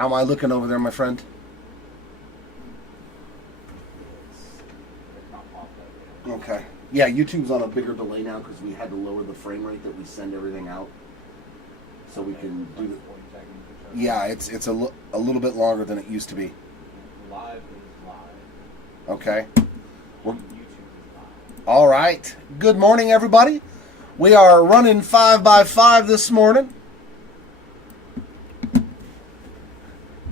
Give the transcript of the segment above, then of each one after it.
How am I looking over there, my friend? Okay. Yeah, YouTube's on a bigger delay now because we had to lower the frame rate that we send everything out, so we can do the. Yeah, it's a little bit longer than it used to be. Live is live. Okay. YouTube is live. All right. Good morning, everybody. We are running 5x5 this morning.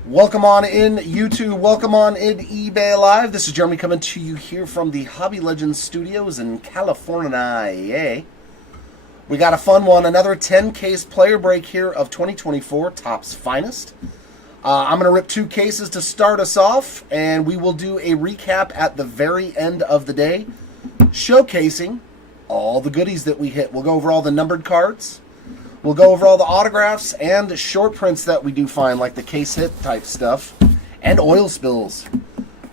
Welcome on in YouTube. Welcome on in eBay Live. This is Jeremy coming to you here from the Hobby Legends Studios in California. We got a fun one. Another 10-case player break here of 2024 Topps Finest. I'm going to rip 2 cases to start us off, and we will do a recap at the very end of the day, showcasing all the goodies that we hit. We'll go over all the numbered cards. We'll go over all the autographs and short prints that we do find, like the case hit type stuff, and oil spills.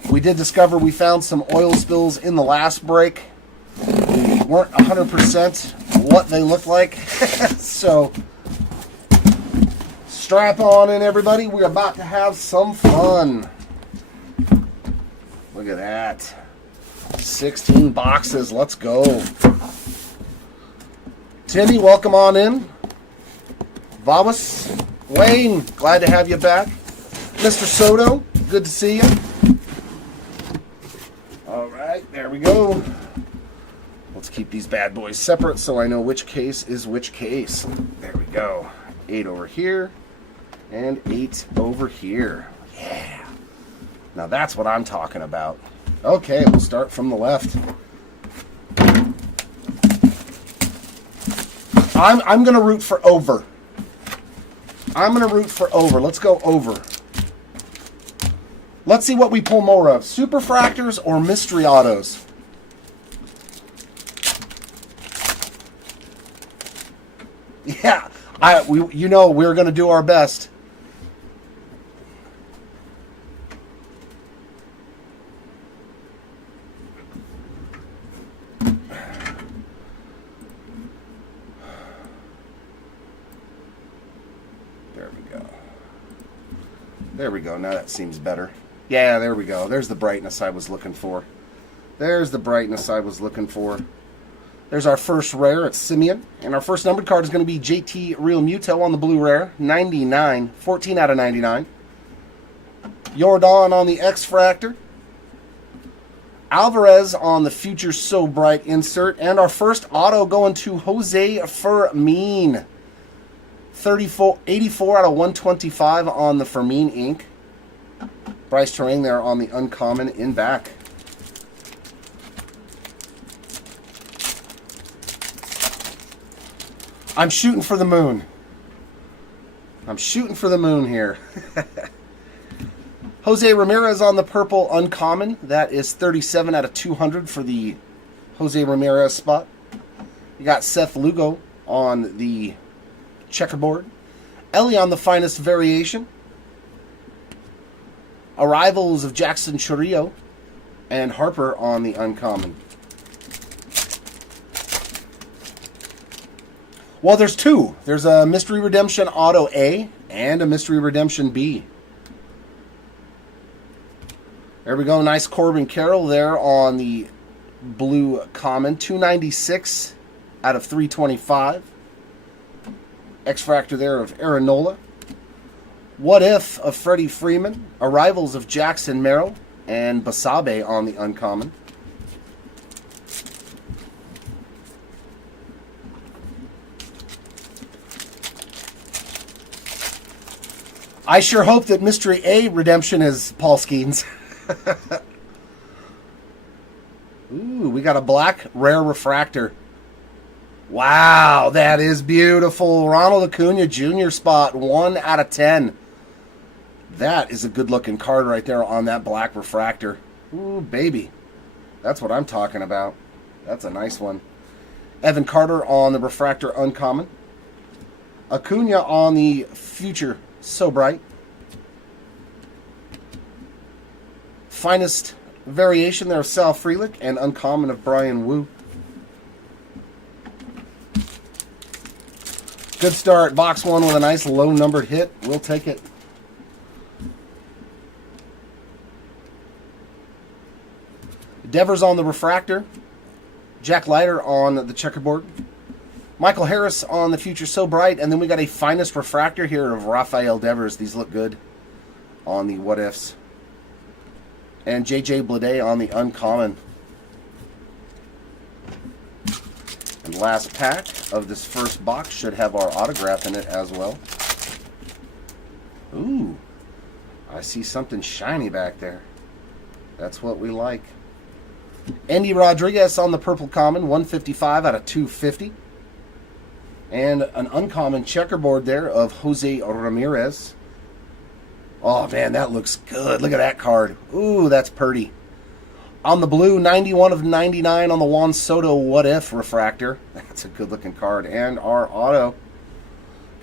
We did discover we found some oil spills in the last break. We weren't 100% what they looked like, so strap on in, everybody. We're about to have some fun. Look at that. 16 boxes. Let's go. Timmy, welcome on in. Vavas, Wayne, glad to have you back. Mr. Soto, good to see you. All right, there we go. Let's keep these bad boys separate so I know which case is which case. There we go. 8 over here and 8 over here. Yeah. Now that's what I'm talking about. Okay, we'll start from the left. I'm going to root for over. I'm going to root for over. Let's go over. Let's see what we pull more of. Superfractors or mystery autos? Yeah, we're going to do our best. There we go. Now that seems better. Yeah, there we go. There's the brightness I was looking for. There's the brightness I was looking for. There's our first rare. It's Simeon. And our first numbered card is going to be JT Real Muto on the blue rare. 99. 14 out of 99. Jordan on the X-Fractor. Alvarez on the Future So Bright insert. And our first auto going to Jose Fermin. 84 out of 125 on the Fermin ink. Bryce Terrain there on the uncommon in back. I'm shooting for the moon. I'm shooting for the moon here. Jose Ramirez on the purple uncommon. That is 37 out of 200 for the Jose Ramirez spot. You got Seth Lugo on the checkerboard. Ellie on the finest variation. Arrivals of Jackson Chourio. And Harper on the uncommon. Well, there's 2. There's a Mystery Redemption Auto A and a Mystery Redemption B. There we go. Nice Corbin Carroll there on the blue common. 296 out of 325. X-Fractor there of Aaron Nola. What If of Freddie Freeman. Arrivals of Jackson Merrill. And Basabe on the uncommon. I sure hope that Mystery A Redemption is Paul Skeens. Ooh, we got a black rare refractor. Wow, that is beautiful. Ronald Acuna Jr. spot, 1 out of 10. That is a good-looking card right there on that black refractor. Ooh, baby. That's what I'm talking about. That's a nice one. Evan Carter on the refractor uncommon. Acuna on the Future So Bright. Finest variation there of Sal Frelick and uncommon of Brian Wu. Good start. Box 1 with a nice low numbered hit. We'll take it. Devers on the refractor. Jack Leiter on the checkerboard. Michael Harris on the Future So Bright. And then we got a finest refractor here of Rafael Devers. These look good on the what ifs. And J.J. Bleday on the uncommon. And last pack of this first box should have our autograph in it as well. Ooh, I see something shiny back there. That's what we like. Andy Rodriguez on the purple common, 155 out of 250. And an uncommon checkerboard there of Jose Ramirez. Oh, man, that looks good. Look at that card. Ooh, that's pretty. On the blue, 91 of 99 on the Juan Soto What If refractor. That's a good-looking card. And our auto,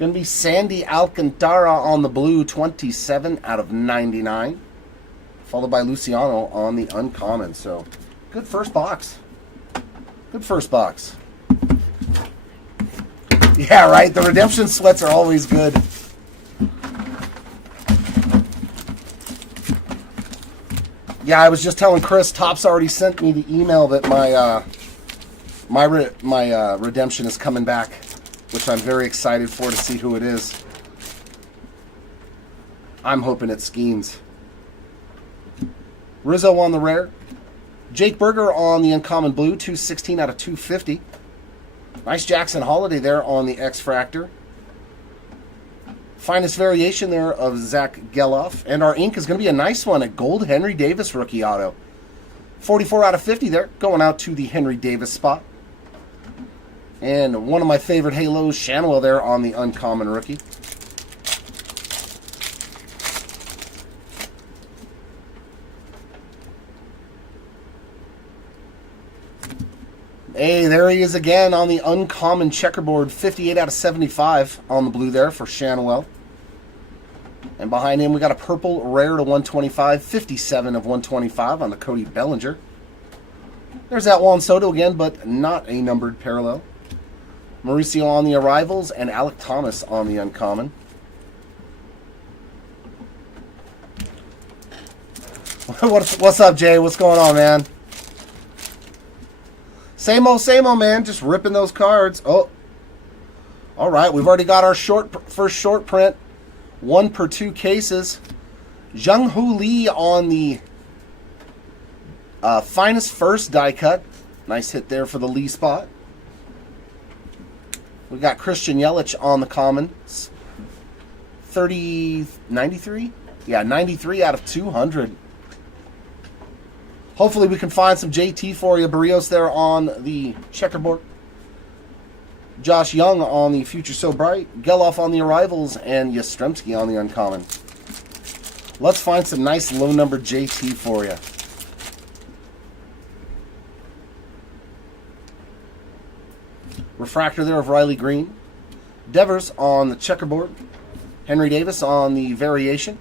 going to be Sandy Alcantara on the blue, 27 out of 99. Followed by Luciano on the uncommon. So, good first box. Good first box. Yeah, right? The redemption sweats are always good. Yeah, I was just telling Chris, Topps already sent me the email that my redemption is coming back, which I'm very excited for to see who it is. I'm hoping it's Skeens. Rizzo on the rare. Jake Berger on the uncommon blue, 216 out of 250. Nice Jackson Holiday there on the X-Fractor. Finest variation there of Zach Geloff. And our ink is going to be a nice one, a gold Henry Davis rookie auto. 44 out of 50 there, going out to the Henry Davis spot. And one of my favorite halos, Shanwell there on the uncommon rookie. Hey, there he is again on the uncommon checkerboard. 58 out of 75 on the blue there for Shanwell. And behind him, we got a purple rare to 125. 57 of 125 on the Cody Bellinger. There's that Juan Soto again, but not a numbered parallel. Mauricio on the arrivals and Alec Thomas on the uncommon. What's up, Jay? What's going on, man? Same old, man. Just ripping those cards. Oh. All right. We've already got our first short print. 1 per 2 cases. Jung Hoo Lee on the finest first die cut. Nice hit there for the Lee spot. We got Christian Yelich on the common. 93? Yeah, 93 out of 200. Hopefully we can find some JT for you. Barrios there on the checkerboard. Josh Young on the Future So Bright. Geloff on the arrivals. And Yastrzemski on the uncommon. Let's find some nice low-numbered JT for you. Refractor there of Riley Green. Devers on the checkerboard. Henry Davis on the variation.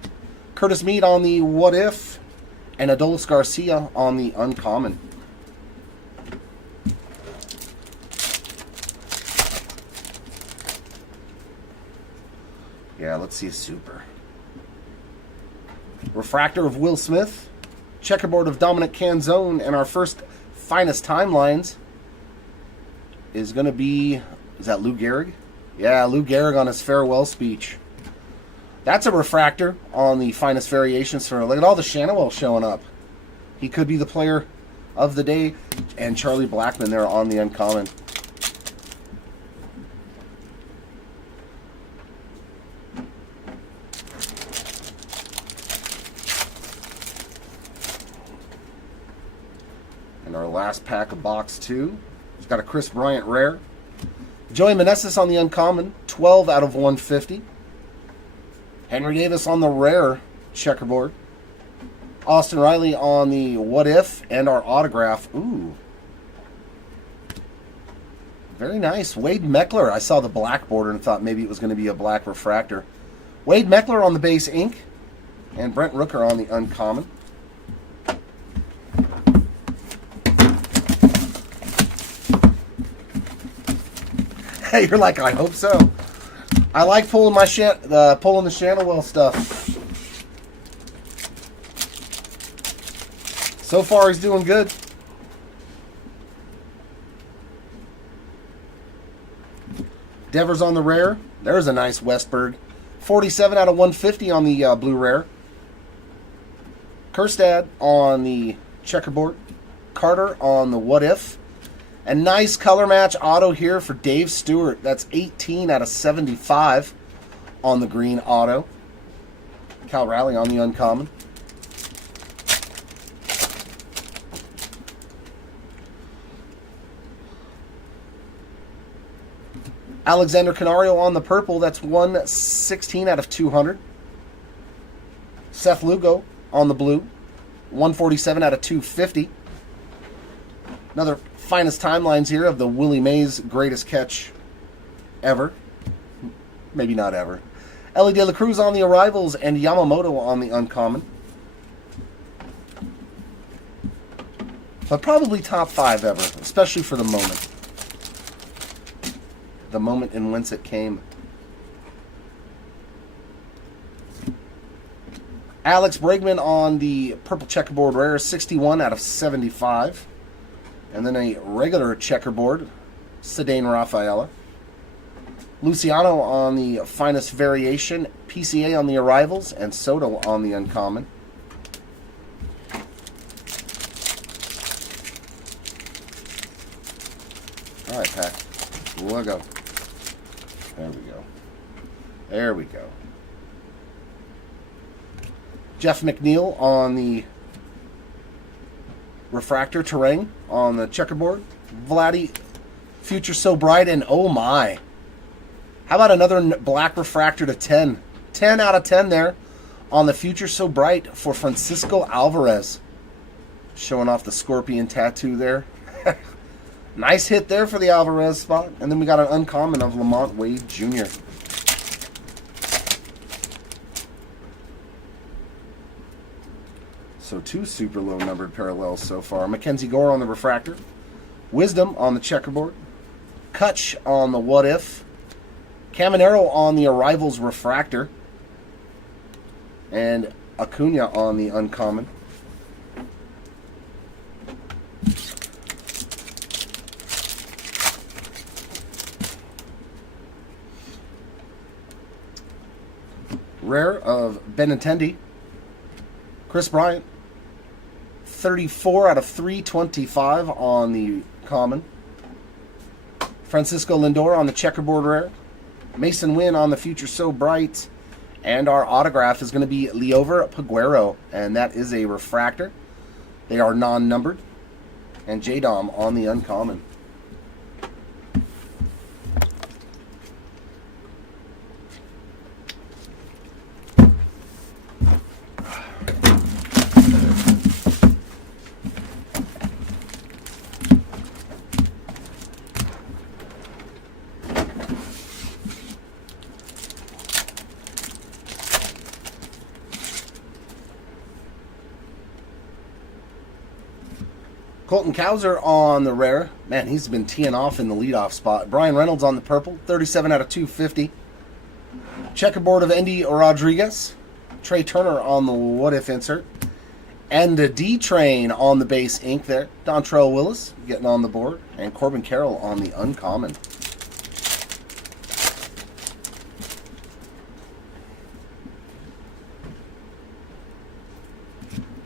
Curtis Mead on the What If. And Adolis Garcia on the uncommon. Yeah, let's see a super. Refractor of Will Smith. Checkerboard of Dominic Canzone. And our first finest timelines is going to be, is that Lou Gehrig? Yeah, Lou Gehrig on his farewell speech. That's a refractor on the finest variations for, look at all the Shanwell showing up. He could be the player of the day. And Charlie Blackmon there on the uncommon. And our last pack of box 2. We've got a Chris Bryant rare. Joey Meneses on the uncommon. 12 out of 150. Henry Davis on the rare checkerboard. Austin Riley on the What If and our autograph. Ooh. Very nice. Wade Meckler. I saw the black border and thought maybe it was going to be a black refractor. Wade Meckler on the base ink. And Brent Rooker on the uncommon. Hey, you're like, I hope so. I like pulling my pulling the Shanwell stuff. So far, he's doing good. Devers on the rare. There's a nice Westberg. 47 out of 150 on the blue rare. Kerstad on the checkerboard. Carter on the what if. And nice color match auto here for Dave Stewart. That's 18 out of 75 on the green auto. Cal Raleigh on the uncommon. Alexander Canario on the purple. That's 116 out of 200. Seth Lugo on the blue. 147 out of 250. Another finest timelines here of the Willie Mays greatest catch ever. Maybe not ever. Ellie De La Cruz on the arrivals and Yamamoto on the uncommon. But probably top 5 ever, especially for the moment. The moment in whence it came. Alex Bregman on the purple checkerboard rare, 61 out of 75. And then a regular checkerboard, Sedane Rafaela. Luciano on the finest variation, PCA on the arrivals, and Soto on the uncommon. All right, Pack. We'll go. There we go. There we go. Jeff McNeil on the refractor terrain on the checkerboard. Vladdy, Future So Bright, and oh my. How about another black refractor to 10? 10 out of 10 there on the Future So Bright for Francisco Alvarez. Showing off the scorpion tattoo there. Nice hit there for the Alvarez spot. And then we got an uncommon of Lamont Wade Jr. So 2 super low numbered parallels so far. Mackenzie Gore on the refractor. Wisdom on the checkerboard. Kutch on the what if. Caminero on the arrivals refractor. And Acuna on the uncommon. Rare of Benintendi. Chris Bryant. 34 out of 325 on the common. Francisco Lindor on the checkerboard rare. Mason Wynn on the Future So Bright. And our autograph is going to be Leover Peguero. And that is a refractor. They are non-numbered. And J-Dom on the uncommon. Colton Cowser on the rare. Man, he's been teeing off in the leadoff spot. Brian Reynolds on the purple. 37 out of 250. Checkerboard of Endy Rodriguez. Trey Turner on the what if insert. And a D-Train on the base ink there. Dontrell Willis getting on the board. And Corbin Carroll on the uncommon.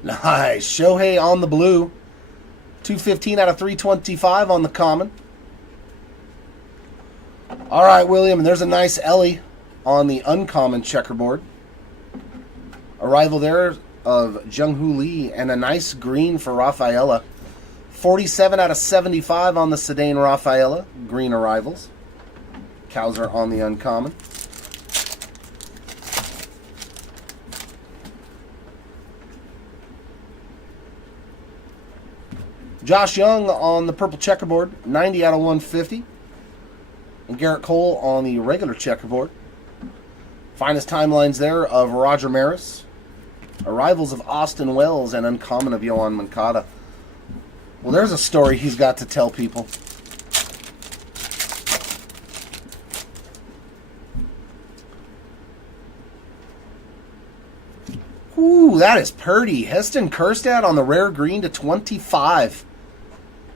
Nice. Shohei on the blue. 215 out of 325 on the common. All right, William, and there's a nice Ellie on the uncommon checkerboard. Arrival there of Jung-Hoo Lee and a nice green for Rafaela. 47 out of 75 on the Sedane Rafaela. Green arrivals. Cowser on the uncommon. Josh Young on the purple checkerboard, 90 out of 150. And Garrett Cole on the regular checkerboard. Finest timelines there of Roger Maris. Arrivals of Austin Wells and uncommon of Yohan Moncada. Well, there's a story he's got to tell people. Ooh, that is purty. Heston Kjerstad on the rare green to 25.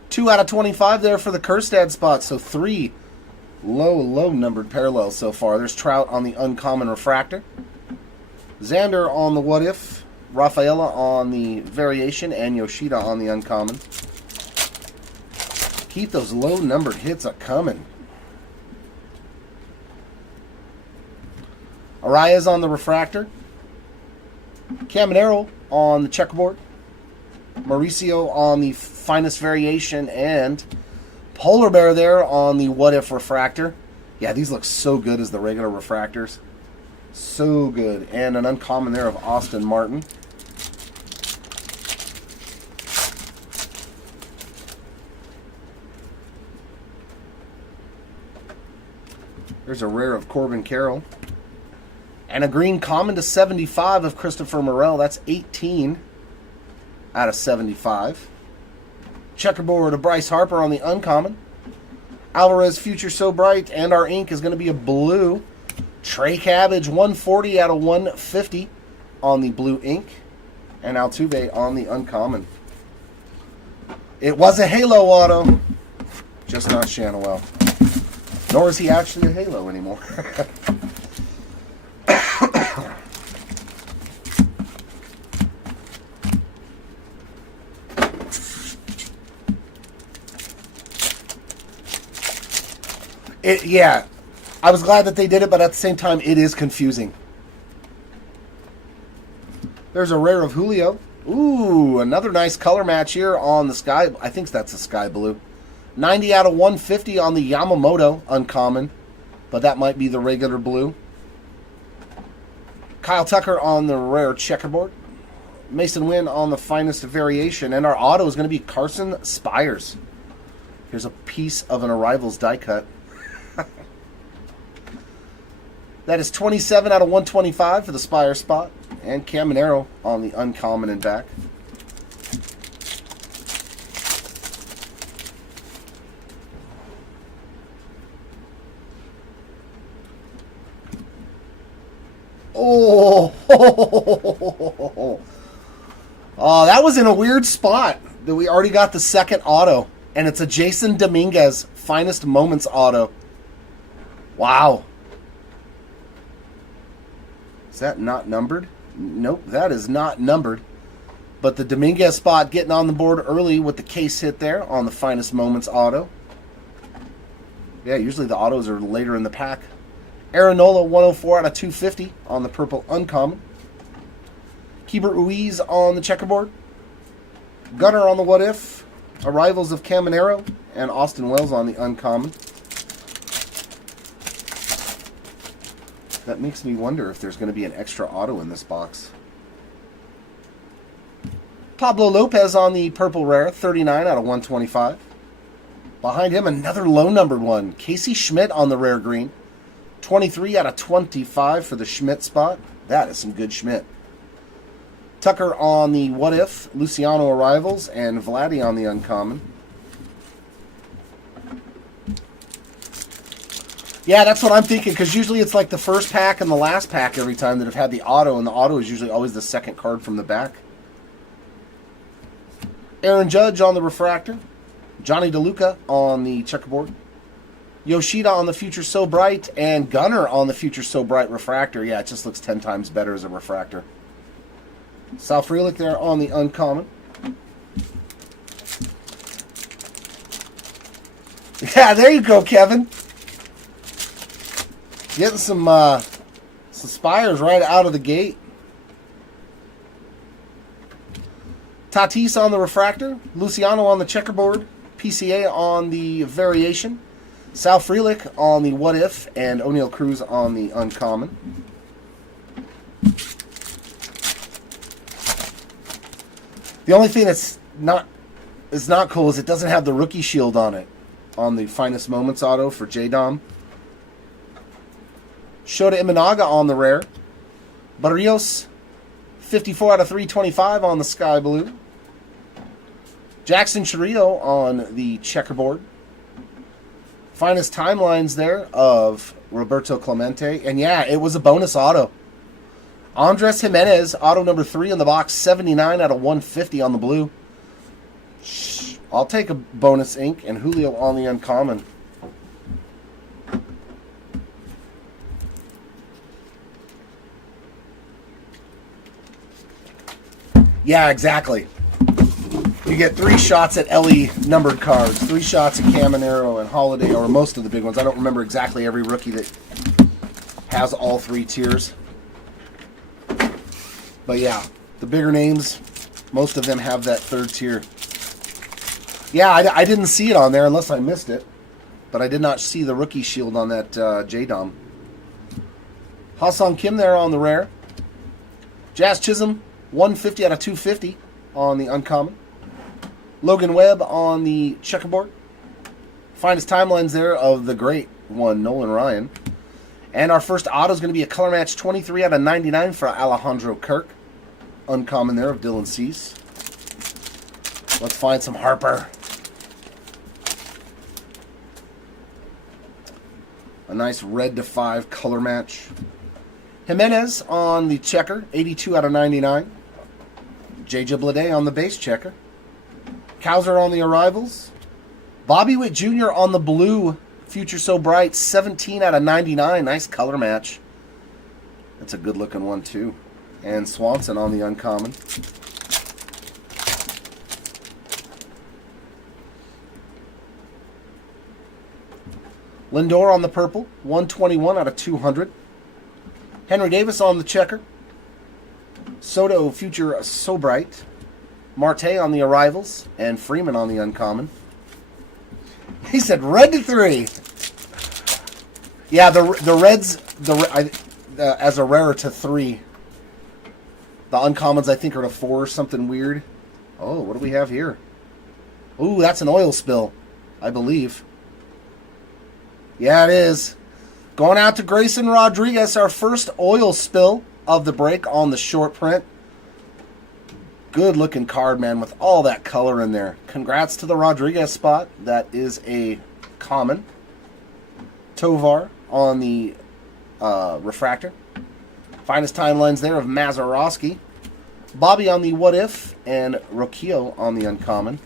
2 out of 25 there for the Kjerstad spot. So 3 Low numbered parallels so far. There's Trout on the uncommon refractor. Xander on the what if. Rafaela on the variation. And Yoshida on the uncommon. Keep those low numbered hits a coming. Arias on the refractor. Caminero on the checkerboard. Mauricio on the finest variation. And Polar Bear there on the what if refractor. Yeah, these look so good as the regular refractors. So good. And an uncommon there of Austin Martin. There's a rare of Corbin Carroll. And a green common to 75 of Christopher Morel. That's 18 out of 75. Checkerboard of Bryce Harper on the uncommon. Alvarez Future So Bright. And our ink is going to be a blue. Trey Cabbage 140 out of 150 on the blue ink. And Altuve on the uncommon. It was a Halo auto. Just not Shanawell. Nor is he actually a Halo anymore. Yeah, I was glad that they did it, but at the same time, it is confusing. There's a rare of Julio. Ooh, another nice color match here on the sky. I think that's a sky blue. 90 out of 150 on the Yamamoto uncommon, but that might be the regular blue. Kyle Tucker on the rare checkerboard. Mason Wynn on the finest variation, and our auto is going to be Carson Spires. Here's a piece of an Arrivals die cut. That is 27 out of 125 for the Spire spot. And Caminero on the uncommon and back. Oh, oh, that was in a weird spot. That we already got the second auto. And it's a Jason Dominguez Finest Moments auto. Wow. Is that not numbered? Nope, that is not numbered. But the Dominguez spot getting on the board early with the case hit there on the Finest Moments auto. Yeah, usually the autos are later in the pack. Aaronola 104 out of 250 on the purple uncommon. Keibert Ruiz on the checkerboard. Gunner on the what if. Arrivals of Caminero and Austin Wells on the uncommon. That makes me wonder if there's going to be an extra auto in this box. Pablo Lopez on the purple rare, 39 out of 125. Behind him, another low-numbered one. Casey Schmidt on the rare green. 23 out of 25 for the Schmidt spot. That is some good Schmidt. Tucker on the what if. Luciano Arrivals. And Vladdy on the uncommon. Yeah, that's what I'm thinking, because usually it's like the first pack and the last pack every time that have had the auto, and the auto is usually always the second card from the back. Aaron Judge on the refractor. Johnny DeLuca on the checkerboard. Yoshida on the Future So Bright, and Gunner on the Future So Bright refractor. Yeah, it just looks 10 times better as a refractor. Sal Frelick there on the uncommon. Yeah, there you go, Kevin. Getting some Spires right out of the gate. Tatis on the refractor. Luciano on the checkerboard. PCA on the variation. Sal Frelick on the what if. And O'Neal Cruz on the uncommon. The only thing that's not cool is it doesn't have the rookie shield on it. On the Finest Moments auto for J-Dom. Shota Imanaga on the rare. Barrios, 54 out of 325 on the sky blue. Jackson Chiriot on the checkerboard. Finest timelines there of Roberto Clemente. And yeah, it was a bonus auto. Andres Jimenez, auto number 3 in the box, 79 out of 150 on the blue. I'll take a bonus ink, and Julio on the uncommon. Yeah, exactly. You get 3 shots at LE numbered cards, 3 shots at Caminero and Holiday, or most of the big ones. I don't remember exactly every rookie that has all 3 tiers. But yeah, the bigger names, most of them have that 3rd tier. Yeah, I didn't see it on there unless I missed it. But I did not see the rookie shield on that J-Dom. Ha-Sung Kim there on the rare. Jazz Chisholm, 150 out of 250 on the uncommon. Logan Webb on the checkerboard. Finest timelines there of the great one, Nolan Ryan. And our first auto is going to be a color match 23 out of 99 for Alejandro Kirk. Uncommon there of Dylan Cease. Let's find some Harper. A nice red to 5 color match. Jimenez on the checker, 82 out of 99. J.J. Bleday on the base checker. Cowser on the arrivals. Bobby Witt Jr. on the blue, Future So Bright, 17 out of 99. Nice color match. That's a good looking one too. And Swanson on the uncommon. Lindor on the purple, 121 out of 200. Henry Davis on the checker. Soto Future So Bright. Marte on the arrivals. And Freeman on the uncommon. He said red to 3. Yeah, the reds as a rarer to 3. The uncommons I think are to 4 or something weird. Oh, what do we have here? Ooh, that's an oil spill, I believe. Yeah, it is. Going out to Grayson Rodriguez, our first oil spill of the break on the short print. Good looking card, man, with all that color in there. Congrats to the Rodriguez spot. That is a common. Tovar on the refractor. Finest timelines there of Mazeroski. Bobby on the What If, and Rocchio on the uncommon.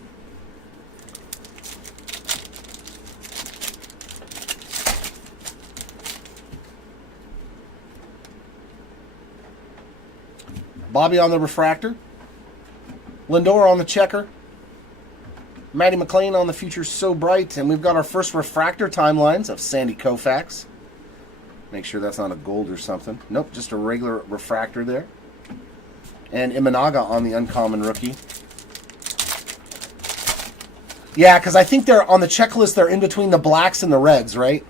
Bobby on the refractor. Lindor on the checker. Matty McLean on the Future So Bright. And we've got our first refractor timelines of Sandy Koufax. Make sure that's not a gold or something. Nope, just a regular refractor there. And Imanaga on the uncommon rookie. Yeah, because I think they're on the checklist, they're in between the blacks and the reds, right?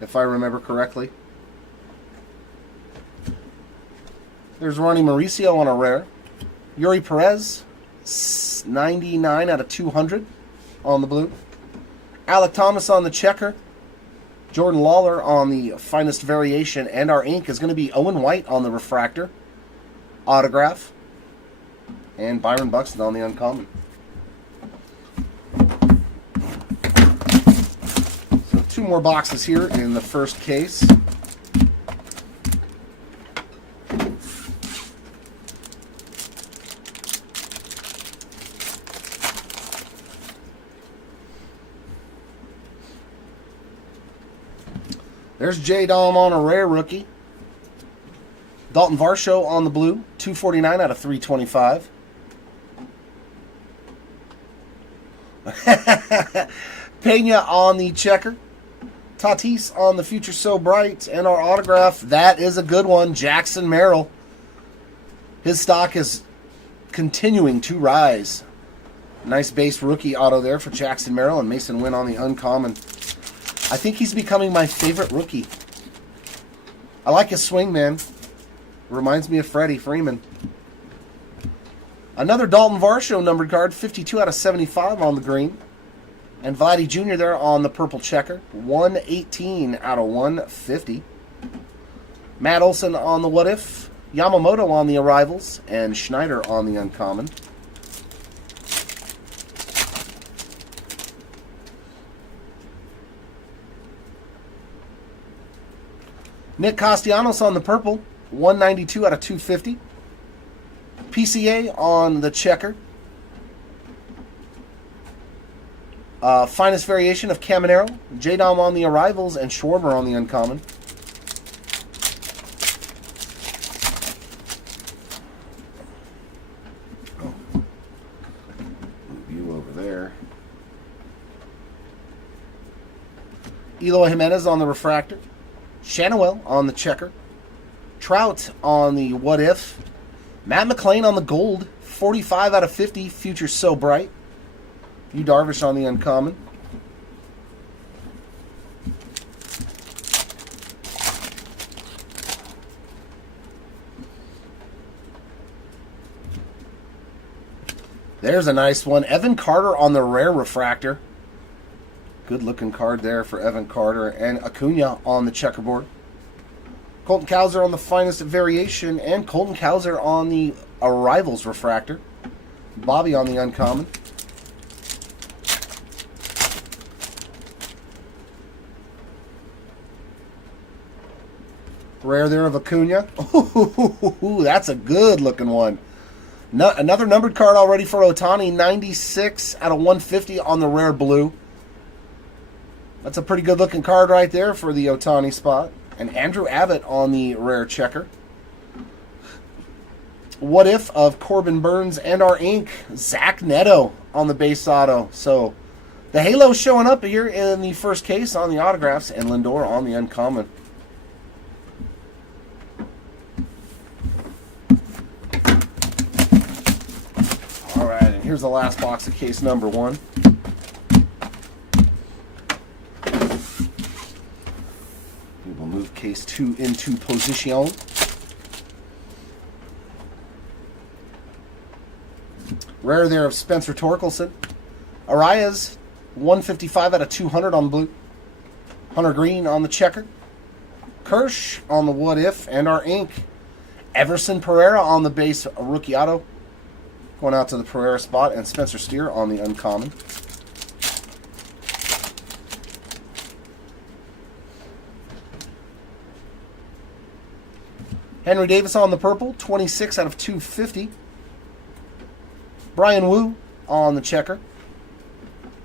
If I remember correctly. There's Ronnie Mauricio on a rare. Yuri Perez, 99 out of 200 on the blue. Alec Thomas on the checker. Jordan Lawler on the finest variation. And our ink is going to be Owen White on the refractor. Autograph. And Byron Buxton on the uncommon. So 2 more boxes here in the first case. There's J-Dom on a rare rookie. Dalton Varsho on the blue, 249 out of 325. Pena on the checker. Tatis on the Future So Bright. And our autograph, that is a good one, Jackson Merrill. His stock is continuing to rise. Nice base rookie auto there for Jackson Merrill, and Mason Wynn on the uncommon. I think he's becoming my favorite rookie. I like his swing, man. Reminds me of Freddie Freeman. Another Dalton Varsho numbered card, 52 out of 75 on the green. And Vladdy Jr. there on the purple checker, 118 out of 150. Matt Olson on the What If. Yamamoto on the arrivals. And Schneider on the uncommon. Nick Castellanos on the purple, 192 out of 250. PCA on the checker. Finest variation of Caminero. J-Dom on the arrivals, and Schwarber on the uncommon. Eloy Jimenez on the refractor. Shanawell on the checker. Trout on the what if. Matt McClain on the gold. 45 out of 50. Future so bright. Yu Darvish on the uncommon. There's a nice one. Evan Carter on the rare refractor. Good looking card there for Evan Carter. And Acuna on the checkerboard. Colton Cowser on the finest variation. And Colton Cowser on the Arrivals refractor. Bobby on the uncommon. Rare there of Acuna. Ooh, that's a good looking one. Another numbered card already for Ohtani. 96 out of 150 on the rare blue. That's a pretty good looking card right there for the Ohtani spot. And Andrew Abbott on the rare checker. What if of Corbin Burns and our ink. Zach Neto on the base auto. So the Halo showing up here in the first case on the autographs. And Lindor on the uncommon. Here's the last box of case number 1. We will move case 2 into position. Rare there of Spencer Torkelson. Arias, 155 out of 200 on blue. Hunter Green on the checker. Kirsch on the what if and our ink. Everson Pereira on the base rookie auto. Going out to the Pereira spot, and Spencer Steer on the uncommon. Henry Davis on the purple, 26 out of 250. Brian Wu on the checker.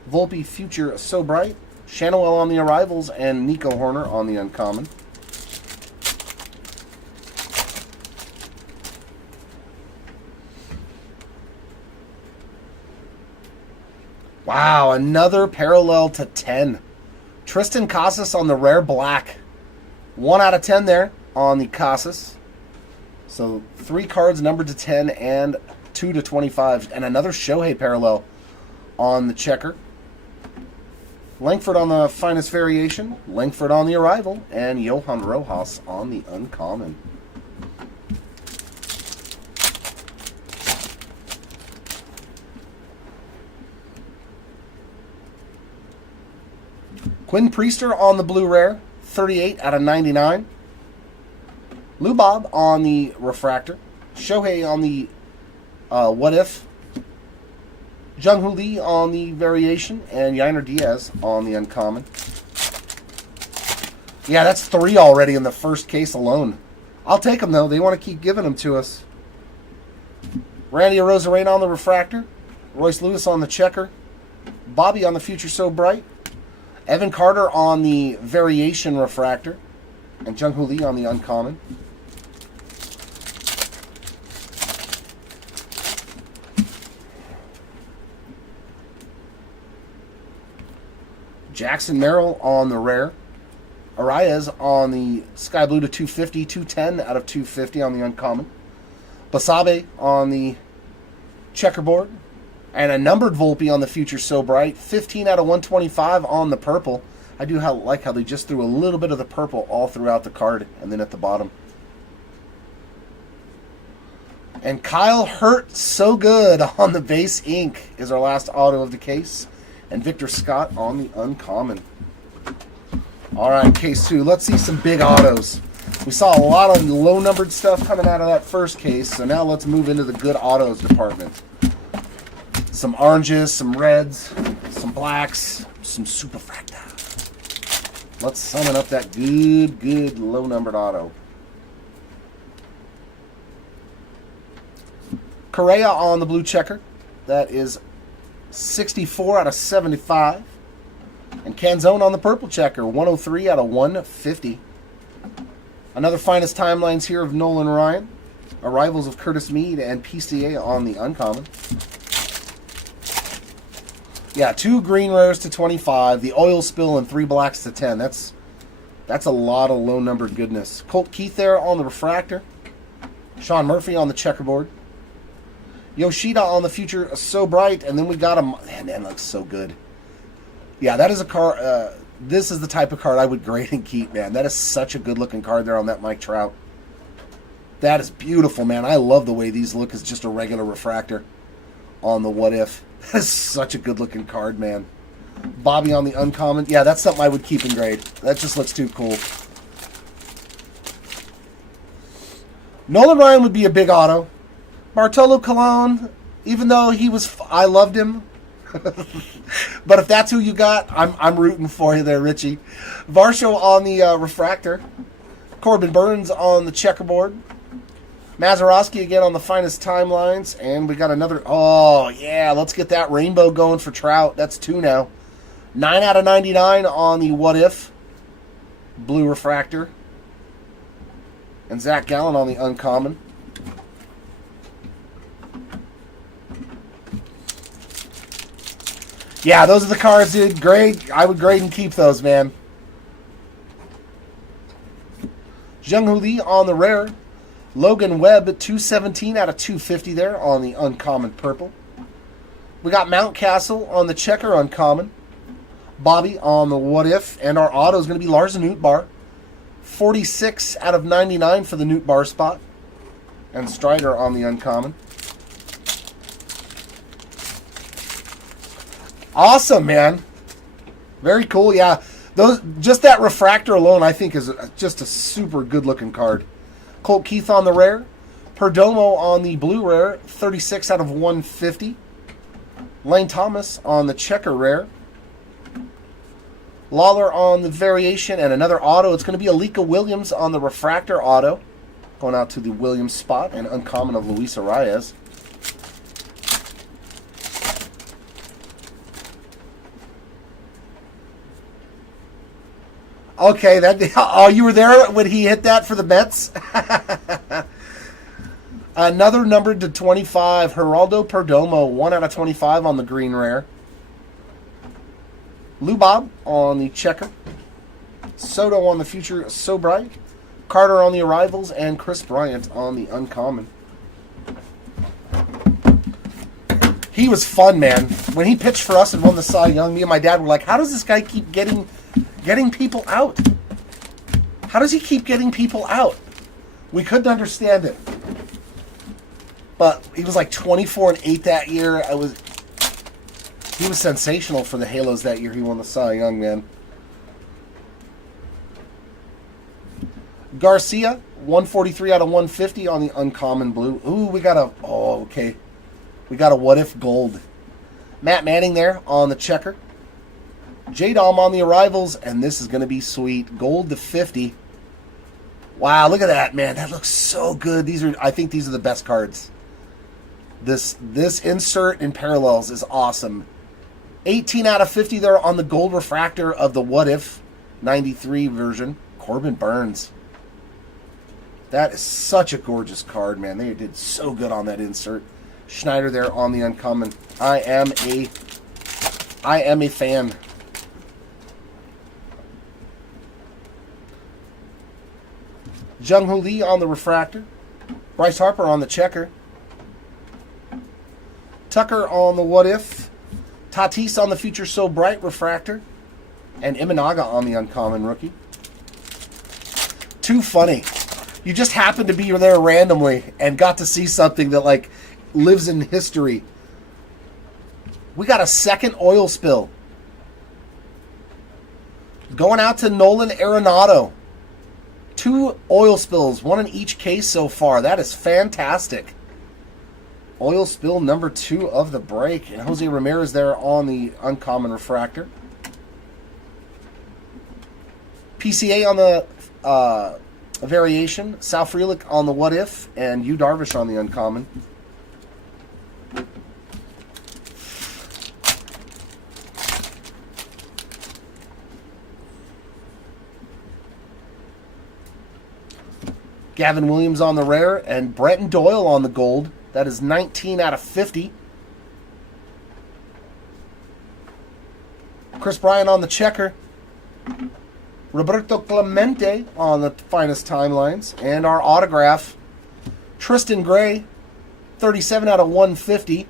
Volpe Future So Bright. Shanawell on the Arrivals, and Nico Horner on the uncommon. Wow, another parallel to 10. Tristan Casas on the rare black. 1 out of 10 there on the Casas. So 3 cards numbered to 10 and 2 to 25. And another Shohei parallel on the checker. Langford on the finest variation. Langford on the arrival. And Johan Rojas on the uncommon. Quinn Priester on the blue rare, 38 out of 99. Lou Bob on the refractor. Shohei on the what if. Jung Hoo Lee on the variation. And Yainer Diaz on the uncommon. Yeah, that's 3 already in the first case alone. I'll take them, though. They want to keep giving them to us. Randy Arozarena on the refractor. Royce Lewis on the checker. Bobby on the Future So Bright. Evan Carter on the variation refractor. And Jung Hoo Lee on the uncommon. Jackson Merrill on the rare. Arias on the sky blue to 250. 210 out of 250 on the uncommon. Basabe on the checkerboard. And a numbered Volpe on the Future So Bright. 15 out of 125 on the purple. I do like how they just threw a little bit of the purple all throughout the card and then at the bottom. And Kyle Hurt So Good on the base ink is our last auto of the case. And Victor Scott on the uncommon. All right, case 2. Let's see some big autos. We saw a lot of low-numbered stuff coming out of that first case, so now let's move into the good autos department. Some oranges, some reds, some blacks, some superfracta. Let's summon up that good low-numbered auto. Correa on the blue checker. That is 64 out of 75. And Canzone on the purple checker. 103 out of 150. Another finest timelines here of Nolan Ryan. Arrivals of Curtis Mead and PCA on the uncommon. Yeah, 2 green rares to 25, the oil spill, and 3 blacks to 10. That's a lot of low-numbered goodness. Colt Keith there on the refractor. Sean Murphy on the checkerboard. Yoshida on the future, So Bright. And then we got him. Man, that looks so good. Yeah, that is a card. This is the type of card I would grade and keep, man. That is such a good-looking card there on that Mike Trout. That is beautiful, man. I love the way these look as just a regular refractor on the What If. That is such a good-looking card, man. Bobby on the uncommon. Yeah, that's something I would keep and grade. That just looks too cool. Nolan Ryan would be a big auto. Bartolo Colon, even though I loved him. But if that's who you got, I'm rooting for you there, Richie. Varsho on the refractor. Corbin Burns on the checkerboard. Mazeroski again on the finest timelines. And we got another. Oh, yeah. Let's get that rainbow going for Trout. That's 2 now. 9 out of 99 on the What If blue refractor. And Zach Gallen on the uncommon. Yeah, those are the cards, dude. Grade. I would grade and keep those, man. Jung-Hoo Lee on the rare. Logan Webb, 217 out of 250 there on the uncommon purple. We got Mountcastle on the checker uncommon. Bobby on the What If. And our auto is going to be Larson Nootbaar. 46 out of 99 for the Nootbaar spot. And Strider on the uncommon. Awesome, man. Very cool. Yeah, just that refractor alone, I think, is just a super good-looking card. Colt Keith on the rare. Perdomo on the blue rare, 36 out of 150. Lane Thomas on the checker rare. Lawler on the variation and another auto. It's going to be Alika Williams on the refractor auto. Going out to the Williams spot and uncommon of Luis Arias. Okay, you were there when he hit that for the Mets? Another numbered to 25, Geraldo Perdomo, 1 out of 25 on the green rare. Lou Bob on the checker. Soto on the future, So Bright. Carter on the arrivals, and Chris Bryant on the uncommon. He was fun, man. When he pitched for us and won the Cy Young, me and my dad were like, how does this guy keep getting people out? How does he keep getting people out? We couldn't understand it. But he was like 24-8 that year. He was sensational for the Halos that year. He won the Cy Young, man. Garcia, 143 out of 150 on the uncommon blue. Ooh, we got a What If gold. Matt Manning there on the checker. J-Dom on the arrivals, and this is going to be sweet. Gold to 50. Wow, look at that, man. That looks so good. I think these are the best cards. This insert in parallels is awesome. 18 out of 50 there on the gold refractor of the What If 93 version. Corbin Burns. That is such a gorgeous card, man. They did so good on that insert. Schneider there on the uncommon. I am a fan. Jung-Hoo Lee on the refractor. Bryce Harper on the checker. Tucker on the What If. Tatis on the future So Bright refractor. And Imanaga on the uncommon rookie. Too funny. You just happened to be there randomly and got to see something that like lives in history. We got a second oil spill. Going out to Nolan Arenado. 2 oil spills, 1 in each case so far. That is fantastic. Oil spill number 2 of the break. And Jose Ramirez there on the uncommon refractor. PCA on the variation. Sal Frelick on the What If. And Yu Darvish on the uncommon. Gavin Williams on the rare, and Brenton Doyle on the gold. That is 19 out of 50. Chris Bryant on the checker. Roberto Clemente on the finest timelines. And our autograph, Tristan Gray, 37 out of 150.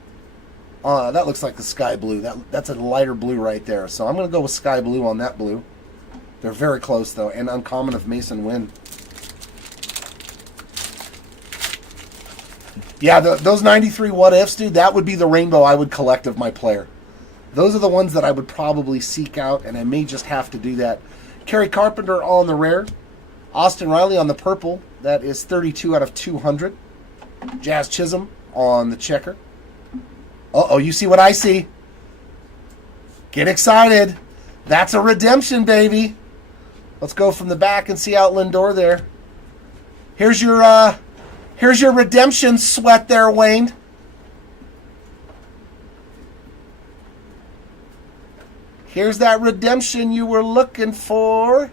That looks like the sky blue. That's a lighter blue right there. So I'm going to go with sky blue on that blue. They're very close, though. And uncommon of Mason Wynn. Yeah, those 93 what-ifs, dude, that would be the rainbow I would collect of my player. Those are the ones that I would probably seek out, and I may just have to do that. Kerry Carpenter on the rare. Austin Riley on the purple. That is 32 out of 200. Jazz Chisholm on the checker. Uh-oh, you see what I see. Get excited. That's a redemption, baby. Let's go from the back and see out Lindor there. Here's your redemption sweat there, Wayne. Here's that redemption you were looking for.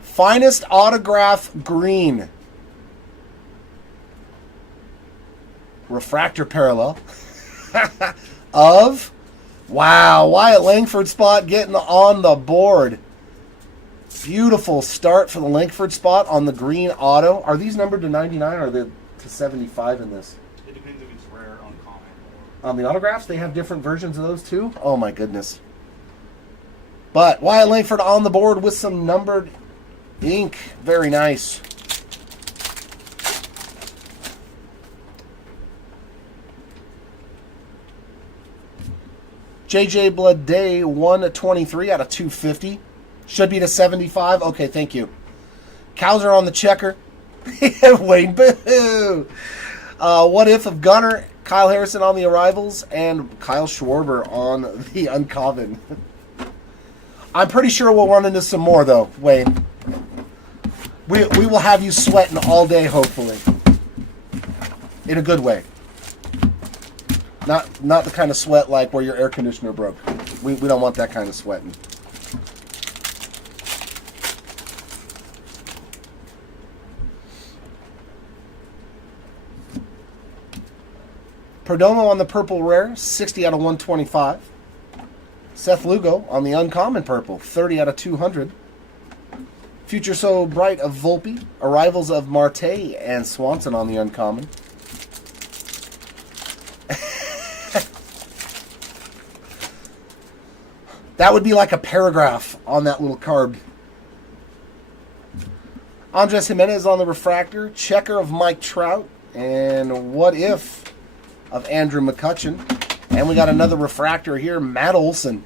Finest autograph green. Refractor parallel. Of, wow, Wyatt Langford spot getting on the board. Beautiful start for the Langford spot on the green auto. Are these numbered to 99 or are they to 75 in this? It depends if it's rare, uncommon, or... On the autographs, they have different versions of those too? Oh my goodness. But Wyatt Langford on the board with some numbered ink. Very nice. JJ Bleday, 123 out of 250. Should be to 75. Okay, thank you. Cowser on the checker. Wayne, boo. What if of Gunner, Kyle Harrison on the arrivals, and Kyle Schwarber on the uncommon. I'm pretty sure we'll run into some more, though, Wayne. We will have you sweating all day, hopefully. In a good way. Not the kind of sweat like where your air conditioner broke. We don't want that kind of sweating. Perdomo on the purple rare, 60 out of 125. Seth Lugo on the uncommon purple, 30 out of 200. Future So Bright of Volpe. Arrivals of Marte and Swanson on the uncommon. That would be like a paragraph on that little card. Andres Jimenez on the refractor. Checker of Mike Trout. And What If of Andrew McCutcheon. And we got another refractor here. Matt Olson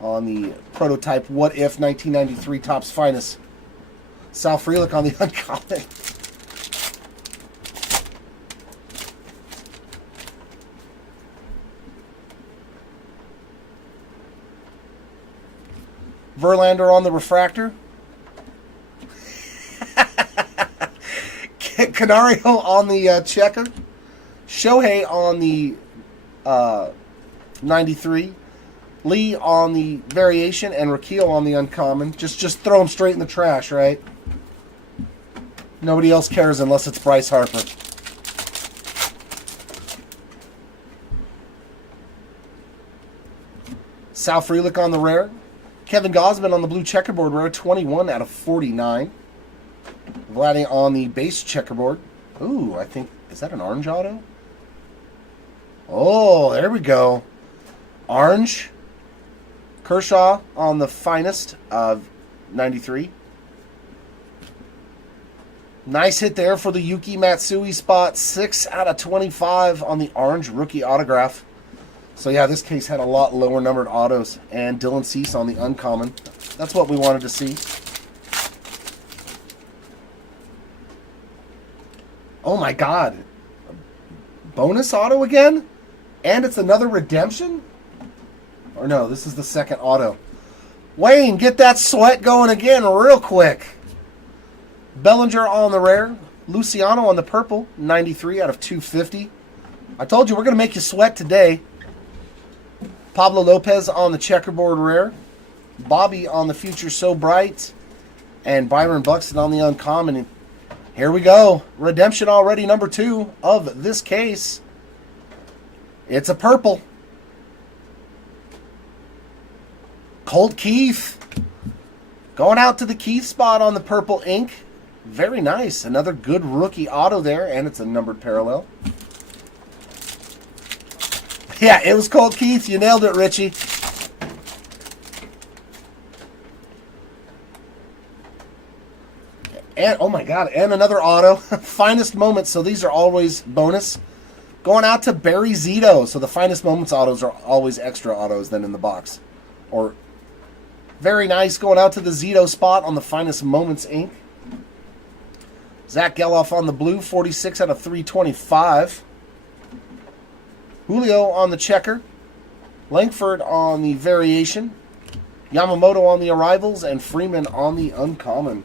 on the prototype What If 1993 Topps Finest. Sal Frelick on the uncommon. Verlander on the refractor. Canario on the checker. Shohei on the 93. Lee on the variation. And Rakeel on the uncommon. Just throw them straight in the trash, right? Nobody else cares unless it's Bryce Harper. Sal Frelick on the rare. Kevin Gausman on the blue checkerboard rare, 21 out of 49. Vladdy on the base checkerboard. Ooh, I think, is that an orange auto? Oh, there we go. Orange. Kershaw on the finest of 93. Nice hit there for the Yuki Matsui spot. 6 out of 25 on the orange rookie autograph. So yeah, this case had a lot lower numbered autos. And Dylan Cease on the uncommon. That's what we wanted to see. Oh my God. Bonus auto again? And it's another redemption? Or no, this is the second auto. Wayne, get that sweat going again real quick. Bellinger on the rare. Luciano on the purple. 93 out of 250. I told you we're going to make you sweat today. Pablo Lopez on the checkerboard rare. Bobby on the Future So Bright. And Byron Buxton on the uncommon. Here we go. Redemption already, number 2 of this case. It's a purple. Colt Keith. Going out to the Keith spot on the purple ink. Very nice. Another good rookie auto there, and it's a numbered parallel. Yeah, it was Colt Keith. You nailed it, Richie. And, oh my God, and another auto. Finest moments, so these are always bonus. Going out to Barry Zito. So the finest moments autos are always extra autos than in the box. Or very nice. Going out to the Zito spot on the finest moments ink. Zach Geloff on the blue, 46 out of 325. Julio on the checker. Langford on the variation. Yamamoto on the arrivals. And Freeman on the uncommon.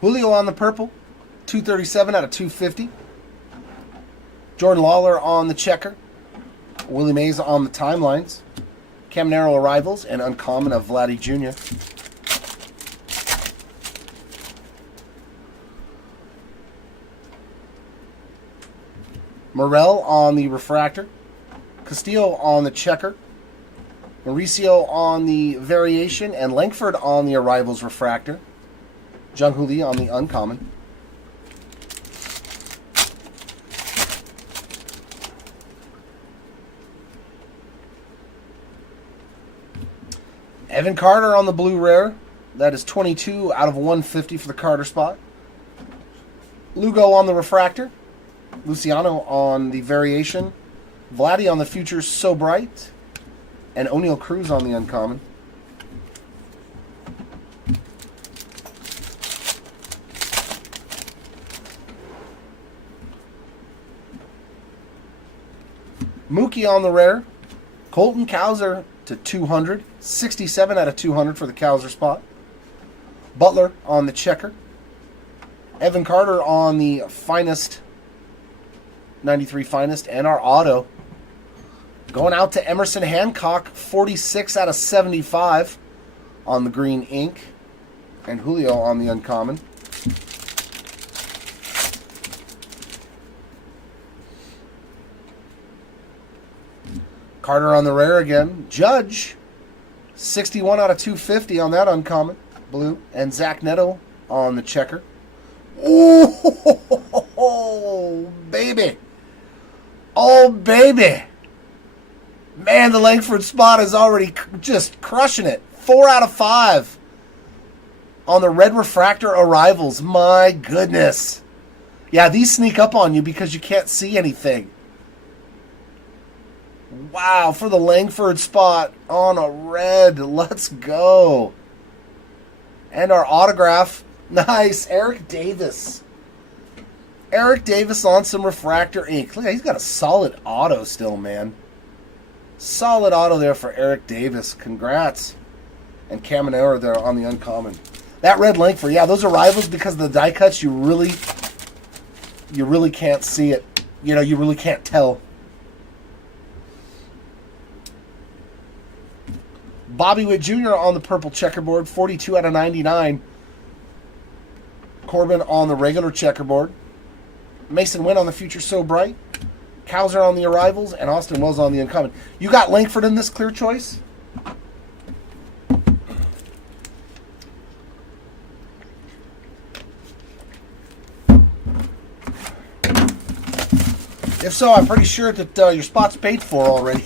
Julio on the purple, 237 out of 250. Jordan Lawler on the checker. Willie Mays on the timelines. Caminero arrivals and uncommon of Vladdy Jr. Morel on the refractor. Castillo on the checker. Mauricio on the variation and Langford on the arrivals refractor. Jung Hoo Lee on the uncommon. Evan Carter on the blue rare. That is 22 out of 150 for the Carter spot. Lugo on the refractor. Luciano on the variation. Vladdy on the futures So Bright. And O'Neal Cruz on the uncommon. Mookie on the rare. Colton Cowser to 200. 67 out of 200 for the Cowser spot. Butler on the checker. Evan Carter on the finest. 93 finest. And our auto. Going out to Emerson Hancock. 46 out of 75 on the green ink. And Julio on the uncommon. Carter on the rare again. Judge, 61 out of 250 on that uncommon. Blue. And Zach Neto on the checker. Oh, baby. Oh, baby. Man, the Langford spot is already just crushing it. 4 out of 5 on the red refractor arrivals. My goodness. Yeah, these sneak up on you because you can't see anything. Wow, for the Langford spot on a red. Let's go. And our autograph. Nice. Eric Davis. Eric Davis on some refractor ink. Look, he's got a solid auto still, man. Solid auto there for Eric Davis. Congrats. And Caminero there on the uncommon. That red Langford. Yeah, those arrivals, because of the die cuts, you really can't see it. You know, you really can't tell. Bobby Witt Jr. on the purple checkerboard, 42 out of 99. Corbin on the regular checkerboard. Mason Wynn on the future So Bright. Cowser on the arrivals, and Austin Wells on the uncommon. You got Langford in this clear choice? If so, I'm pretty sure that your spot's paid for already.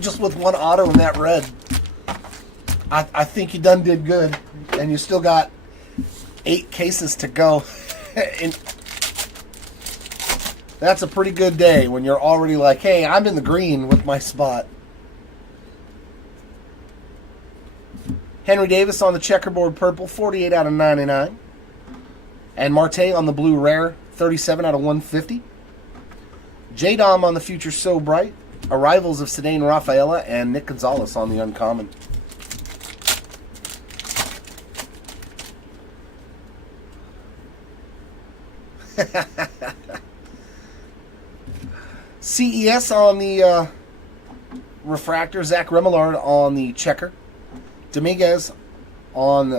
Just with one auto in that red. I think you done did good, and you still got 8 cases to go. And that's a pretty good day when you're already like, hey, I'm in the green with my spot. Henry Davis on the checkerboard purple, 48 out of 99. And Marte on the blue rare, 37 out of 150. J-Dom on the future So Bright. Arrivals of Cedane Rafaela and Nick Gonzalez on the uncommon. CES on the refractor. Zach Remillard on the checker. Dominguez on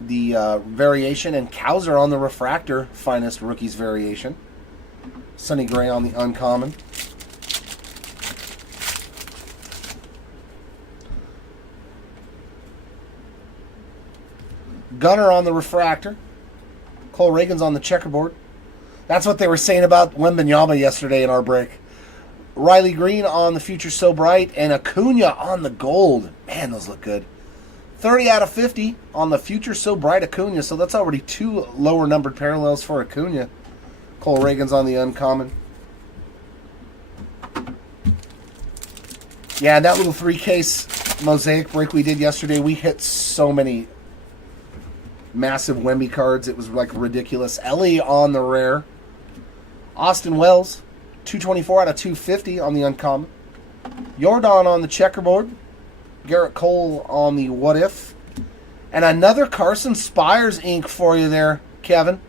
the variation. And Cowser on the refractor. Finest rookies variation. Sonny Gray on the uncommon. Gunner on the refractor. Cole Reagan's on the checkerboard. That's what they were saying about Wembanyama yesterday in our break. Riley Green on the Future So Bright. And Acuna on the gold. Man, those look good. 30 out of 50 on the Future So Bright Acuna. So that's already 2 lower numbered parallels for Acuna. Cole Reagan's on the uncommon. Yeah, that little 3-case mosaic break we did yesterday, we hit so many massive Wemby cards. It was like ridiculous. Ellie on the rare. Austin Wells, 224 out of 250 on the uncommon. Jordan on the checkerboard. Garrett Cole on the what if. And another Carson Spires ink for you there, Kevin.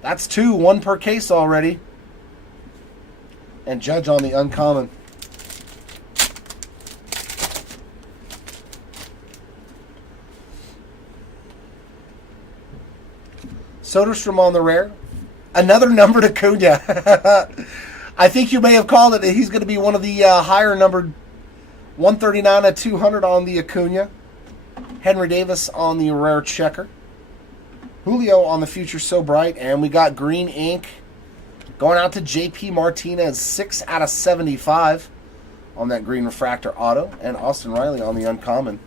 That's 2, 1 per case already. And Judge on the uncommon. Soderstrom on the rare. Another numbered Acuna. I think you may have called it. He's going to be one of the higher numbered 139 at 200 on the Acuna. Henry Davis on the rare checker. Julio on the Future So Bright. And we got green ink going out to JP Martinez. 6 out of 75 on that green refractor auto. And Austin Riley on the uncommon.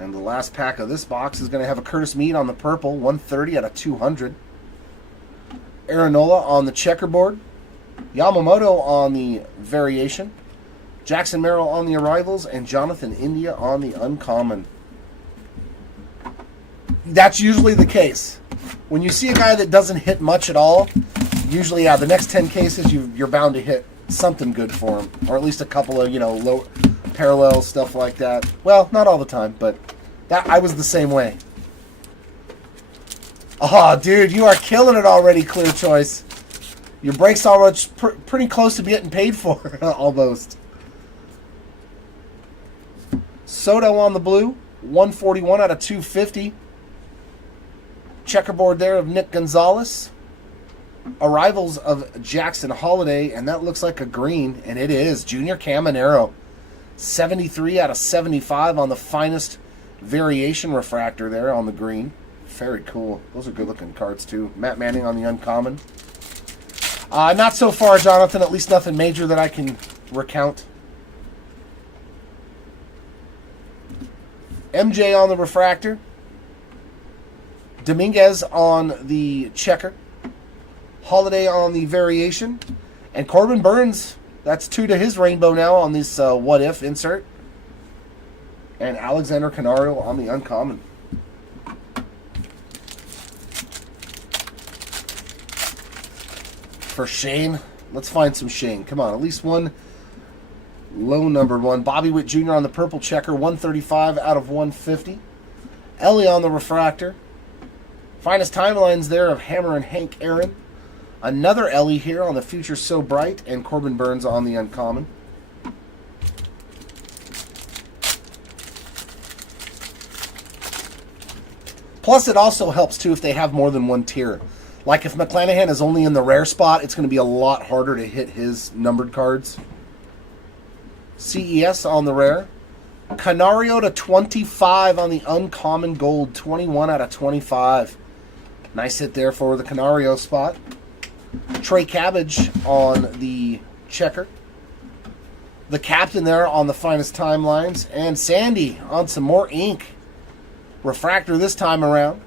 And the last pack of this box is going to have a Curtis Meade on the purple, 130 out of 200. Aaron Nola on the checkerboard. Yamamoto on the variation. Jackson Merrill on the arrivals. And Jonathan India on the uncommon. That's usually the case. When you see a guy that doesn't hit much at all, usually, the next 10 cases, you're bound to hit something good for him. Or at least a couple of, low parallel stuff like that. Well, not all the time, but I was the same way. Oh, dude, you are killing it already, Clear Choice. Your break's already pretty close to getting paid for, almost. Soto on the blue, 141 out of 250. Checkerboard there of Nick Gonzalez. Arrivals of Jackson Holiday, and that looks like a green, and it is. Junior Caminero. 73 out of 75 on the finest variation refractor there on the green. Very cool. Those are good-looking cards, too. Matt Manning on the uncommon. Not so far, Jonathan. At least nothing major that I can recount. MJ on the refractor. Dominguez on the checker. Holiday on the variation. And Corbin Burns, that's 2 to his rainbow now on this what if insert. And Alexander Canario on the uncommon. For Shane, let's find some Shane. Come on, at least one low numbered one. Bobby Witt Jr. on the purple checker, 135 out of 150. Ellie on the refractor. Finest timelines there of Hammer and Hank Aaron. Another Ellie here on the Future So Bright, and Corbin Burns on the uncommon. Plus, it also helps, too, if they have more than one tier. Like, if McClanahan is only in the rare spot, it's going to be a lot harder to hit his numbered cards. CES on the rare. Canario to 25 on the uncommon gold. 21 out of 25. Nice hit there for the Canario spot. Trey Cabbage on the checker. The captain there on the finest timelines. And Sandy on some more ink. Refractor this time around.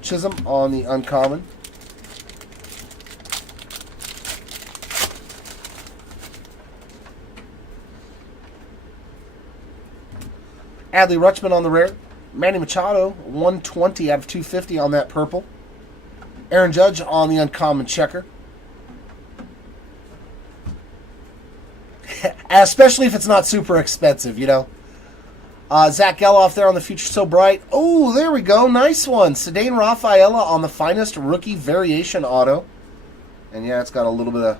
Chisholm on the uncommon. Adley Rutschman on the rare. Manny Machado, 120 out of 250 on that purple. Aaron Judge on the uncommon checker. Especially if it's not super expensive, you know. Zach Geloff there on the Future So Bright. Oh, there we go. Nice one. Sedane Rafaela on the Finest Rookie Variation Auto. And yeah, it's got a little bit of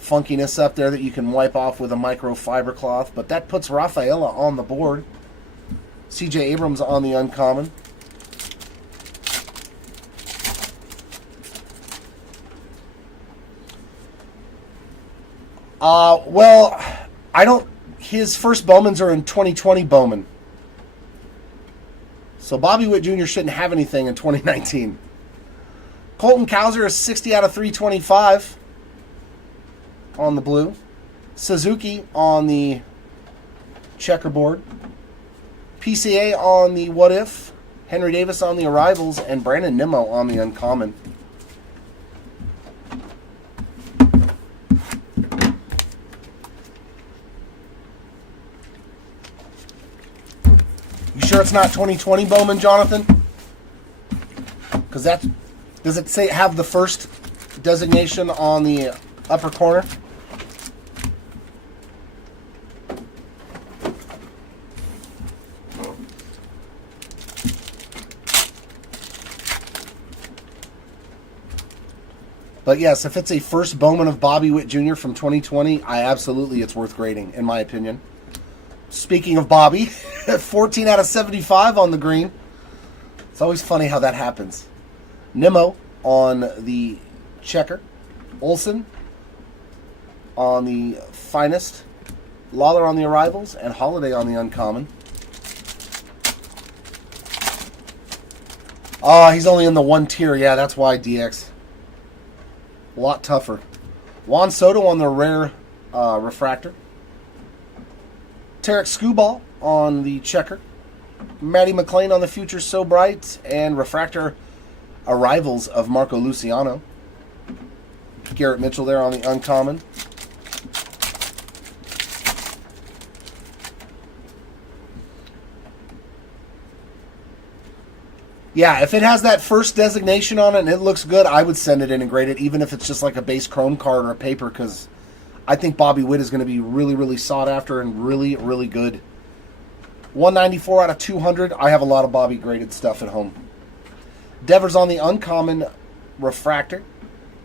funkiness up there that you can wipe off with a microfiber cloth. But that puts Rafaela on the board. CJ Abrams on the uncommon. Well, I don't... His first Bowmans are in 2020 Bowman. So Bobby Witt Jr. shouldn't have anything in 2019. Colton Cowser is 60 out of 325 on the blue. Suzuki on the checkerboard. PCA on the What If. Henry Davis on the Arrivals. And Brandon Nimmo on the uncommon. You sure it's not 2020 Bowman, Jonathan? Because that's... Does it say have the first designation on the upper corner? But yes, if it's a first Bowman of Bobby Witt Jr. from 2020, it's worth grading, in my opinion. Speaking of Bobby, 14 out of 75 on the green. It's always funny how that happens. Nimmo on the checker. Olsen on the Finest. Lawler on the Arrivals. And Holiday on the uncommon. Oh, he's only in the one tier. Yeah, that's why, DX. A lot tougher. Juan Soto on the rare refractor. Tarek Skubal on the checker. Matty McLean on the Future So Bright. And refractor Arrivals of Marco Luciano. Garrett Mitchell there on the uncommon. Yeah, if it has that first designation on it and it looks good, I would send it in and grade it, even if it's just like a base chrome card or a paper, because I think Bobby Witt is going to be really, really sought after and really, really good. 194 out of 200. I have a lot of Bobby graded stuff at home. Devers on the uncommon refractor.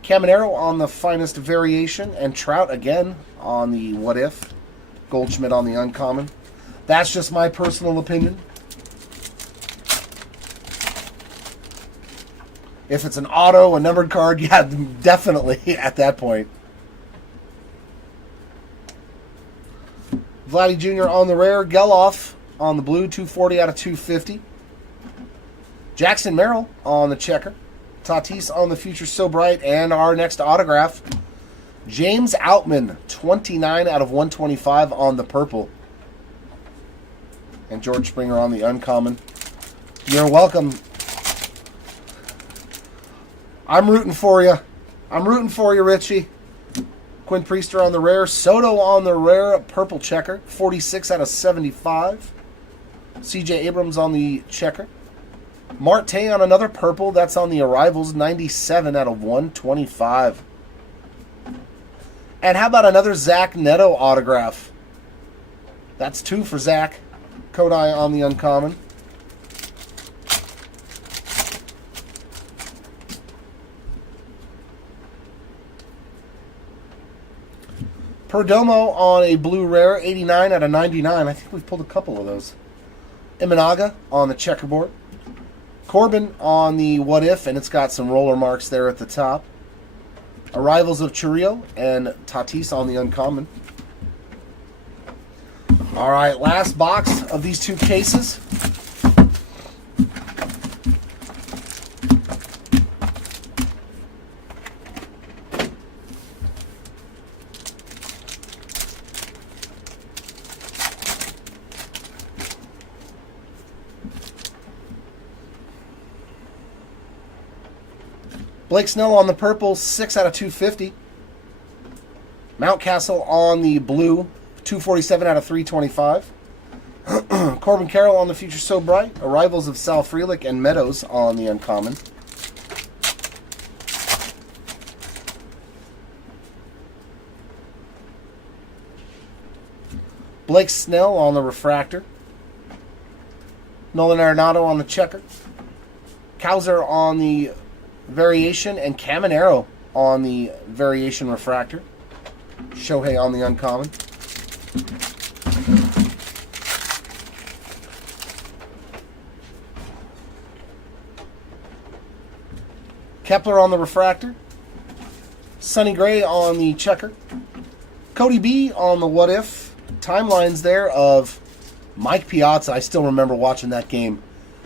Caminero on the Finest Variation. And Trout again on the What If. Goldschmidt on the uncommon. That's just my personal opinion. If it's an auto, a numbered card, yeah, definitely at that point. Vladdy Jr. on the rare. Geloff on the blue, 240 out of 250. Jackson Merrill on the checker. Tatis on the Future So Bright. And our next autograph, James Outman, 29 out of 125 on the purple. And George Springer on the uncommon. You're welcome. I'm rooting for you. I'm rooting for you, Richie. Quinn Priester on the rare. Soto on the rare purple checker. 46 out of 75. CJ Abrams on the checker. Marte on another purple. That's on the Arrivals. 97 out of 125. And how about another Zach Neto autograph? That's 2 for Zach. Kodai on the uncommon. Perdomo on a blue rare, 89 out of 99. I think we've pulled a couple of those. Imanaga on the checkerboard. Corbin on the What If, and it's got some roller marks there at the top. Arrivals of Churrio and Tatis on the uncommon. All right, last box of these two cases. Blake Snell on the purple, 6 out of 250. Mountcastle on the blue, 247 out of 325. Corbin Carroll on the Future So Bright. Arrivals of Sal Frelick and Meadows on the uncommon. Blake Snell on the refractor. Nolan Arenado on the checker. Kowser on the variation. And Caminero on the variation refractor. Shohei on the uncommon. Kepler on the refractor. Sonny Gray on the checker. Cody B on the what if. Timelines there of Mike Piazza. I still remember watching that game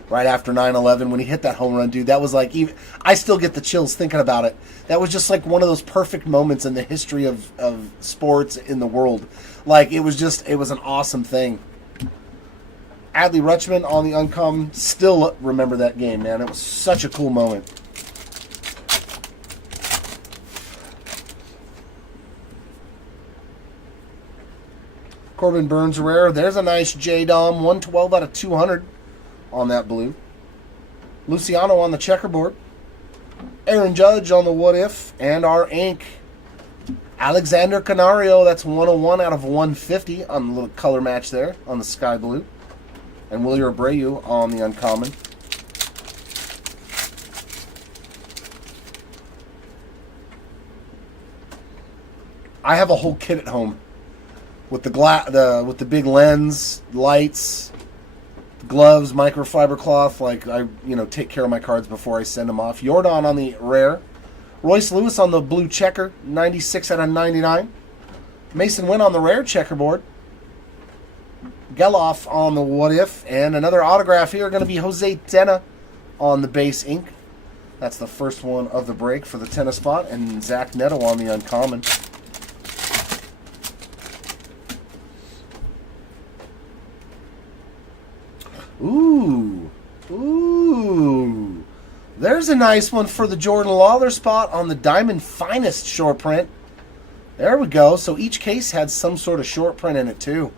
right after 9/11 when he hit that home run, dude. That was like, even I still get the chills thinking about it. That was just like one of those perfect moments in the history of sports in the world. Like, it was an awesome thing. Adley Rutschman on the uncommon. Still remember that game, man. It was such a cool moment. Corbin Burns rare. There's a nice J-Dom. 112 out of 200 on that blue. Luciano on the checkerboard. Aaron Judge on the what if. And our ink. Alexander Canario. That's 101 out of 150 on the little color match there on the sky blue. And Wilyer Abreu on the uncommon. I have a whole kit at home. With with the big lens, lights, gloves, microfiber cloth, like I take care of my cards before I send them off. Jordan on the rare, Royce Lewis on the blue checker, 96 out of 99. Mason Wynn on the rare checkerboard. Geloff on the what if, and another autograph here going to be Jose Tena on the base ink. That's the first one of the break for the Tena spot, and Zach Neto on the uncommon. Ooh. There's a nice one for the Jordan Lawler spot on the Diamond Finest short print. There we go. So each case had some sort of short print in it too.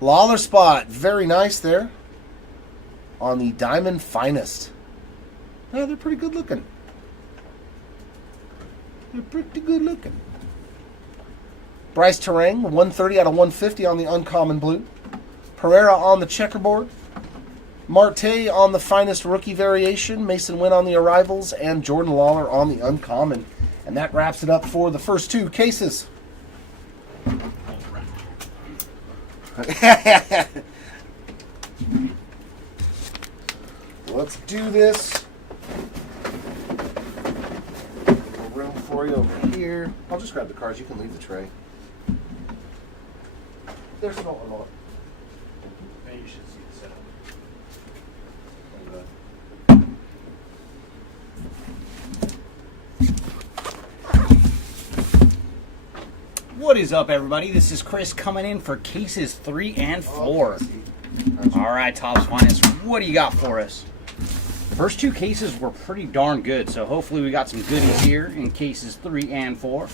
Lawler spot, very nice there on the Diamond Finest. Yeah, they're pretty good looking. Bryce Terang, 130 out of 150 on the uncommon blue. Pereira on the checkerboard. Marte on the finest rookie variation, Mason Wynn on the arrivals, and Jordan Lawler on the uncommon. And that wraps it up for the first two cases. Let's do this. A little room for you over here. I'll just grab the cards. You can leave the tray. There's no one. Maybe you should see the setup. What is up, everybody? This is Chris coming in for cases 3 and 4. All right, Topps Finest, what do you got for us? First two cases were pretty darn good, so hopefully we got some goodies here in cases 3 and 4.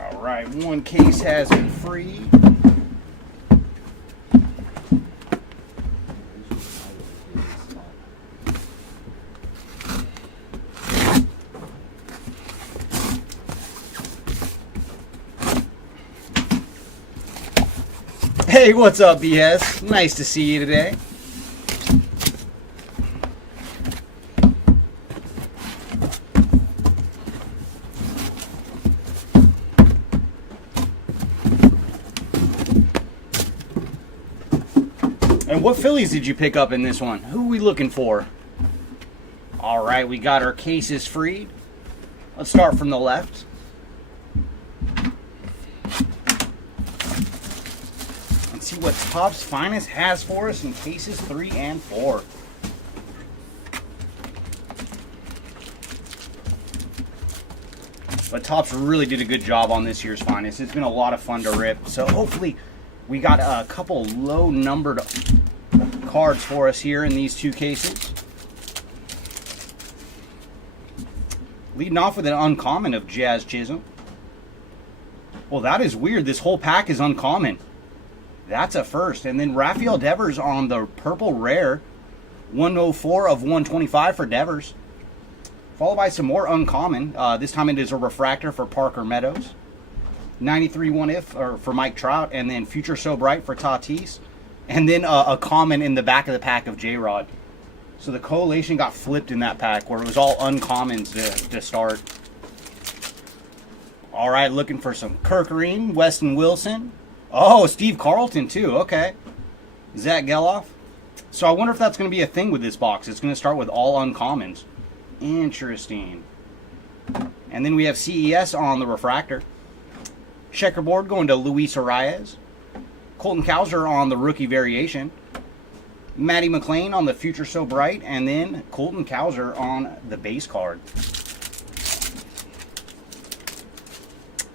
All right, one case has been freed. Hey, what's up, BS? Nice to see you today. And what Phillies did you pick up in this one? Who are we looking for? All right, we got our cases freed. Let's start from the left. See what Topps Finest has for us in cases 3 and 4. But Topps really did a good job on this year's Finest. It's been a lot of fun to rip. So hopefully we got a couple low numbered cards for us here in these two cases. Leading off with an uncommon of Jazz Chisholm. Well, that is weird. This whole pack is uncommon. That's a first. And then Rafael Devers on the purple rare 104 of 125 for Devers. Followed by some more uncommon. This time it is a refractor for Parker Meadows. 93 1-if for Mike Trout. And then Future So Bright for Tatis. And then a common in the back of the pack of J-Rod. So the collation got flipped in that pack where it was all uncommons to start. All right, looking for some Kirkering, Weston Wilson. Oh, Steve Carlton too. Okay. Zach Geloff. So I wonder if that's going to be a thing with this box. It's going to start with all uncommons. Interesting. And then we have CES on the refractor. Checkerboard going to Luis Arias. Colton Cowser on the rookie variation. Matty McLean on the Future So Bright. And then Colton Cowser on the base card.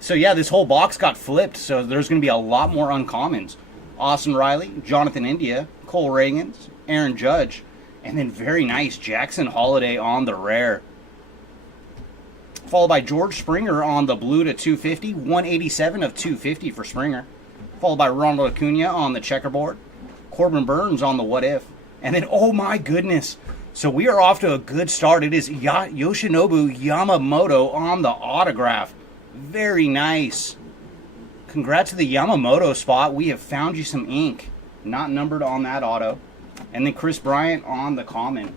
So yeah, this whole box got flipped. So there's going to be a lot more uncommons. Austin Riley, Jonathan India, Cole Reagans, Aaron Judge, and then very nice Jackson Holiday on the rare. Followed by George Springer on the blue to 250, 187 of 250 for Springer. Followed by Ronald Acuna on the checkerboard, Corbin Burns on the what if, and then oh my goodness, so we are off to a good start. It is Yoshinobu Yamamoto on the autograph. Very nice. Congrats to the Yamamoto spot. We have found you some ink. Not numbered on that auto. And then Chris Bryant on the common.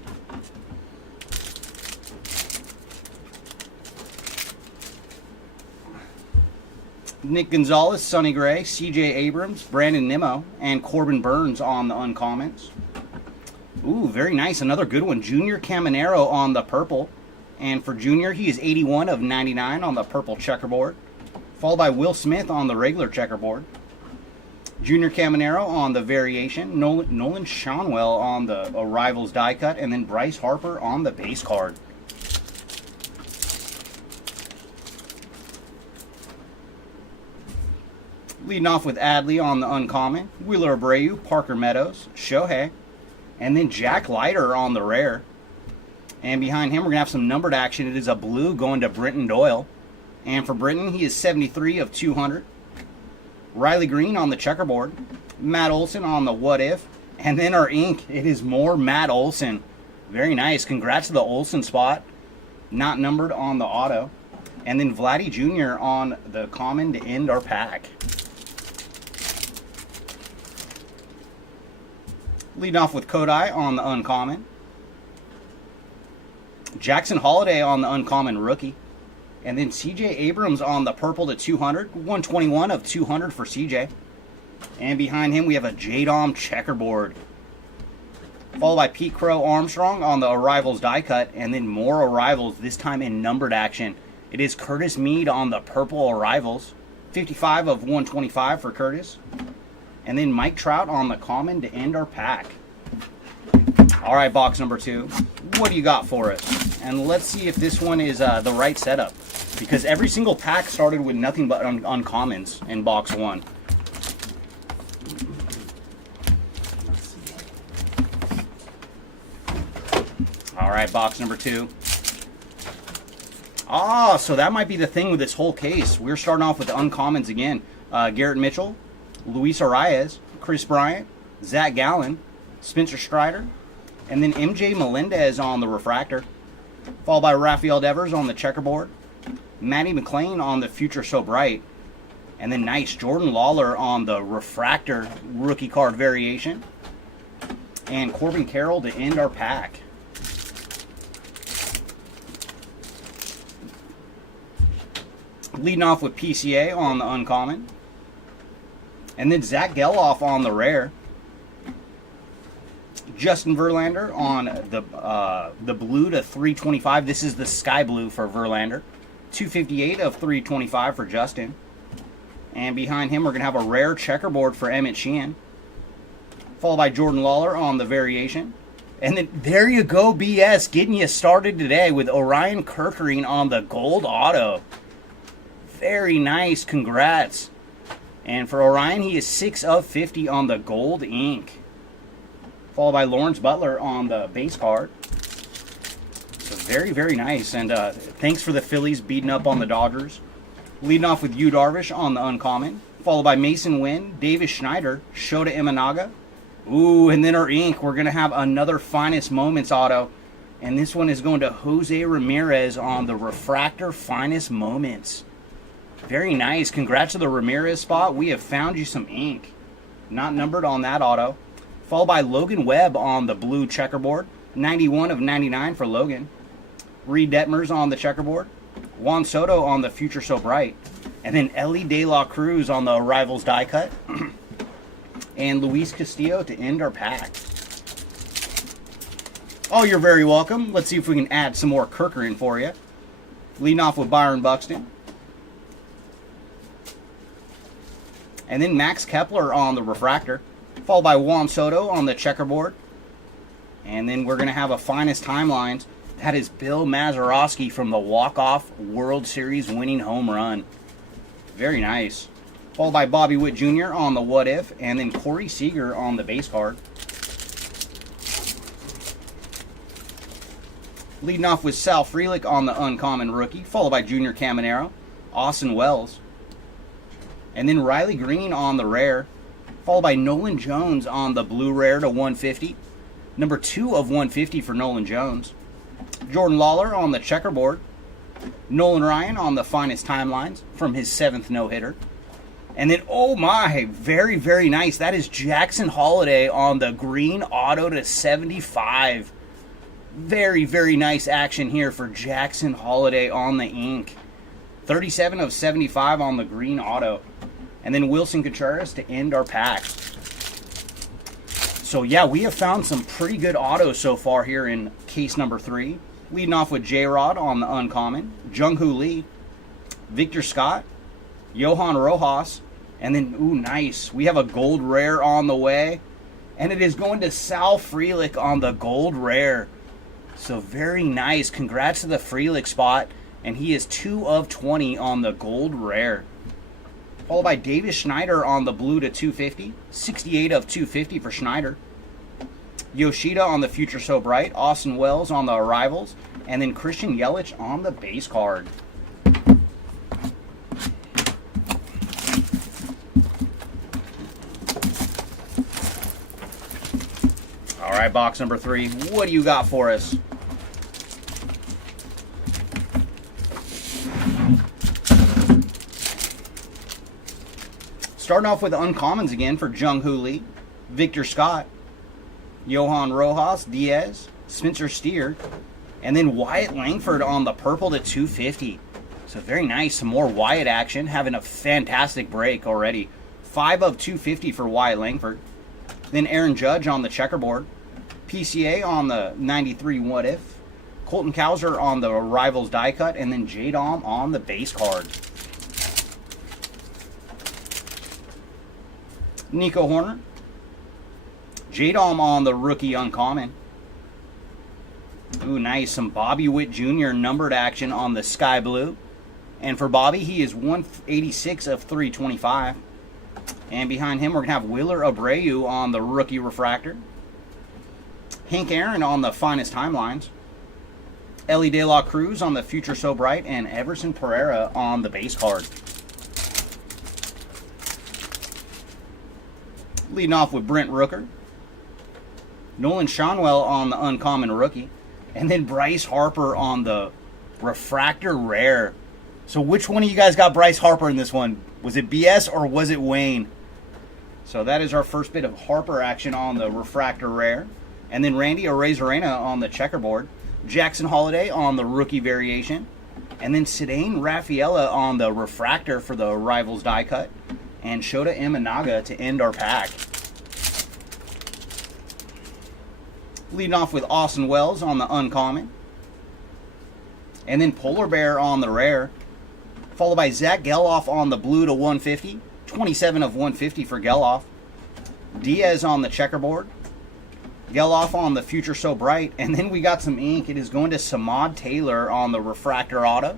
Nick Gonzalez, Sonny Gray, CJ Abrams, Brandon Nimmo, and Corbin Burns on the uncommons. Ooh, very nice. Another good one. Junior Caminero on the purple. And for Junior, he is 81 of 99 on the purple checkerboard. Followed by Will Smith on the regular checkerboard. Junior Caminero on the variation. Nolan Schanuel on the Arrivals die cut. And then Bryce Harper on the base card. Leading off with Adley on the uncommon. Wheeler Abreu, Parker Meadows, Shohei. And then Jack Leiter on the rare. And behind him, we're going to have some numbered action. It is a blue going to Brenton Doyle. And for Brenton, he is 73 of 200. Riley Green on the checkerboard. Matt Olson on the what if. And then our ink, it is more Matt Olson. Very nice. Congrats to the Olson spot. Not numbered on the auto. And then Vladdy Jr. on the common to end our pack. Leading off with Kodai on the uncommon. Jackson Holiday on the uncommon rookie. And then CJ Abrams on the purple to 200. 121 of 200 for CJ. And behind him we have a J-Dom checkerboard. Followed by Pete Crow Armstrong on the Arrivals die cut. And then more Arrivals, this time in numbered action. It is Curtis Mead on the purple Arrivals. 55 of 125 for Curtis. And then Mike Trout on the common to end our pack. All right, box number 2. What do you got for us? And let's see if this one is the right setup. Because every single pack started with nothing but uncommons in box 1. All right, box number 2. Ah, so that might be the thing with this whole case. We're starting off with the uncommons again. Garrett Mitchell, Luis Arias, Chris Bryant, Zach Gallen, Spencer Strider, and then MJ Melendez on the refractor. Followed by Rafael Devers on the checkerboard. Matty McLean on the Future So Bright. And then nice Jordan Lawler on the refractor rookie card variation. And Corbin Carroll to end our pack. Leading off with PCA on the uncommon. And then Zach Geloff on the rare. Justin Verlander on the blue to 325. This is the sky blue for Verlander. 258 of 325 for Justin. And behind him, we're going to have a rare checkerboard for Emmett Sheehan. Followed by Jordan Lawler on the variation. And then there you go, BS. Getting you started today with Orion Kirkering on the gold auto. Very nice. Congrats. And for Orion, he is 6 of 50 on the gold ink. Followed by Lawrence Butler on the base card. So very, very nice. And thanks for the Phillies beating up on the Dodgers. Leading off with Yu Darvish on the uncommon. Followed by Mason Wynn, Davis Schneider, Shota Imanaga, Ooh, and then our ink, we're going to have another Finest Moments auto. And this one is going to Jose Ramirez on the Refractor Finest Moments. Very nice. Congrats to the Ramirez spot. We have found you some ink. Not numbered on that auto. Followed by Logan Webb on the blue checkerboard. 91 of 99 for Logan. Reed Detmers on the checkerboard. Juan Soto on the Future So Bright. And then Ellie De La Cruz on the Rivals die cut. And Luis Castillo to end our pack. Oh, you're very welcome. Let's see if we can add some more Kirker in for you. Leading off with Byron Buxton. And then Max Kepler on the refractor. Followed by Juan Soto on the checkerboard. And then we're going to have a Finest Timelines. That is Bill Mazeroski from the walk-off World Series winning home run. Very nice. Followed by Bobby Witt Jr. on the What If. And then Corey Seager on the base card. Leading off with Sal Frelick on the uncommon rookie. Followed by Junior Caminero. Austin Wells. And then Riley Green on the rare. Followed by Nolan Jones on the blue rare to 150. Number 2 of 150 for Nolan Jones. Jordan Lawler on the checkerboard. Nolan Ryan on the Finest Timelines from his 7th no-hitter. And then, oh my, very, very nice. That is Jackson Holiday on the green auto to 75. Very, very nice action here for Jackson Holiday on the ink. 37 of 75 on the green auto. And then Wilson Contreras to end our pack. So yeah, we have found some pretty good autos so far here in case number 3. Leading off with J-Rod on the uncommon. Jung-Hoo Lee. Victor Scott. Johan Rojas. And then, ooh, nice. We have a gold rare on the way. And it is going to Sal Frelick on the gold rare. So very nice. Congrats to the Frelick spot. And he is 2 of 20 on the gold rare. Followed by Davis Schneider on the blue to 250. 68 of 250 for Schneider. Yoshida on the Future So Bright. Austin Wells on the Arrivals. And then Christian Yelich on the base card. All right, box number 3. What do you got for us? Starting off with the uncommons again for Jung-Hoo Lee, Victor Scott, Johan Rojas, Diaz, Spencer Steer, and then Wyatt Langford on the purple to 250. So very nice. Some more Wyatt action. Having a fantastic break already. 5 of 250 for Wyatt Langford. Then Aaron Judge on the checkerboard. PCA on the 93 What If. Colton Cowser on the Rivals die cut. And then J-Dom on the base card. Nico Horner. J-Dom on the rookie uncommon. Ooh, nice. Some Bobby Witt Jr. numbered action on the sky blue. And for Bobby, he is 186 of 325. And behind him, we're going to have Wheeler Abreu on the rookie refractor. Hank Aaron on the Finest Timelines. Ellie De La Cruz on the Future So Bright. And Everson Pereira on the base card. Leading off with Brent Rooker. Nolan Shanwell on the uncommon rookie. And then Bryce Harper on the refractor rare. So which one of you guys got Bryce Harper in this one? Was it BS or was it Wayne? So that is our first bit of Harper action on the refractor rare. And then Randy Arozarena on the checkerboard. Jackson Holiday on the rookie variation. And then Cedane Rafaela on the refractor for the Rivals die cut. And Shota Imanaga to end our pack. Leading off with Austin Wells on the uncommon. And then Polar Bear on the rare. Followed by Zach Geloff on the blue to 150. 27 of 150 for Geloff. Diaz on the checkerboard. Geloff on the Future So Bright. And then we got some ink. It is going to Samad Taylor on the refractor auto.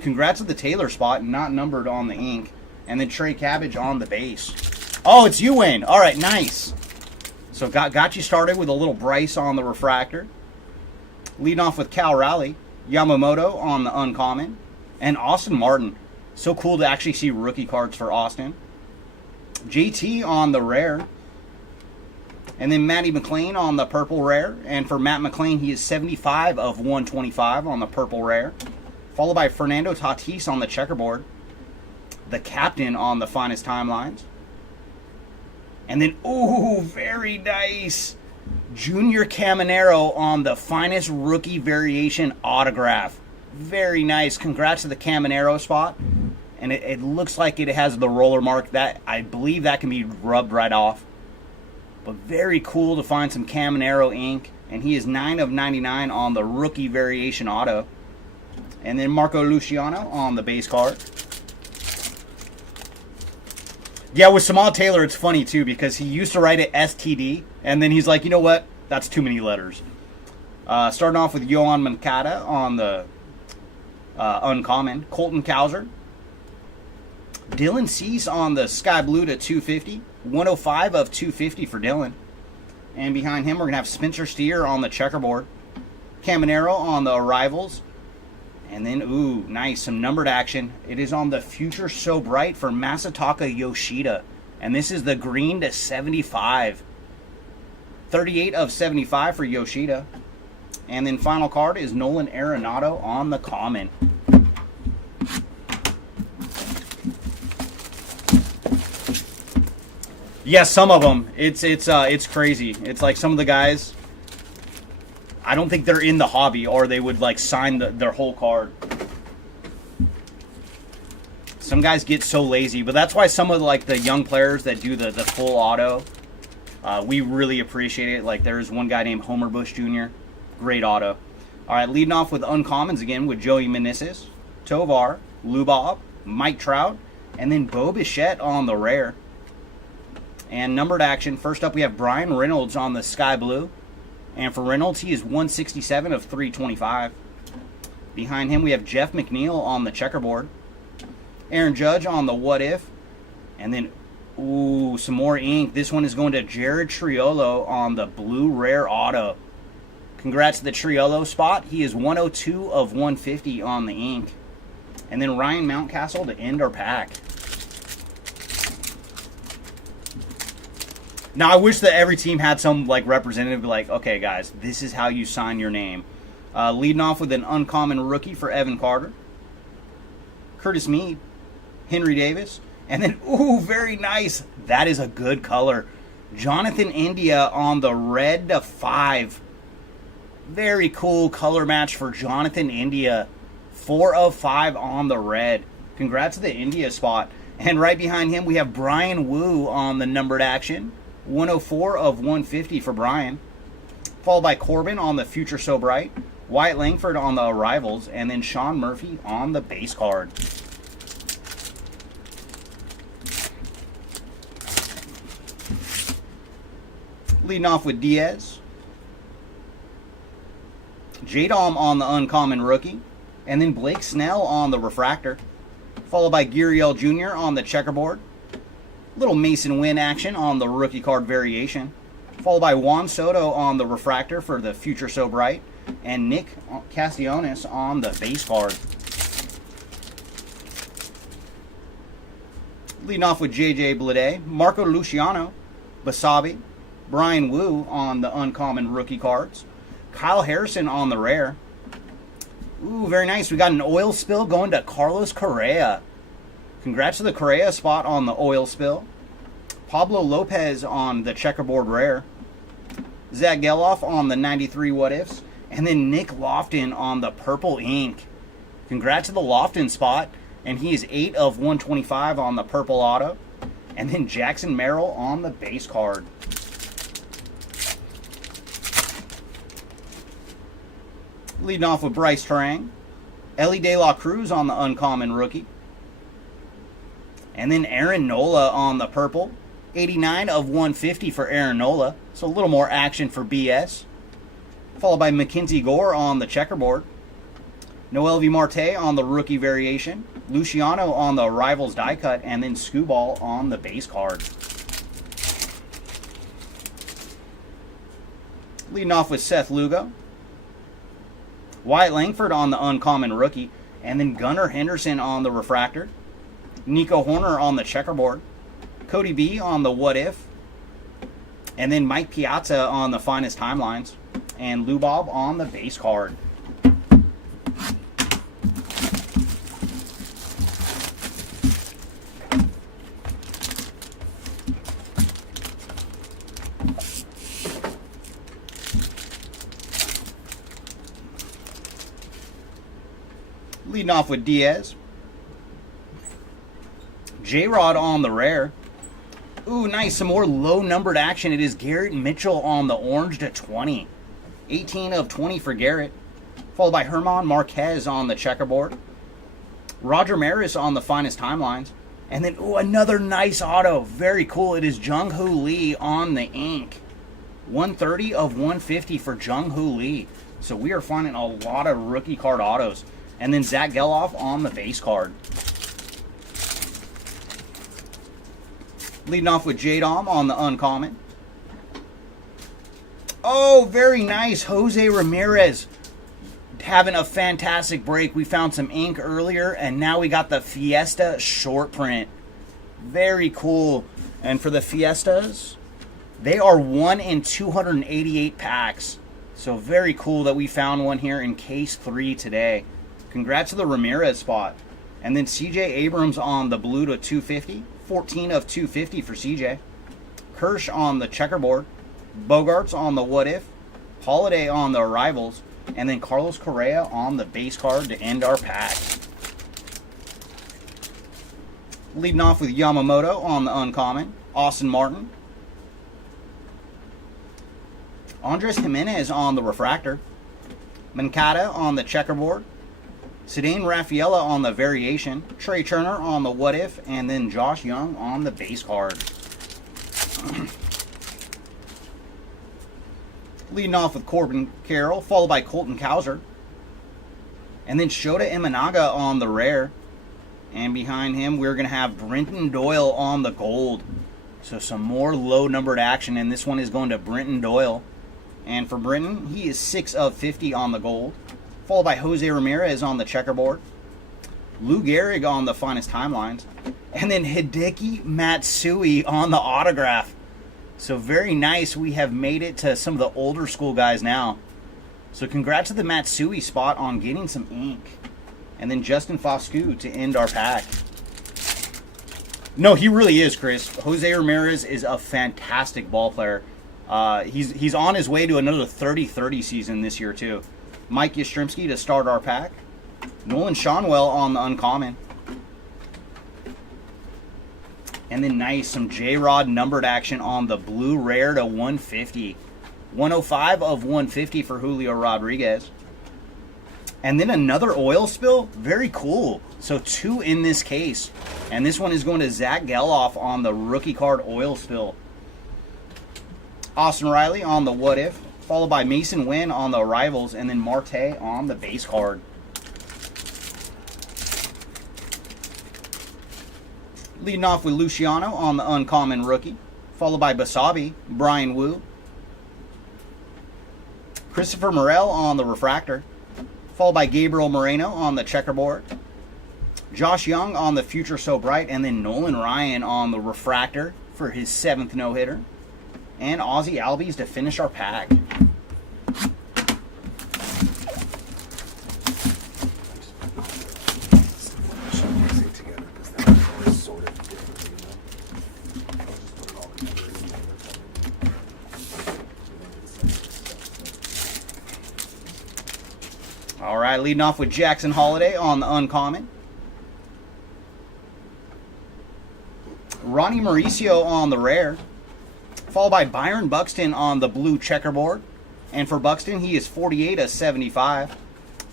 Congrats to the Taylor spot, not numbered on the ink. And then Trey Cabbage on the base. Oh, it's you, Wayne. All right, nice. So got you started with a little Bryce on the refractor. Leading off with Cal Raleigh. Yamamoto on the uncommon. And Austin Martin. So cool to actually see rookie cards for Austin. JT on the rare. And then Matty McLean on the purple rare. And for Matt McLean, he is 75 of 125 on the purple rare. Followed by Fernando Tatis on the checkerboard. The captain on the finest timelines. And then, ooh, very nice. Junior Caminero on the finest rookie variation autograph. Very nice. Congrats to the Caminero spot. And it looks like it has the roller mark. That I believe that can be rubbed right off. But very cool to find some Caminero ink. And he is 9 of 99 on the rookie variation auto. And then Marco Luciano on the base card. Yeah, with Samal Taylor, it's funny too because he used to write it STD. And then he's like, you know what? That's too many letters. Starting off with Yohan Moncada on the uncommon. Colton Cowser. Dylan Cease on the Sky Blue to 250. 105 of 250 for Dylan. And behind him, we're going to have Spencer Steer on the checkerboard. Caminero on the arrivals. And then, ooh, nice, some numbered action. It is on the Future So Bright for Masataka Yoshida. And this is the green to 75. 38 of 75 for Yoshida. And then final card is Nolan Arenado on the common. Yeah, some of them. It's crazy. It's like some of the guys, I don't think they're in the hobby, or they would like sign their whole card. Some guys get so lazy, but that's why some of like the young players that do the full auto, we really appreciate it. Like there's one guy named Homer Bush Jr. Great auto. All right, leading off with uncommons again with Joey Meneses, Tovar, Lubob, Mike Trout, and then Bo Bichette on the rare. And numbered action, first up we have Brian Reynolds on the Sky Blue. And for Reynolds, he is 167 of 325. Behind him we have Jeff McNeil on the checkerboard. Aaron Judge on the What If. And then, ooh, some more ink. This one is going to Jared Triolo on the Blue Rare Auto. Congrats to the Triolo spot. He is 102 of 150 on the ink. And then Ryan Mountcastle to end our pack. Now, I wish that every team had some like representative like, okay, guys, this is how you sign your name. Leading off with an uncommon rookie for Evan Carter. Curtis Mead. Henry Davis. And then, ooh, very nice. That is a good color. Jonathan India on the red to 5. Very cool color match for Jonathan India. 4 of 5 on the red. Congrats to the India spot. And right behind him, we have Brian Wu on the numbered action. 104 of 150 for Brian. Followed by Corbin on the Future So Bright. Wyatt Langford on the arrivals. And then Sean Murphy on the base card. Leading off with Diaz. J-Dom on the uncommon rookie. And then Blake Snell on the refractor. Followed by Gurriel Jr. on the checkerboard. Little Mason Wynn action on the rookie card variation. Followed by Juan Soto on the refractor for the Future So Bright. And Nick Castellanos on the base card. Leading off with JJ Bleday, Marco Luciano, Basabi, Brian Wu on the uncommon rookie cards. Kyle Harrison on the rare. Ooh, very nice. We got an oil spill going to Carlos Correa. Congrats to the Correa spot on the oil spill. Pablo Lopez on the checkerboard rare. Zach Geloff on the 93 What Ifs. And then Nick Lofton on the purple ink. Congrats to the Lofton spot. And he is 8 of 125 on the purple auto. And then Jackson Merrill on the base card. Leading off with Bryce Terang. Ellie De La Cruz on the uncommon rookie. And then Aaron Nola on the purple. 89 of 150 for Aaron Nola. So a little more action for BS. Followed by Mackenzie Gore on the checkerboard. Noel V. Marte on the rookie variation. Luciano on the Rivals die cut. And then Scooball on the base card. Leading off with Seth Lugo. Wyatt Langford on the uncommon rookie. And then Gunnar Henderson on the refractor. Nico Horner on the checkerboard. Cody B on the What If. And then Mike Piazza on the finest timelines. And Lou Bob on the base card. Leading off with Diaz. J-Rod on the rare. Ooh, nice. Some more low-numbered action. It is Garrett Mitchell on the orange to 20. 18 of 20 for Garrett. Followed by Herman Marquez on the checkerboard. Roger Maris on the finest timelines. And then, ooh, another nice auto. Very cool. It is Jung Hoo Lee on the ink. 130 of 150 for Jung Hoo Lee. So we are finding a lot of rookie card autos. And then Zach Geloff on the base card. Leading off with J-Dom on the uncommon. Oh, very nice. Jose Ramirez having a fantastic break. We found some ink earlier, and now we got the Fiesta short print. Very cool. And for the Fiestas, they are 1 in 288 packs. So very cool that we found one here in case 3 today. Congrats to the Ramirez spot. And then CJ Abrams on the blue to 250. 14 of 250 for CJ. Kirsch on the checkerboard. Bogarts on the what if. Holiday on the arrivals. And then Carlos Correa on the base card to end our pack. Leading off with Yamamoto on the uncommon. Austin Martin. Andres Jimenez on the refractor. Mancada on the checkerboard. Cedane Rafaela on the variation, Trey Turner on the what if, and then Josh Young on the base card. Leading off with Corbin Carroll, followed by Colton Cowser. And then Shota Imanaga on the rare. And behind him, we're going to have Brenton Doyle on the gold. So some more low-numbered action, and this one is going to Brenton Doyle. And for Brenton, he is 6 of 50 on the gold. Followed by Jose Ramirez on the checkerboard. Lou Gehrig on the finest timelines. And then Hideki Matsui on the autograph. So very nice. We have made it to some of the older school guys now. So congrats to the Matsui spot on getting some ink. And then Justin Foscue to end our pack. No, he really is, Chris. Jose Ramirez is a fantastic ball player. He's on his way to another 30-30 season this year, too. Mike Yastrzemski to start our pack. Nolan Shonwell on the uncommon. And then nice, some J-Rod numbered action on the blue rare to 150. 105 of 150 for Julio Rodriguez. And then another oil spill. Very cool. So 2 in this case. And this one is going to Zach Geloff on the rookie card oil spill. Austin Riley on the what if. Followed by Mason Wynn on the arrivals, and then Marte on the base card. Leading off with Luciano on the uncommon rookie. Followed by Basabi, Brian Wu. Christopher Morel on the refractor. Followed by Gabriel Moreno on the checkerboard. Josh Young on the future so bright, and then Nolan Ryan on the refractor for his 7th no-hitter. And Ozzie Albies to finish our pack. All right, leading off with Jackson Holiday on the uncommon. Ronnie Mauricio on the rare. Followed by Byron Buxton on the blue checkerboard. And for Buxton, he is 48 of 75.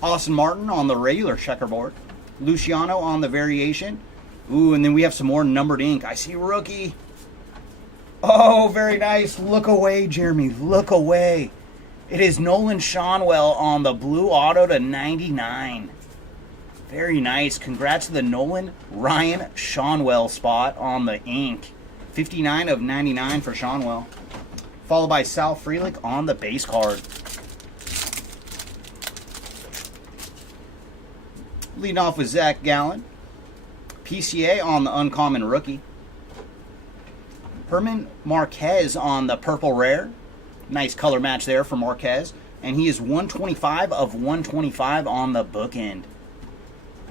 Austin Martin on the regular checkerboard. Luciano on the variation. Ooh, and then we have some more numbered ink. I see rookie. Oh, very nice. Look away, Jeremy. Look away. It is Nolan Shonwell on the blue auto to 99. Very nice. Congrats to the Nolan Ryan Shonwell spot on the ink. 59 of 99 for Shonwell. Followed by Sal Frelick on the base card. Leading off with Zach Gallen. PCA on the uncommon rookie. Herman Marquez on the purple rare. Nice color match there for Marquez. And he is 125 of 125 on the bookend.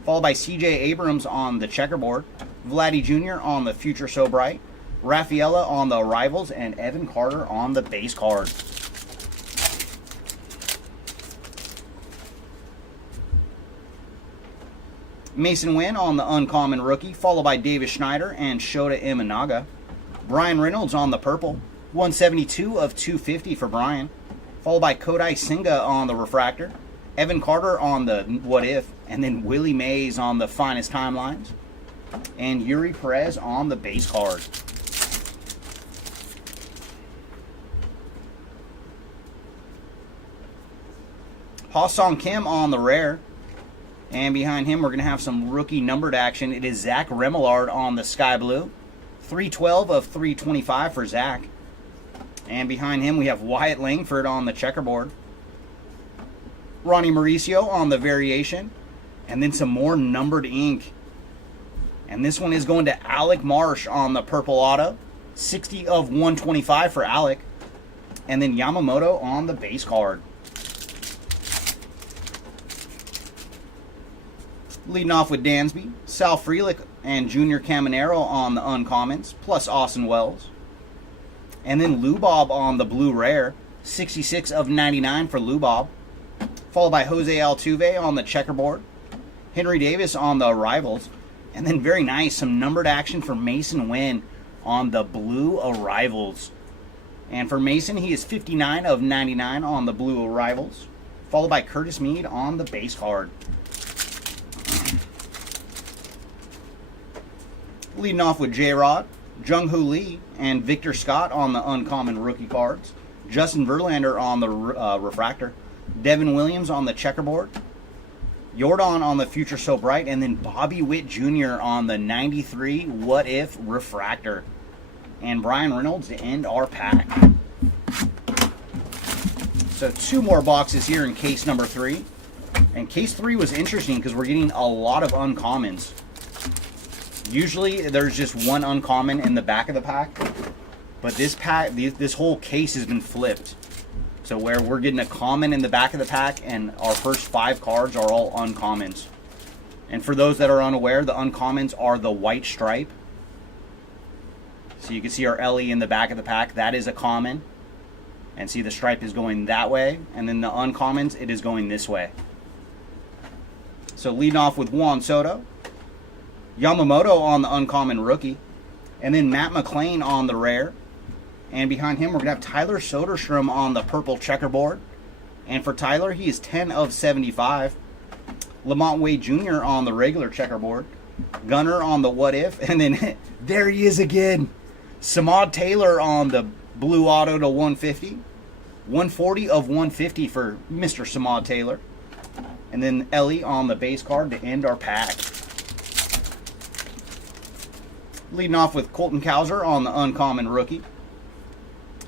Followed by C.J. Abrams on the checkerboard. Vladdy Jr. on the Future So Bright. Rafaela on the Arrivals. And Evan Carter on the base card. Mason Wynn on the uncommon rookie, followed by Davis Schneider and Shota Imanaga. Brian Reynolds on the purple, 172 of 250 for Brian, followed by Kodai Senga on the refractor, Evan Carter on the what if, and then Willie Mays on the finest timelines, and Yuri Perez on the base card. Ha-Sung Kim on the rare. And behind him, we're going to have some rookie numbered action. It is Zach Remillard on the sky blue. 312 of 325 for Zach. And behind him, we have Wyatt Langford on the checkerboard. Ronnie Mauricio on the variation. And then some more numbered ink. And this one is going to Alec Marsh on the purple auto. 60 of 125 for Alec. And then Yamamoto on the base card. Leading off with Dansby, Sal Frelick and Junior Caminero on the uncommons, plus Austin Wells. And then Lubob on the blue rare, 66 of 99 for Lubob. Followed by Jose Altuve on the checkerboard. Henry Davis on the Arrivals. And then very nice, some numbered action for Mason Wynn on the blue Arrivals. And for Mason, he is 59 of 99 on the blue Arrivals. Followed by Curtis Mead on the base card. Leading off with J-Rod, Jung-Hoo Lee, and Victor Scott on the uncommon rookie cards. Justin Verlander on the refractor. Devin Williams on the checkerboard. Jordan on the Future So Bright. And then Bobby Witt Jr. on the 93 What If refractor. And Brian Reynolds to end our pack. So 2 more boxes here in case number 3. And case 3 was interesting because we're getting a lot of uncommons. Usually there's just one uncommon in the back of the pack, but this whole case has been flipped. So where we're getting a common in the back of the pack and our first 5 cards are all uncommons. And for those that are unaware, the uncommons are the white stripe. So you can see our Ellie in the back of the pack, that is a common. And see the stripe is going that way, and then the uncommons, it is going this way. So leading off with Juan Soto. Yamamoto on the uncommon rookie. And then Matt McClain on the rare. And behind him, we're going to have Tyler Soderstrom on the purple checkerboard. And for Tyler, he is 10 of 75. Lamont Wade Jr. on the regular checkerboard. Gunner on the what if. And then there he is again. Samad Taylor on the blue auto to 150. 140 of 150 for Mr. Samad Taylor. And then Ellie on the base card to end our pack. Leading off with Colton Cowser on the uncommon rookie.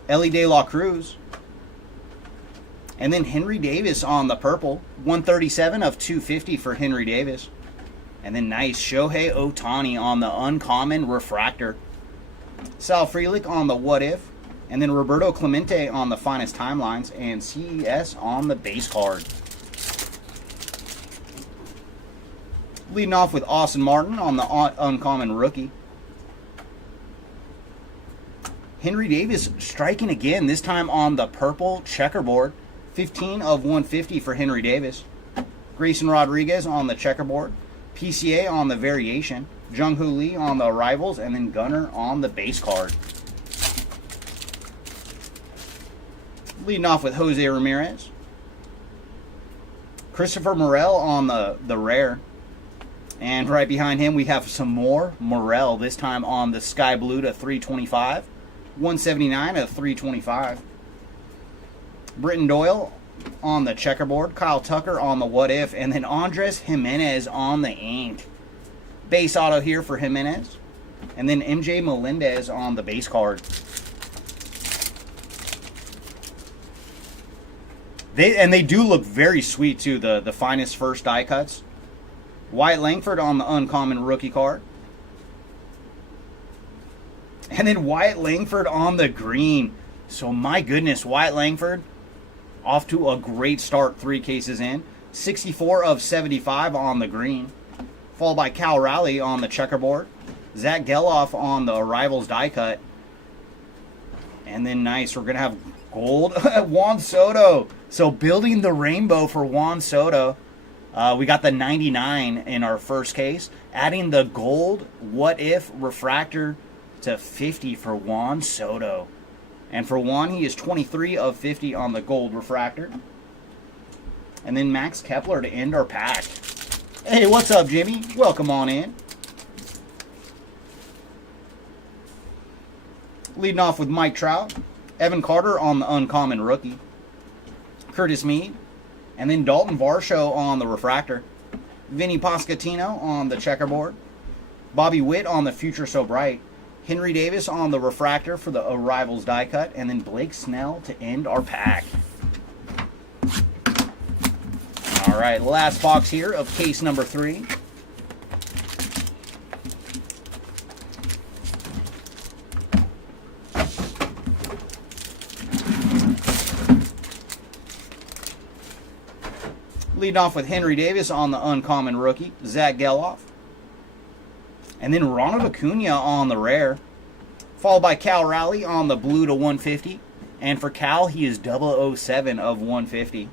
Ellie De La Cruz. And then Henry Davis on the purple. 137 of 250 for Henry Davis. And then nice Shohei Ohtani on the uncommon refractor. Sal Frelick on the what if. And then Roberto Clemente on the finest timelines. And CES on the base card. Leading off with Austin Martin on the uncommon rookie. Henry Davis striking again, this time on the purple checkerboard. 15 of 150 for Henry Davis. Grayson Rodriguez on the checkerboard. PCA on the variation. Jung-Hoo Lee on the Arrivals. And then Gunner on the base card. Leading off with Jose Ramirez. Christopher Morel on the rare. And right behind him, we have some more Morel, this time on the sky blue to 325. 179 of 325. Britton Doyle on the checkerboard. Kyle Tucker on the what if. And then Andres Jimenez on the ink. Base auto here for Jimenez. And then MJ Melendez on the base card. They do look very sweet too, the finest first die cuts. Wyatt Langford on the uncommon rookie card. And then Wyatt Langford on the green. So my goodness, Wyatt Langford off to a great start, 3 cases in. 64 of 75 on the green. Followed by Cal Raleigh on the checkerboard. Zach Geloff on the Arrivals die cut. And then nice, we're going to have gold Juan Soto. So building the rainbow for Juan Soto. We got the 99 in our first case. Adding the gold what if refractor to 50 for Juan Soto. And for Juan, he is 23 of 50 on the gold refractor. And then Max Kepler to end our pack. Hey, what's up, Jimmy? Welcome on in. Leading off with Mike Trout. Evan Carter on the uncommon rookie. Curtis Mead. And then Dalton Varsho on the refractor. Vinny Pasquantino on the checkerboard. Bobby Witt on the Future So Bright. Henry Davis on the refractor for the Arrivals die cut. And then Blake Snell to end our pack. All right, last box here of case number 3. Leading off with Henry Davis on the uncommon rookie, Zach Geloff. And then Ronald Acuna on the rare. Followed by Cal Raleigh on the blue to 150. And for Cal, he is 007 of 150.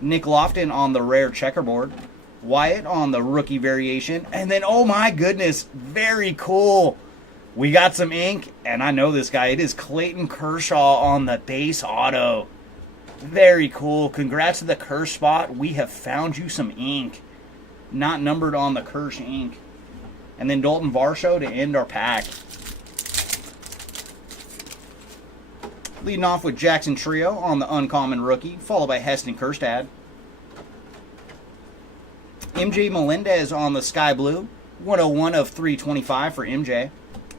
Nick Lofton on the rare checkerboard. Wyatt on the rookie variation. And then, oh my goodness, very cool. We got some ink, and I know this guy. It is Clayton Kershaw on the base auto. Very cool. Congrats to the Kersh spot. We have found you some ink. Not numbered on the Kersh ink. And then Dalton Varsho to end our pack. Leading off with Jackson Trio on the uncommon rookie, followed by Heston Kjerstad. MJ Melendez on the sky blue, 101 of 325 for MJ.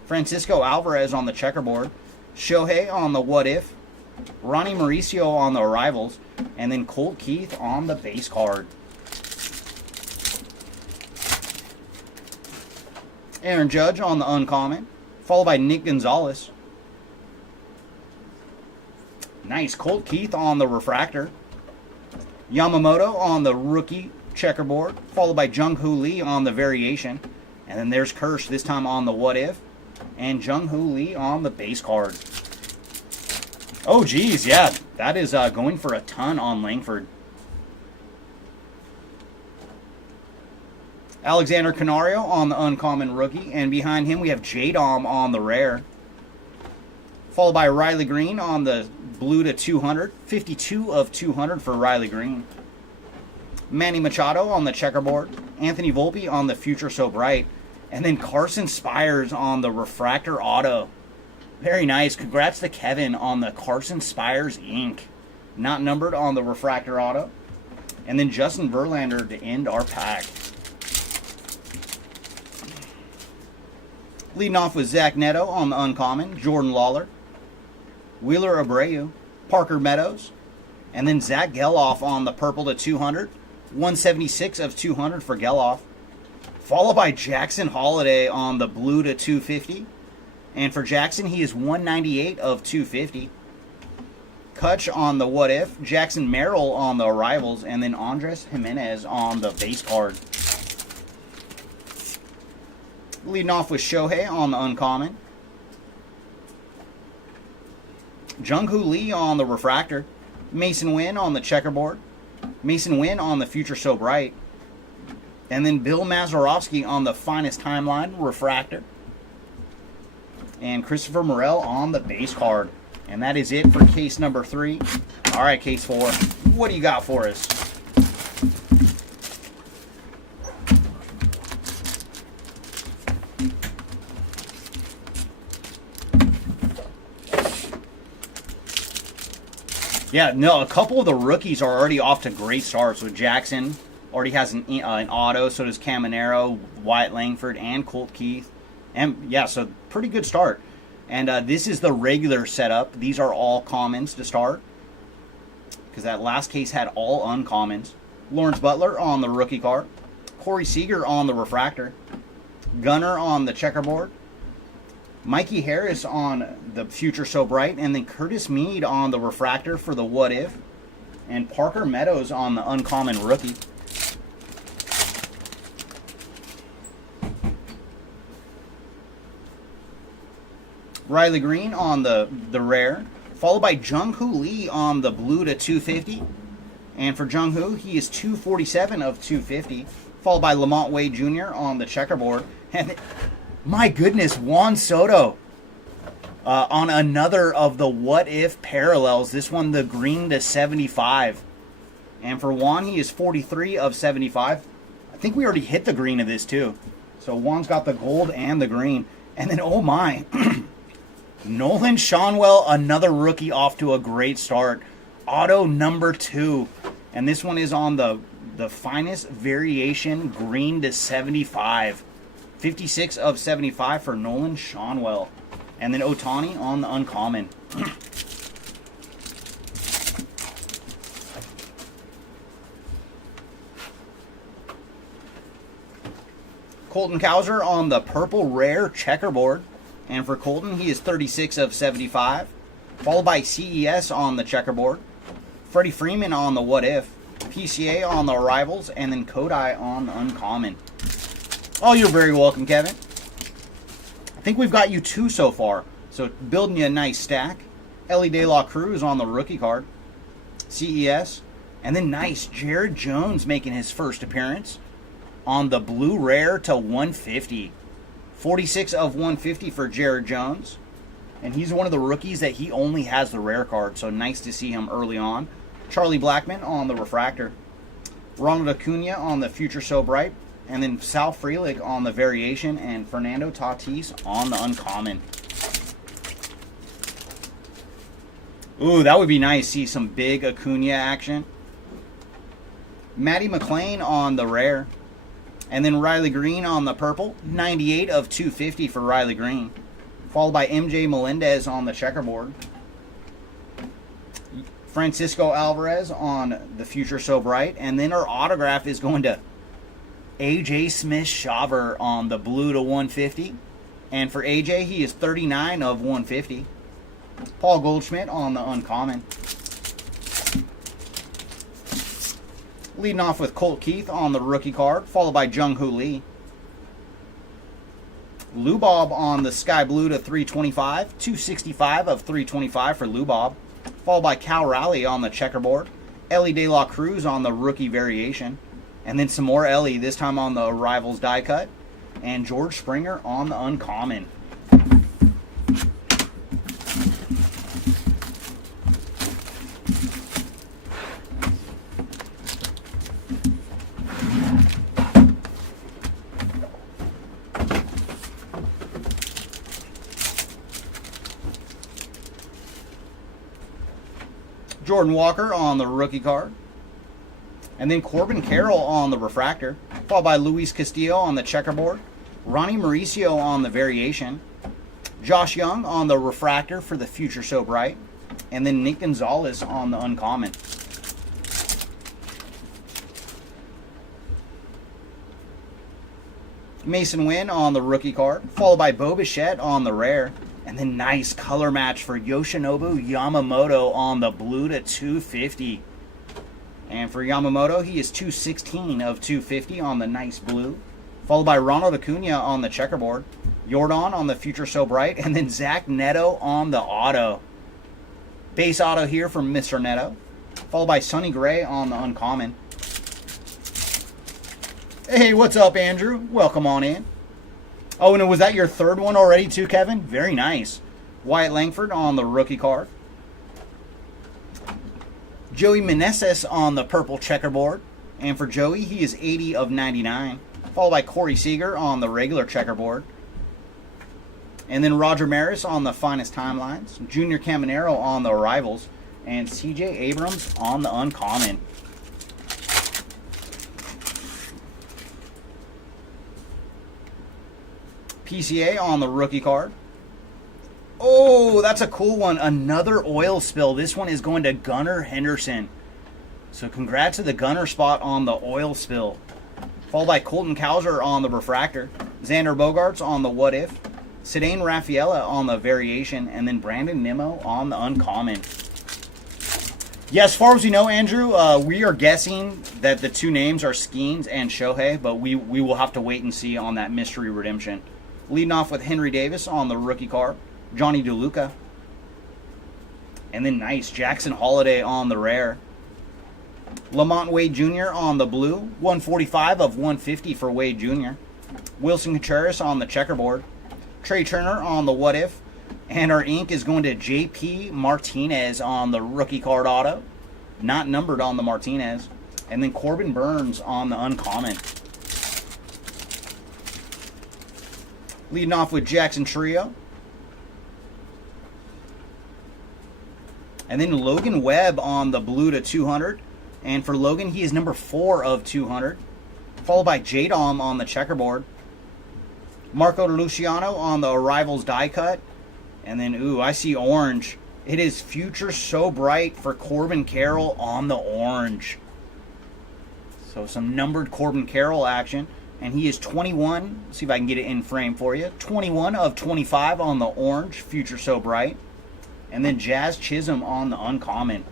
Francisco Alvarez on the checkerboard. Shohei on the what if. Ronnie Mauricio on the Arrivals. And then Colt Keith on the base card. Aaron Judge on the uncommon, followed by Nick Gonzalez. Nice. Colt Keith on the refractor. Yamamoto on the rookie checkerboard, followed by Jung-Hoo Lee on the variation. And then there's Kersh, this time on the what if. And Jung-Hoo Lee on the base card. Oh, geez, yeah. That is going for a ton on Langford. Alexander Canario on the uncommon rookie. And behind him we have J-Dom on the rare. Followed by Riley Green on the blue to 200. 52 of 200 for Riley Green. Manny Machado on the checkerboard. Anthony Volpe on the Future So Bright. And then Carson Spires on the refractor auto. Very nice. Congrats to Kevin on the Carson Spires ink. Not numbered on the refractor auto. And then Justin Verlander to end our pack. Leading off with Zach Neto on the uncommon. Jordan Lawler. Wheeler Abreu. Parker Meadows. And then Zach Geloff on the purple to 200. 176 of 200 for Geloff. Followed by Jackson Holiday on the blue to 250. And for Jackson, he is 198 of 250. Kutch on the what if. Jackson Merrill on the Arrivals. And then Andres Jimenez on the base card. Leading off with Shohei on the uncommon. Jung-Hoo Lee on the refractor. Mason Wynn on the checkerboard. Mason Wynn on the Future So Bright. And then Bill Mazeroski on the Finest Timeline refractor. And Christopher Morel on the base card. And that is it for case number 3. All right, case 4. What do you got for us? Yeah, no, a couple of the rookies are already off to great starts. With Jackson, already has an auto. So does Caminero, Wyatt Langford, and Colt Keith. And yeah, so pretty good start. And this is the regular setup. These are all commons to start. Because that last case had all uncommons. Lawrence Butler on the rookie card. Corey Seager on the refractor. Gunnar on the checkerboard. Mikey Harris on the Future So Bright, and then Curtis Mead on the refractor for the What If, and Parker Meadows on the Uncommon Rookie. Riley Green on the rare, followed by Jung-Hoo Lee on the blue to 250. And for Jung-Hoo, he is 247 of 250, followed by Lamont Wade Jr. on the checkerboard. And my goodness, Juan Soto on another of the What If parallels. This one, the green to 75. And for Juan, he is 43 of 75. I think we already hit the green of this too. So Juan's got the gold and the green. And then, oh my, Nolan Schanuel, another rookie off to a great start. Auto number 2. And this one is on the finest variation green to 75. 56 of 75 for Nolan Schanuel. And then Otani on the uncommon. Colton Cowser on the purple rare checkerboard. And for Colton, he is 36 of 75. Followed by CES on the checkerboard. Freddie Freeman on the What If. PCA on the Arrivals. And then Kodai on the uncommon. Oh, you're very welcome, Kevin. I think we've got you 2 so far. So building you a nice stack. Ellie De La Cruz on the rookie card. CES. And then nice, Jared Jones making his first appearance on the blue rare to 150. 46 of 150 for Jared Jones. And he's one of the rookies that he only has the rare card. So nice to see him early on. Charlie Blackmon on the refractor. Ronald Acuna on the Future So Bright. And then Sal Frelick on the variation. And Fernando Tatis on the uncommon. Ooh, that would be nice. See some big Acuna action. Matty McClain on the rare. And then Riley Green on the purple. 98 of 250 for Riley Green. Followed by MJ Melendez on the checkerboard. Francisco Alvarez on the Future So Bright. And then our autograph is going to AJ Smith-Shawver on the blue to 150. And for AJ, he is 39 of 150. Paul Goldschmidt on the uncommon. Leading off with Colt Keith on the rookie card, followed by Jung-Hoo Lee. Lou Bob on the sky blue to 325. 265 of 325 for Lou Bob. Followed by Cal Raleigh on the checkerboard. Ellie De La Cruz on the rookie variation. And then some more Ellie, this time on the Arrivals die cut. And George Springer on the uncommon. Jordan Walker on the rookie card. And then Corbin Carroll on the refractor. Followed by Luis Castillo on the checkerboard. Ronnie Mauricio on the variation. Josh Young on the refractor for the Future So Bright. And then Nick Gonzalez on the uncommon. Mason Wynn on the rookie card. Followed by Bo Bichette on the rare. And then nice color match for Yoshinobu Yamamoto on the blue to 250. And for Yamamoto, he is 216 of 250 on the nice blue. Followed by Ronald Acuna on the checkerboard. Jordan on the Future So Bright. And then Zach Neto on the auto. Base auto here from Mr. Neto. Followed by Sonny Gray on the uncommon. Hey, what's up, Andrew? Welcome on in. Oh, and was that your third one already too, Kevin? Very nice. Wyatt Langford on the rookie card. Joey Meneses on the purple checkerboard. And for Joey, he is 80 of 99. Followed by Corey Seager on the regular checkerboard. And then Roger Maris on the finest timelines. Junior Caminero on the arrivals. And CJ Abrams on the uncommon. PCA on the rookie card. Oh, that's a cool one. Another oil spill. This one is going to Gunnar Henderson. So congrats to the Gunnar spot on the oil spill. Followed by Colton Cowser on the refractor. Xander Bogaerts on the What If. Cedane Rafaela on the variation, and then Brandon Nimmo on the uncommon. Yeah, as far as we know, Andrew, we are guessing that the two names are Skeens and Shohei, but we will have to wait and see on that mystery redemption. Leading off with Henry Davis on the rookie card, Johnny DeLuca, and then nice Jackson Holiday on the rare. Lamont Wade Jr. on the blue, 145 of 150 for Wade Jr. Wilson Contreras on the checkerboard. Trey Turner on the what if. And our ink is going to JP Martinez on the rookie card auto. Not numbered on the Martinez. And then Corbin Burns on the uncommon. Leading off with Jackson Trio. And then Logan Webb on the blue to 200. And for Logan, he is number 4 of 200. Followed by J-Dom on the checkerboard. Marco Luciano on the Arrivals die cut. And then, ooh, I see orange. It is Future So Bright for Corbin Carroll on the orange. So some numbered Corbin Carroll action. And he is 21. Let's see if I can get it in frame for you. 21 of 25 on the orange, Future So Bright. And then Jazz Chisholm on the uncommon.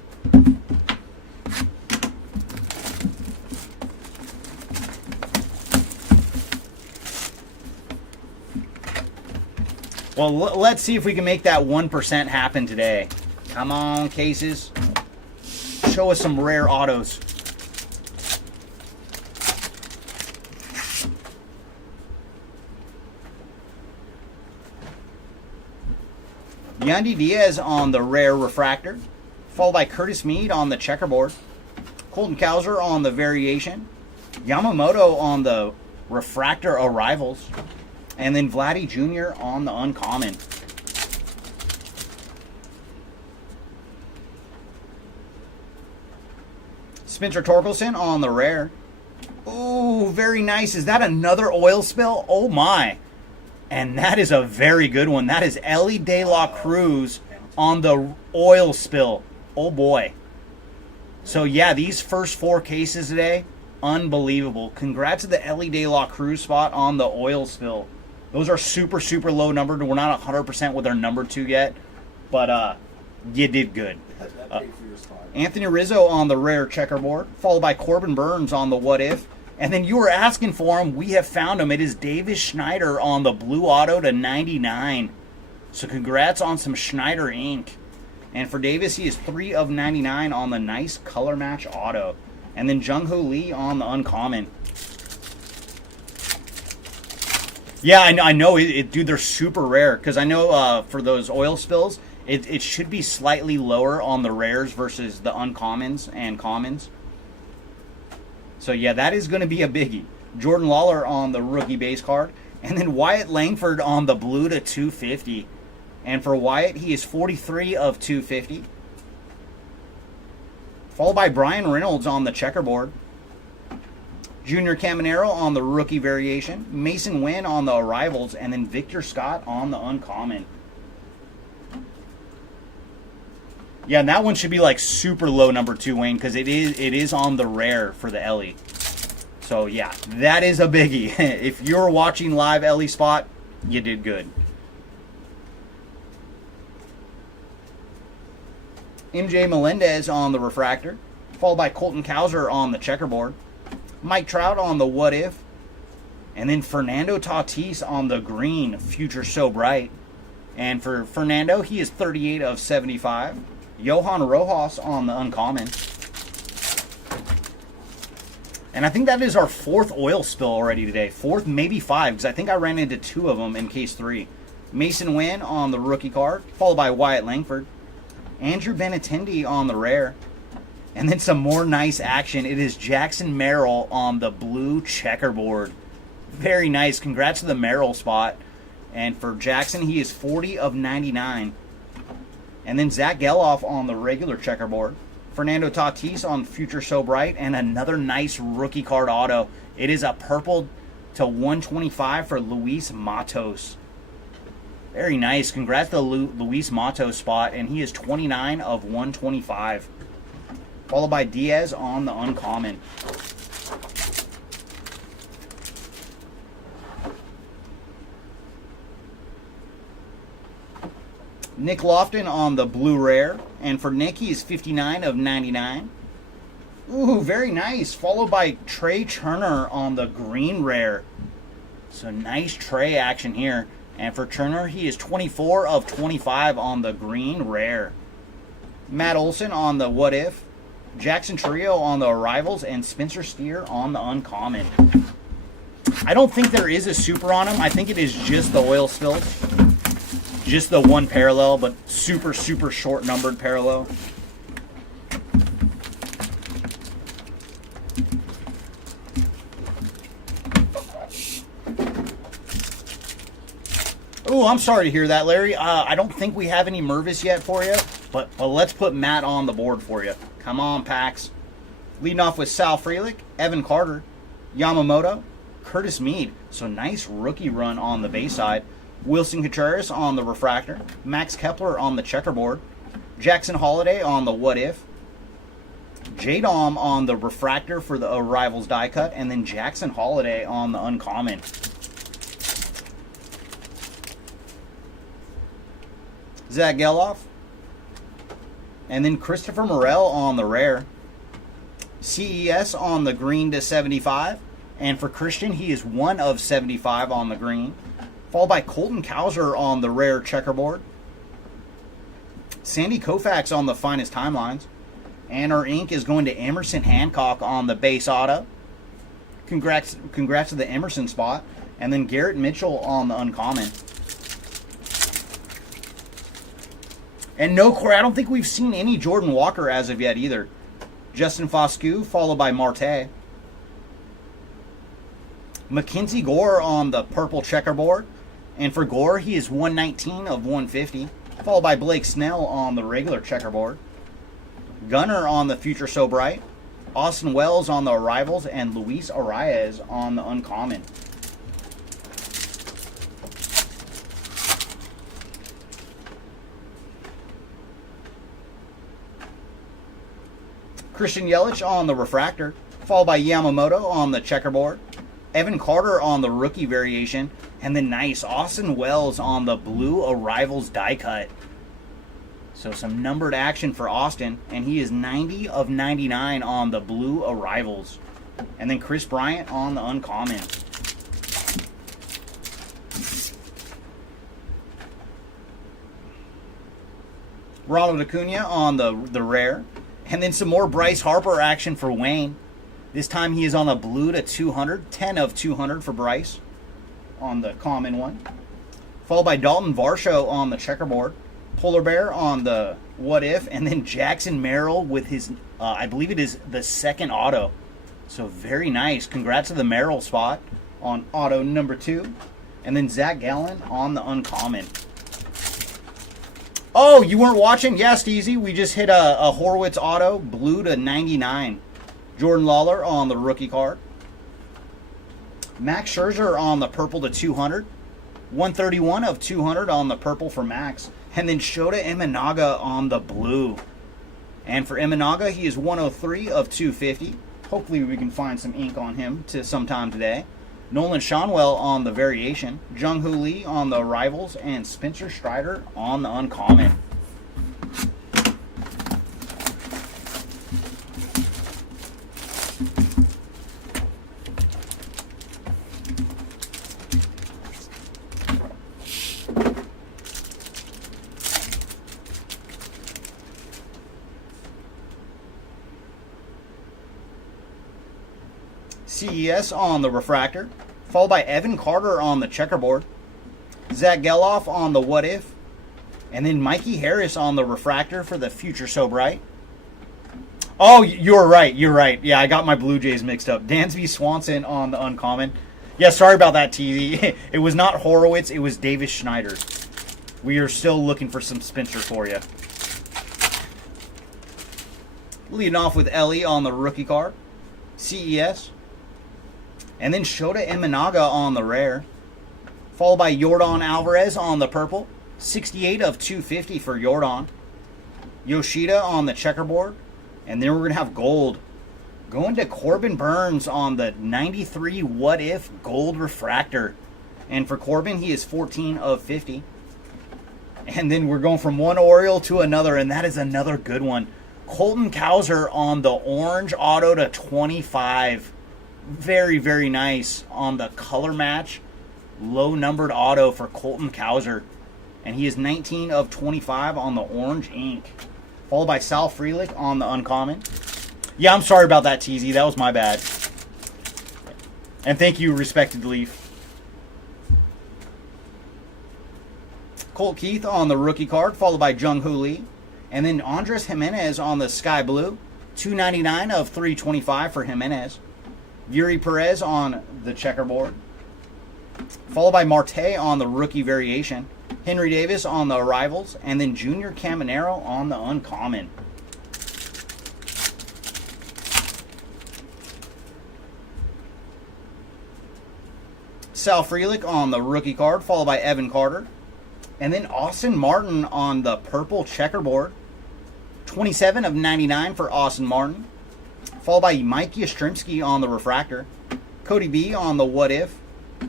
Well, let's see if we can make that 1% happen today. Come on, cases. Show us some rare autos. Yandy Diaz on the rare refractor. Followed by Curtis Mead on the checkerboard. Colton Cowser on the variation. Yamamoto on the refractor arrivals. And then Vladdy Jr. on the uncommon. Spencer Torkelson on the rare. Ooh, very nice. Is that another oil spill? Oh my. And that is a very good one. That is Ellie De La Cruz on the oil spill. Oh boy. So yeah, these first 4 cases today, unbelievable. Congrats to the Ellie De La Cruz spot on the oil spill. Those are super, super low numbered. We're not 100% with our number 2 yet, but you did good. Anthony Rizzo on the rare checkerboard, followed by Corbin Burns on the what if. And then you were asking for him. We have found him. It is Davis Schneider on the blue auto to 99. So congrats on some Schneider ink. And for Davis, he is 3 of 99 on the nice color match auto. And then Jung-Ho Lee on the uncommon. Yeah, I know. Dude, they're super rare. Because I know for those oil spills, it should be slightly lower on the rares versus the uncommons and commons. So, yeah, that is going to be a biggie. Jordan Lawler on the rookie base card. And then Wyatt Langford on the blue to 250. And for Wyatt, he is 43 of 250. Followed by Brian Reynolds on the checkerboard. Junior Caminero on the rookie variation. Mason Wynn on the arrivals. And then Victor Scott on the uncommon. Yeah, and that one should be like super low number 2, Wayne, because it is on the rare for the Ellie. So yeah, that is a biggie. If you're watching live Ellie spot, you did good. MJ Melendez on the refractor, followed by Colton Cowser on the checkerboard. Mike Trout on the what if. And then Fernando Tatis on the green, Future So Bright. And for Fernando, he is 38 of 75. Johan Rojas on the uncommon. And I think that is our 4th oil spill already today. 4th, maybe 5, because I think I ran into 2 of them in case 3. Mason Wynn on the rookie card, followed by Wyatt Langford. Andrew Benintendi on the rare. And then some more nice action. It is Jackson Merrill on the blue checkerboard. Very nice. Congrats to the Merrill spot. And for Jackson, he is 40 of 99. And then Zach Geloff on the regular checkerboard. Fernando Tatis on Future So Bright. And another nice rookie card auto. It is a purple to 125 for Luis Matos. Very nice. Congrats to the Luis Matos spot. And he is 29 of 125. Followed by Diaz on the uncommon. Nick Lofton on the blue rare. And for Nick, he is 59 of 99. Ooh, very nice. Followed by Trey Turner on the green rare. So nice Trey action here. And for Turner, he is 24 of 25 on the green rare. Matt Olson on the what if. Jackson Trio on the arrivals. And Spencer Steer on the uncommon. I don't think there is a super on him. I think it is just the oil spills. Just the one parallel, but super, super short numbered parallel. Oh, I'm sorry to hear that, Larry. I don't think we have any Mervis yet for you, but let's put Matt on the board for you. Come on, Pax. Leading off with Sal Frelick, Evan Carter, Yamamoto, Curtis Mead. So nice rookie run on the base side. Wilson Contreras on the refractor. Max Kepler on the checkerboard. Jackson Holiday on the what if. J-Dom on the refractor for the Arrivals die cut. And then Jackson Holiday on the uncommon. Zach Geloff. And then Christopher Morel on the rare. CES on the green to 75. And for Christian, he is 1 of 75 on the green. Followed by Colton Cowser on the rare checkerboard. Sandy Koufax on the finest timelines. And our ink is going to Emerson Hancock on the base auto. Congrats to the Emerson spot. And then Garrett Mitchell on the uncommon. And no, Corey, I don't think we've seen any Jordan Walker as of yet either. Justin Foscue, followed by Marte. Mackenzie Gore on the purple checkerboard. And for Gore, he is 119 of 150. Followed by Blake Snell on the regular checkerboard. Gunner on the Future So Bright. Austin Wells on the Arrivals. And Luis Arias on the uncommon. Christian Yelich on the refractor, followed by Yamamoto on the checkerboard, Evan Carter on the rookie variation, and then nice Austin Wells on the blue Arrivals die cut. So some numbered action for Austin, and he is 90 of 99 on the blue Arrivals. And then Chris Bryant on the uncommon. Ronald Acuna on the rare. And then some more Bryce Harper action for Wayne. This time he is on the blue to 200. 10 of 200 for Bryce on the common one. Followed by Dalton Varsho on the checkerboard. Polar Bear on the what if. And then Jackson Merrill with his, I believe it is the second auto. So very nice. Congrats to the Merrill spot on auto number 2. And then Zach Gallen on the uncommon. Oh, you weren't watching? Yeah, Steezy. We just hit a Horwitz auto, blue to 99. Jordan Lawler on the rookie card. Max Scherzer on the purple to 200. 131 of 200 on the purple for Max. And then Shota Imanaga on the blue. And for Imanaga, he is 103 of 250. Hopefully we can find some ink on him to sometime today. Nolan Shonwell on the variation, Jung Hoo Lee on the arrivals, and Spencer Strider on the uncommon. CES on the refractor, followed by Evan Carter on the checkerboard, Zach Geloff on the what if, and then Mikey Harris on the refractor for the Future So Bright. Oh, you're right. Yeah, I got my Blue Jays mixed up. Dansby Swanson on the uncommon. Yeah, sorry about that, TV. It was not Horowitz, it was Davis Schneider. We are still looking for some Spencer for you. Leading off with Ellie on the rookie card, CES. And then Shota Imanaga on the rare. Followed by Yordan Alvarez on the purple. 68 of 250 for Yordan. Yoshida on the checkerboard. And then we're going to have gold. Going to Corbin Burns on the 93 What If Gold Refractor. And for Corbin, he is 14 of 50. And then we're going from one Oriole to another, and that is another good one. Colton Cowser on the orange auto to 25. Very, very nice on the color match. Low numbered auto for Colton Cowser. And he is 19 of 25 on the orange ink. Followed by Sal Frelick on the uncommon. Yeah, I'm sorry about that, TZ. That was my bad. And thank you, Respected Leaf. Colt Keith on the rookie card, followed by Jung Hoo Lee. And then Andres Jimenez on the sky blue. 299 of 325 for Jimenez. Yuri Perez on the checkerboard. Followed by Marte on the rookie variation. Henry Davis on the arrivals. And then Junior Caminero on the uncommon. Sal Frelick on the rookie card, followed by Evan Carter. And then Austin Martin on the purple checkerboard. 27 of 99 for Austin Martin. Followed by Mike Yastrzemski on the refractor. Cody B on the what if.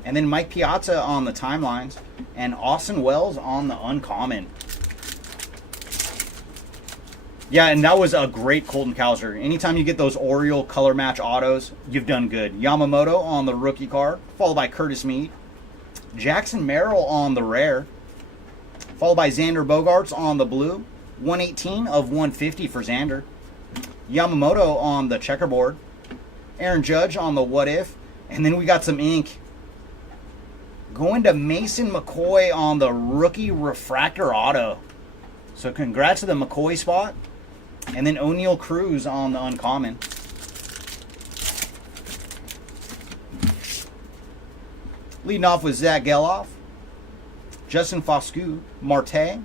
And then Mike Piazza on the timelines. And Austin Wells on the uncommon. Yeah, and that was a great Colton Cowser. Anytime you get those Oriole color match autos, you've done good. Yamamoto on the rookie card, followed by Curtis Mead. Jackson Merrill on the rare. Followed by Xander Bogaerts on the blue. 118 of 150 for Xander. Yamamoto on the checkerboard. Aaron Judge on the what if. And then we got some ink. Going to Mason McCoy on the rookie refractor auto. So congrats to the McCoy spot. And then O'Neal Cruz on the uncommon. Leading off with Zach Geloff. Justin Foscue, Marte,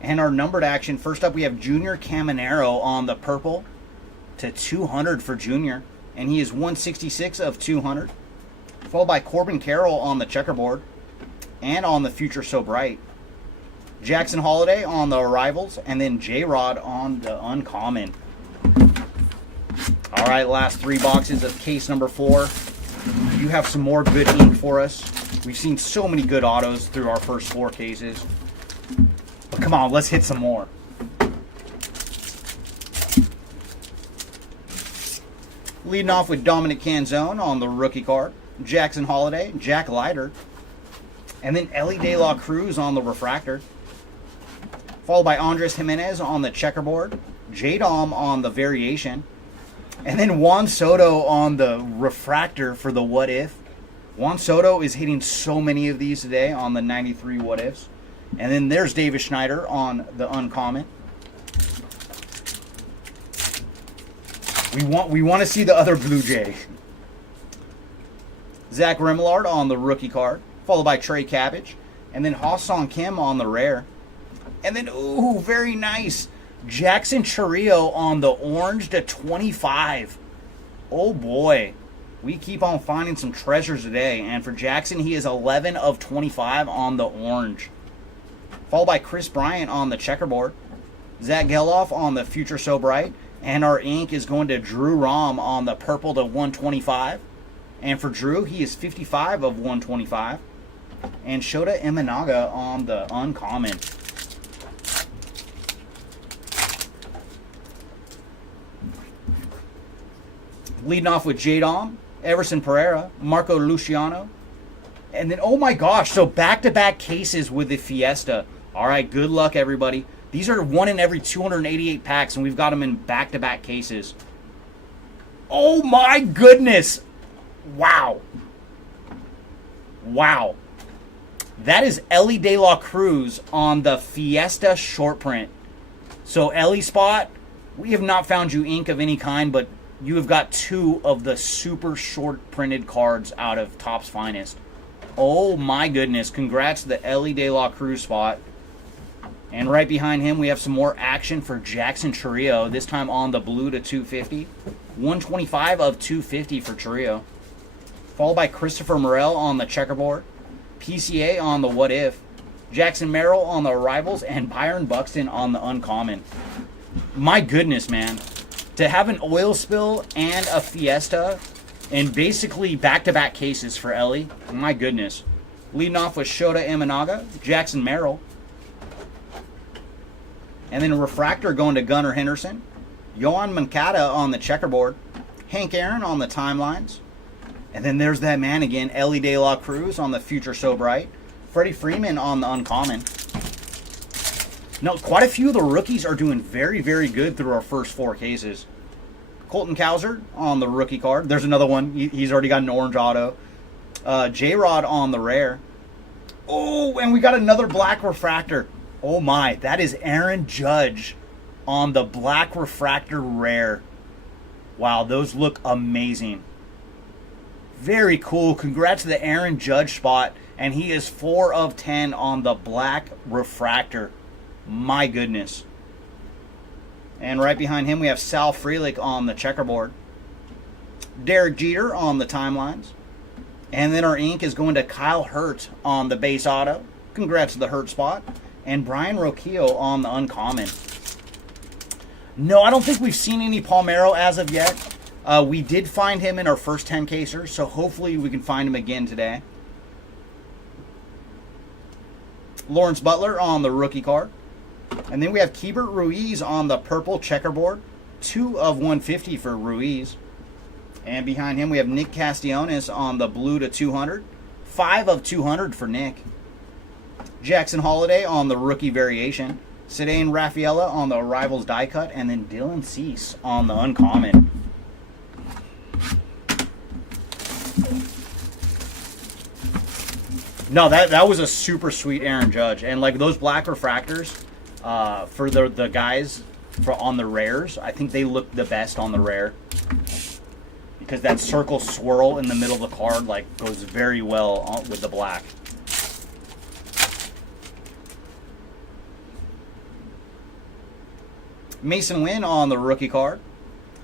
and our numbered action. First up, we have Junior Caminero on the purple to 200 for Junior, and he is 166 of 200. Followed by Corbin Carroll on the checkerboard and on the Future So Bright. Jackson Holiday on the arrivals, and then J-Rod on the uncommon. All right, last three boxes of case number 4. You have some more good ink for us. We've seen so many good autos through our first 4 cases. But come on, let's hit some more. Leading off with Dominic Canzone on the rookie card. Jackson Holiday, Jack Leiter. And then Ellie De La Cruz on the refractor. Followed by Andres Jimenez on the checkerboard. J-Dom on the variation. And then Juan Soto on the refractor for the what if. Juan Soto is hitting so many of these today on the 93 what ifs. And then there's Davis Schneider on the uncommon. We want to see the other Blue Jay. Zach Remillard on the rookie card, followed by Trey Cabbage. And then Ha-Sung Kim on the rare. And then, ooh, very nice, Jackson Chourio on the orange to 25. Oh boy, we keep on finding some treasures today. And for Jackson, he is 11 of 25 on the orange. Followed by Chris Bryant on the checkerboard. Zach Geloff on the Future So Bright. And our ink is going to Drew Rom on the purple to 125. And for Drew, he is 55 of 125. And Shota Imanaga on the uncommon. Leading off with J-Dom, Everson Pereira, Marco Luciano. And then, oh my gosh, so back-to-back cases with the Fiesta. All right, good luck, everybody. These are 1 in every 288 packs, and we've got them in back-to-back cases. Oh my goodness. Wow. Wow. That is Ellie De La Cruz on the Fiesta short print. So, Ellie spot, we have not found you ink of any kind, but you have got 2 of the super short printed cards out of Topps Finest. Oh my goodness. Congrats to the Ellie De La Cruz spot. And right behind him, we have some more action for Jackson Chourio. This time on the blue to 250. 125 of 250 for Chourio. Followed by Christopher Morel on the checkerboard. PCA on the what if. Jackson Merrill on the arrivals. And Byron Buxton on the uncommon. My goodness, man. To have an oil spill and a Fiesta and basically back-to-back cases for Ellie, my goodness. Leading off with Shota Imanaga, Jackson Merrill. And then a refractor going to Gunnar Henderson. Yohan Moncada on the checkerboard. Hank Aaron on the timelines. And then there's that man again, Ellie De La Cruz on the Future So Bright. Freddie Freeman on the uncommon. Now, quite a few of the rookies are doing very, very good through our first 4 cases. Colton Cowser on the rookie card. There's another one. He's already got an orange auto. J-Rod on the rare. Oh, and we got another black refractor. Oh my, that is Aaron Judge on the black refractor rare. Wow, those look amazing. Very cool. Congrats to the Aaron Judge spot. And he is 4 of 10 on the black refractor. My goodness. And right behind him we have Sal Frelick on the checkerboard. Derek Jeter on the timelines. And then our ink is going to Kyle Hurt on the base auto. Congrats to the Hurt spot. And Brian Roquillo on the uncommon. No, I don't think we've seen any Palmeiro as of yet. We did find him in our first 10 casers, so hopefully we can find him again today. Lawrence Butler on the rookie card. And then we have Keibert Ruiz on the purple checkerboard. 2 of 150 for Ruiz. And behind him we have Nick Castellanos on the blue to 200. 5 of 200 for Nick. Jackson Holiday on the rookie variation. Cedane Rafaela on the Arrivals die cut. And then Dylan Cease on the uncommon. No, that was a super sweet Aaron Judge. And like those black refractors for the guys on the rares, I think they look the best on the rare. Because that circle swirl in the middle of the card like goes very well with the black. Mason Wynn on the rookie card.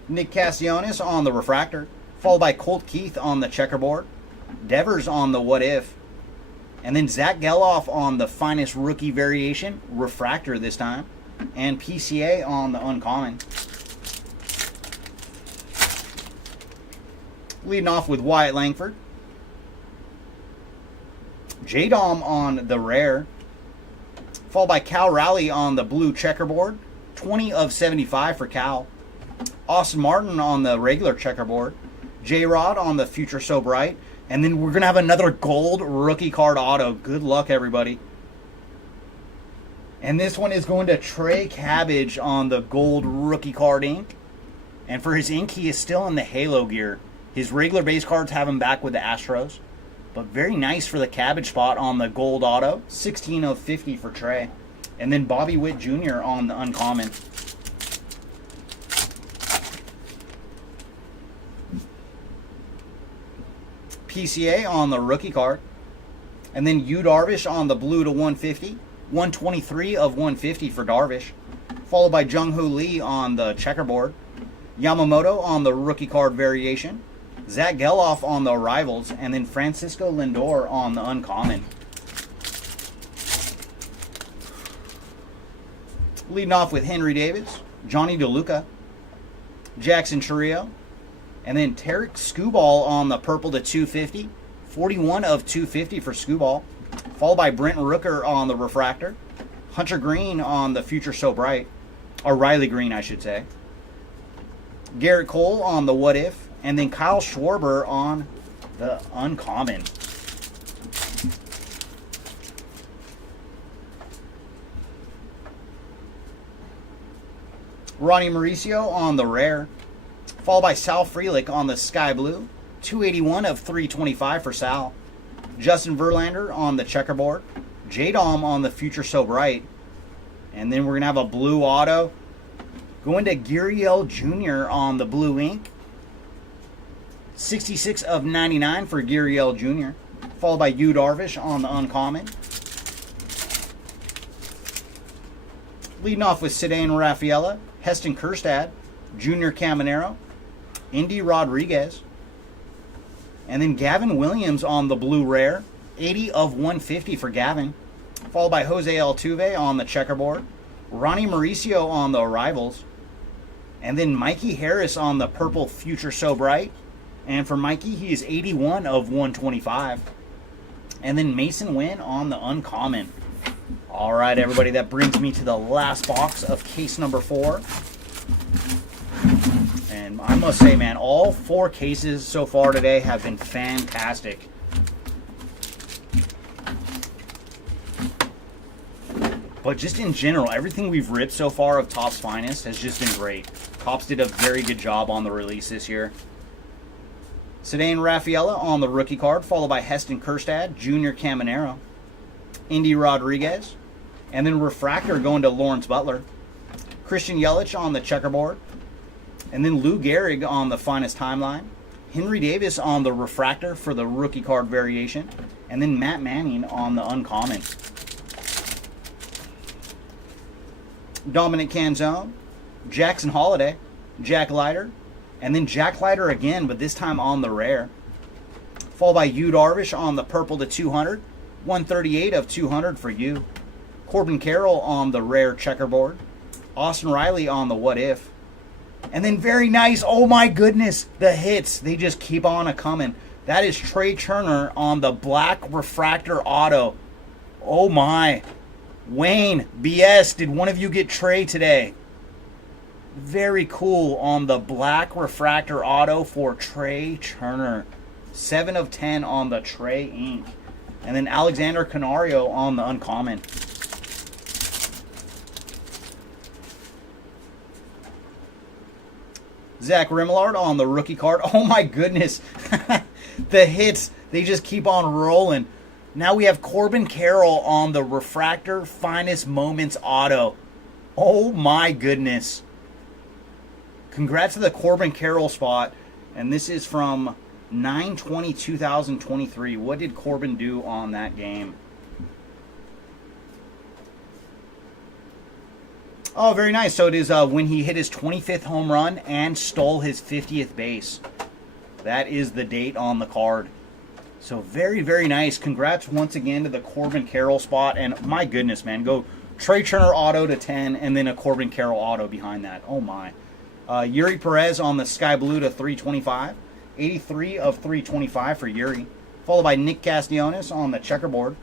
Nick Castellanos on the refractor. Followed by Colt Keith on the checkerboard. Devers on the what if. And then Zach Geloff on the finest rookie variation. Refractor this time. And PCA on the uncommon. Leading off with Wyatt Langford. J-Dom on the rare. Followed by Cal Raleigh on the blue checkerboard. 20 of 75 for Cal. Austin Martin on the regular checkerboard. J-Rod on the Future So Bright. And then we're going to have another gold rookie card auto. Good luck, everybody. And this one is going to Trey Cabbage on the gold rookie card ink. And for his ink, he is still in the Halo gear. His regular base cards have him back with the Astros. But very nice for the Cabbage spot on the gold auto. 16 of 50 for Trey. And then Bobby Witt Jr. on the uncommon. PCA on the rookie card. And then Yu Darvish on the blue to 150. 123 of 150 for Darvish. Followed by Jung-Hoo Lee on the checkerboard. Yamamoto on the rookie card variation. Zach Geloff on the Arrivals. And then Francisco Lindor on the uncommon. Leading off with Henry Davis, Johnny DeLuca, Jackson Chourio, and then Tarek Skubal on the purple to 250. 41 of 250 for Skubal. Followed by Brent Rooker on the refractor. Hunter Green on the Future So Bright. Or Riley Green, I should say. Garrett Cole on the what if. And then Kyle Schwarber on the uncommon. Ronnie Mauricio on the rare. Followed by Sal Frelick on the sky blue. 281 of 325 for Sal. Justin Verlander on the checkerboard. J-Dom on the Future So Bright. And then we're going to have a blue auto. Going to Gurriel Jr. on the blue ink. 66 of 99 for Gurriel Jr. Followed by Yu Darvish on the uncommon. Leading off with Cedane Rafaela. Heston Kjerstad, Junior Caminero, Indy Rodriguez, and then Gavin Williams on the blue rare, 80 of 150 for Gavin, followed by Jose Altuve on the checkerboard, Ronnie Mauricio on the Arrivals, and then Mikey Harris on the purple Future So Bright, and for Mikey, he is 81 of 125, and then Mason Wynn on the uncommon. All right, everybody, that brings me to the last box of case number 4. And I must say, man, all 4 cases so far today have been fantastic. But just in general, everything we've ripped so far of Topps Finest has just been great. Topps did a very good job on the release this year. Ceddanne Rafaela on the rookie card, followed by Heston Kjerstad, Junior Caminero, Indy Rodriguez, and then Refractor going to Lawrence Butler, Christian Yelich on the checkerboard, and then Lou Gehrig on the Finest Timeline, Henry Davis on the Refractor for the rookie card variation, and then Matt Manning on the Uncommon. Dominic Canzone, Jackson Holiday, Jack Leiter, and then Jack Leiter again, but this time on the rare. Followed by Yu Darvish on the purple to 200, 138 of 200 for you. Corbin Carroll on the rare checkerboard. Austin Riley on the what if. And then very nice, oh my goodness, the hits. They just keep on a-coming. That is Trey Turner on the black refractor auto. Oh my. Wayne, BS, did one of you get Trey today? Very cool on the black refractor auto for Trey Turner. 7 of 10 on the Trey ink. And then Alexander Canario on the Uncommon. Zach Remillard on the rookie card. Oh my goodness. The hits, they just keep on rolling. Now we have Corbin Carroll on the Refractor Finest Moments auto. Oh my goodness. Congrats to the Corbin Carroll spot. And this is from 9/20/2023. What did Corbin do on that game? Oh, very nice. So it is when he hit his 25th home run and stole his 50th base. That is the date on the card. So very, very nice. Congrats once again to the Corbin Carroll spot. And my goodness, man, go Trey Turner auto to 10 and then a Corbin Carroll auto behind that. Oh, my. Yuri Perez on the Sky Blue to 325. 83 of 325 for Yuri. Followed by Nick Castellanos on the checkerboard.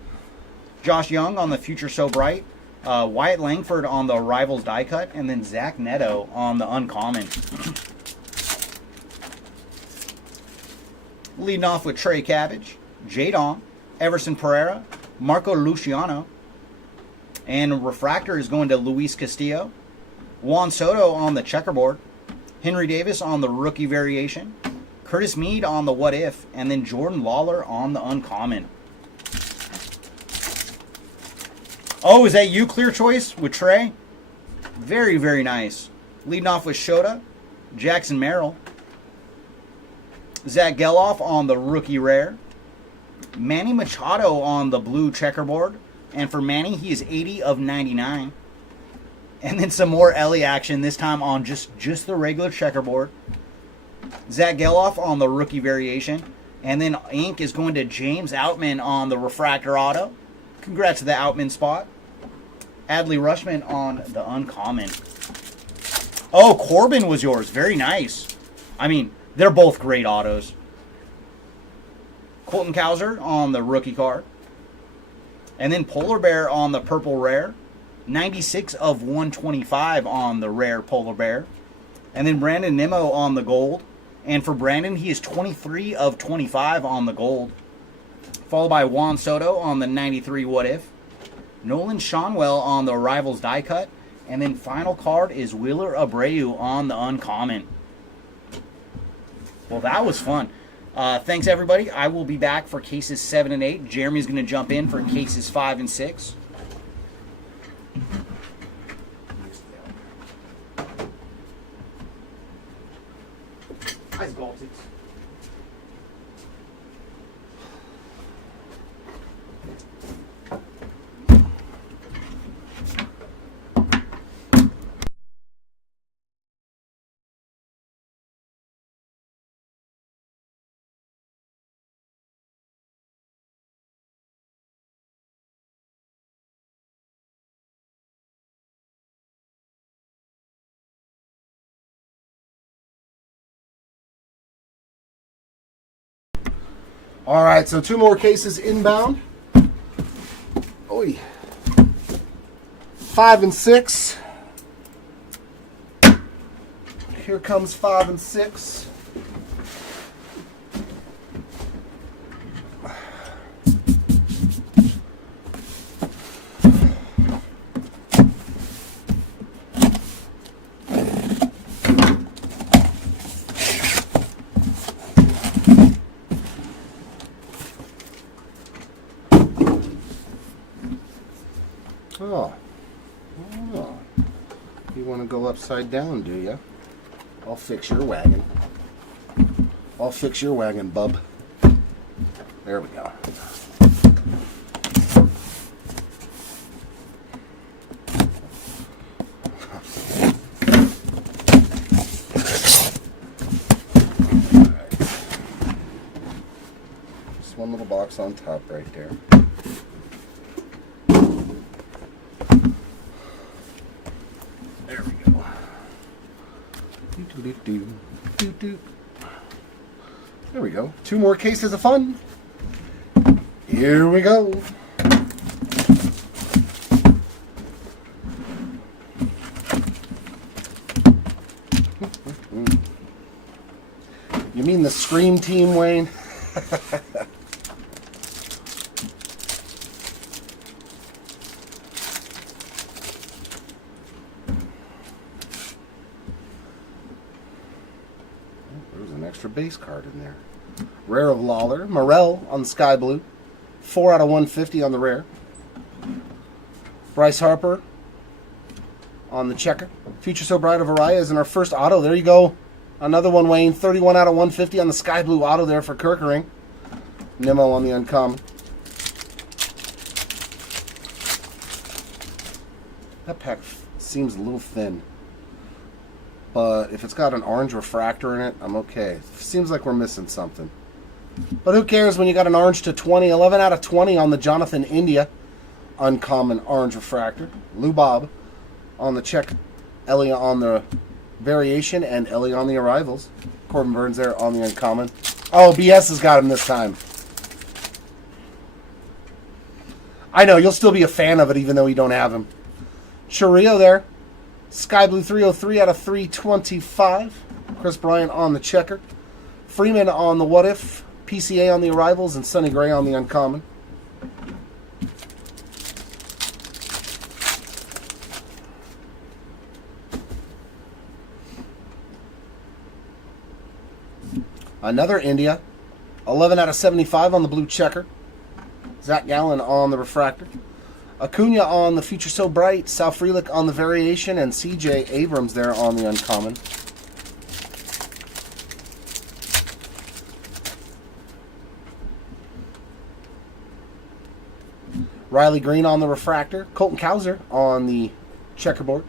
Josh Young on the Future So Bright. Wyatt Langford on the Rivals die cut. And then Zach Neto on the Uncommon. Leading off with Trey Cabbage, J-Dom, Everson Pereira, Marco Luciano. And Refractor is going to Luis Castillo. Juan Soto on the checkerboard. Henry Davis on the rookie variation. Curtis Mead on the what if. And then Jordan Lawler on the Uncommon. Oh, is that you, Clear Choice, with Trey? Very, very nice. Leading off with Shota, Jackson Merrill. Zach Geloff on the rookie rare. Manny Machado on the blue checkerboard. And for Manny, he is 80 of 99. And then some more Ellie action, this time on just the regular checkerboard. Zach Geloff on the rookie variation. And then ink is going to James Outman on the refractor auto. Congrats to the Outman spot. Adley Rushman on the Uncommon. Oh, Corbin was yours. Very nice. I mean, they're both great autos. Colton Cowser on the rookie card. And then Polar Bear on the purple rare. 96 of 125 on the rare Polar Bear. And then Brandon Nimmo on the gold. And for Brandon, he is 23 of 25 on the gold. Followed by Juan Soto on the 93 what if. Nolan Shonwell on the Rivals die cut. And then final card is Wheeler Abreu on the Uncommon. Well, that was fun. Thanks, everybody. I will be back for cases 7 and 8. Jeremy's going to jump in for cases 5 and 6. Nice goal, too. All right, so 2 more cases inbound. Oy. 5 and 6. Here comes 5 and 6. Oh, you want to go upside down, do you? I'll fix your wagon. I'll fix your wagon, bub. There we go. Just one little box on top right there. There we go. There we go. 2 more cases of fun. Here we go. You mean the Scream Team, Wayne? There's an extra base card in there. Rare of Lawler. Morel on the Sky Blue. 4 out of 150 on the rare. Bryce Harper on the checker. Future So Bright of Araya is in our first auto. There you go. Another one, Wayne. 31 out of 150 on the Sky Blue auto there for Kirkering. Nemo on the uncommon. That pack seems a little thin. But if it's got an orange refractor in it, I'm okay. Seems like we're missing something. But who cares when you got an orange to 20. 11 out of 20 on the Jonathan India uncommon orange refractor. Lou Bob on the check. Ellie on the variation and Ellie on the arrivals. Corbin Burns there on the uncommon. Oh, BS has got him this time. I know, you'll still be a fan of it even though you don't have him. Chirrillo there. Sky Blue 303 out of 325. Chris Bryant on the checker. Freeman on the what if. PCA on the arrivals and Sonny Gray on the uncommon. Another India. 11 out of 75 on the blue checker. Zach Gallen on the refractor. Acuna on the Future So Bright. Sal Frelick on the variation. And CJ Abrams there on the uncommon. Riley Green on the refractor. Colton Cowser on the checkerboard.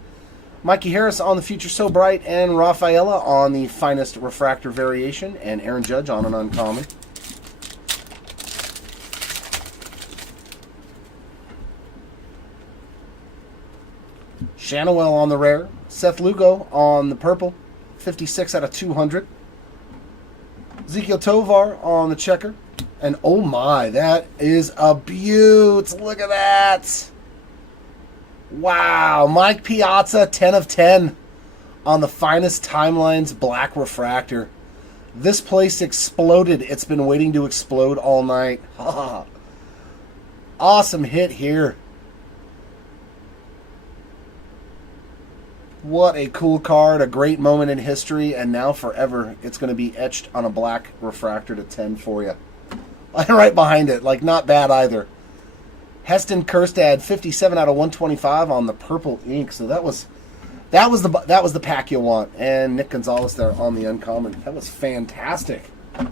Mikey Harris on the Future So Bright. And Rafaela on the finest refractor variation. And Aaron Judge on an uncommon. Shanawell on the rare. Seth Lugo on the purple. 56 out of 200. Ezekiel Tovar on the checker. And oh my, that is a beaut. Look at that. Wow. Mike Piazza, 10 of 10 on the finest Timelines black refractor. This place exploded. It's been waiting to explode all night. Awesome hit here. What a cool card, a great moment in history, and now forever it's going to be etched on a black refractor to 10 for you. Right behind it, like not bad either. Heston Kjerstad, 57 out of 125 on the purple ink. So that was the pack you want. And Nick Gonzalez there on the uncommon. That was fantastic. I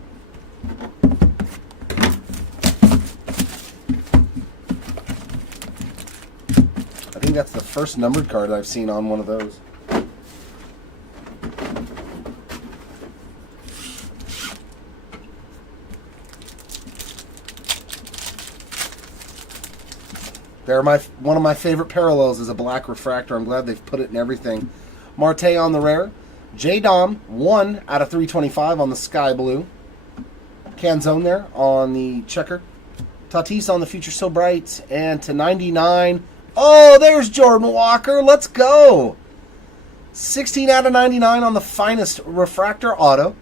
think that's the first numbered card I've seen on one of those. They're one of my favorite parallels is a black refractor. I'm glad they've put it in everything. Marte on the rare. J-Dom, 1 out of 325 on the Sky Blue. Canzone there on the checker. Tatis on the Future So Bright. And to 99, Oh, there's Jordan Walker. Let's go. 16 out of 99 on the finest refractor auto.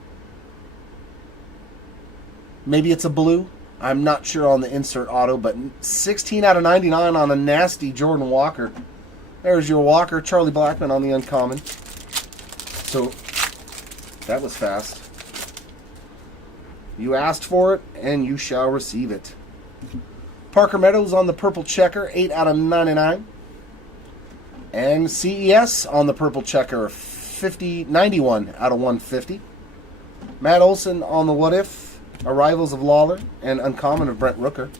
Maybe it's a blue. I'm not sure on the insert auto, but 16 out of 99 on a nasty Jordan Walker. There's your Walker. Charlie Blackmon on the uncommon. So, that was fast. You asked for it, and you shall receive it. Parker Meadows on the purple checker, 8 out of 99. And CES on the purple checker, 91 out of 150. Matt Olson on the what if, arrivals of Lawler, and uncommon of Brent Rooker.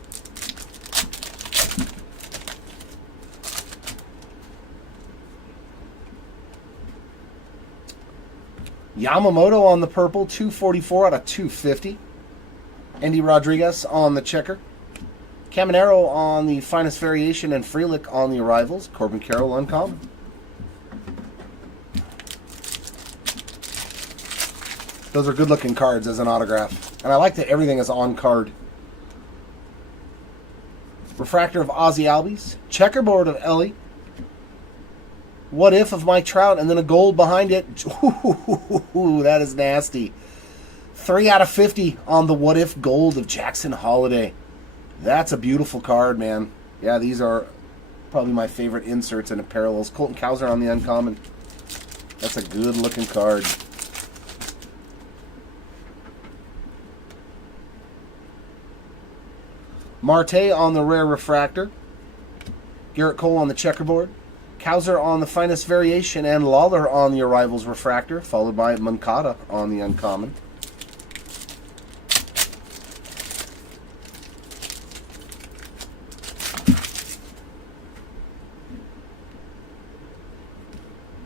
Yamamoto on the purple, 244 out of 250. Andy Rodriguez on the checker. Caminero on the finest variation, and Frelick on the arrivals. Corbin Carroll uncommon. Those are good looking cards as an autograph. And I like that everything is on card. Refractor of Ozzie Albies. Checkerboard of Ellie. What if of Mike Trout, and then a gold behind it. Ooh, that is nasty. 3 out of 50 on the what if gold of Jackson Holiday. That's a beautiful card, man. Yeah, these are probably my favorite inserts and parallels. Colton Cowser on the uncommon. That's a good looking card. Marte on the rare refractor. Garrett Cole on the checkerboard. Cowser on the finest variation, and Lawler on the arrivals refractor, followed by Moncada on the uncommon.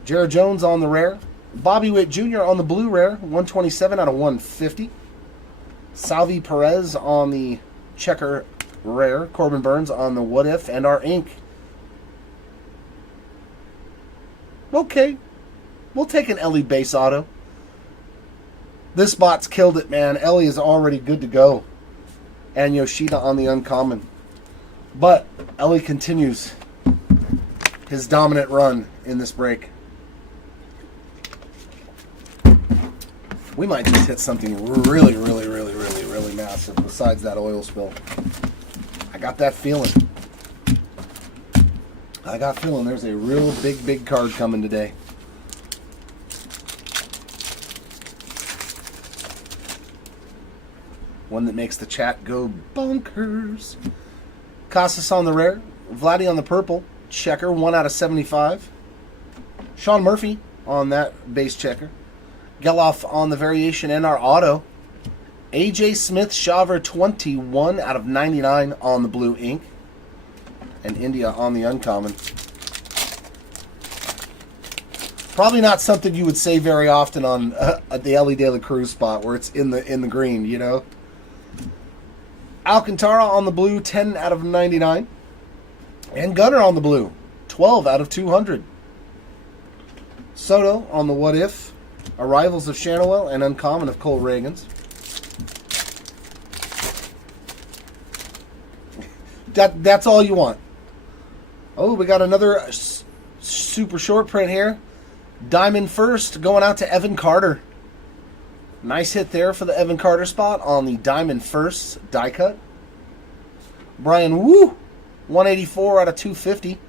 Jared Jones on the rare. Bobby Witt Jr. on the blue rare, 127 out of 150. Salvi Perez on the checker rare. Corbin Burns on the what if, and our ink. Okay, we'll take an Ellie base auto. This bot's killed it, man. Ellie is already good to go. And Yoshida on the uncommon. But Ellie continues his dominant run in this break. We might just hit something really massive besides that oil spill. I got that feeling. I got a feeling there's a real big card coming today. One that makes the chat go bonkers. Casas on the rare. Vladdy on the purple. Checker, 1 out of 75. Sean Murphy on that base checker. Geloff on the variation and our auto. AJ Smith Shaver, 21 out of 99 on the blue ink. And India on the uncommon. Probably not something you would say very often on the Ellie De La Cruz spot where it's in the green, you know. Alcantara on the blue, 10 out of 99. And Gunner on the blue, 12 out of 200. Soto on the what if. Arrivals of Shanawell and uncommon of Cole Reagans. That's all you want. Oh, we got another super short print here. Diamond first going out to Evan Carter. Nice hit there for the Evan Carter spot on the Diamond first die cut. Brian Wu, 184 out of 250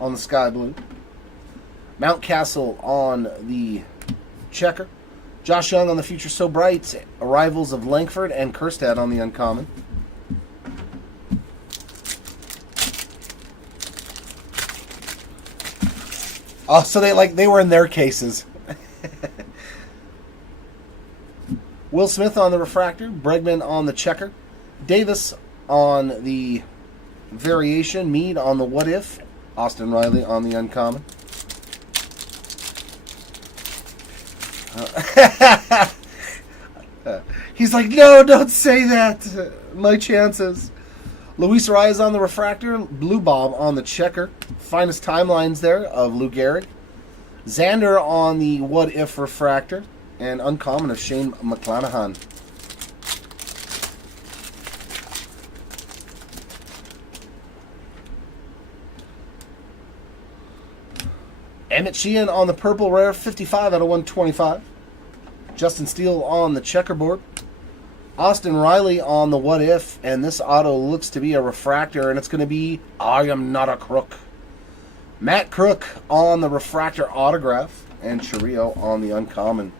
on the sky blue. Mountcastle on the checker. Josh Young on the Future So Bright. Arrivals of Langford and Kerstad on the uncommon. Oh, so they were in their cases. Will Smith on the refractor. Bregman on the checker. Davis on the variation. Mead on the what if. Austin Riley on the uncommon. He's like, no, don't say that. My chances. Luis Arias on the refractor. Blue Bob on the checker. Finest timelines there of Lou Gehrig. Xander on the what if refractor. And uncommon of Shane McClanahan. Emmett Sheehan on the purple rare, 55 out of 125. Justin Steele on the checkerboard. Austin Riley on the what if, and this auto looks to be a refractor, and it's going to be I Am Not a Crook. Matt Crook on the refractor autograph, and Chiriot on the uncommon.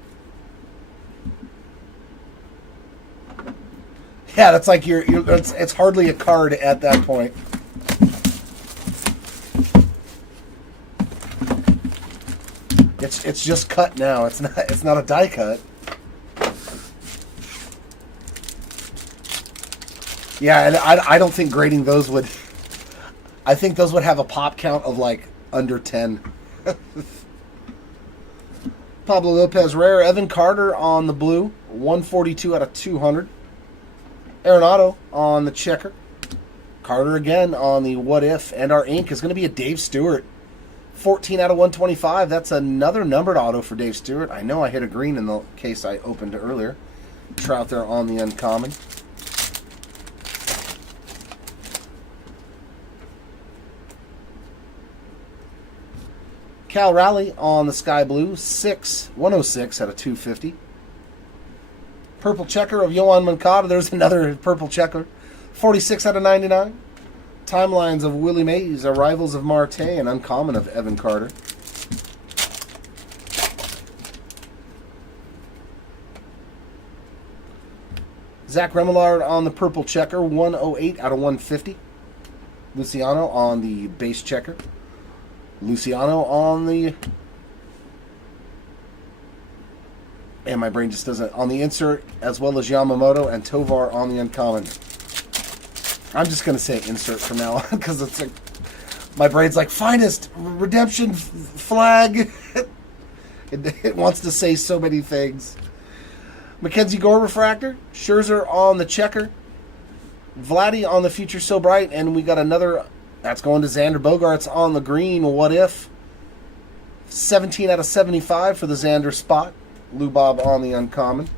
Yeah, that's like it's hardly a card at that point. It's just cut now. It's not a die cut. Yeah, and I don't think grading those would. I think those would have a pop count of like under 10. Pablo Lopez rare, Evan Carter on the blue, 142 out of 200. Arenado on the checker. Carter again on the what if, and our ink is going to be a Dave Stewart, 14 out of 125. That's another numbered auto for Dave Stewart. I know I hit a green in the case I opened earlier. Trout there on the uncommon. Cal Raleigh on the sky blue, 106 out of 250. Purple checker of Yoan Moncada. There's another purple checker, 46 out of 99. Timelines of Willie Mays, Arrivals of Marte, and Uncommon of Evan Carter. Zach Remillard on the purple checker, 108 out of 150. Luciano on the base checker. Luciano on the... And my brain just doesn't... On the insert, as well as Yamamoto and Tovar on the uncommon. I'm just going to say insert from now on, because it's like... My brain's like, finest redemption flag. It wants to say so many things. Mackenzie Gore refractor. Scherzer on the checker. Vladdy on the future so bright. And we got another... That's going to Xander Bogaerts on the green. What if? 17 out of 75 for the Xander spot. Lou Bob on the uncommon.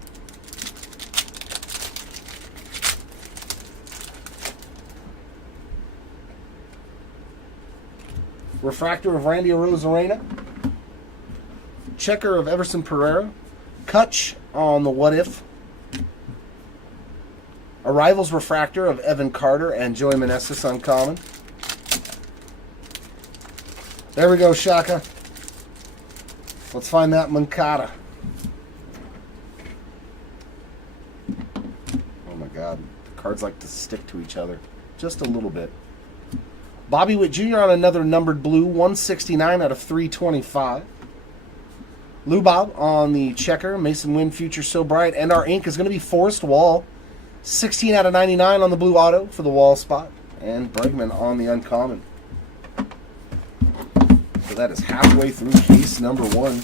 Refractor of Randy Arozarena. Checker of Everson Pereira. Kutch on the what if. Arrivals refractor of Evan Carter and Joey Meneses uncommon. There we go, Shaka. Let's find that Moncada. Oh my God. The cards like to stick to each other. Just a little bit. Bobby Witt Jr. on another numbered blue, 169 out of 325. Lou Bob on the checker. Mason Wynn, Future So Bright. And our ink is going to be Forrest Wall. 16 out of 99 on the blue auto for the Wall spot. And Bregman on the uncommon. So that is halfway through case number 1.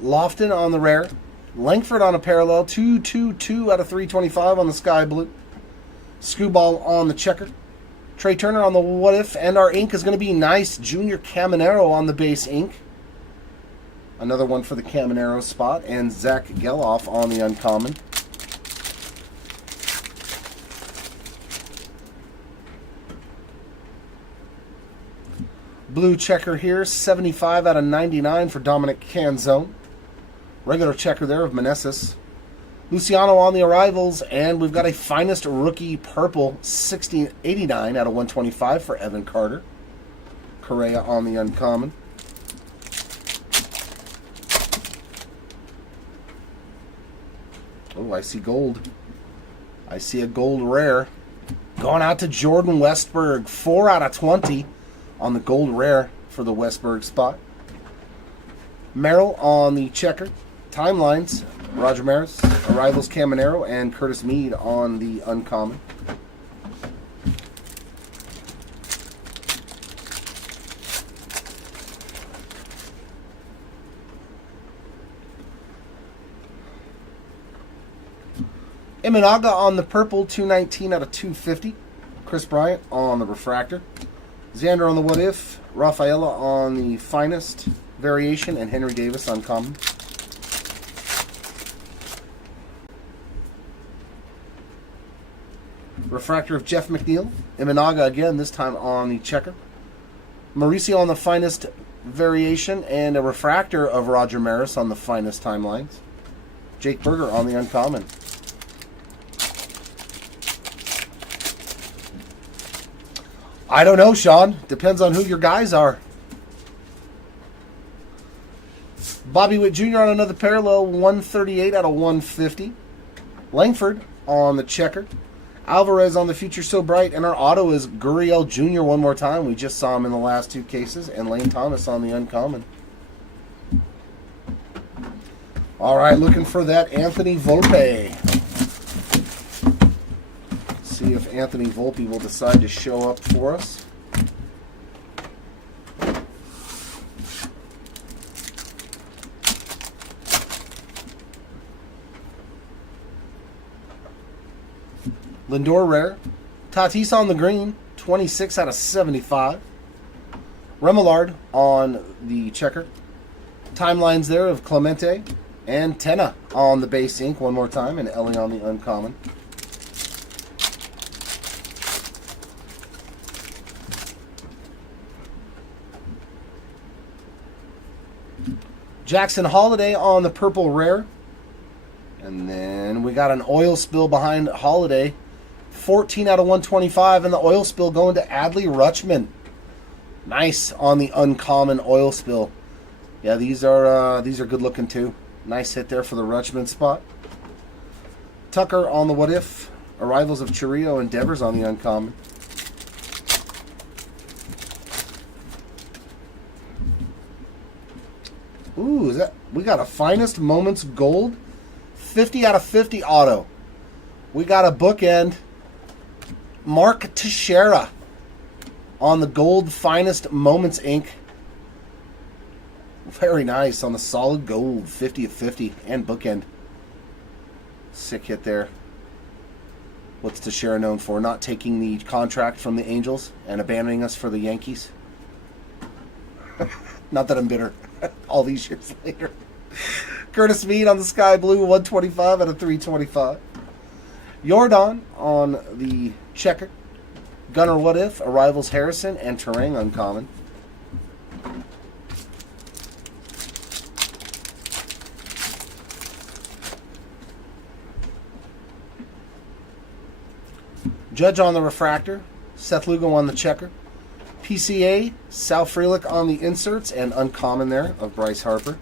Lofton on the rare. Langford on a parallel. 222 out of 325 on the sky blue. Screwball on the checker. Trey Turner on the what if. And our ink is going to be nice. Junior Caminero on the base ink. Another one for the Caminero spot. And Zach Geloff on the uncommon. Blue checker here. 75 out of 99 for Dominic Canzone. Regular checker there of Meneses. Luciano on the arrivals, and we've got a finest rookie purple, 1689 out of 125 for Evan Carter. Correa on the uncommon. Oh, I see gold. I see a gold rare. Going out to Jordan Westberg, 4 out of 20 on the gold rare for the Westberg spot. Merrill on the checker. Timelines, Roger Maris, Arrivals Caminero, and Curtis Mead on the uncommon. Imanaga on the purple, 219 out of 250. Chris Bryant on the refractor. Xander on the What If, Rafaela on the Finest variation, and Henry Davis uncommon. Refractor of Jeff McNeil, Imanaga again, this time on the checker. Mauricio on the Finest variation, and a refractor of Roger Maris on the Finest timelines. Jake Berger on the uncommon. I don't know, Sean. Depends on who your guys are. Bobby Witt Jr. on another parallel, 138 out of 150. Langford on the checker. Alvarez on the Future So Bright. And our auto is Gurriel Jr. one more time. We just saw him in the last two cases. And Lane Thomas on the uncommon. All right, looking for that Anthony Volpe. See if Anthony Volpe will decide to show up for us. Lindor rare. Tatis on the green, 26 out of 75. Remillard on the checker. Timelines there of Clemente and Tenna on the base ink one more time, and Ellie on the uncommon. Jackson Holiday on the purple rare. And then we got an oil spill behind Holiday. 14 out of 125, and the oil spill going to Adley Rutschman. Nice on the uncommon oil spill. Yeah, these are good looking too. Nice hit there for the Rutschman spot. Tucker on the What If. Arrivals of Chiriot and Devers on the uncommon. Ooh, we got a Finest Moments Gold. 50 out of 50 auto. We got a bookend. Mark Teixeira on the gold Finest Moments ink. Very nice on the solid gold. 50 of 50 and bookend. Sick hit there. What's Teixeira known for? Not taking the contract from the Angels and abandoning us for the Yankees. Not that I'm bitter. All these years later. Curtis Mead on the Sky Blue, 125 out of 325. Jordan on the checker. Gunnar What If, Arrivals Harrison, and Terang uncommon. Judge on the refractor. Seth Lugo on the checker. PCA, Sal Frelick on the inserts, and uncommon there of Bryce Harper.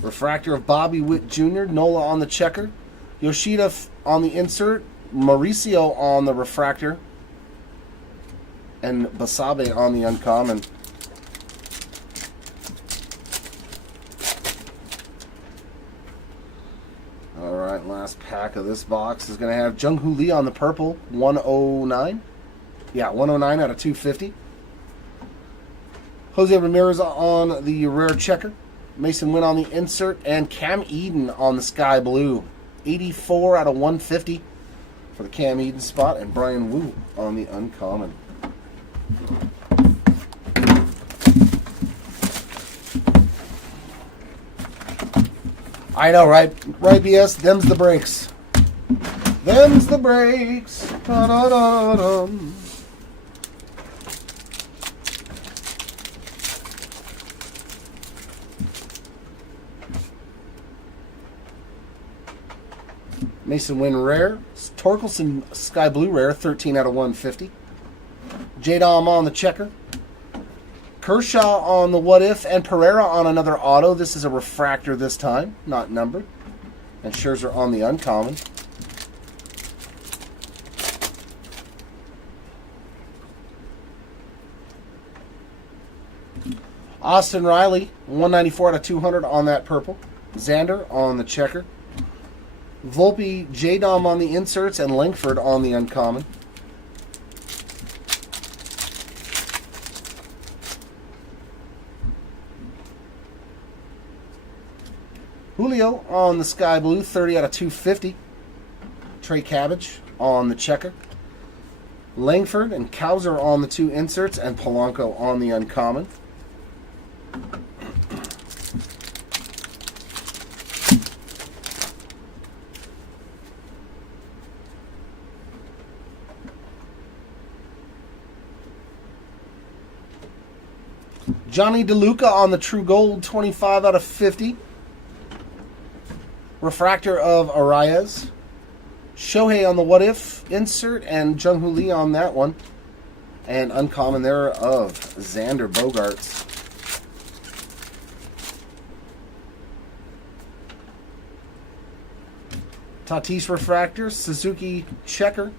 Refractor of Bobby Witt Jr., Nola on the checker. Yoshida on the insert. Mauricio on the refractor. And Basabe on the uncommon. Alright, last pack of this box is going to have Jung Hoo Lee on the purple, 109. Yeah, 109 out of 250. Jose Ramirez on the rare checker. Mason Wynn on the insert, and Cam Eden on the Sky Blue. 84 out of 150 for the Cam Eden spot, and Brian Wu on the uncommon. I know, right? Right, BS? Them's the breaks. Them's the breaks. Da-da-da-dum. Mason Wynn rare. Torkelson Sky Blue rare, 13 out of 150. J-Dom on the checker. Kershaw on the What If, and Pereira on another auto. This is a refractor this time, not numbered. And Scherzer on the uncommon. Austin Riley, 194 out of 200 on that purple. Xander on the checker. Volpe, J-Dom on the inserts, and Langford on the uncommon. Julio on the sky blue, 30 out of 250. Trey Cabbage on the checker. Langford and Cowser on the 2 inserts, and Polanco on the uncommon. Johnny DeLuca on the True Gold, 25 out of 50. Refractor of Arias. Shohei on the What If insert, and Jung-Hoo Lee on that one. And uncommon there of Xander Bogaerts. Tatis Refractor, Suzuki Checker,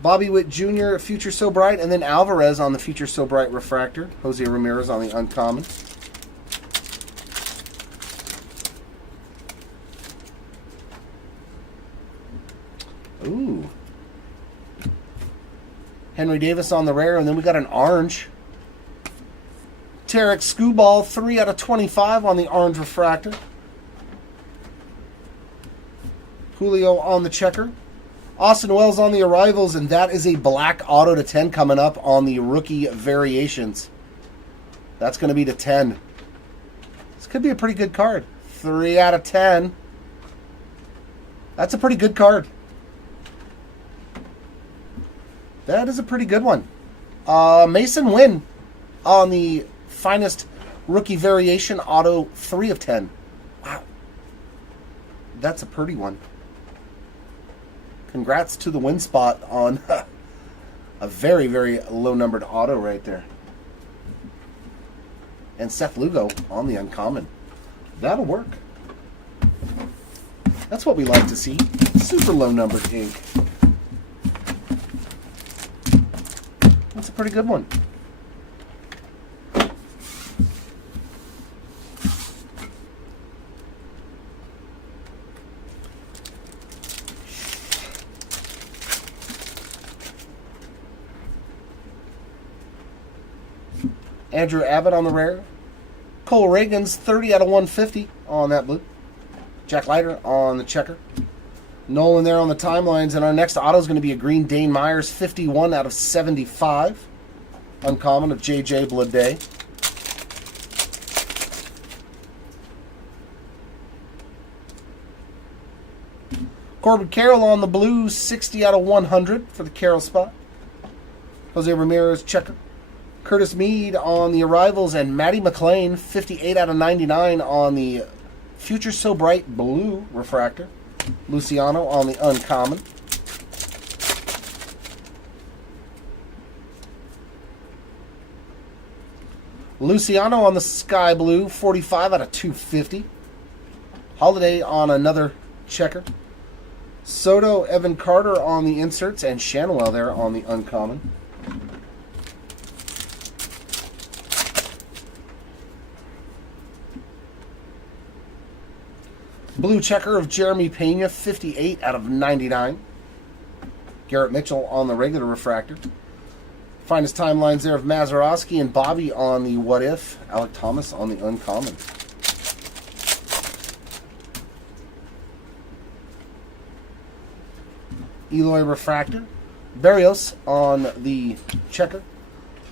Bobby Witt Jr., Future So Bright, and then Alvarez on the Future So Bright Refractor. Jose Ramirez on the uncommon. Ooh. Henry Davis on the rare, and then we got an orange. Tarek Skubal, 3 out of 25 on the orange refractor. Julio on the checker. Austin Wells on the arrivals, and that is a black auto to 10 coming up on the rookie variations. That's going to be to 10. This could be a pretty good card. 3 out of 10. That's a pretty good card. That is a pretty good one. Mason Wynn on the finest rookie variation auto, 3 of 10. Wow. That's a pretty one. Congrats to the win spot on a very, very low-numbered auto right there. And Seth Lugo on the uncommon. That'll work. That's what we like to see. Super low-numbered ink. That's a pretty good one. Andrew Abbott on the rare. Cole Reagan's 30 out of 150 on that blue. Jack Leiter on the checker. Nolan there on the timelines. And our next auto is going to be a green Dane Myers, 51 out of 75. Uncommon of J.J. Bleday. Corbin Carroll on the blue, 60 out of 100 for the Carroll spot. Jose Ramirez, checker. Curtis Mead on the arrivals, and Matty McLean, 58 out of 99 on the Future So Bright blue refractor. Luciano on the uncommon. Luciano on the sky blue, 45 out of 250. Holiday on another checker. Soto, Evan Carter on the inserts, and Shanwell there on the uncommon. Blue checker of Jeremy Pena, 58 out of 99. Garrett Mitchell on the regular refractor. Finest timelines there of Mazeroski and Bobby on the What If. Alec Thomas on the uncommon. Eloy refractor. Barrios on the checker.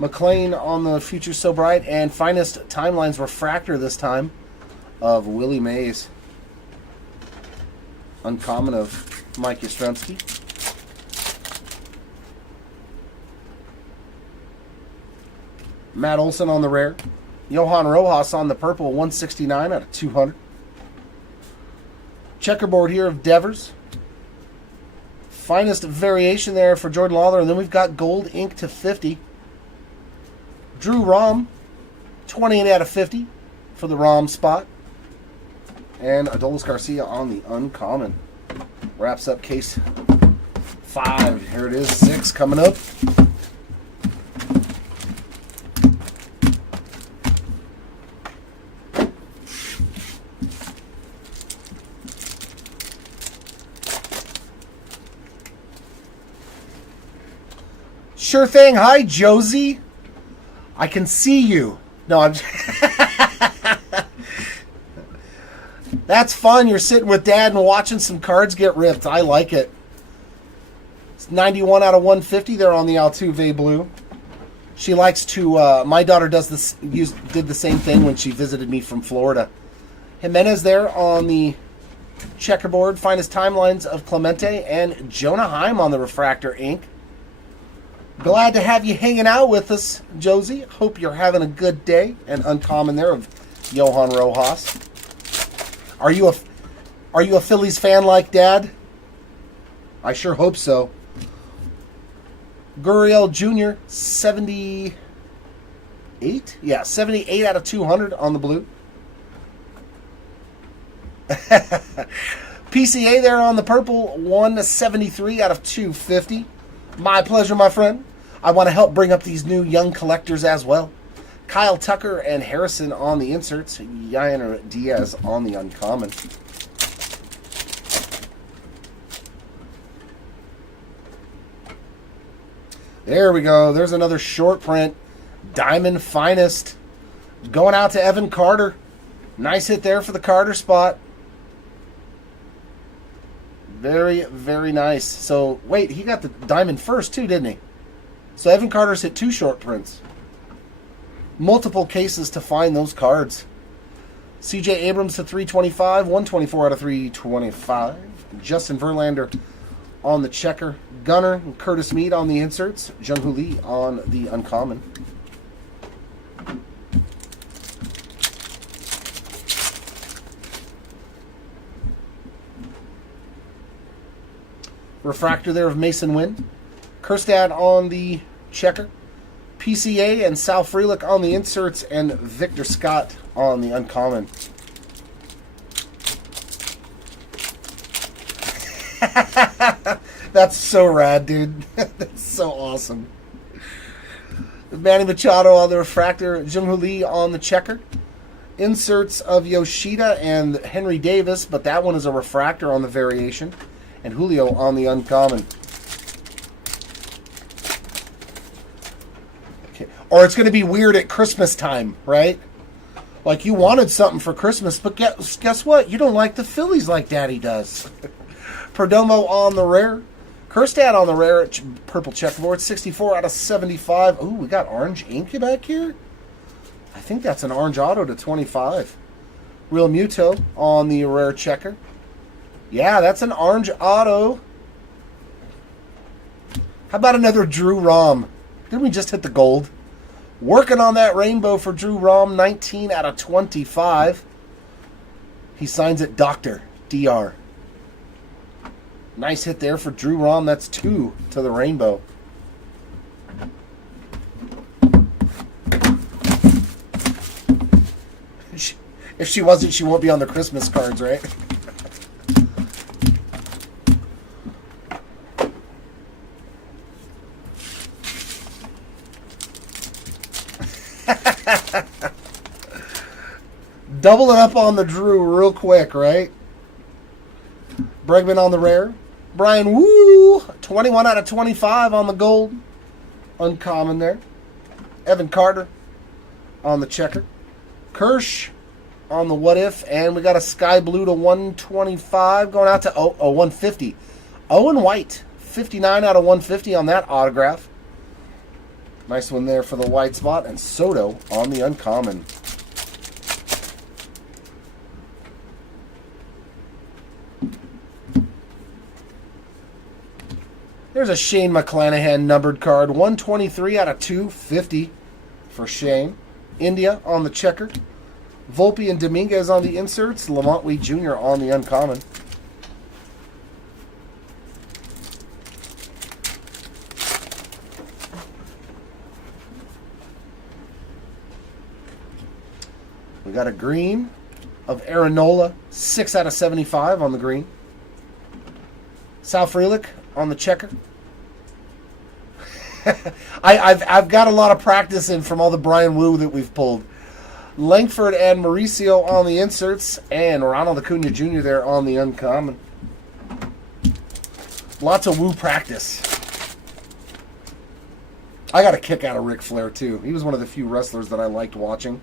McLean on the Future So Bright. And finest timelines refractor this time of Willie Mays. Uncommon of Mike Yastrzemski. Matt Olson on the rare. Johan Rojas on the purple, 169 out of 200. Checkerboard here of Devers. Finest variation there for Jordan Lawler. And then we've got gold ink to 50. Drew Rom, 28 out of 50 for the Rom spot. And Adolis Garcia on the uncommon. Wraps up case 5. Here it is, 6 coming up. Sure thing. Hi, Josie. I can see you. No, I'm That's fun. You're sitting with Dad and watching some cards get ripped. I like it. It's 91 out of 150 there on the Altuve Blue. She likes to, my daughter did the same thing when she visited me from Florida. Jimenez there on the checkerboard. Finest timelines of Clemente and Jonah Heim on the refractor ink. Glad to have you hanging out with us, Josie. Hope you're having a good day. And uncommon there of Johan Rojas. Are you a Phillies fan like Dad? I sure hope so. Gurriel Jr. 78? Yeah, 78 out of 200 on the blue. PCA there on the purple, 173 out of 250. My pleasure, my friend. I want to help bring up these new young collectors as well. Kyle Tucker and Harrison on the inserts. Yainer Diaz on the uncommon. There we go. There's another short print. Diamond Finest. Going out to Evan Carter. Nice hit there for the Carter spot. Very, very nice. So, wait, he got the diamond first too, didn't he? So Evan Carter's hit 2 short prints. Multiple cases to find those cards. CJ Abrams to 325, 124 out of 325. Justin Verlander on the checker. Gunner and Curtis Mead on the inserts. Jung-Hoo Lee on the uncommon. Refractor there of Mason Wynn. Kerstad on the checker. PCA and Sal Frelick on the inserts. And Victor Scott on the uncommon. That's so rad, dude. That's so awesome. Manny Machado on the refractor. Jung-Hoo Lee on the checker. Inserts of Yoshida and Henry Davis, but that one is a refractor on the variation. And Julio on the uncommon. Okay. Or it's going to be weird at Christmas time, right? Like you wanted something for Christmas, but guess what? You don't like the Phillies like Daddy does. Perdomo on the rare. Kerstad on the rare at purple checkerboard. 64 out of 75. Ooh, we got orange ink back here. I think that's an orange auto to 25. Real Muto on the rare checker. Yeah, that's an orange auto. How about another Drew Rom? Didn't we just hit the gold? Working on that rainbow for Drew Rom, 19 out of 25. He signs it Dr. DR. Nice hit there for Drew Rom. That's 2 to the rainbow. If she wasn't, she won't be on the Christmas cards, right? Doubling up on the Drew real quick, right? Bregman on the rare. Brian Woo, 21 out of 25 on the gold. Uncommon there. Evan Carter on the checker. Kirsch on the what if. And we got a sky blue to 125 going out to 150. Owen White, 59 out of 150 on that autograph. Nice one there for the white spot. And Soto on the uncommon. There's a Shane McClanahan numbered card. 123 out of 250 for Shane. India on the checker. Volpe and Dominguez on the inserts. Lamont Wheat Jr. on the uncommon. We got a green of Aaron Nola. 6 out of 75 on the green. Sal Frelick on the checker. I've got a lot of practice in from all the Brian Wu that we've pulled. Langford and Mauricio on the inserts, and Ronald Acuna Jr. there on the uncommon. Lots of Wu practice. I got a kick out of Ric Flair too. He was one of the few wrestlers that I liked watching.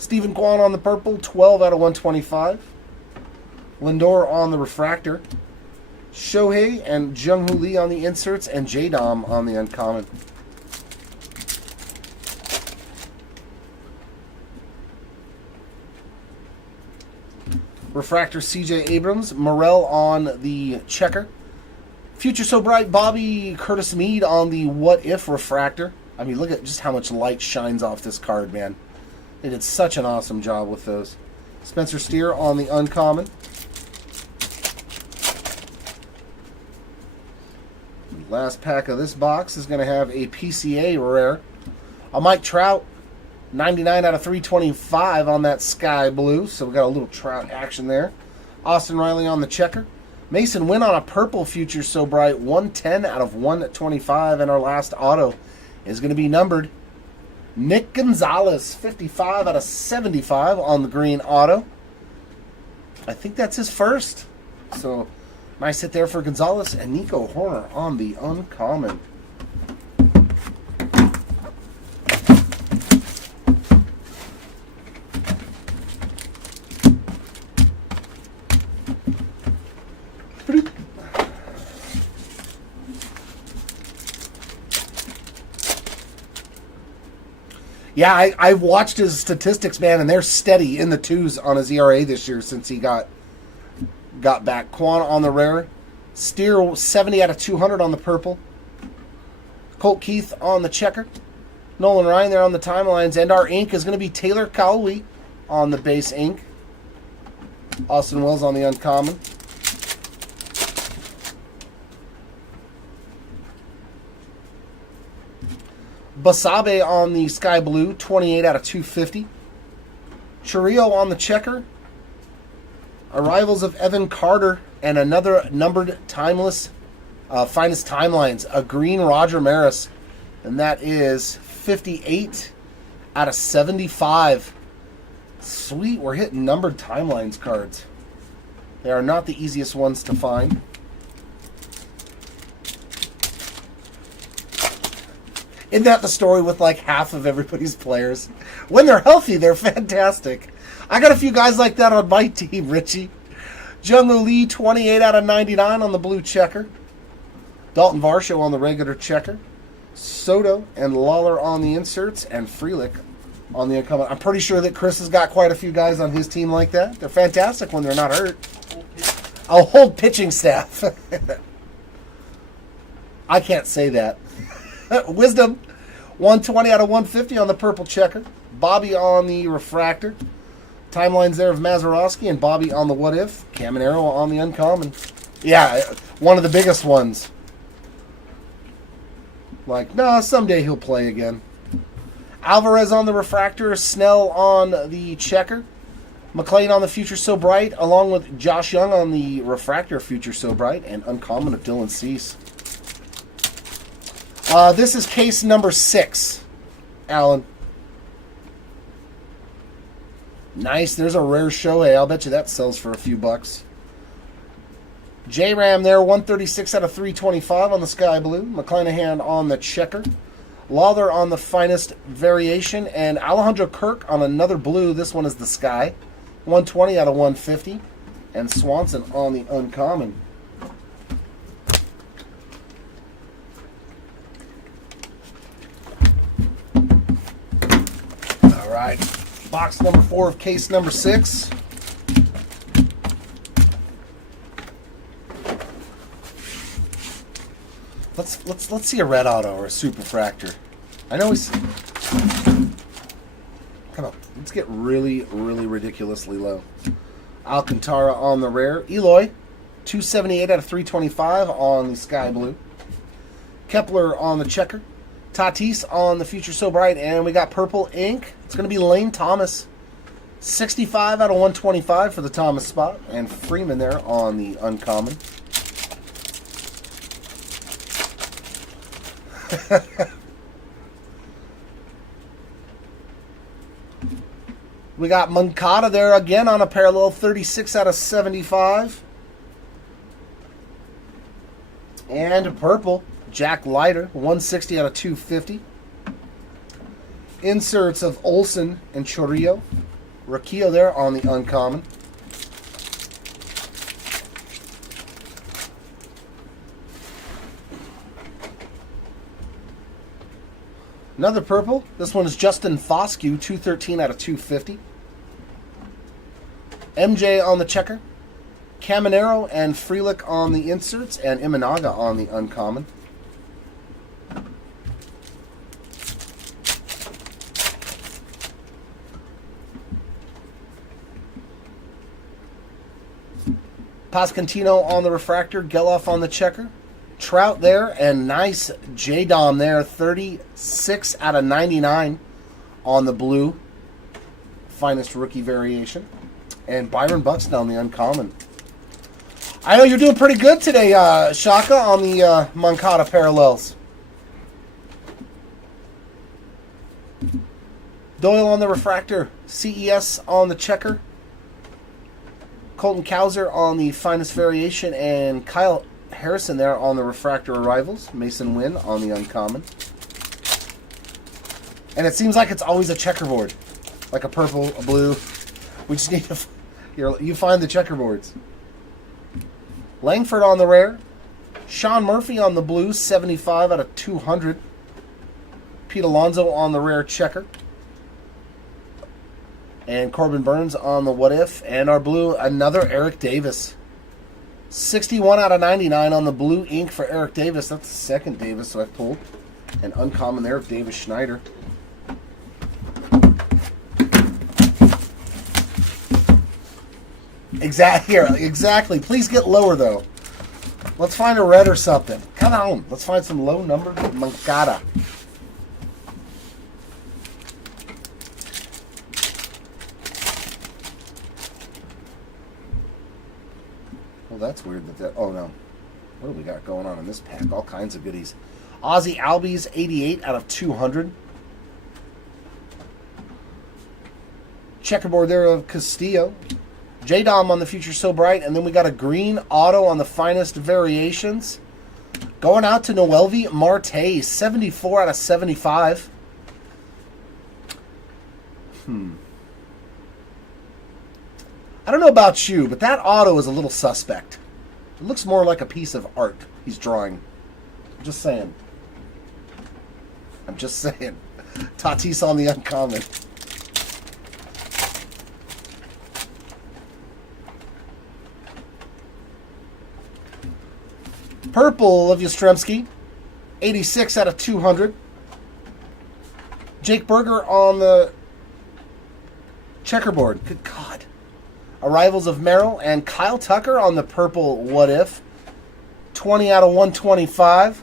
Stephen Kwan on the purple, 12 out of 125. Lindor on the refractor. Shohei and Jung-Hoo Lee on the inserts, and J-Dom on the uncommon. Refractor CJ Abrams, Morel on the checker. Future So Bright, Bobby Curtis Mead on the What If refractor. I mean, look at just how much light shines off this card, man. They did such an awesome job with those. Spencer Steer on the uncommon. The last pack of this box is going to have a PCA rare. A Mike Trout, 99 out of 325 on that sky blue. So we got a little Trout action there. Austin Riley on the checker. Mason Wynn on a purple Future So Bright, 110 out of 125. And our last auto is going to be numbered Nick Gonzalez, 55 out of 75 on the green auto. I think that's his first. So nice hit there for Gonzalez, and Nico Horner on the uncommon. Yeah, I've watched his statistics, man, and they're steady in the twos on his ERA this year since he got back. Quan on the rare. Steer 70 out of 200 on the purple. Colt Keith on the checker. Nolan Ryan there on the timelines. And our ink is going to be Taylor Cowley on the base ink. Austin Wells on the uncommon. Basabe on the sky blue, 28 out of 250. Chourio on the checker. Arrivals of Evan Carter and another numbered timeless finest timelines, a green Roger Maris, and that is 58 out of 75. Sweet, we're hitting numbered timelines cards. They are not the easiest ones to find. Isn't that the story with like half of everybody's players? When they're healthy, they're fantastic. I got a few guys like that on my team, Richie. Jung-Hoo Lee, 28 out of 99 on the blue checker. Dalton Varsho on the regular checker. Soto and Lawler on the inserts, and Frelick on the uncommon. I'm pretty sure that Chris has got quite a few guys on his team like that. They're fantastic when they're not hurt. A whole pitching staff. I can't say that. Wisdom, 120 out of 150 on the purple checker. Bobby on the refractor. Timelines there of Mazeroski, and Bobby on the What If. Caminero on the uncommon. Yeah, one of the biggest ones. Like, no, someday he'll play again. Alvarez on the refractor. Snell on the checker. McLean on the Future So Bright, along with Josh Young on the refractor Future So Bright, and uncommon of Dylan Cease. This is case number 6, Alan. Nice. There's a rare Shohei. I'll bet you that sells for a few bucks. J-Ram there, 136 out of 325 on the sky blue. McClanahan on the checker. Lawler on the finest variation. And Alejandro Kirk on another blue. This one is the sky. 120 out of 150. And Swanson on the uncommon. All right. Box number 4 of case number 6. Let's see a red auto or a superfractor. I know he's kind of. Let's get really ridiculously low. Alcantara on the rare. Eloy, 278 out of 325 on the sky blue. Kepler on the checker. Tatis on the Future So Bright, and we got purple ink. It's going to be Lane Thomas, 65 out of 125 for the Thomas spot, and Freeman there on the uncommon. We got Moncada there again on a parallel, 36 out of 75. And purple, Jack Leiter, 160 out of 250. Inserts of Olsen and Chourio. Rakio there on the uncommon. Another purple. This one is Justin Foscue, 213 out of 250. MJ on the checker. Caminero and Frelick on the inserts, and Imanaga on the uncommon. Pascantino on the refractor, Geloff on the checker. Trout there, and nice J-Dom there, 36 out of 99 on the blue. Finest rookie variation. And Byron Buxton on the uncommon. I know you're doing pretty good today, Shaka, on the Moncada parallels. Doyle on the refractor, CES on the checker. Colton Cowser on the finest variation, and Kyle Harrison there on the refractor arrivals. Mason Wynn on the uncommon. And it seems like it's always a checkerboard. Like a purple, a blue. We just need to... You find the checkerboards. Langford on the rare. Sean Murphy on the blue, 75 out of 200. Pete Alonso on the rare checker. And Corbin Burns on the what if. And our blue, another Eric Davis. 61 out of 99 on the blue ink for Eric Davis. That's the second Davis I've pulled. And uncommon there of Davis Schneider. Exactly. Please get lower, though. Let's find a red or something. Come on. Let's find some low-numbered Moncada. Well, that's weird that... Oh, no. What do we got going on in this pack? All kinds of goodies. Ozzy Albies, 88 out of 200. Checkerboard there of Castillo. J-Dom on the Future So Bright. And then we got a green auto on the finest variations. Going out to Noelvi Marte, 74 out of 75. I don't know about you, but that auto is a little suspect. It looks more like a piece of art he's drawing. I'm just saying. Tatis on the uncommon. Purple of Yastrzemski, 86 out of 200. Jake Berger on the checkerboard. Good God. Arrivals of Merrill and Kyle Tucker on the purple what if. 20 out of 125.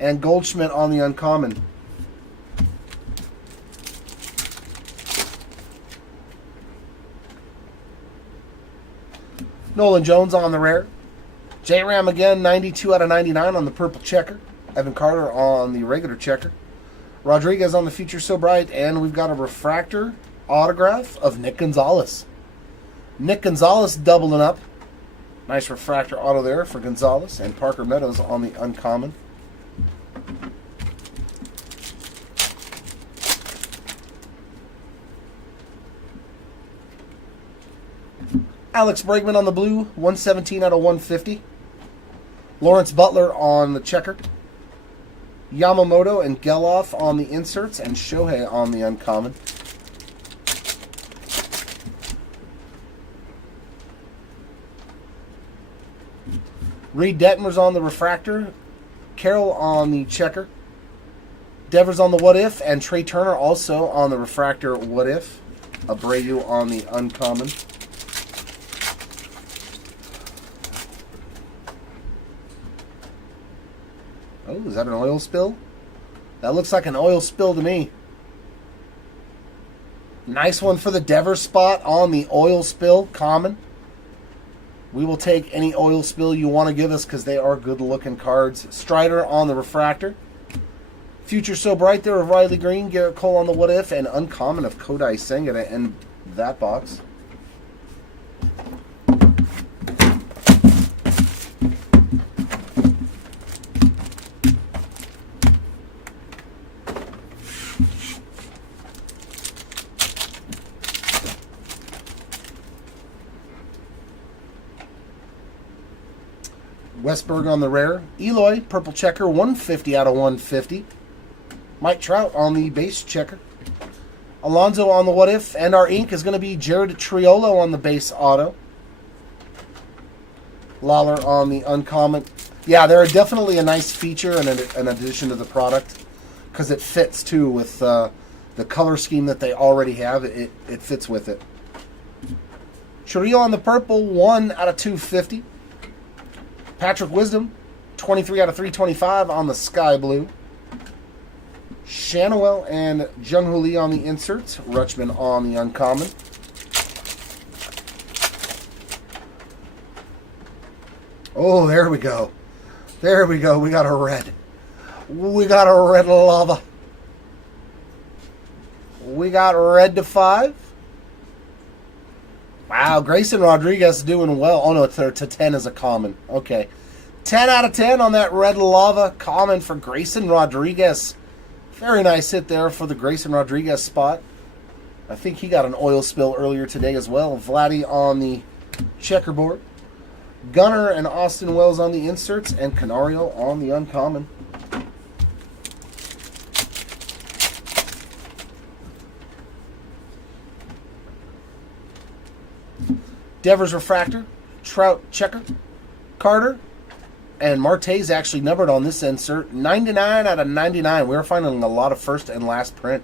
And Goldschmidt on the uncommon. Nolan Jones on the rare. J-Ram again, 92 out of 99 on the purple checker. Evan Carter on the regular checker. Rodriguez on the Future So Bright. And we've got a refractor autograph of Nick Gonzalez. Nick Gonzalez doubling up. Nice refractor auto there for Gonzalez. And Parker Meadows on the uncommon. Alex Bregman on the blue, 117 out of 150. Lawrence Butler on the checker. Yamamoto and Geloff on the inserts, and Shohei on the uncommon. Reed Detmer's on the refractor. Carroll on the checker. Devers on the what if, and Trey Turner also on the refractor what if. Abreu on the uncommon. Oh, is that an oil spill? That looks like an oil spill to me. Nice one for the Devers spot on the oil spill, common. We will take any oil spill you want to give us because they are good-looking cards. Strider on the refractor. Future So Bright there of Riley Green. Garrett Cole on the what if. And uncommon of Kodai Senga to end that box. Westberg on the rare. Eloy, purple checker, 150 out of 150. Mike Trout on the base checker. Alonso on the what if. And our ink is going to be Jared Triolo on the base auto. Lawler on the uncommon. Yeah, they're definitely a nice feature and an addition to the product because it fits too with the color scheme that they already have. It fits with it. Churrillo on the purple, 1 out of 250. Patrick Wisdom, 23 out of 325 on the sky blue. Shanawell and Jung-Hoo Lee on the inserts. Rutschman on the uncommon. Oh, there we go. There we go. We got a red. We got a red lava. We got red to 5. Wow, Grayson Rodriguez doing well. Oh, no, it's to 10 as a common. Okay. 10 out of 10 on that red lava common for Grayson Rodriguez. Very nice hit there for the Grayson Rodriguez spot. I think he got an oil spill earlier today as well. Vladdy on the checkerboard. Gunner and Austin Wells on the inserts. And Canario on the uncommon. Devers refractor, Trout checker, Carter, and Marte's actually numbered on this insert. 99 out of 99. We're finding a lot of first and last print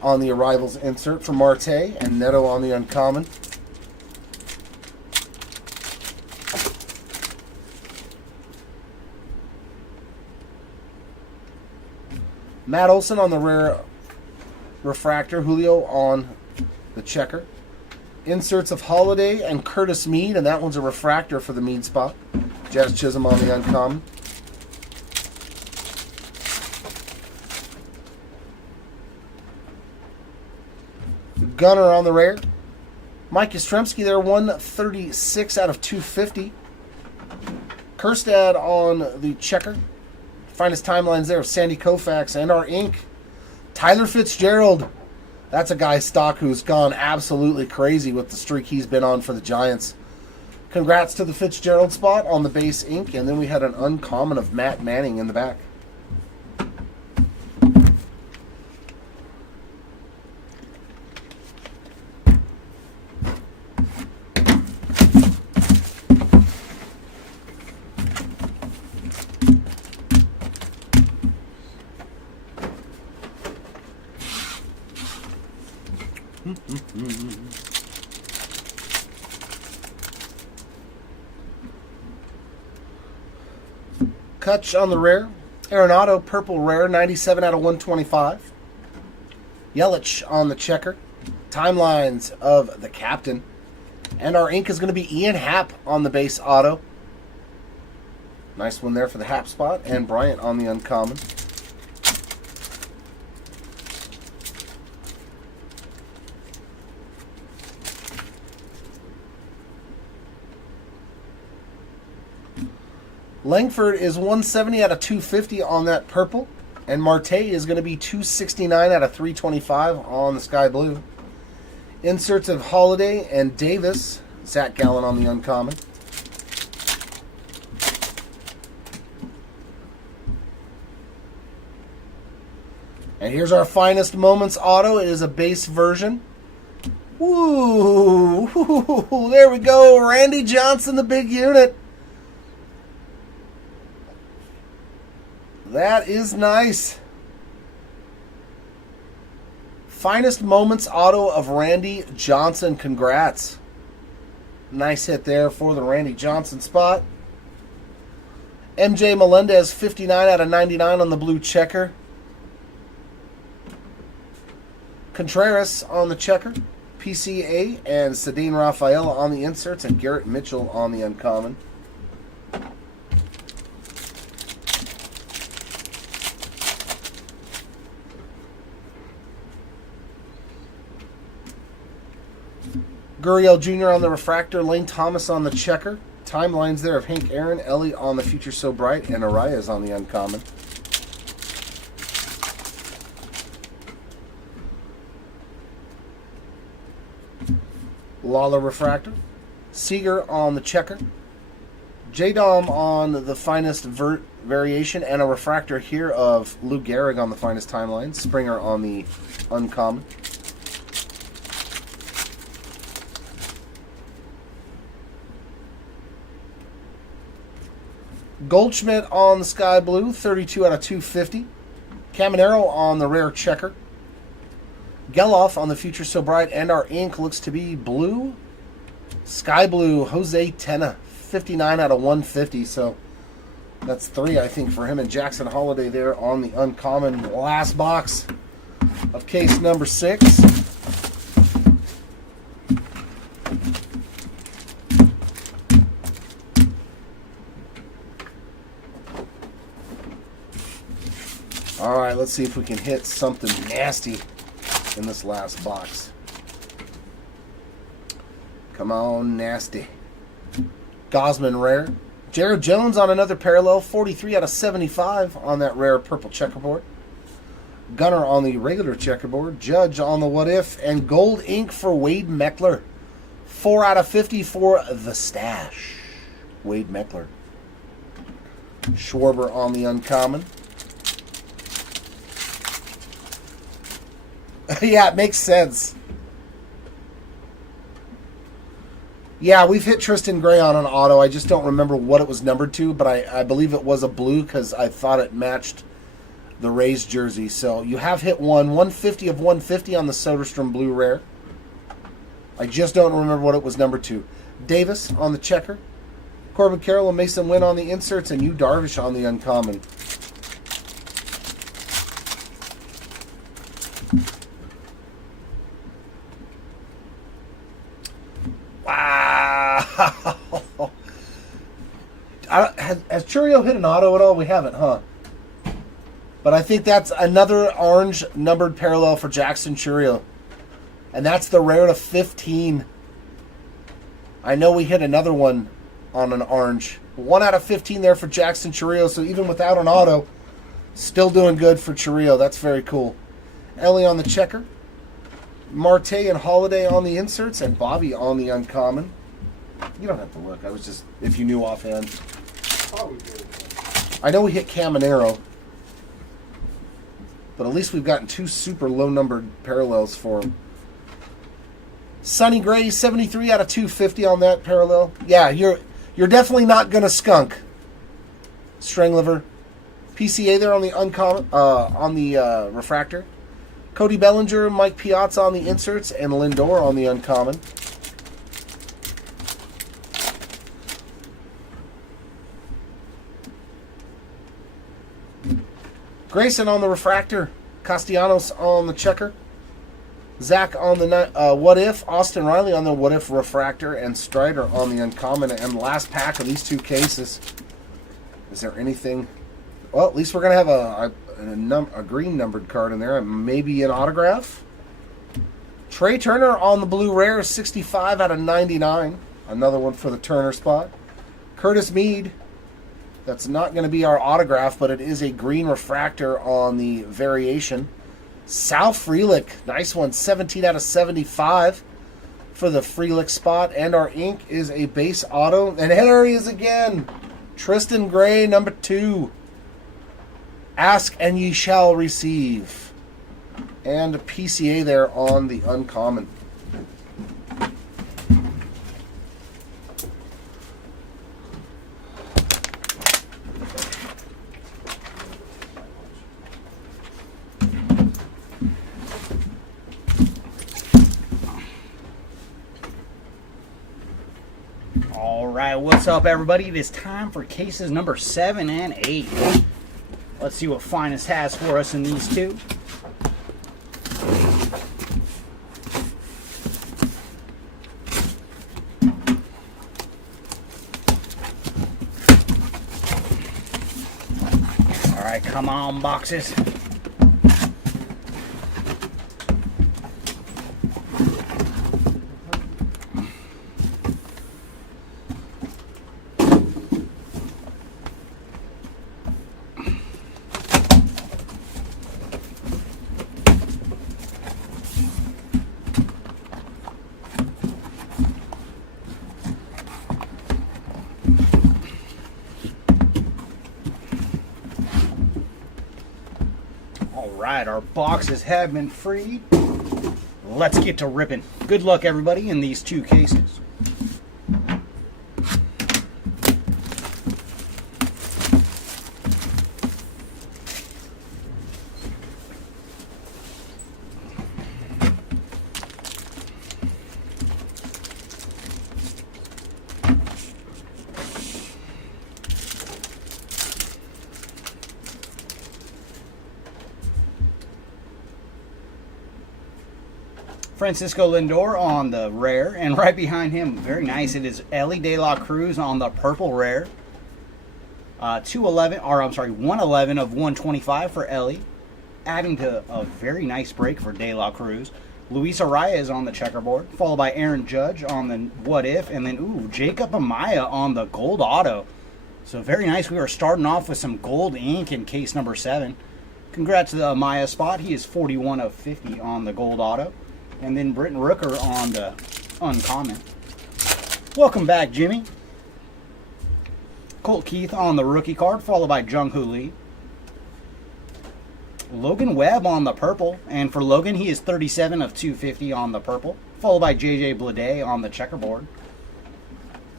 on the arrivals insert for Marte, and Neto on the uncommon. Matt Olson on the rare refractor, Julio on the checker. Inserts of Holiday and Curtis Mead, and that one's a refractor for the Mead spot. Jazz Chisholm on the uncommon. Gunner on the rare. Mike Yastrzemski there, 136 out of 250. Kerstad on the checker. Finest timelines there of Sandy Koufax and our ink. Tyler Fitzgerald. That's a guy stock who's gone absolutely crazy with the streak he's been on for the Giants. Congrats to the Fitzgerald spot on the base ink. And then we had an uncommon of Matt Manning in the back. Kutch on the rare. Arenado, purple rare, 97 out of 125. Yelich on the checker. Timelines of the captain. And our ink is going to be Ian Happ on the base auto. Nice one there for the Happ spot. And Bryant on the uncommon. Langford is 170 out of 250 on that purple. And Marte is going to be 269 out of 325 on the sky blue. Inserts of Holiday and Davis. Zach Gallen on the uncommon. And here's our finest moments auto. It is a base version. Woo! There we go. Randy Johnson, the big unit. That is nice. Finest moments auto of Randy Johnson. Congrats. Nice hit there for the Randy Johnson spot. MJ Melendez, 59 out of 99 on the blue checker. Contreras on the checker. PCA and Cedine Rafaela on the inserts. And Garrett Mitchell on the uncommon. Gurriel Jr. on the refractor, Lane Thomas on the checker. Timelines there of Hank Aaron, Ellie on the Future So Bright, and Arias on the uncommon. Lawler refractor. Seager on the checker. J-Dom on the finest variation, and a refractor here of Lou Gehrig on the finest timeline. Springer on the uncommon. Goldschmidt on the Sky Blue, 32 out of 250. Caminero on the rare checker. Geloff on the Future So Bright, and our ink looks to be blue. Sky Blue, Jose Tena, 59 out of 150. So that's 3, I think, for him. And Jackson Holiday there on the uncommon. Last box of case number 6. All right, let's see if we can hit something nasty in this last box. Come on, nasty. Gosman rare. Jared Jones on another parallel, 43 out of 75 on that rare purple checkerboard. Gunner on the regular checkerboard. Judge on the what if. And gold ink for Wade Meckler. 4 out of 50 for the stash. Wade Meckler. Schwarber on the uncommon. Yeah, it makes sense. Yeah, we've hit Tristan Gray on an auto. I just don't remember what it was numbered to, but I believe it was a blue because I thought it matched the Rays jersey. So you have hit 150 of 150 on the Soderstrom blue rare. I just don't remember what it was numbered to. Davis on the checker. Corbin Carroll and Mason Wynn on the inserts, and Yu Darvish on the uncommon. Wow. Has Churio hit an auto at all? We haven't, huh? But I think that's another orange numbered parallel for Jackson Churio. And that's the rare to 15. I know we hit another one on an orange. 1 out of 15 there for Jackson Churio. So even without an auto, still doing good for Churio. That's very cool. Ellie on the checker. Marte and Holiday on the inserts, and Bobby on the uncommon. You don't have to look. I was just, if you knew offhand. I know we hit Caminero, but at least we've gotten 2 super low-numbered parallels for him. Sonny Gray, 73 out of 250 on that parallel. Yeah, you're definitely not going to skunk. Stringliver. PCA there on the uncommon, on the refractor. Cody Bellinger, Mike Piazza on the inserts, and Lindor on the uncommon. Grayson on the refractor. Castellanos on the checker. Zach on the what if. Austin Riley on the what if refractor. And Strider on the uncommon. And last pack of these 2 cases. Is there anything? Well, at least we're going to have a green numbered card in there, and maybe an autograph. Trey Turner on the blue rare, 65 out of 99. Another one for the Turner spot. Curtis Mead. That's not going to be our autograph, but it is a green refractor on the variation. Sal Frelick, nice one, 17 out of 75 for the Frelick spot. And our ink is a base auto. And here he is again. Tristan Gray, number 2. Ask and ye shall receive. And a PCA there on the uncommon. All right, what's up, everybody? It is time for cases number 7 and 8. Let's see what Finest has for us in these 2. All right, come on, boxes. right, our boxes have been freed. Let's get to ripping. Good luck, everybody, in these 2 cases. Francisco Lindor on the rare, and right behind him, very nice, it is Ellie De La Cruz on the purple rare. 111 of 125 for Ellie, adding to a very nice break for De La Cruz. Luis Arias on the checkerboard, followed by Aaron Judge on the what if, and then Jacob Amaya on the gold auto. So very nice. We are starting off with some gold ink in case number 7. Congrats to the Amaya spot. He is 41 of 50 on the gold auto. And then Britton Rooker on the uncommon. Welcome back, Jimmy. Colt Keith on the rookie card, followed by Jung-Hoo Lee. Logan Webb on the purple. And for Logan, he is 37 of 250 on the purple, followed by J.J. Bleday on the checkerboard.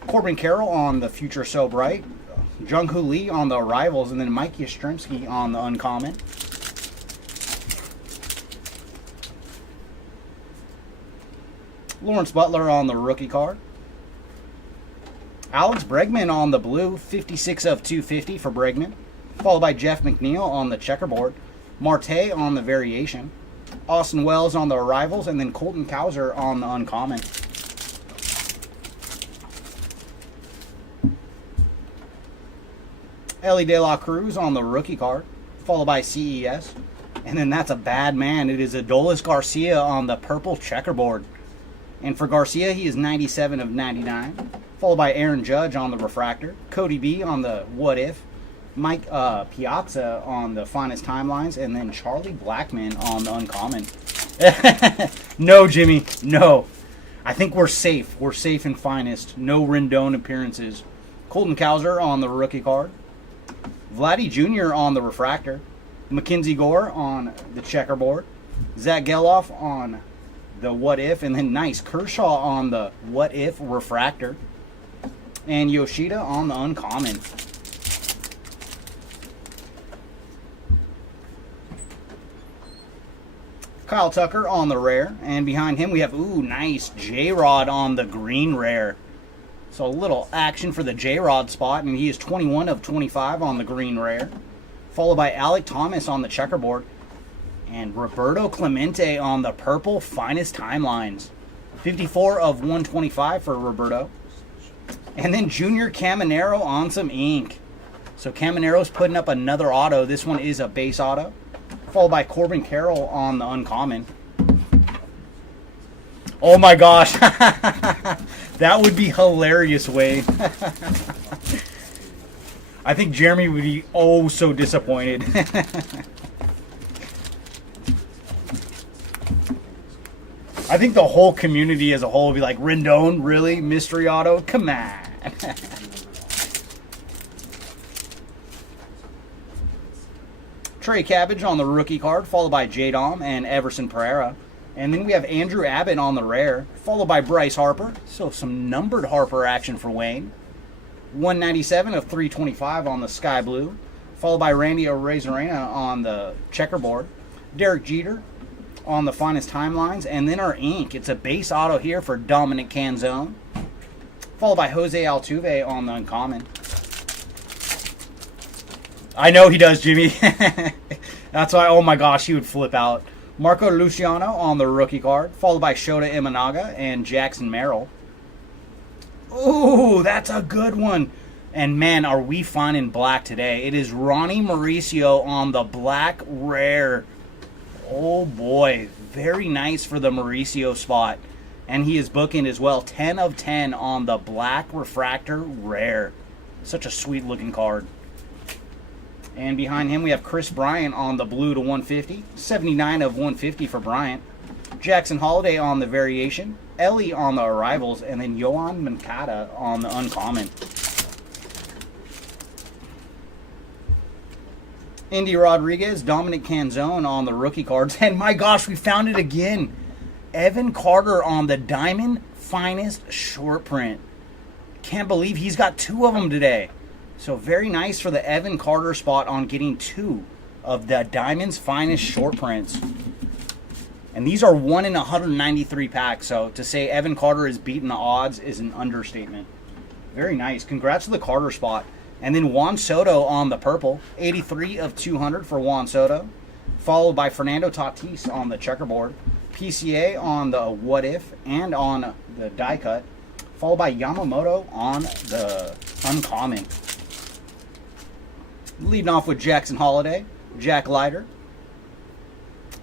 Corbin Carroll on the Future So Bright. Jung-Hoo Lee on the arrivals. And then Mike Yastrzemski on the uncommon. Lawrence Butler on the rookie card. Alex Bregman on the blue, 56 of 250 for Bregman. Followed by Jeff McNeil on the checkerboard. Marte on the variation. Austin Wells on the arrivals. And then Colton Cowser on the uncommon. Ellie De La Cruz on the rookie card. Followed by CES. And then that's a bad man. It is Adolis Garcia on the purple checkerboard. And for Garcia, he is 97 of 99. Followed by Aaron Judge on the refractor. Cody B on the what if. Mike Piazza on the finest timelines. And then Charlie Blackmon on the uncommon. No, Jimmy, no. I think we're safe. We're safe in finest. No Rendon appearances. Colton Cowser on the rookie card. Vladdy Jr. on the refractor. Mackenzie Gore on the checkerboard. Zach Geloff on the what if, and then nice Kershaw on the what if refractor, and Yoshida on the uncommon. Kyle Tucker on the rare, and behind him we have nice J-Rod on the green rare. So a little action for the J-Rod spot, and he is 21 of 25 on the green rare, followed by Alec Thomas on the checkerboard. And Roberto Clemente on the purple finest timelines. 54 of 125 for Roberto. And then Junior Caminero on some ink. So Caminero's putting up another auto. This one is a base auto. Followed by Corbin Carroll on the uncommon. Oh my gosh. That would be hilarious, Wade. I think Jeremy would be so disappointed. I think the whole community as a whole would be like, Rendon, really? Mystery auto? Come on. Trey Cabbage on the rookie card, followed by J-Dom and Everson Pereira. And then we have Andrew Abbott on the rare, followed by Bryce Harper. So some numbered Harper action for Wayne. 197 of 325 on the sky blue, followed by Randy Arozarena on the checkerboard. Derek Jeter on the finest timelines, and then our ink. It's a base auto here for Dominic Canzone, followed by Jose Altuve on the uncommon. I know he does, Jimmy. That's why, oh my gosh, he would flip out. Marco Luciano on the rookie card, followed by Shota Imanaga and Jackson Merrill. Ooh, that's a good one. And man, are we finding black today. It is Ronnie Mauricio on the black rare. Oh boy, very nice for the Mauricio spot. And he is booking as well, 10 of 10 on the black refractor rare. Such a sweet looking card. And behind him we have Chris Bryant on the blue to 150. 79 of 150 for Bryant. Jackson Holiday on the variation. Ellie on the arrivals. And then Yohan Moncada on the uncommon. Indy Rodriguez, Dominic Canzone on the rookie cards. And my gosh, we found it again. Evan Carter on the Diamond Finest short print. Can't believe he's got 2 of them today. So very nice for the Evan Carter spot on getting 2 of the Diamond's Finest short prints. And these are 1 in 193 packs. So to say Evan Carter is beating the odds is an understatement. Very nice. Congrats to the Carter spot. And then Juan Soto on the purple. 83 of 200 for Juan Soto. Followed by Fernando Tatis on the checkerboard. PCA on the what if and on the die cut. Followed by Yamamoto on the uncommon. Leading off with Jackson Holiday, Jack Leiter,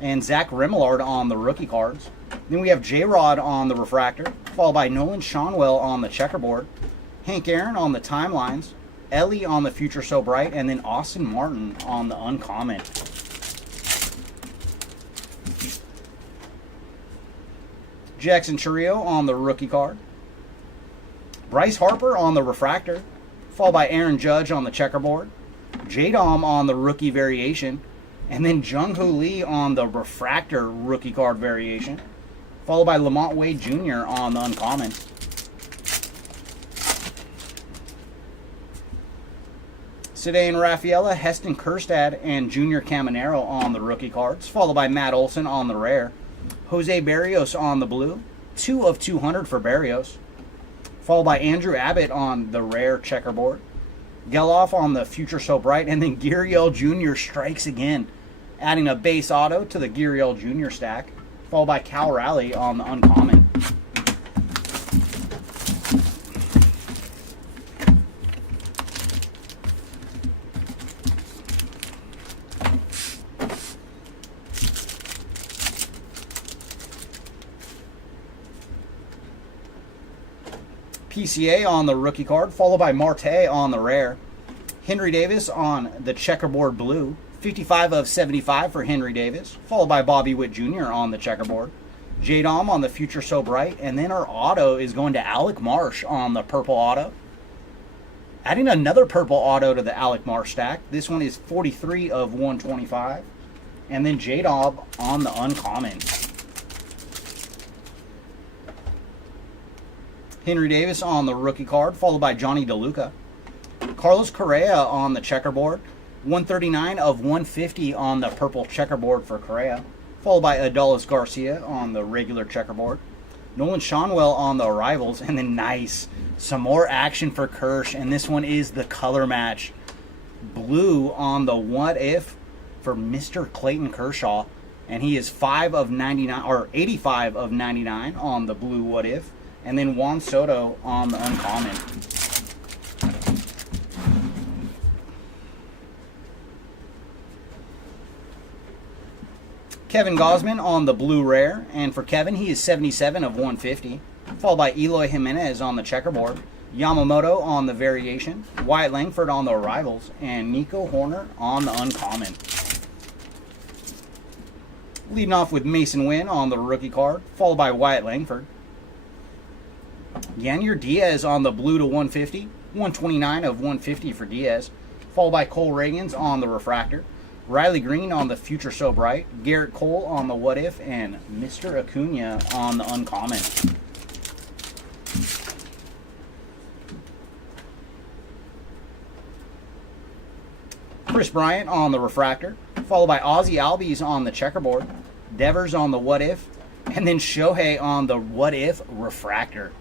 and Zach Remillard on the rookie cards. Then we have J-Rod on the refractor, followed by Nolan Shonwell on the checkerboard, Hank Aaron on the timelines, Ellie on the Future So Bright, and then Austin Martin on the uncommon. Jackson Chourio on the rookie card. Bryce Harper on the refractor, followed by Aaron Judge on the checkerboard. J-Dom on the rookie variation. And then Jung-Hoo Lee on the refractor rookie card variation. Followed by Lamont Wade Jr. on the uncommon. Cedane Rafaela, Heston Kjerstad, and Junior Caminero on the rookie cards. Followed by Matt Olson on the rare. Jose Barrios on the blue. 2 of 200 for Barrios. Followed by Andrew Abbott on the rare checkerboard. Geloff on the Future So Bright. And then Gurriel Jr. strikes again, adding a base auto to the Gurriel Jr. stack. Followed by Cal Raleigh on the uncommon. PCA on the rookie card, followed by Marte on the rare. Henry Davis on the checkerboard blue. 55 of 75 for Henry Davis, followed by Bobby Witt Jr. on the checkerboard. J-Dom on the Future So Bright, and then our auto is going to Alec Marsh on the purple auto. Adding another purple auto to the Alec Marsh stack. This one is 43 of 125. And then J-Dom on the uncommon. Henry Davis on the rookie card, followed by Johnny DeLuca. Carlos Correa on the checkerboard. 139 of 150 on the purple checkerboard for Correa. Followed by Adolis Garcia on the regular checkerboard. Nolan Shonwell on the arrivals. And then nice, some more action for Kirsch. And this one is the color match. Blue on the what if for Mr. Clayton Kershaw. And he is 5 of 99, or 85 of 99 on the blue what if. And then Juan Soto on the uncommon. Kevin Gausman on the blue rare. And for Kevin, he is 77 of 150. Followed by Eloy Jimenez on the checkerboard. Yamamoto on the variation. Wyatt Langford on the arrivals. And Nico Horner on the uncommon. Leading off with Mason Wynn on the rookie card. Followed by Wyatt Langford. Yanier Diaz on the blue to 150. 129 of 150 for Diaz. Followed by Cole Reagans on the refractor. Riley Green on the Future So Bright. Garrett Cole on the what if. And Mr. Acuna on the uncommon. Chris Bryant on the refractor. Followed by Ozzie Albies on the checkerboard. Devers on the what if. And then Shohei on the what if refractor.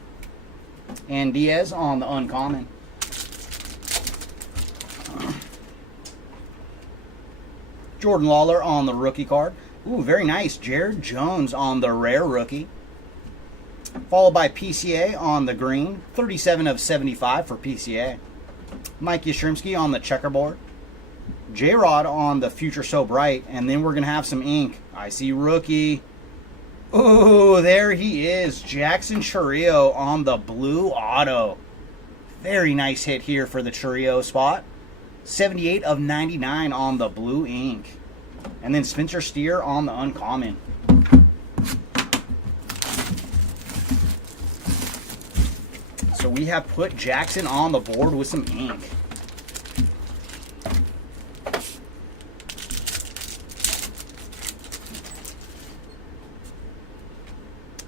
And Diaz on the uncommon. Jordan Lawler on the rookie card. Ooh, very nice. Jared Jones on the rare rookie. Followed by PCA on the green. 37 of 75 for PCA. Mike Yastrzemski on the checkerboard. J-Rod on the Future So Bright. And then we're going to have some ink. I see rookie. Ooh, there he is. Jackson Chourio on the blue auto. Very nice hit here for the Chourio spot. 78 of 99 on the blue ink. And then Spencer Steer on the uncommon. So we have put Jackson on the board with some ink.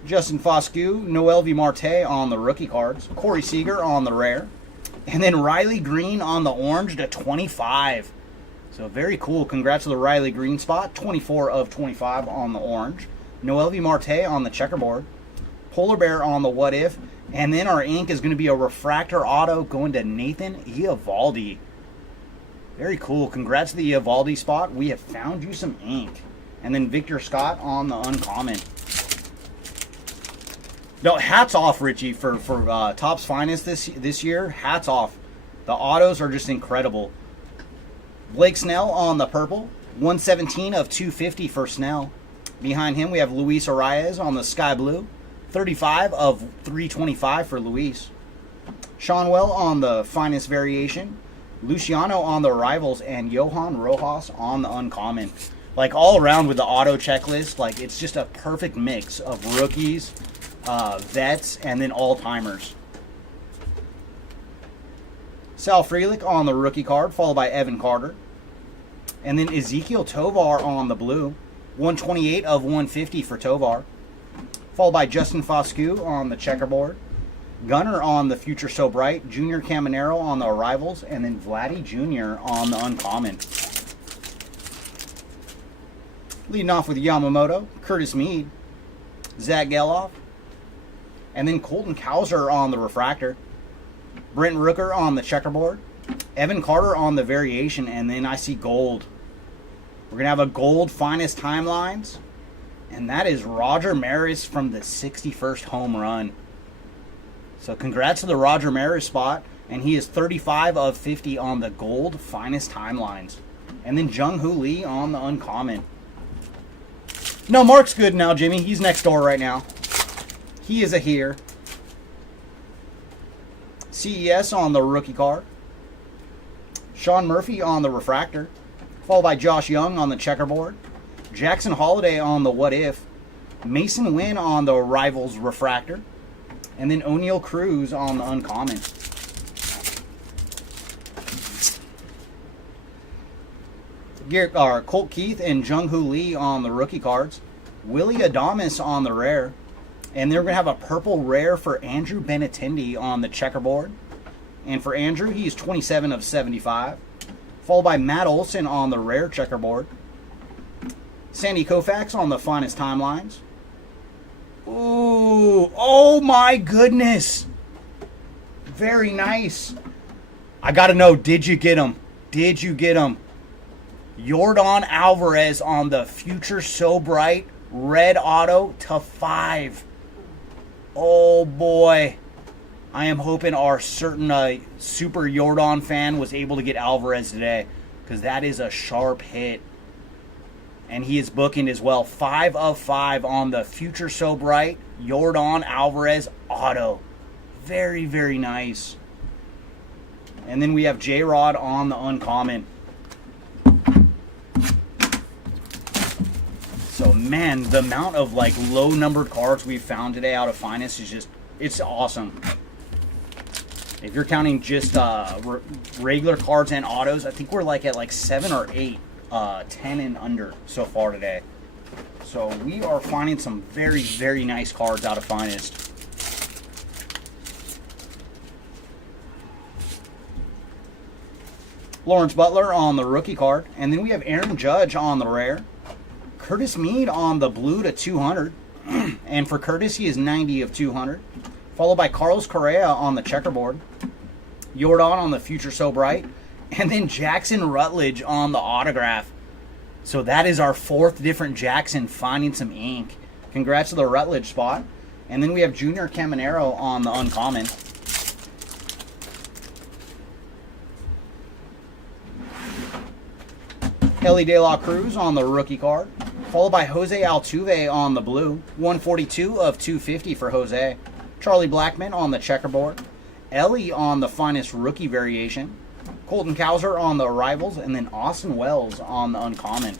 Justin Foscue, Noel V. Marte on the rookie cards, Corey Seager on the rare, and then Riley Green on the orange to 25. So very cool. Congrats to the Riley Green spot. 24 of 25 on the orange. Noel V. Marte on the checkerboard. Polar Bear on the what if. And then our ink is going to be a refractor auto going to Nathan Eovaldi. Very cool. Congrats to the Eovaldi spot. We have found you some ink. And then Victor Scott on the uncommon. No, hats off, Richie, for Topps Finest this year. Hats off. The autos are just incredible. Blake Snell on the purple. 117 of 250 for Snell. Behind him, we have Luis Arias on the sky blue. 35 of 325 for Luis. Seanwell on the finest variation. Luciano on the arrivals. And Johan Rojas on the uncommon. Like, all around with the auto checklist, like, it's just a perfect mix of rookies, vets, and then all-timers. Sal Frelick on the rookie card, followed by Evan Carter. And then Ezekiel Tovar on the blue. 128 of 150 for Tovar. Followed by Justin Foscue on the checkerboard. Gunner on the Future So Bright. Junior Caminero on the arrivals. And then Vladdy Jr. on the uncommon. Leading off with Yamamoto, Curtis Mead, Zach Geloff, and then Colton Cowser on the refractor. Brent Rooker on the checkerboard. Evan Carter on the variation, and then I see gold. We're going to have a gold finest timelines, and that is Roger Maris from the 61st home run. So congrats to the Roger Maris spot, and he is 35 of 50 on the gold finest timelines. And then Jung Hoo Lee on the uncommon. No, Mark's good now, Jimmy. He's next door right now. He is a here. CES on the rookie card. Sean Murphy on the refractor. Followed by Josh Young on the checkerboard. Jackson Holiday on the what if. Mason Wynn on the rivals refractor. And then O'Neal Cruz on the uncommon. Colt Keith and Jung Hoo Lee on the rookie cards. Willie Adames on the rare. And they're going to have a purple rare for Andrew Benintendi on the checkerboard. And for Andrew, he's 27 of 75. Followed by Matt Olson on the rare checkerboard. Sandy Koufax on the finest timelines. Ooh, oh my goodness. Very nice. I got to know, did you get him? Did you get him? Yordan Alvarez on the Future So Bright red auto to 5. Oh boy. I am hoping our certain super Yordan fan was able to get Alvarez today, because that is a sharp hit. And he is booking as well. 5 of 5 on the Future So Bright Yordan Alvarez auto. Very, very nice. And then we have J-Rod on the uncommon. So, man, the amount of, like, low-numbered cards we've found today out of Finest is just, it's awesome. If you're counting just regular cards and autos, I think we're, like, at, like, 7 or 8, 10 and under so far today. So, we are finding some very, very nice cards out of Finest. Lawrence Butler on the rookie card. And then we have Aaron Judge on the rare. Curtis Mead on the blue to 200. And for Curtis, he is 90 of 200. Followed by Carlos Correa on the checkerboard. Yordan on the Future So Bright. And then Jackson Rutledge on the autograph. So that is our 4th different Jackson finding some ink. Congrats to the Rutledge spot. And then we have Junior Caminero on the uncommon. Ellie De La Cruz on the rookie card. Followed by Jose Altuve on the blue. 142 of 250 for Jose. Charlie Blackmon on the checkerboard. Ellie on the finest rookie variation. Colton Cowser on the arrivals. And then Austin Wells on the uncommon.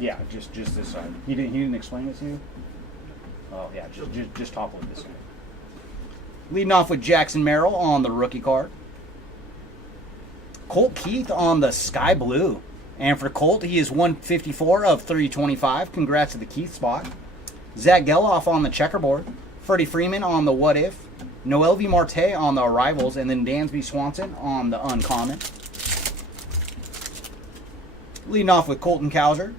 Yeah, just this side. He didn't explain it to you? Oh, yeah, just topple it this way. Leading off with Jackson Merrill on the rookie card. Colt Keith on the Sky Blue. And for Colt, he is 154 of 325. Congrats to the Keith spot. Zach Geloff on the checkerboard. Freddie Freeman on the What If. Noel V. Marte on the Arrivals. And then Dansby Swanson on the Uncommon. Leading off with Colton Cowser.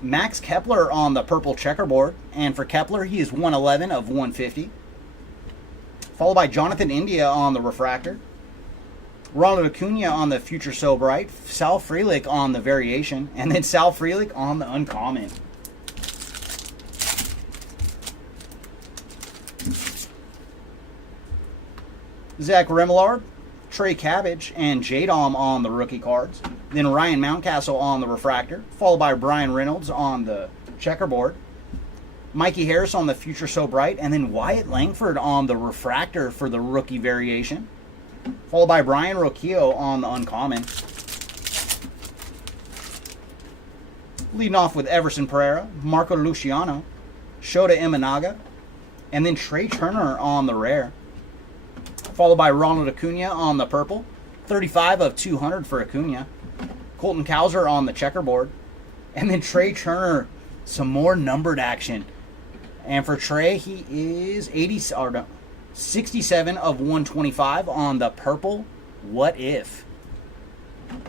Max Kepler on the purple checkerboard. And for Kepler, he is 111 of 150. Followed by Jonathan India on the refractor. Ronald Acuna on the Future So Bright. Sal Frelick on the variation. And then Sal Frelick on the uncommon. Zach Remillard, Trey Cabbage, and J-Dom on the rookie cards. Then Ryan Mountcastle on the refractor. Followed by Brian Reynolds on the checkerboard. Mikey Harris on the Future So Bright, and then Wyatt Langford on the refractor for the rookie variation. Followed by Brian Rocchio on the uncommon. Leading off with Everson Pereira, Marco Luciano, Shota Imanaga, and then Trey Turner on the rare. Followed by Ronald Acuna on the purple, 35 of 200 for Acuna. Colton Cowser on the checkerboard, and then Trey Turner, some more numbered action. And for Trey, he is 67 of 125 on the purple What If.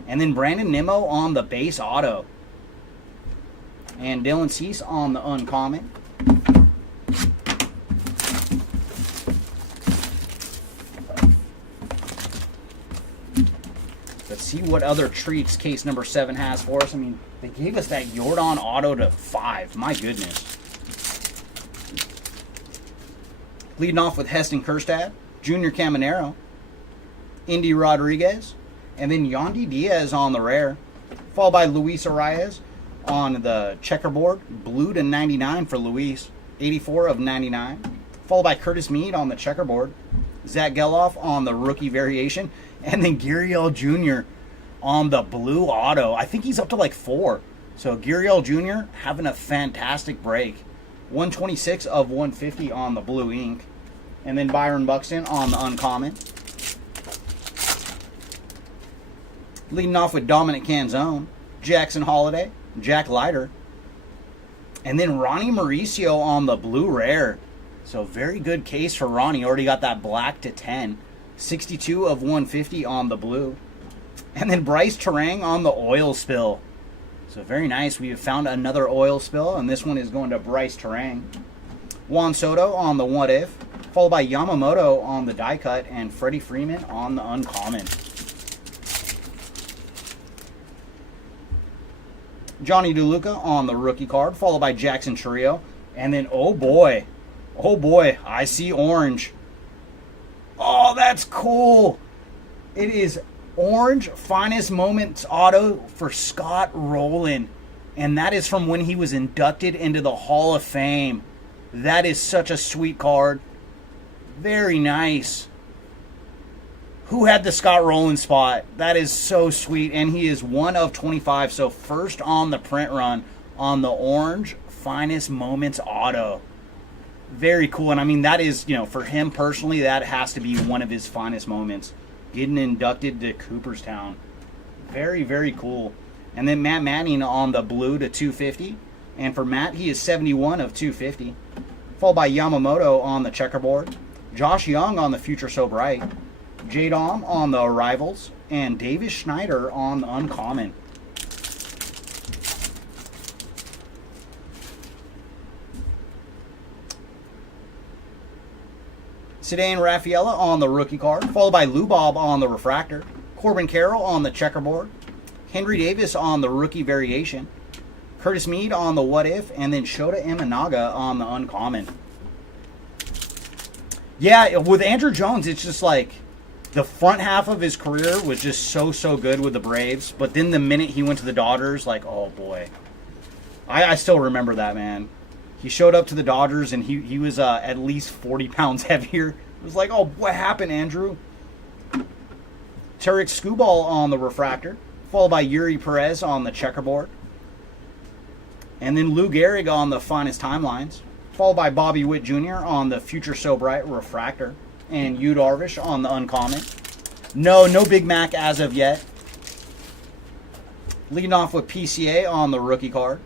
And then Brandon Nimmo on the base auto. And Dylan Cease on the uncommon. Let's see what other treats case number 7 has for us. I mean, they gave us that Jordan auto to 5. My goodness. Leading off with Heston Kjerstad, Junior Caminero, Indy Rodriguez, and then Yandy Diaz on the rare. Followed by Luis Arias on the checkerboard, blue to 99 for Luis, 84 of 99. Followed by Curtis Mead on the checkerboard, Zach Geloff on the rookie variation, and then Gurriel Jr. on the blue auto. I think he's up to like 4. So Gurriel Jr. having a fantastic break. 126 of 150 on the blue ink. And then Byron Buxton on the uncommon. Leading off with Dominic Canzone, Jackson Holiday, Jack Leiter, and then Ronnie Mauricio on the blue rare. So very good case for Ronnie. Already got that black to 10. 62 of 150 on the blue. And then Bryce Terang on the oil spill. So very nice. We have found another oil spill, and this one is going to Bryce Terang. Juan Soto on the What If, followed by Yamamoto on the die cut, and Freddie Freeman on the uncommon. Johnny DeLuca on the rookie card, followed by Jackson Chourio. And then, oh boy, I see orange. Oh, that's cool. It is orange finest moments auto for Scott Rowland. And that is from when he was inducted into the Hall of Fame. That is such a sweet card. Very nice. Who had the Scott Rowland spot? That is so sweet. And he is 1 of 25. So first on the print run on the orange finest moments auto. Very cool. And I mean, that is, for him personally, that has to be one of his finest moments. Getting inducted to Cooperstown. Very, very cool. And then Matt Manning on the blue to 250. And for Matt, he is 71 of 250. Followed by Yamamoto on the checkerboard. Josh Young on the Future So Bright. J-Dom on the Arrivals. And Davis Schneider on the uncommon. Ceddanne Rafaela on the rookie card, followed by Lou Bob on the refractor, Corbin Carroll on the checkerboard, Henry Davis on the rookie variation, Curtis Mead on the What If, and then Shota Imanaga on the uncommon. Yeah, with Andrew Jones, it's just like the front half of his career was just so good with the Braves, but then the minute he went to the Dodgers, like, oh boy. I still remember that, man. He showed up to the Dodgers, and he was at least 40 pounds heavier. It was like, oh, what happened, Andrew? Tarek Skubal on the refractor, followed by Yuri Perez on the checkerboard. And then Lou Gehrig on the finest timelines, followed by Bobby Witt Jr. on the Future So Bright refractor, and Yu Darvish on the uncommon. No Big Mac as of yet. Leading off with PCA on the rookie card.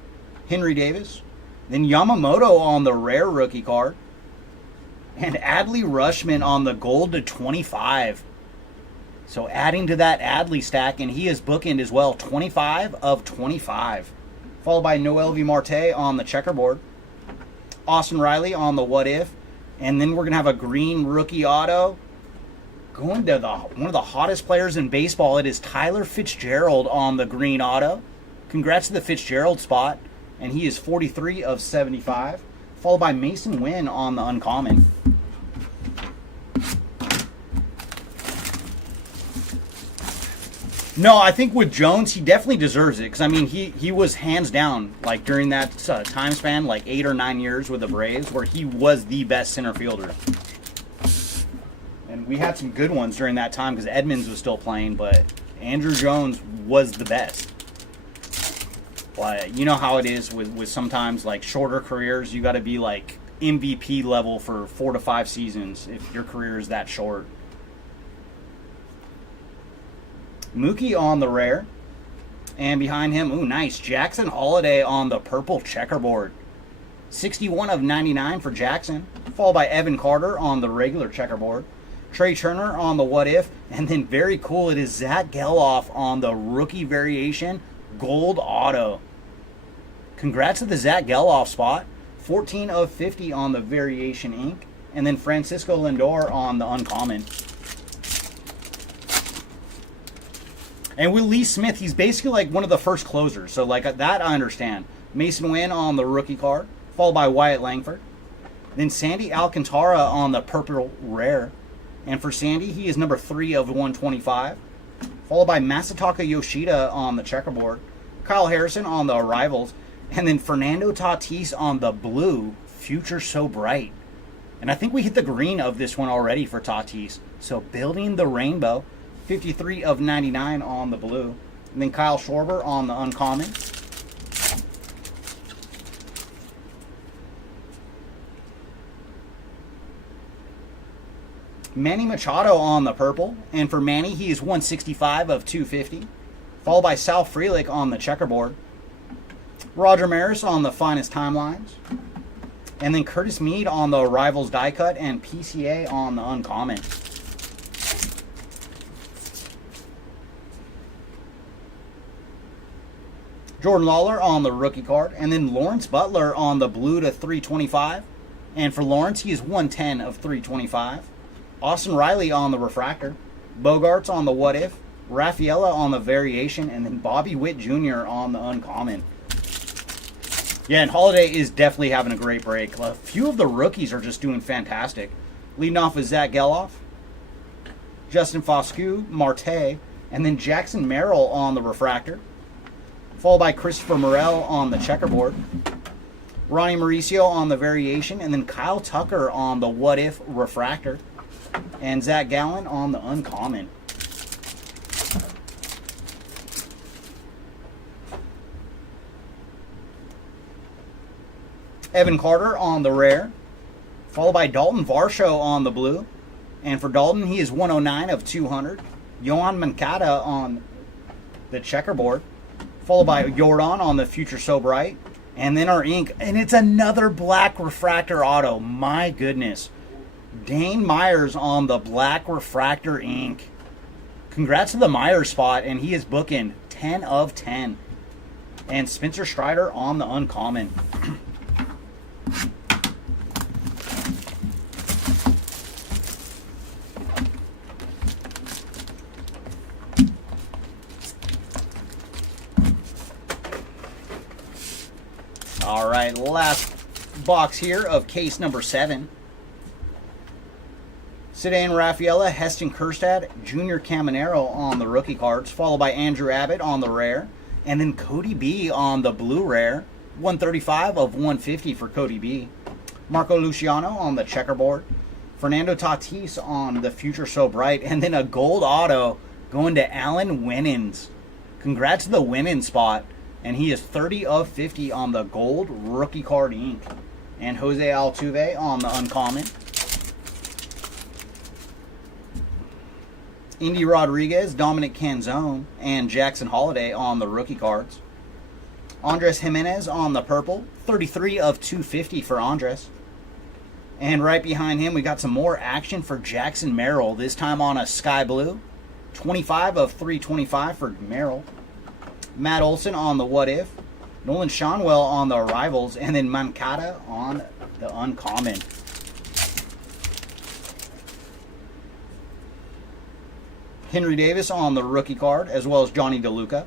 Henry Davis. Then Yamamoto on the rare rookie card. And Adley Rushman on the gold to 25. So adding to that Adley stack, and he is bookend as well. 25 of 25. Followed by Noel V. Marte on the checkerboard. Austin Riley on the what if. And then we're going to have a green rookie auto. Going to one of the hottest players in baseball. It is Tyler Fitzgerald on the green auto. Congrats to the Fitzgerald spot. And he is 43 of 75. Followed by Mason Wynn on the uncommon. No, I think with Jones, he definitely deserves it. Because, I mean, he was hands down, like, during that time span, like 8 or 9 years with the Braves, where he was the best center fielder. And we had some good ones during that time because Edmonds was still playing, but Andrew Jones was the best. But you know how it is with sometimes, like, shorter careers. You got to be, like, MVP level for 4 to 5 seasons if your career is that short. Mookie on the rare. And behind him, ooh, nice. Jackson Holiday on the purple checkerboard. 61 of 99 for Jackson. Followed by Evan Carter on the regular checkerboard. Trey Turner on the what if. And then very cool, it is Zach Geloff on the rookie variation gold auto. Congrats to the Zach Geloff spot. 14 of 50 on the variation ink. And then Francisco Lindor on the uncommon. And with Lee Smith, he's basically like one of the first closers. So like that I understand. Mason Wynn on the rookie card, followed by Wyatt Langford. Then Sandy Alcantara on the purple rare. And for Sandy, he is number 3 of 125. Followed by Masataka Yoshida on the checkerboard. Kyle Harrison on the arrivals. And then Fernando Tatis on the blue, Future So Bright. And I think we hit the green of this one already for Tatis. So building the rainbow. 53 of 99 on the blue. And then Kyle Schwarber on the uncommon. Manny Machado on the purple. And for Manny, he is 165 of 250. Followed by Sal Frelick on the checkerboard. Roger Maris on the finest timelines. And then Curtis Mead on the Rivals die cut. And PCA on the uncommon. Jordan Lawler on the rookie card. And then Lawrence Butler on the blue to 325. And for Lawrence, he is 110 of 325. Austin Riley on the refractor. Bogarts on the what if. Rafaela on the variation. And then Bobby Witt Jr. on the uncommon. Yeah, and Holiday is definitely having a great break. A few of the rookies are just doing fantastic. Leading off with Zach Geloff. Justin Foscue, Marte. And then Jackson Merrill on the refractor. Followed by Christopher Morel on the checkerboard. Ronnie Mauricio on the variation. And then Kyle Tucker on the what if refractor. And Zach Gallen on the uncommon. Evan Carter on the rare. Followed by Dalton Varsho on the blue. And for Dalton, he is 109 of 200. Yohan Moncada on the checkerboard. Followed by Jordan on the Future So Bright. And then our ink. And it's another black refractor auto. My goodness. Dane Myers on the black refractor ink. Congrats to the Myers spot. And he is booking 10 of 10. And Spencer Strider on the uncommon. All right, last box here of case number 7. Ceddanne Rafaela, Heston Kjerstad, Junior Caminero on the rookie cards, followed by Andrew Abbott on the rare, and then Cody B on the blue rare, 135 of 150 for Cody B. Marco Luciano on the checkerboard, Fernando Tatis on the Future So Bright, and then a gold auto going to Alan Winans. Congrats to the Winans spot. And he is 30 of 50 on the gold rookie card ink. And Jose Altuve on the uncommon. Indy Rodriguez, Dominic Canzone, and Jackson Holiday on the rookie cards. Andres Jimenez on the purple, 33 of 250 for Andres. And right behind him, we got some more action for Jackson Merrill, this time on a sky blue. 25 of 325 for Merrill. Matt Olson on the what if. Nolan Shanwell on the arrivals, and then Mancada on the uncommon. Henry Davis on the rookie card, as well as Johnny DeLuca.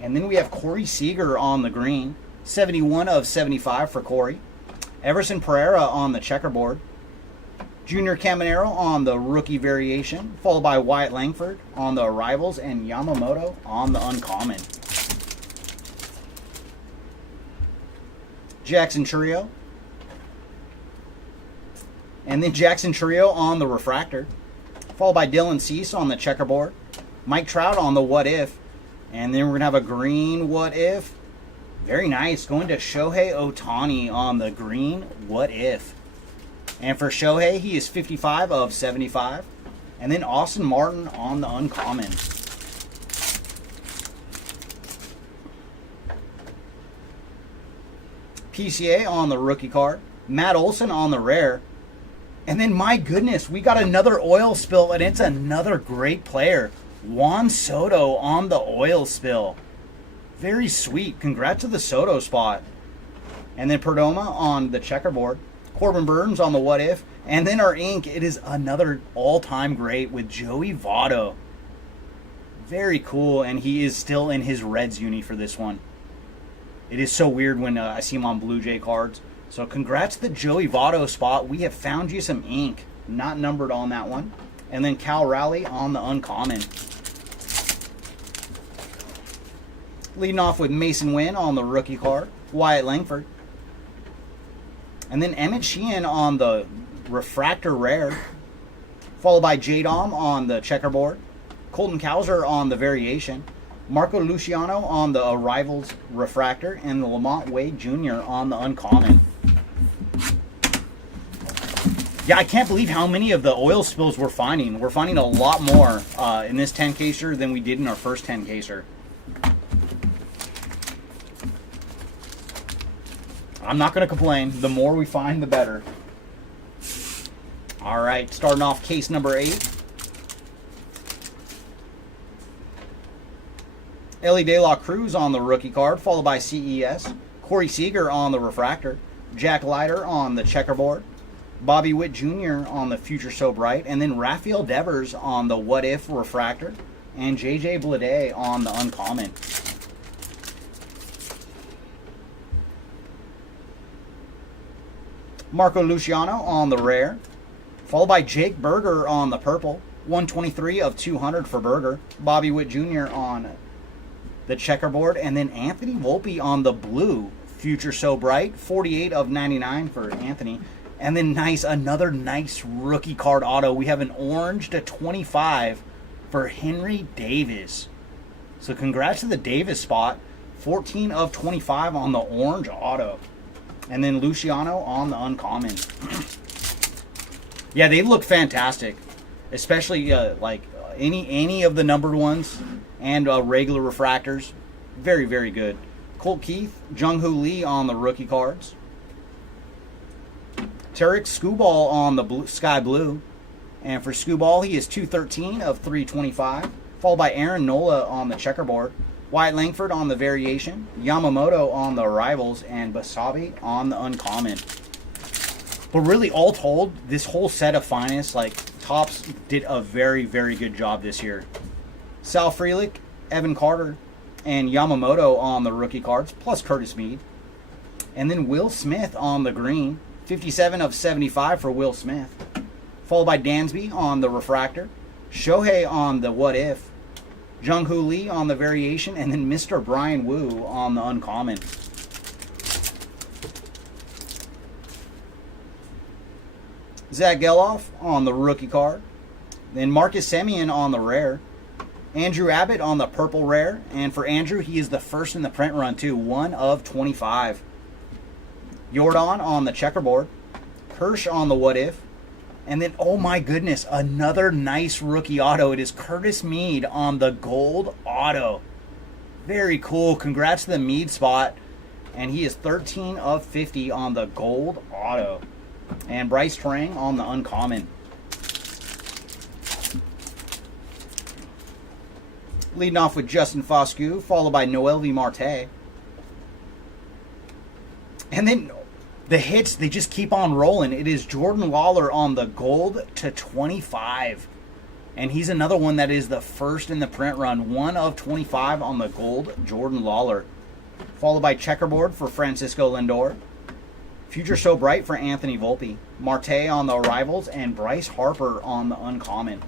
And then we have Corey Seager on the green, 71 of 75 for Corey. Everson Pereira on the checkerboard. Junior Caminero on the rookie variation, followed by Wyatt Langford on the arrivals, and Yamamoto on the uncommon. Jackson Trio. And then Jackson Trio on the refractor, followed by Dylan Cease on the checkerboard. Mike Trout on the what if. And then we're going to have a green what if. Very nice. Going to Shohei Ohtani on the green what if. And for Shohei, he is 55 of 75. And then Austin Martin on the uncommon. PCA on the rookie card. Matt Olson on the rare. And then, my goodness, we got another oil spill, and it's another great player. Juan Soto on the oil spill. Very sweet. Congrats to the Soto spot. And then Perdomo on the checkerboard. Corbin Burns on the what if. And then our ink, it is another all-time great with Joey Votto. Very cool, and he is still in his Reds uni for this one. It is so weird when I see him on Blue Jay cards. So congrats to the Joey Votto spot. We have found you some ink. Not numbered on that one. And then Cal Raleigh on the uncommon. Leading off with Mason Wynn on the rookie card. Wyatt Langford. And then Emmett Sheehan on the refractor rare. Followed by J-Dom on the checkerboard. Colton Cowser on the variation. Marco Luciano on the arrivals refractor. And the Lamont Wade Jr. on the uncommon. Yeah, I can't believe how many of the oil spills we're finding. We're finding a lot more in this 10-caser than we did in our first 10-caser. I'm not going to complain. The more we find, the better. All right, starting off case number 8. Ellie De La Cruz on the rookie card, followed by CES. Corey Seager on the refractor. Jack Leiter on the checkerboard. Bobby Witt Jr. on the Future So Bright. And then Rafael Devers on the What If refractor. And JJ Bleday on the uncommon. Marco Luciano on the rare. Followed by Jake Berger on the purple. 123 of 200 for Berger. Bobby Witt Jr. on the checkerboard. And then Anthony Volpe on the blue. Future So Bright. 48 of 99 for Anthony. And then another nice rookie card auto. We have an orange to 25 for Henry Davis. So congrats to the Davis spot. 14 of 25 on the orange auto. And then Luciano on the uncommon. Yeah, they look fantastic. Especially like any of the numbered ones and regular refractors. Very, very good. Colt Keith, Jung-Hoo Lee on the rookie cards. Tarek Skubal on the sky blue. And for Skubal, he is 213 of 325. Followed by Aaron Nola on the checkerboard. Wyatt Langford on the variation. Yamamoto on the arrivals. And Basabi on the uncommon. But really, all told, this whole set of finest, like, Topps did a very, very good job this year. Sal Frelick, Evan Carter, and Yamamoto on the rookie cards, plus Curtis Mead. And then Will Smith on the green. 57 of 75 for Will Smith. Followed by Dansby on the refractor. Shohei on the what if. Jung-Hoo Lee on the variation. And then Mr. Brian Wu on the uncommon. Zach Geloff on the rookie card. Then Marcus Semien on the rare. Andrew Abbott on the purple rare. And for Andrew, he is the first in the print run too. 1 of 25. Jordan on the checkerboard. Kirsch on the what if. And then, oh my goodness, another nice rookie auto. It is Curtis Mead on the gold auto. Very cool. Congrats to the Mead spot. And he is 13 of 50 on the gold auto. And Bryce Trang on the uncommon. Leading off with Justin Foscue, followed by Noel V. Marte. And then the hits, they just keep on rolling. It is Jordan Lawler on the gold to 25. And he's another one that is the first in the print run. 1 of 25 on the gold, Jordan Lawler. Followed by Checkerboard for Francisco Lindor. Future So Bright for Anthony Volpe. Marte on the arrivals. And Bryce Harper on the uncommon.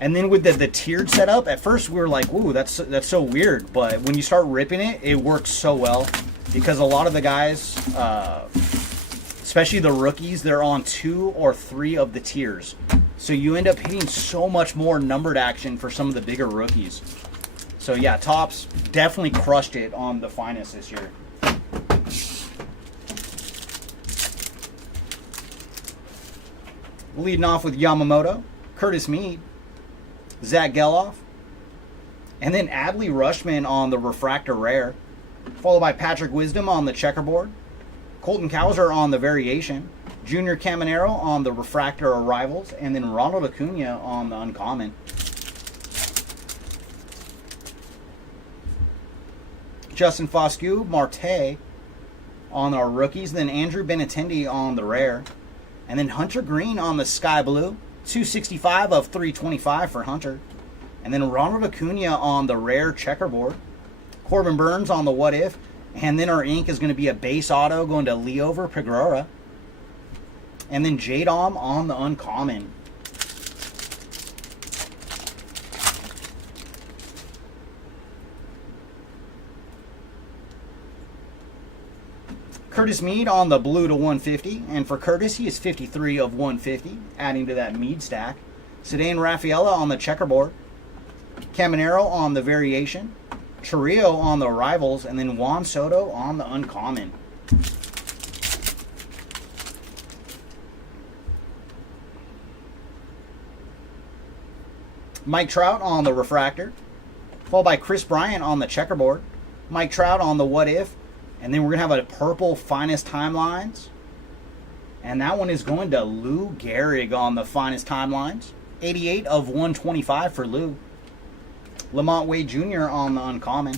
And then with the tiered setup, at first we were like, ooh, that's so weird. But when you start ripping it, it works so well. Because a lot of the guys, especially the rookies, they're on 2 or 3 of the tiers. So you end up hitting so much more numbered action for some of the bigger rookies. So yeah, Topps definitely crushed it on the finest this year. Leading off with Yamamoto, Curtis Mead, Zach Geloff, and then Adley Rushman on the Refractor Rare, followed by Patrick Wisdom on the Checkerboard, Colton Cowser on the Variation, Junior Caminero on the Refractor Arrivals, and then Ronald Acuna on the Uncommon. Justin Foscue, Marte on our rookies, then Andrew Benintendi on the Rare, and then Hunter Green on the Sky Blue, 265 of 325 for Hunter, and then Ronald Acuna on the Rare Checkerboard, Corbin Burns on the What If, and then our ink is going to be a base auto going to Leover Pegrera, and then J-Dom on the Uncommon. Curtis Mead on the blue to 150, and for Curtis, he is 53 of 150, adding to that Mead stack. Cedane Rafaela on the Checkerboard, Caminero on the Variation, Chirrillo on the Arrivals, and then Juan Soto on the Uncommon. Mike Trout on the Refractor, followed by Chris Bryant on the Checkerboard, Mike Trout on the What If, and then we're going to have a purple Finest Timelines. And that one is going to Lou Gehrig on the Finest Timelines. 88 of 125 for Lou. Lamont Wade Jr. on the Uncommon.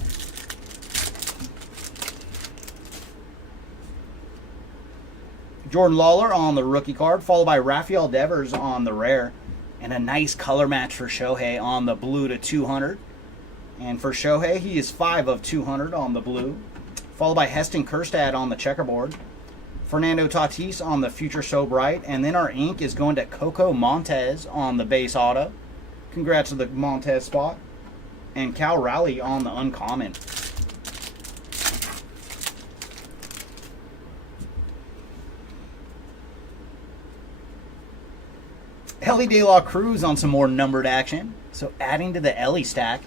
Jordan Lawler on the rookie card, followed by Rafael Devers on the Rare. And a nice color match for Shohei on the blue to 200. And for Shohei, he is 5 of 200 on the blue. Followed by Heston Kjerstad on the Checkerboard. Fernando Tatis on the Future So Bright. And then our ink is going to Coco Montez on the base auto. Congrats to the Montez spot. And Cal Raleigh on the Uncommon. Ellie De La Cruz on some more numbered action. So adding to the Ellie stack.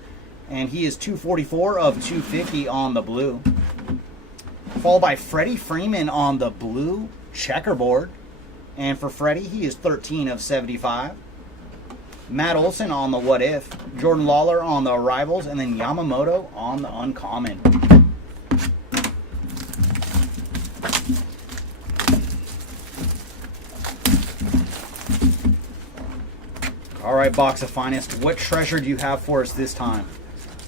And he is 244 of 250 on the blue. Followed by Freddie Freeman on the blue Checkerboard. And for Freddie, he is 13 of 75. Matt Olson on the What If. Jordan Lawler on the Arrivals. And then Yamamoto on the Uncommon. Alright, Box of Finest. What treasure do you have for us this time?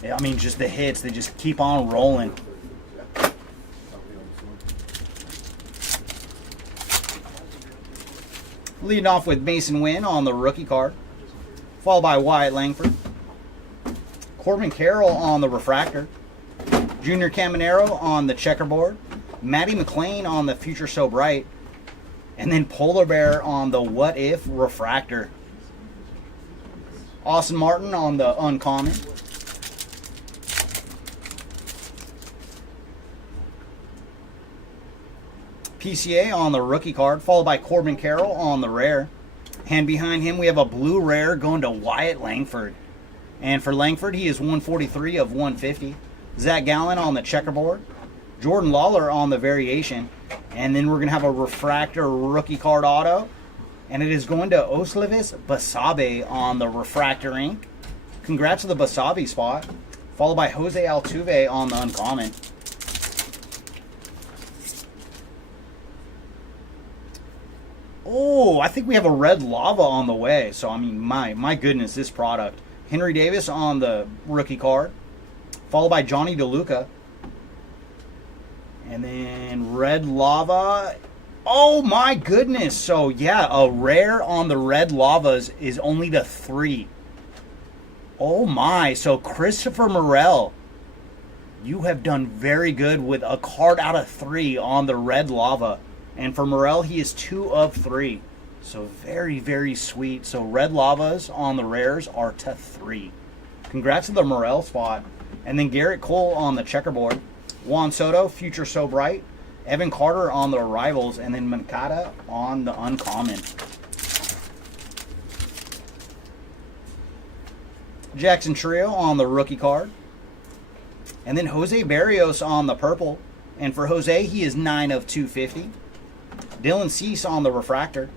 I mean, just the hits. They just keep on rolling. Leading off with Mason Wynn on the rookie card, followed by Wyatt Langford. Corbin Carroll on the Refractor. Junior Caminero on the Checkerboard. Matty McLean on the Future So Bright. And then Polar Bear on the What If Refractor. Austin Martin on the Uncommon. PCA on the rookie card, followed by Corbin Carroll on the Rare. And behind him we have a blue Rare going to Wyatt Langford. And for Langford, he is 143 of 150. Zach Gallen on the Checkerboard. Jordan Lawler on the Variation. And then we're going to have a Refractor rookie card auto And it is going to Oslevis Basabe on the refractor ink. Congrats to the Basabe spot. Followed by Jose Altuve on the uncommon. Oh, I think we have a red lava on the way. So, I mean, my goodness, this product. Henry Davis on the rookie card. Followed by Johnny DeLuca. And then red lava. Oh, my goodness. So, yeah, a rare on the red lavas is only to 3. Oh, my. So, Christopher Morel, you have done very good with a card out of 3 on the red lava. And for Morel, he is 2 of 3. So very, very sweet. So red lavas on the rares are to 3. Congrats to the Morel spot. And then Garrett Cole on the checkerboard. Juan Soto, Future So Bright. Evan Carter on the arrivals. And then Mancada on the uncommon. Jackson Trio on the rookie card. And then Jose Barrios on the purple. And for Jose, he is 9 of 250. Dylan Cease on the refractor.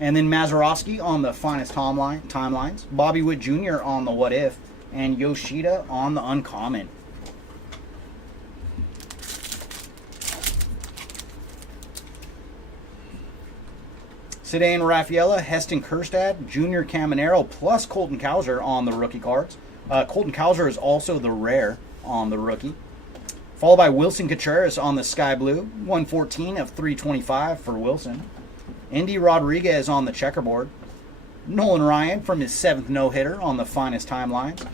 And then Mazeroski on the finest timelines. Bobby Witt Jr. on the what if. And Yoshida on the uncommon. Cedane Rafaela, Heston Kjerstad, Junior Caminero, plus Colton Cowser on the rookie cards. Colton Cowser is also the rare on the rookie. Followed by Wilson Contreras on the Sky Blue, 114 of 325 for Wilson. Indy Rodriguez on the checkerboard. Nolan Ryan from his 7th no-hitter on the finest timelines.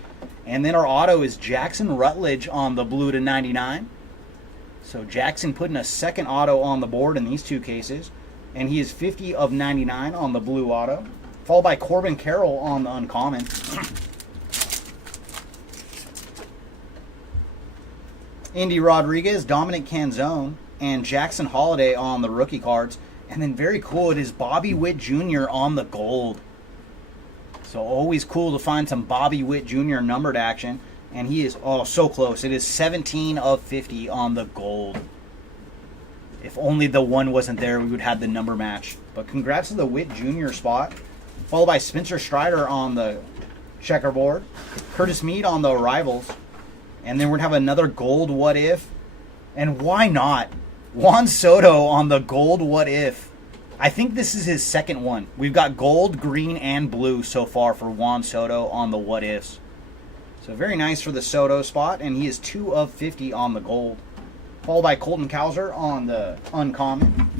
And then our auto is Jackson Rutledge on the blue to 99. So Jackson putting a second auto on the board in these 2 cases. And he is 50 of 99 on the blue auto. Followed by Corbin Carroll on the uncommon. Indy Rodriguez, Dominic Canzone, and Jackson Holiday on the rookie cards. And then very cool, it is Bobby Witt Jr. on the gold. So always cool to find some Bobby Witt Jr. numbered action. And he is, oh, so close. It is 17 of 50 on the gold. If only the 1 wasn't there, we would have the number match. But congrats to the Witt Jr. spot. Followed by Spencer Strider on the checkerboard. Curtis Mead on the arrivals. And then we're going to have another gold what if. And why not? Juan Soto on the gold what if. I think this is his second one. We've got gold, green, and blue so far for Juan Soto on the what ifs. So very nice for the Soto spot. And he is 2 of 50 on the gold. Followed by Colton Cowser on the uncommon.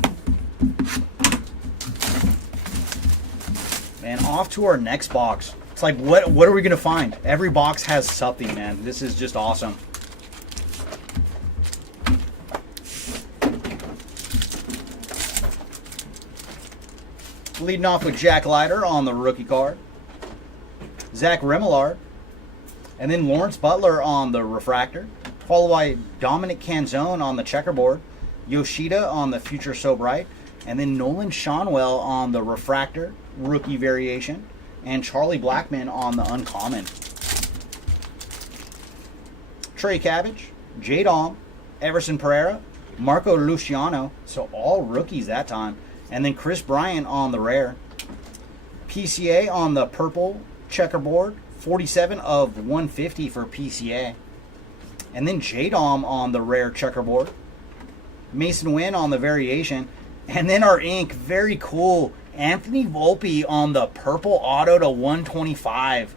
And off to our next box. It's like, what are we going to find? Every box has something, man. This is just awesome. Leading off with Jack Leiter on the rookie card. Zach Remillard. And then Lawrence Butler on the refractor. Followed by Dominic Canzone on the checkerboard. Yoshida on the Future So Bright. And then Nolan Shonwell on the refractor, rookie variation. And Charlie Blackmon on the uncommon. Trey Cabbage, J. Dom, Everson Pereira, Marco Luciano. So all rookies that time. And then Chris Bryant on the rare. PCA on the purple checkerboard. 47 of 150 for PCA. And then J. Dom on the rare checkerboard. Mason Wynn on the variation. And then our ink, very cool. Anthony Volpe on the purple auto to 125.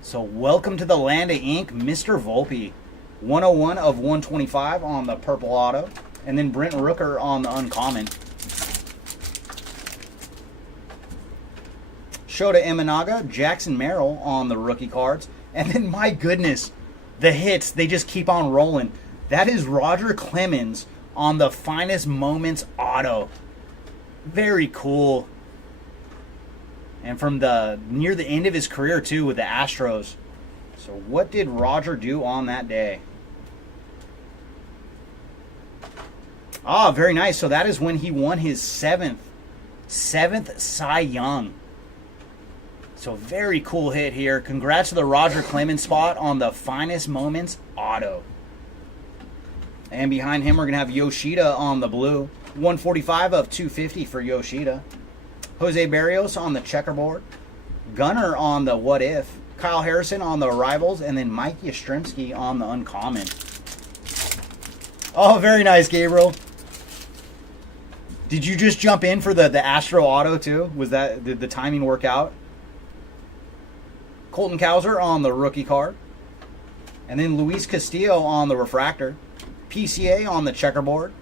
So welcome to the land of ink, Mr. Volpe. 101 of 125 on the purple auto. And then Brent Rooker on the uncommon. Shota Imanaga, Jackson Merrill on the rookie cards. And then, my goodness, the hits, they just keep on rolling. That is Roger Clemens on the Finest Moments auto. Very cool. And from near the end of his career, too, with the Astros. So what did Roger do on that day? Ah, very nice. So that is when he won his seventh Cy Young. So very cool hit here. Congrats to the Roger Clemens spot on the Finest Moments auto. And behind him, we're going to have Yoshida on the blue. 145 of 250 for Yoshida. Jose Barrios on the checkerboard. Gunner on the what if. Kyle Harrison on the arrivals. And then Mike Yastrzemski on the uncommon. Oh, very nice, Gabriel. Did you just jump in for the Astro Auto too? Did the timing work out? Colton Cowser on the rookie card. And then Luis Castillo on the refractor. PCA on the checkerboard.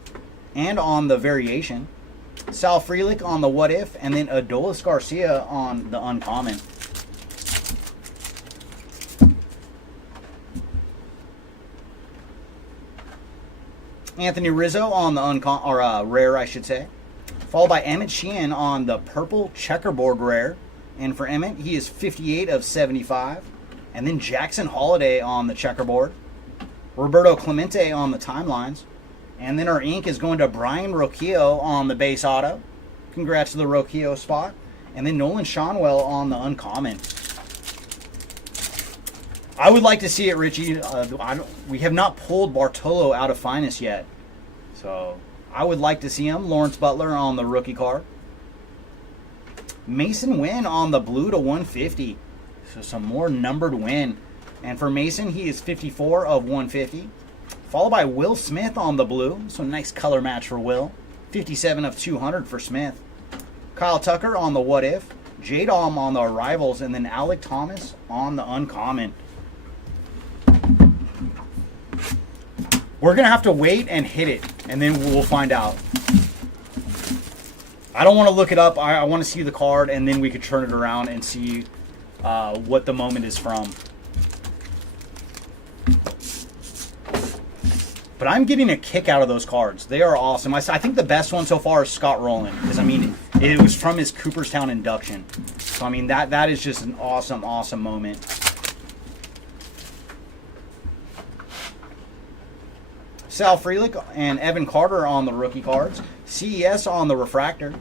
And on the variation. Sal Frelick on the what if. And then Adolis Garcia on the uncommon. Anthony Rizzo on the rare, I should say. Followed by Emmett Sheehan on the purple checkerboard rare. And for Emmett, he is 58 of 75. And then Jackson Holiday on the checkerboard. Roberto Clemente on the timelines. And then our ink is going to Brian Rocchio on the base auto. Congrats to the Rocchio spot. And then Nolan Shonwell on the uncommon. I would like to see it, Richie. We have not pulled Bartolo out of Finest yet. So I would like to see him. Lawrence Butler on the rookie card. Mason Wynn on the blue to 150. So some more numbered Wynn. And for Mason, he is 54 of 150. Followed by Will Smith on the blue. So nice color match for Will. 57 of 200 for Smith. Kyle Tucker on the what if. J-Dom on the arrivals. And then Alec Thomas on the uncommon. We're going to have to wait and hit it, and then we'll find out. I don't want to look it up. I want to see the card, and then we could turn it around and see what the moment is from. But I'm getting a kick out of those cards. They are awesome. I think the best one so far is Scott Rowland, because, I mean, it was from his Cooperstown induction. So, I mean, that is just an awesome, awesome moment. Sal Frelick and Evan Carter on the rookie cards. CES on the refractor.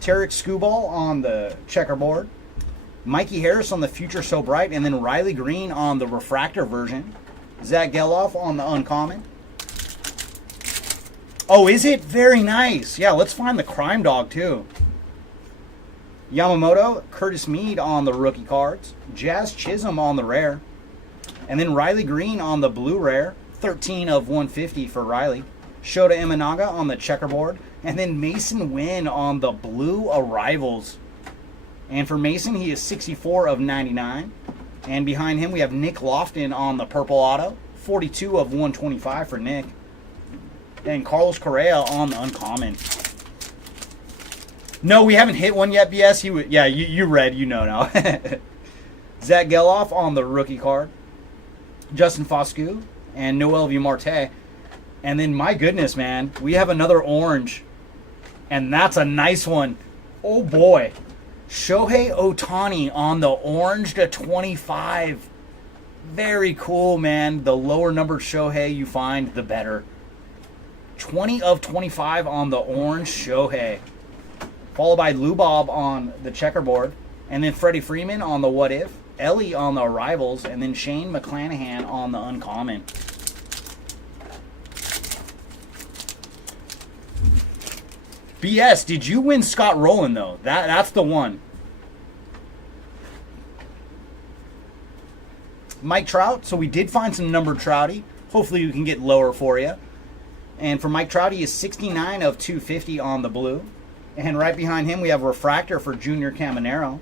Tarek Skubal on the checkerboard. Mikey Harris on the Future So Bright. And then Riley Green on the refractor version. Zach Geloff on the uncommon. Oh, is it? Very nice. Yeah, let's find the Crime Dog too. Yamamoto, Curtis Mead on the rookie cards. Jazz Chisholm on the rare. And then Riley Green on the blue rare. 13 of 150 for Riley. Shota Imanaga on the checkerboard. And then Mason Wynn on the blue arrivals. And for Mason, he is 64 of 99. And behind him, we have Nick Lofton on the purple auto. 42 of 125 for Nick. And Carlos Correa on the uncommon. No, we haven't hit one yet, BS. Yeah, you read. You know now. Zach Geloff on the rookie card. Justin Foscue. And Noel V. Marte. And then, my goodness, man, we have another orange. And that's a nice one. Oh, boy. Shohei Ohtani on the orange to 25. Very cool, man. The lower numbered Shohei you find, the better. 20 of 25 on the orange Shohei. Followed by Lou Bob on the checkerboard. And then Freddie Freeman on the what if. Ellie on the arrivals. And then Shane McClanahan on the uncommon. BS, did you win Scott Rowland, though? That's the one. Mike Trout. So we did find some numbered Trouty. Hopefully we can get lower for you. And for Mike Trout, he is 69 of 250 on the blue. And right behind him, we have Refractor for Junior Caminero.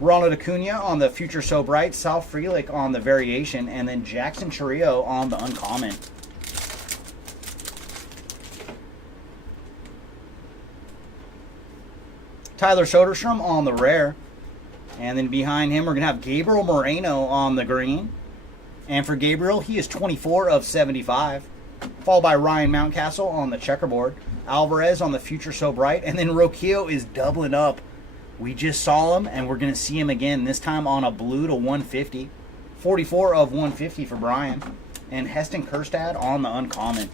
Ronald Acuna on the Future So Bright. Sal Frelick on the variation. And then Jackson Chourio on the uncommon. Tyler Soderstrom on the rare. And then behind him, we're going to have Gabriel Moreno on the green. And for Gabriel, he is 24 of 75. Followed by Ryan Mountcastle on the checkerboard. Alvarez on the Future So Bright. And then Rocchio is doubling up. We just saw him, and we're going to see him again, this time on a blue to 150. 44 of 150 for Brian. And Heston Kjerstad on the uncommon.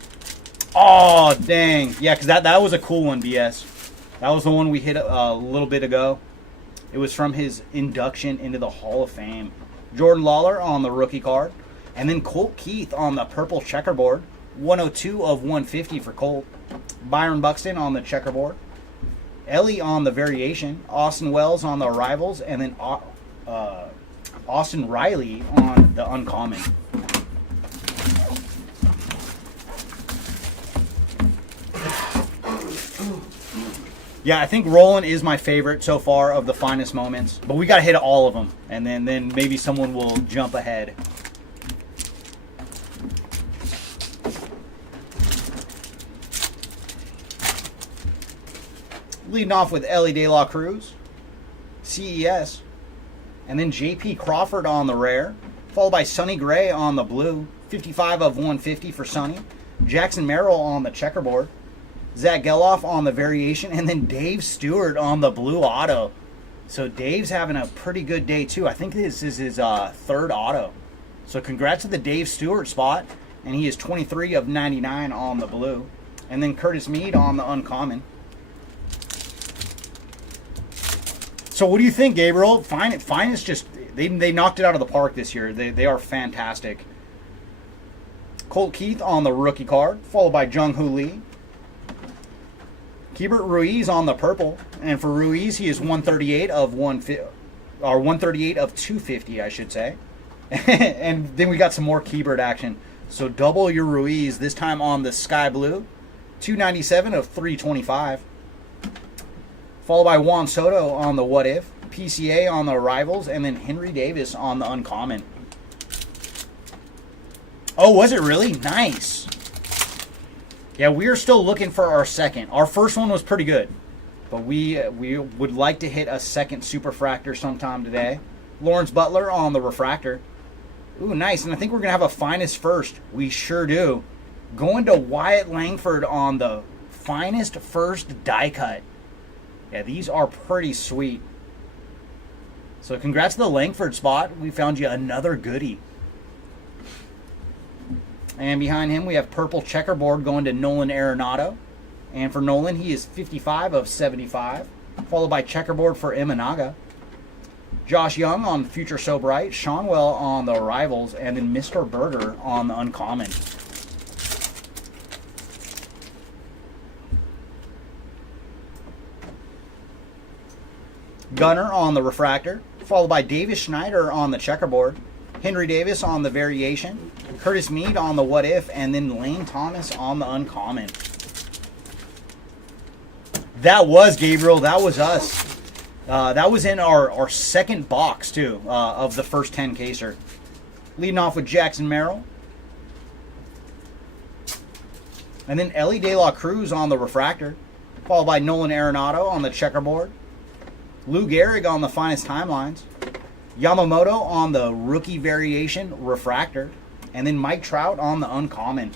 Oh, dang. Yeah, because that was a cool one, BS. That was the one we hit a little bit ago. It was from his induction into the Hall of Fame. Jordan Lawler on the rookie card. And then Colt Keith on the purple checkerboard. 102 of 150 for Colt. Byron Buxton on the checkerboard. Ellie on the variation. Austin Wells on the arrivals. And then Austin Riley on the uncommon. Yeah, I think Roland is my favorite so far of the finest moments. But we got to hit all of them. And then maybe someone will jump ahead. Leading off with Ellie De La Cruz. CES. And then JP Crawford on the rare. Followed by Sonny Gray on the blue. 55 of 150 for Sonny. Jackson Merrill on the checkerboard. Zach Geloff on the variation, and then Dave Stewart on the blue auto. So Dave's having a pretty good day too. I think this is his third auto. So congrats to the Dave Stewart spot, and he is 23 of 99 on the blue. And then Curtis Mead on the uncommon. So what do you think, Gabriel? Finest just they knocked it out of the park this year. They are fantastic. Colt Keith on the rookie card, followed by Jung Hoo Lee. Keibert Ruiz on the purple, and for Ruiz he is 138 of 138 of 250, I should say. And then we got some more Keibert action. So double your Ruiz, this time on the sky blue, 297 of 325. Followed by Juan Soto on the what if, PCA on the arrivals, and then Henry Davis on the uncommon. Oh, was it really? Nice. Yeah, we are still looking for our second. Our first one was pretty good, but we would like to hit a second superfractor sometime today. Lawrence Butler on the refractor. Ooh, nice. And I think we're going to have a finest first. We sure do. Going to Wyatt Langford on the finest first die cut. Yeah, these are pretty sweet. So congrats to the Langford spot. We found you another goodie. And behind him, we have purple checkerboard going to Nolan Arenado. And for Nolan, he is 55 of 75. Followed by checkerboard for Imanaga. Josh Young on Future So Bright. Seanwell on the arrivals. And then Mr. Berger on the uncommon. Gunner on the refractor. Followed by Davis Schneider on the checkerboard. Henry Davis on the variation. Curtis Mead on the what if. And then Lane Thomas on the uncommon. That was Gabriel. That was us. That was in our second box, too, of the first 10 caser. Leading off with Jackson Merrill. And then Ellie De La Cruz on the refractor. Followed by Nolan Arenado on the checkerboard. Lou Gehrig on the finest timelines. Yamamoto on the rookie variation refractor. And then Mike Trout on the uncommon.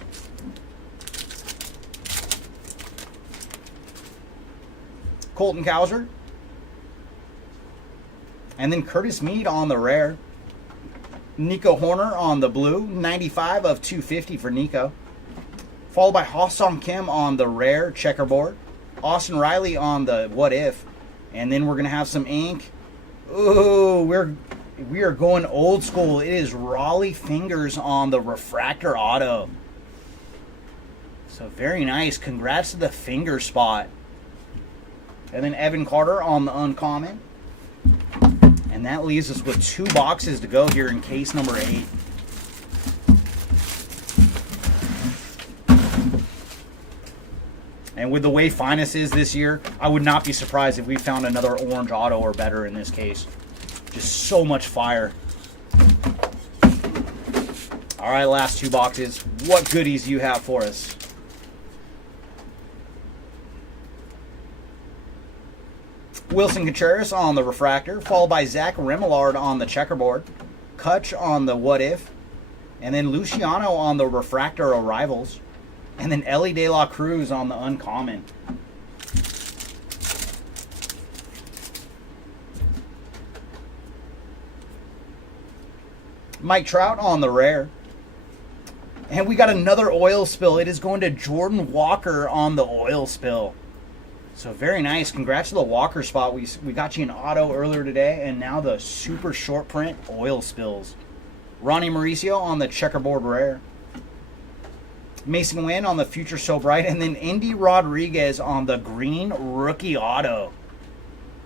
Colton Cowser. And then Curtis Mead on the rare. Nico Horner on the blue. 95 of 250 for Nico. Followed by Ha-Sung Kim on the rare checkerboard. Austin Riley on the what if. And then we're going to have some ink. Ooh, we are going old school. It is Raleigh Fingers on the refractor auto. So very nice. Congrats to the finger spot. And then Evan Carter on the uncommon. And that leaves us with 2 boxes to go here in case number 8. And with the way Finest is this year, I would not be surprised if we found another orange auto or better in this case. Just so much fire. All right, last 2 boxes. What goodies do you have for us? Wilson Contreras on the refractor, followed by Zach Remillard on the checkerboard. Kutch on the what if. And then Luciano on the refractor arrivals. And then Ellie De La Cruz on the uncommon. Mike Trout on the rare. And we got another oil spill. It is going to Jordan Walker on the oil spill. So very nice. Congrats to the Walker spot. We got you an auto earlier today, and now the super short print oil spills. Ronnie Mauricio on the checkerboard rare. Mason Wynn on the Future So Bright, and then Indy Rodriguez on the green rookie auto.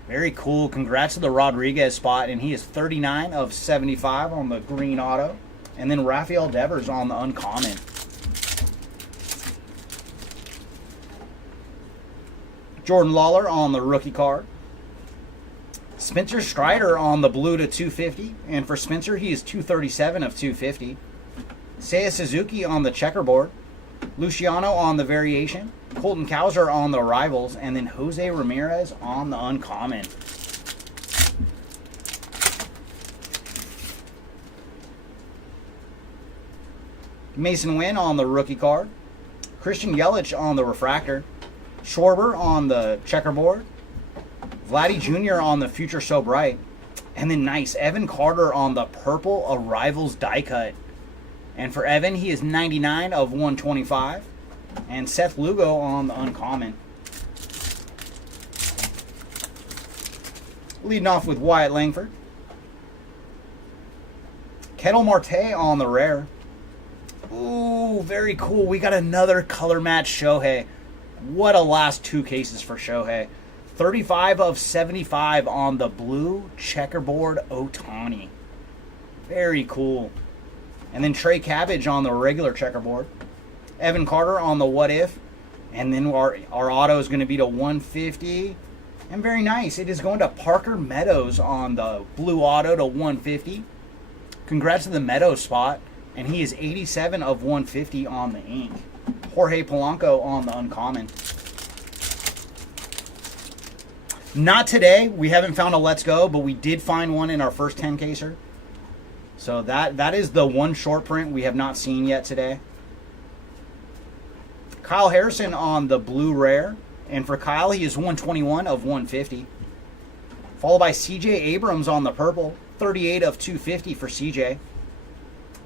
Very cool. Congrats to the Rodriguez spot, and he is 39 of 75 on the green auto. And then Rafael Devers on the uncommon. Jordan Lawler on the rookie card. Spencer Strider on the blue to 250, and for Spencer, he is 237 of 250. Seiya Suzuki on the checkerboard. Luciano on the variation. Colton Cowser on the arrivals, and then Jose Ramirez on the uncommon. Mason Wynn on the rookie card. Christian Yelich on the refractor. Schwarber on the checkerboard. Vladdy Jr. on the Future So Bright. And then nice, Evan Carter on the purple arrivals die cut. And for Evan, he is 99 of 125. And Seth Lugo on the uncommon. Leading off with Wyatt Langford. Kettle Marte on the rare. Ooh, very cool. We got another color match Shohei. What a last two cases for Shohei. 35 of 75 on the blue checkerboard Ohtani. Very cool. And then Trey Cabbage on the regular checkerboard. Evan Carter on the what if. And then our auto is going to be to 150. And very nice. It is going to Parker Meadows on the blue auto to 150. Congrats to the Meadows spot. And he is 87 of 150 on the ink. Jorge Polanco on the uncommon. Not today. We haven't found a Let's Go, but we did find one in our first 10 caser. So that is the one short print we have not seen yet today. Kyle Harrison on the blue rare. And for Kyle, he is 121 of 150. Followed by CJ Abrams on the purple. 38 of 250 for CJ.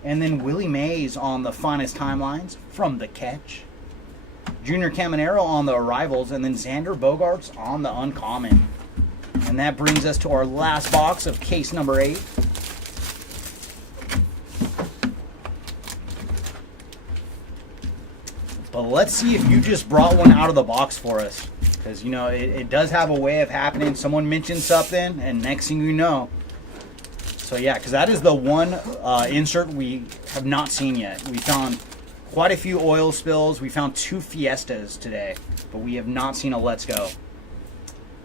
And then Willie Mays on the finest timelines from the catch. Junior Caminero on the arrivals. And then Xander Bogaerts on the uncommon. And that brings us to our last box of case number 8. But let's see if you just brought one out of the box for us. Because, you know, it does have a way of happening. Someone mentions something, and next thing you know. So, yeah, because that is the one insert we have not seen yet. We found quite a few oil spills. We found 2 Fiestas today. But we have not seen a Let's Go.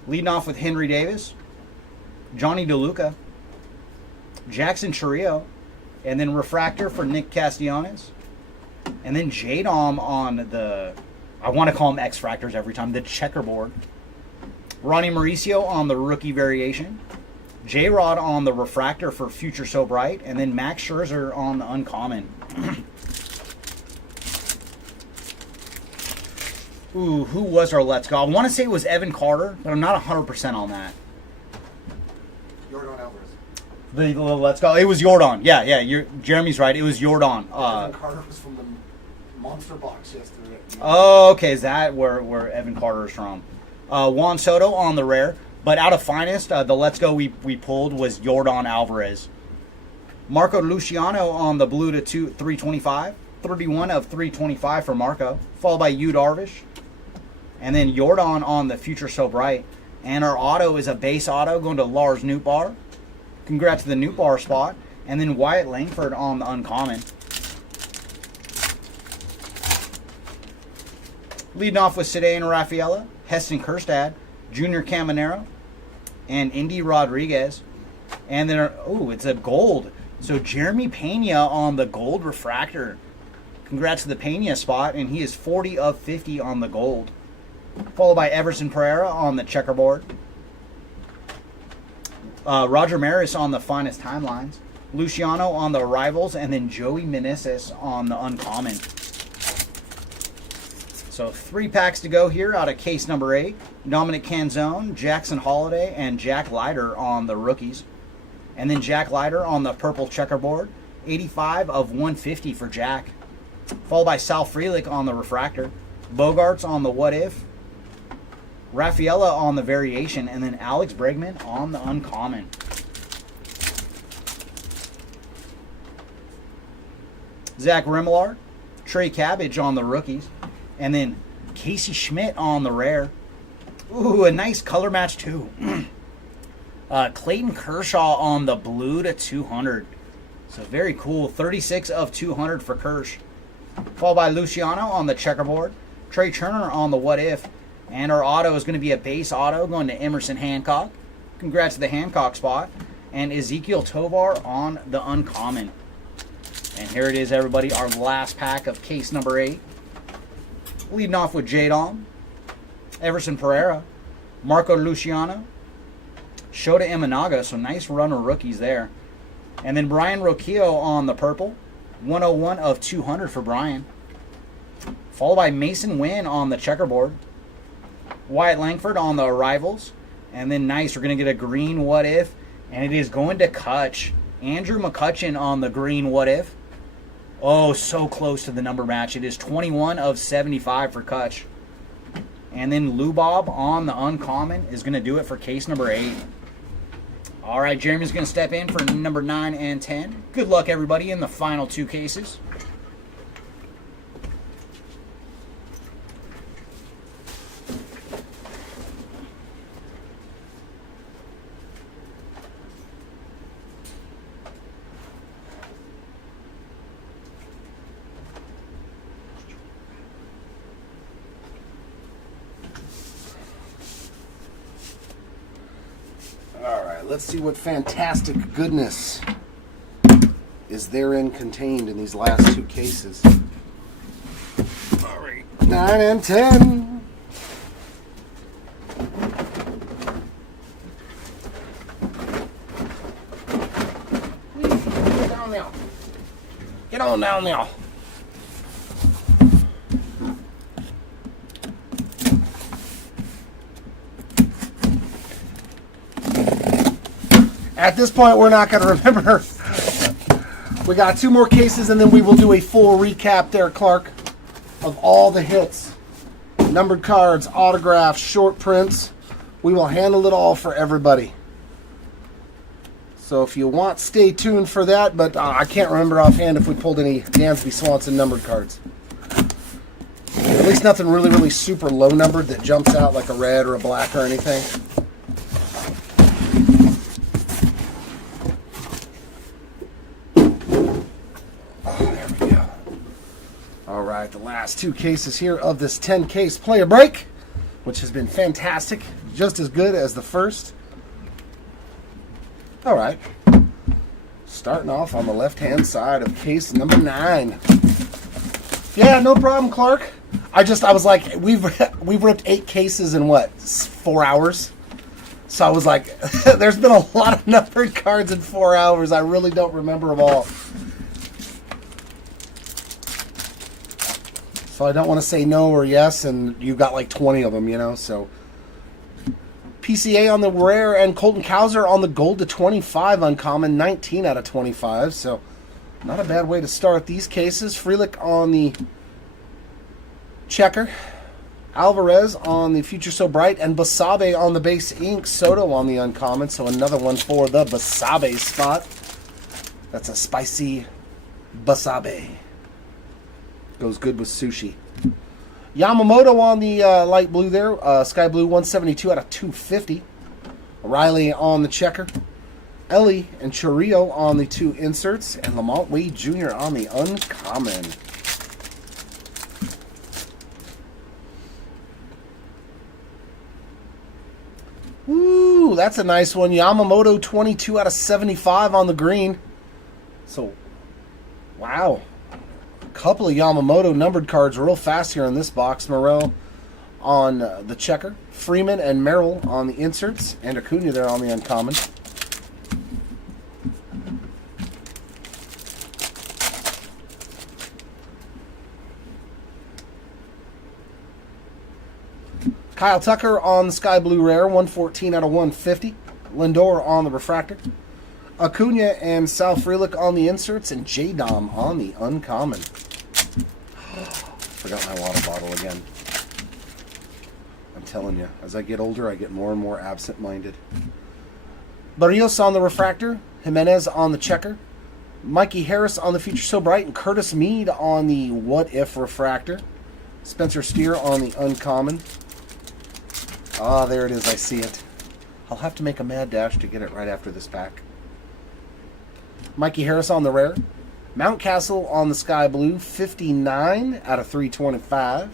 Leading off with Henry Davis. Johnny DeLuca. Jackson Chourio. And then Refractor for Nick Castellanos. And then J-Dom on the, I want to call them X-Fractors every time, the checkerboard. Ronnie Mauricio on the rookie variation. J-Rod on the refractor for Future So Bright. And then Max Scherzer on the uncommon. Ooh, who was our Let's Go? I want to say it was Evan Carter, but I'm not 100% on that. Jordan Alvarez. The Let's Go. It was Jordan. Yeah. Jeremy's right. It was Jordan. Evan Carter was from the monster box yesterday. Oh, okay. Is that where Evan Carter is from? Juan Soto on the rare. But out of finest, the Let's Go we pulled was Jordan Alvarez. Marco Luciano on the blue to 325. 31 of 325 for Marco. Followed by Yu Darvish. And then Jordan on the Future So Bright. And our auto is a base auto going to Lars Nootbaar. Congrats to the Nootbaar spot. And then Wyatt Langford on the uncommon. Leading off with Cedeno Rafaela, Heston Kjerstad, Junior Caminero, and Indy Rodriguez. And then, it's a gold. So Jeremy Pena on the gold refractor. Congrats to the Pena spot, and he is 40 of 50 on the gold. Followed by Everson Pereira on the checkerboard. Roger Maris on the finest timelines. Luciano on the arrivals, and then Joey Meneses on the uncommon. So 3 packs to go here out of case number 8. Dominic Canzone, Jackson Holiday, and Jack Leiter on the rookies. And then Jack Leiter on the purple checkerboard. 85 of 150 for Jack. Followed by Sal Frelick on the refractor. Bogarts on the what if. Rafaela on the variation. And then Alex Bregman on the uncommon. Zach Remillard. Trey Cabbage on the rookies. And then Casey Schmidt on the rare. Ooh, a nice color match too. Clayton Kershaw on the blue to 200. So very cool. 36 of 200 for Kersh. Followed by Luciano on the checkerboard. Trey Turner on the what if. And our auto is going to be a base auto going to Emerson Hancock. Congrats to the Hancock spot. And Ezekiel Tovar on the uncommon. And here it is, everybody. Our last pack of case number 8. Leading off with J-Dom, Everson Pereira, Marco Luciano, Shota Imanaga, so nice run of rookies there. And then Brian Roquillo on the purple, 101 of 200 for Brian. Followed by Mason Wynn on the checkerboard, Wyatt Langford on the arrivals, and then nice, we're going to get a green what if, and it is going to Kutch. Andrew McCutcheon on the green what if. Oh, so close to the number match. It is 21 of 75 for Kutch. And then Lou Bob on the uncommon is going to do it for case number 8. All right, Jeremy's going to step in for number 9 and 10. Good luck, everybody, in the final 2 cases. Let's see what fantastic goodness is therein contained in these last 2 cases. All right, 9 and 10. Get down now. Get on down now. At this point, we're not going to remember. We got 2 more cases, and then we will do a full recap there, Clark, of all the hits. Numbered cards, autographs, short prints. We will handle it all for everybody. So if you want, stay tuned for that, but I can't remember offhand if we pulled any Dansby Swanson numbered cards. At least nothing really, really super low numbered that jumps out like a red or a black or anything. The last 2 cases here of this 10-case player break, which has been fantastic, just as good as the first. All right, starting off on the left-hand side of case number 9. Yeah, no problem, Clark. I was like, we've ripped 8 cases in what, 4 hours? So I was like, there's been a lot of numbered cards in 4 hours. I really don't remember them all. So I don't want to say no or yes, and you got like 20 of them, you know. So PCA on the rare and Colton Cowser on the gold to 25 uncommon, 19 out of 25. So not a bad way to start these cases. Frelick on the checker, Alvarez on the Future So Bright, and Basabe on the base ink. Soto on the uncommon. So another one for the Basabe spot. That's a spicy Basabe. Goes good with sushi. Yamamoto on the light blue there. Sky blue 172 out of 250. Riley on the checker. Ellie and Churrillo on the 2 inserts. And Lamont Wade Jr. on the uncommon. Woo, that's a nice one. Yamamoto 22 out of 75 on the green. So, wow. Couple of Yamamoto numbered cards real fast here in this box. Morel on the checker. Freeman and Merrill on the inserts. And Acuna there on the uncommon. Kyle Tucker on the Sky Blue Rare. 114 out of 150. Lindor on the refractor. Acuna and Sal Frelick on the inserts, and J-Dom on the uncommon. Forgot my water bottle again. I'm telling you, as I get older, I get more and more absent-minded. Barrios on the refractor, Jimenez on the checker, Mikey Harris on the Future So Bright, and Curtis Mead on the What If refractor. Spencer Steer on the uncommon. Ah, there it is. I see it. I'll have to make a mad dash to get it right after this pack. Mikey Harris on the rare. Mountcastle on the Sky Blue, 59 out of 325.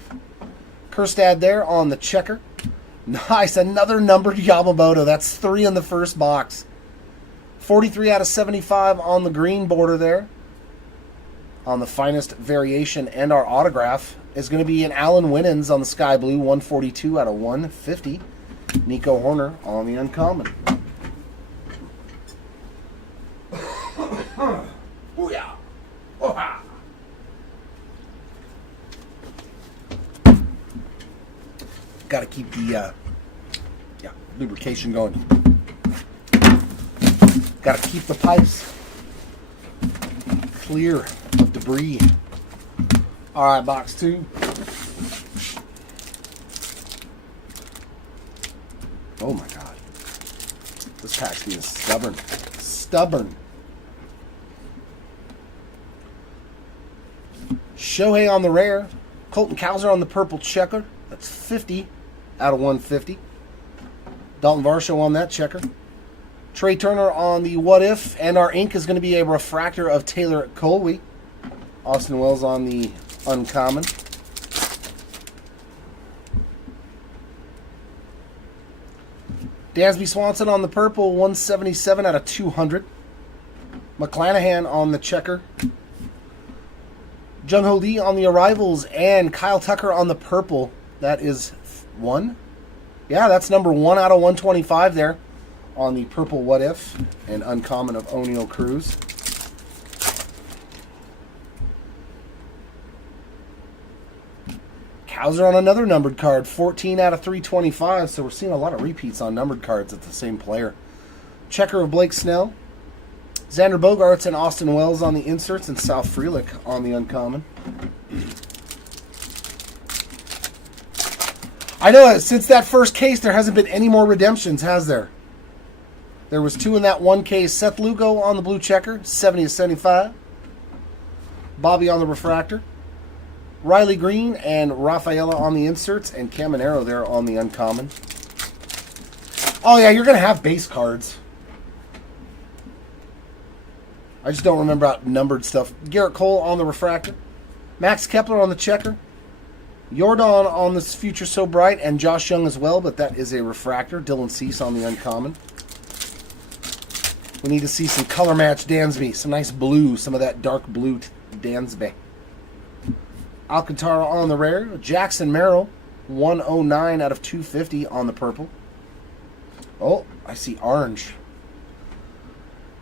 Kerstad there on the checker. Nice, another numbered Yamamoto. That's 3 in the first box. 43 out of 75 on the green border there. On the finest variation, and our autograph is going to be an Alan Winans on the Sky Blue, 142 out of 150. Nico Horner on the uncommon. Booyah! Oh-ha! Got to keep the lubrication going. Got to keep the pipes clear of debris. All right, box 2. Oh my God, this pack's being stubborn. Stubborn. Shohei on the rare. Colton Cowser on the purple checker. That's 50 out of 150. Dalton Varsho on that checker. Trey Turner on the What If. And our ink is going to be a refractor of Taylor Colby. Austin Wells on the uncommon. Dansby Swanson on the purple, 177 out of 200. McClanahan on the checker. Jung Ho Lee on the arrivals, and Kyle Tucker on the purple. That is 1. Yeah, that's number 1 out of 125 there on the purple What If, and uncommon of O'Neal Cruz. Cowser on another numbered card, 14 out of 325, so we're seeing a lot of repeats on numbered cards at the same player. Checker of Blake Snell. Xander Bogaerts and Austin Wells on the inserts, and Sal Frelick on the uncommon. I know, since that first case, there hasn't been any more redemptions, has there? There was 2 in that one case. Seth Lugo on the blue checker, 70 of 75. Bobby on the refractor. Riley Green and Rafaela on the inserts, and Caminero there on the uncommon. Oh yeah, you're going to have base cards. I just don't remember out numbered stuff. Garrett Cole on the refractor. Max Kepler on the checker. Jordan on this Future So Bright, and Josh Young as well, but that is a refractor. Dylan Cease on the uncommon. We need to see some color match Dansby. Some nice blue, some of that dark blue Dansby. Alcantara on the rare. Jackson Merrill, 109 out of 250 on the purple. Oh, I see orange.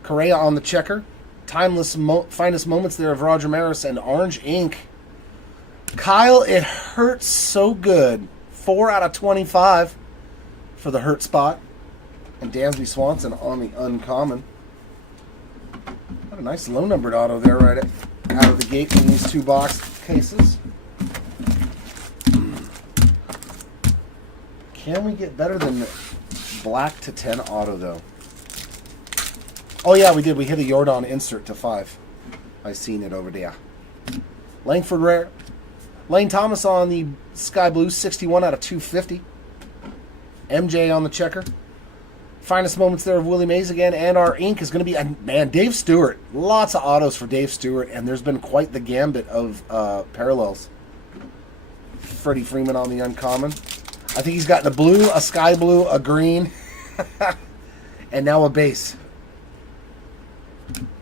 Correa on the checker. Timeless finest moments there of Roger Maris, and orange ink. Kyle, it hurts so good. 4 out of 25 for the hurt spot. And Dansby Swanson on the uncommon. What a nice low numbered auto there right out of the gate in these 2 box cases. Can we get better than black to 10 auto though? Oh yeah, we did. We hit a Jordan insert to 5. I seen it over there. Langford rare. Lane Thomas on the Sky Blue, 61 out of 250. MJ on the checker. Finest moments there of Willie Mays again, and our ink is going to be, man, Dave Stewart. Lots of autos for Dave Stewart, and there's been quite the gambit of parallels. Freddie Freeman on the uncommon. I think he's gotten a blue, a sky blue, a green, and now a base.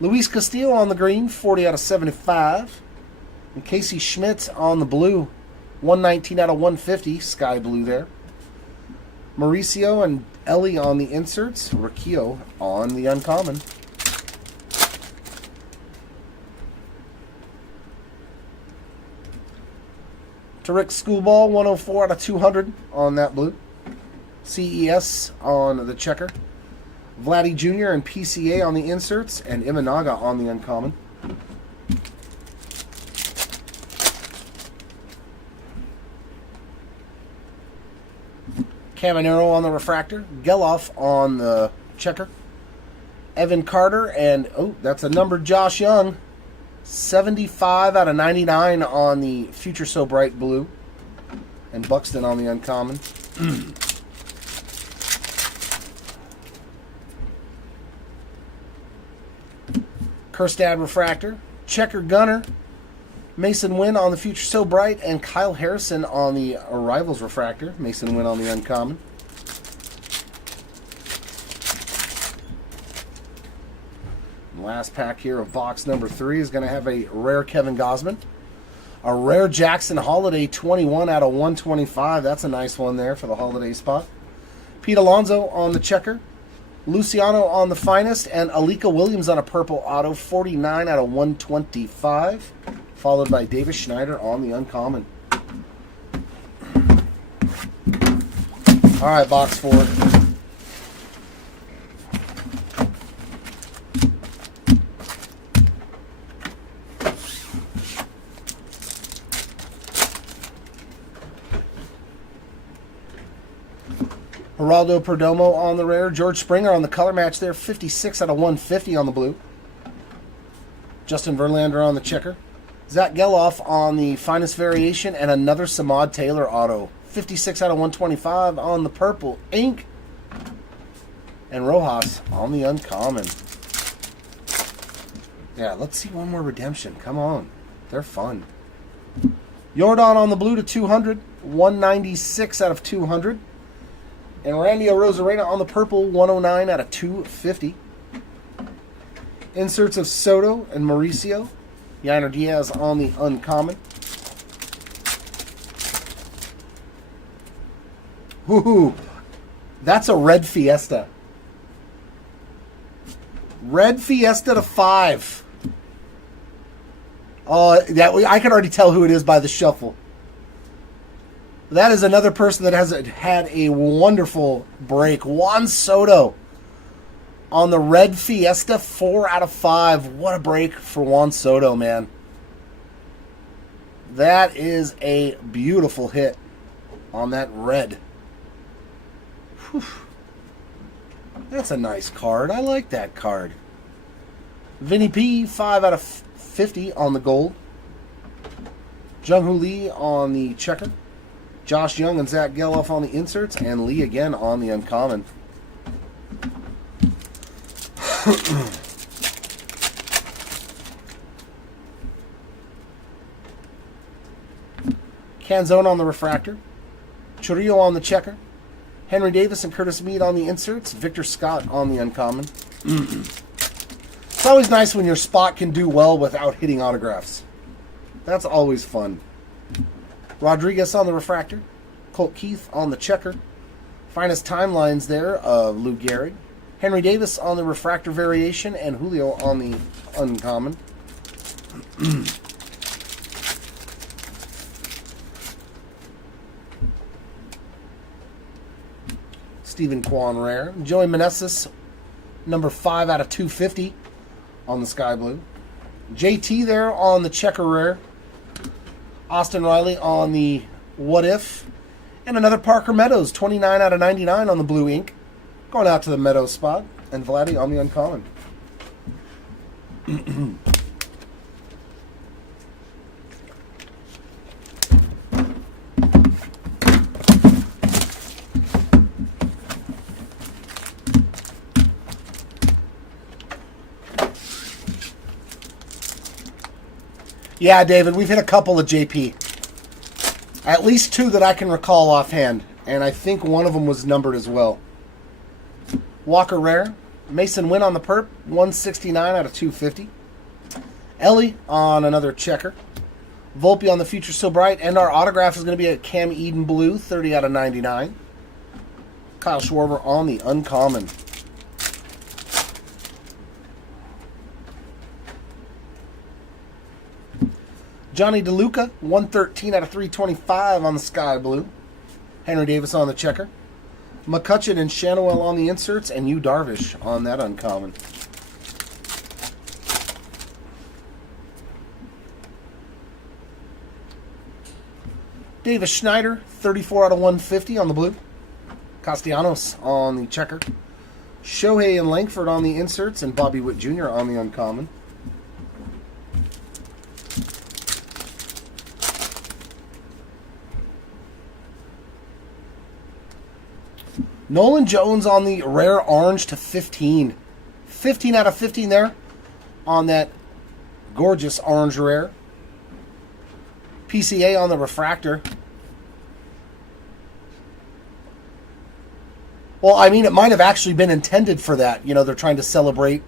Luis Castillo on the green, 40 out of 75. And Casey Schmidt on the blue, 119 out of 150, sky blue there. Mauricio and Ellie on the inserts, Riccio on the uncommon. Tariq Schoolball, 104 out of 200 on that blue. CES on the checker. Vladdy Jr. and PCA on the inserts, and Imanaga on the uncommon. Caminero on the refractor. Geloff on the checker. Evan Carter, and that's a numbered Josh Young. 75 out of 99 on the Future So Bright blue. And Buxton on the uncommon. Kerstad refractor. Checker Gunner. Mason Wynn on the Future So Bright, and Kyle Harrison on the Arrivals refractor. Mason Wynn on the uncommon. Last pack here of box number 3 is going to have a rare Kevin Gosman. A rare Jackson Holiday 21 out of 125. That's a nice one there for the holiday spot. Pete Alonso on the checker. Luciano on the finest. And Alika Williams on a purple auto 49 out of 125. Followed by Davis Schneider on the uncommon. All right, box 4. Geraldo Perdomo on the rare. George Springer on the color match there. 56 out of 150 on the blue. Justin Verlander on the checker. Zach Geloff on the finest variation. And another Samad Taylor auto. 56 out of 125 on the purple ink. And Rojas on the uncommon. Yeah, let's see one more redemption. Come on. They're fun. Jordan on the blue to 200. 196 out of 200. And Randy Arozarena on the purple, 109 out of 250. Inserts of Soto and Mauricio. Yainer Diaz on the uncommon. Woohoo! That's a red Fiesta. Red Fiesta to 5. Oh, I can already tell who it is by the shuffle. That is another person that has had a wonderful break. Juan Soto on the red Fiesta, 4 out of 5. What a break for Juan Soto, man. That is a beautiful hit on that red. Whew. That's a nice card. I like that card. Vinny P, 5 out of 50 on the gold. Jung-Hoo Lee on the checker. Josh Young and Zach Geloff on the inserts, and Lee again on the uncommon. Canzone on the refractor. Churrillo on the checker. Henry Davis and Curtis Mead on the inserts. Victor Scott on the uncommon. It's always nice when your spot can do well without hitting autographs. That's always fun. Rodriguez on the refractor. Colt Keith on the checker. Finest timelines there of Lou Gehrig. Henry Davis on the refractor variation, and Julio on the uncommon. Stephen Kwan rare. Joey Meneses, number 5 out of 250 on the sky blue. JT there on the checker rare. Austin Riley on the what if. And another Parker Meadows, 29 out of 99 on the blue ink. Going out to the Meadows spot. And Vladdy on the uncommon. Yeah, David, we've hit a couple of JP. At least 2 that I can recall offhand. And I think one of them was numbered as well. Walker rare. Mason Wynn on the perp. 169 out of 250. Ellie on another checker. Volpe on the Future So Bright. And our autograph is going to be a Cam Eden blue. 30 out of 99. Kyle Schwarber on the uncommon. Johnny DeLuca, 113 out of 325 on the sky blue. Henry Davis on the checker. McCutcheon and Shanawell on the inserts, and Yu Darvish on that uncommon. Davis Schneider, 34 out of 150 on the blue. Castellanos on the checker. Shohei and Langford on the inserts, and Bobby Witt Jr. on the uncommon. Nolan Jones on the rare orange to 15. 15 out of 15 there on that gorgeous orange rare. PCA on the refractor. Well, I mean, it might have actually been intended for that. You know, they're trying to celebrate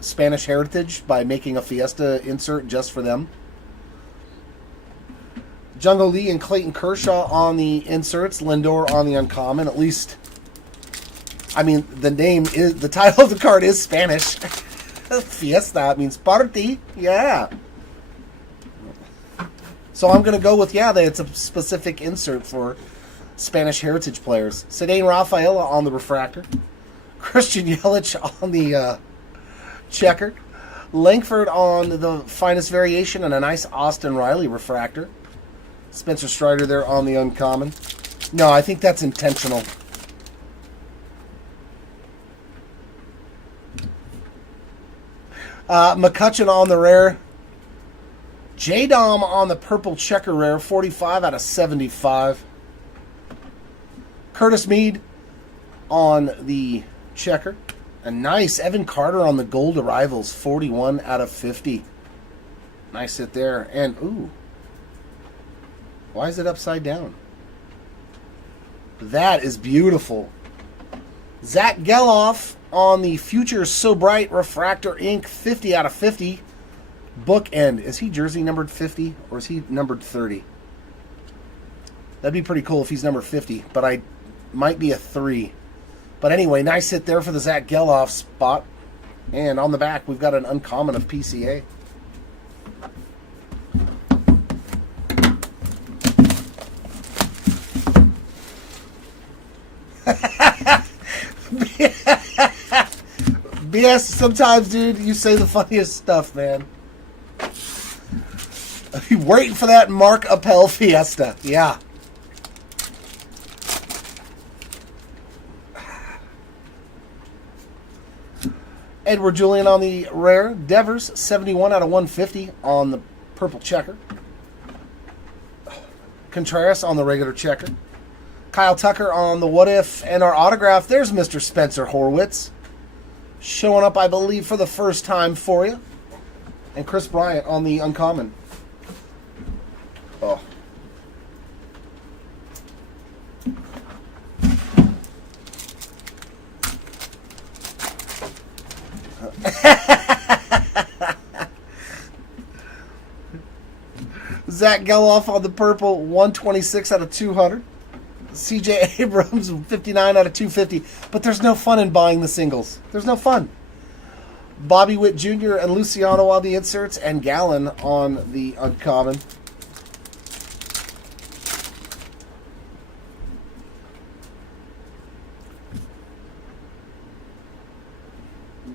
Spanish heritage by making a Fiesta insert just for them. Jungle Lee and Clayton Kershaw on the inserts. Lindor on the uncommon. At least, I mean, the title of the card is Spanish. Fiesta, it means party. Yeah. So I'm going to go with, it's a specific insert for Spanish heritage players. Cedane Rafaela on the refractor. Christian Yelich on the checker. Langford on the finest variation and a nice Austin Riley refractor. Spencer Strider there on the uncommon. No, I think that's intentional. McCutcheon on the rare. J-Dom on the purple checker rare, 45 out of 75. Curtis Mead on the checker. A nice Evan Carter on the gold arrivals, 41 out of 50. Nice hit there. And, ooh. Why is it upside down? That is beautiful. Zach Geloff on the Future So Bright Refractor Ink, 50 out of 50. Bookend. Is he jersey numbered 50 or is he numbered 30? That'd be pretty cool if he's number 50, but I might be a 3. But anyway, nice hit there for the Zach Geloff spot. And on the back, we've got an uncommon of PCA. BS, sometimes, dude, you say the funniest stuff, man. I'm waiting for that Mark Appel Fiesta. Yeah. Edward Julian on the rare. Devers, 71 out of 150 on the purple checker. Contreras on the regular checker. Kyle Tucker on the what if. And our autograph, there's Mr. Spencer Horwitz. Showing up, I believe, for the first time for you. And Chris Bryant on the uncommon. Oh. Zach Geloff on the purple, 126 out of 200. CJ Abrams, 59 out of 250. But there's no fun in buying the singles. There's no fun. Bobby Witt Jr. and Luciano on the inserts, and Gallen on the uncommon.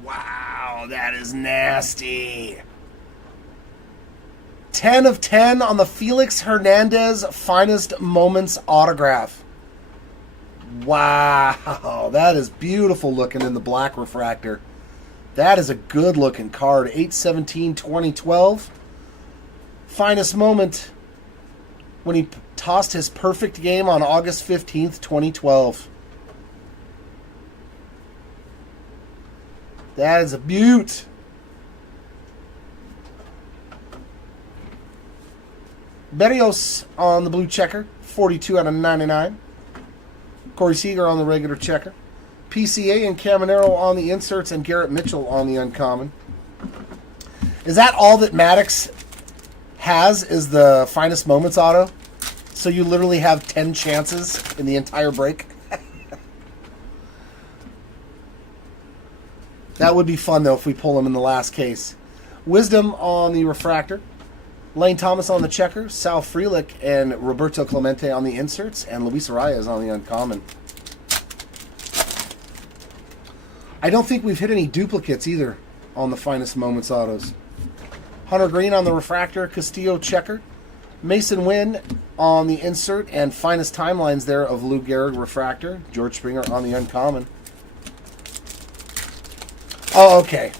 Wow, that is nasty. 10 of 10 on the Felix Hernandez Finest Moments autograph. Wow, that is beautiful looking in the black refractor. That is a good looking card. 8/17/2012. Finest moment when he tossed his perfect game on August 15th, 2012. That is a beaut. Berrios on the blue checker, 42 out of 99. Corey Seager on the regular checker. PCA and Caminero on the inserts, and Garrett Mitchell on the uncommon. Is that all that Maddox has, is the Finest Moments auto? So you literally have 10 chances in the entire break? That would be fun, though, if we pull him in the last case. Wisdom on the refractor. Lane Thomas on the checker. Sal Frelick and Roberto Clemente on the inserts. And Luis Arias on the uncommon. I don't think we've hit any duplicates either on the Finest Moments autos. Hunter Green on the refractor. Castillo checker. Mason Wynn on the insert. And Finest Timelines there of Lou Gehrig refractor. George Springer on the uncommon. Oh, okay.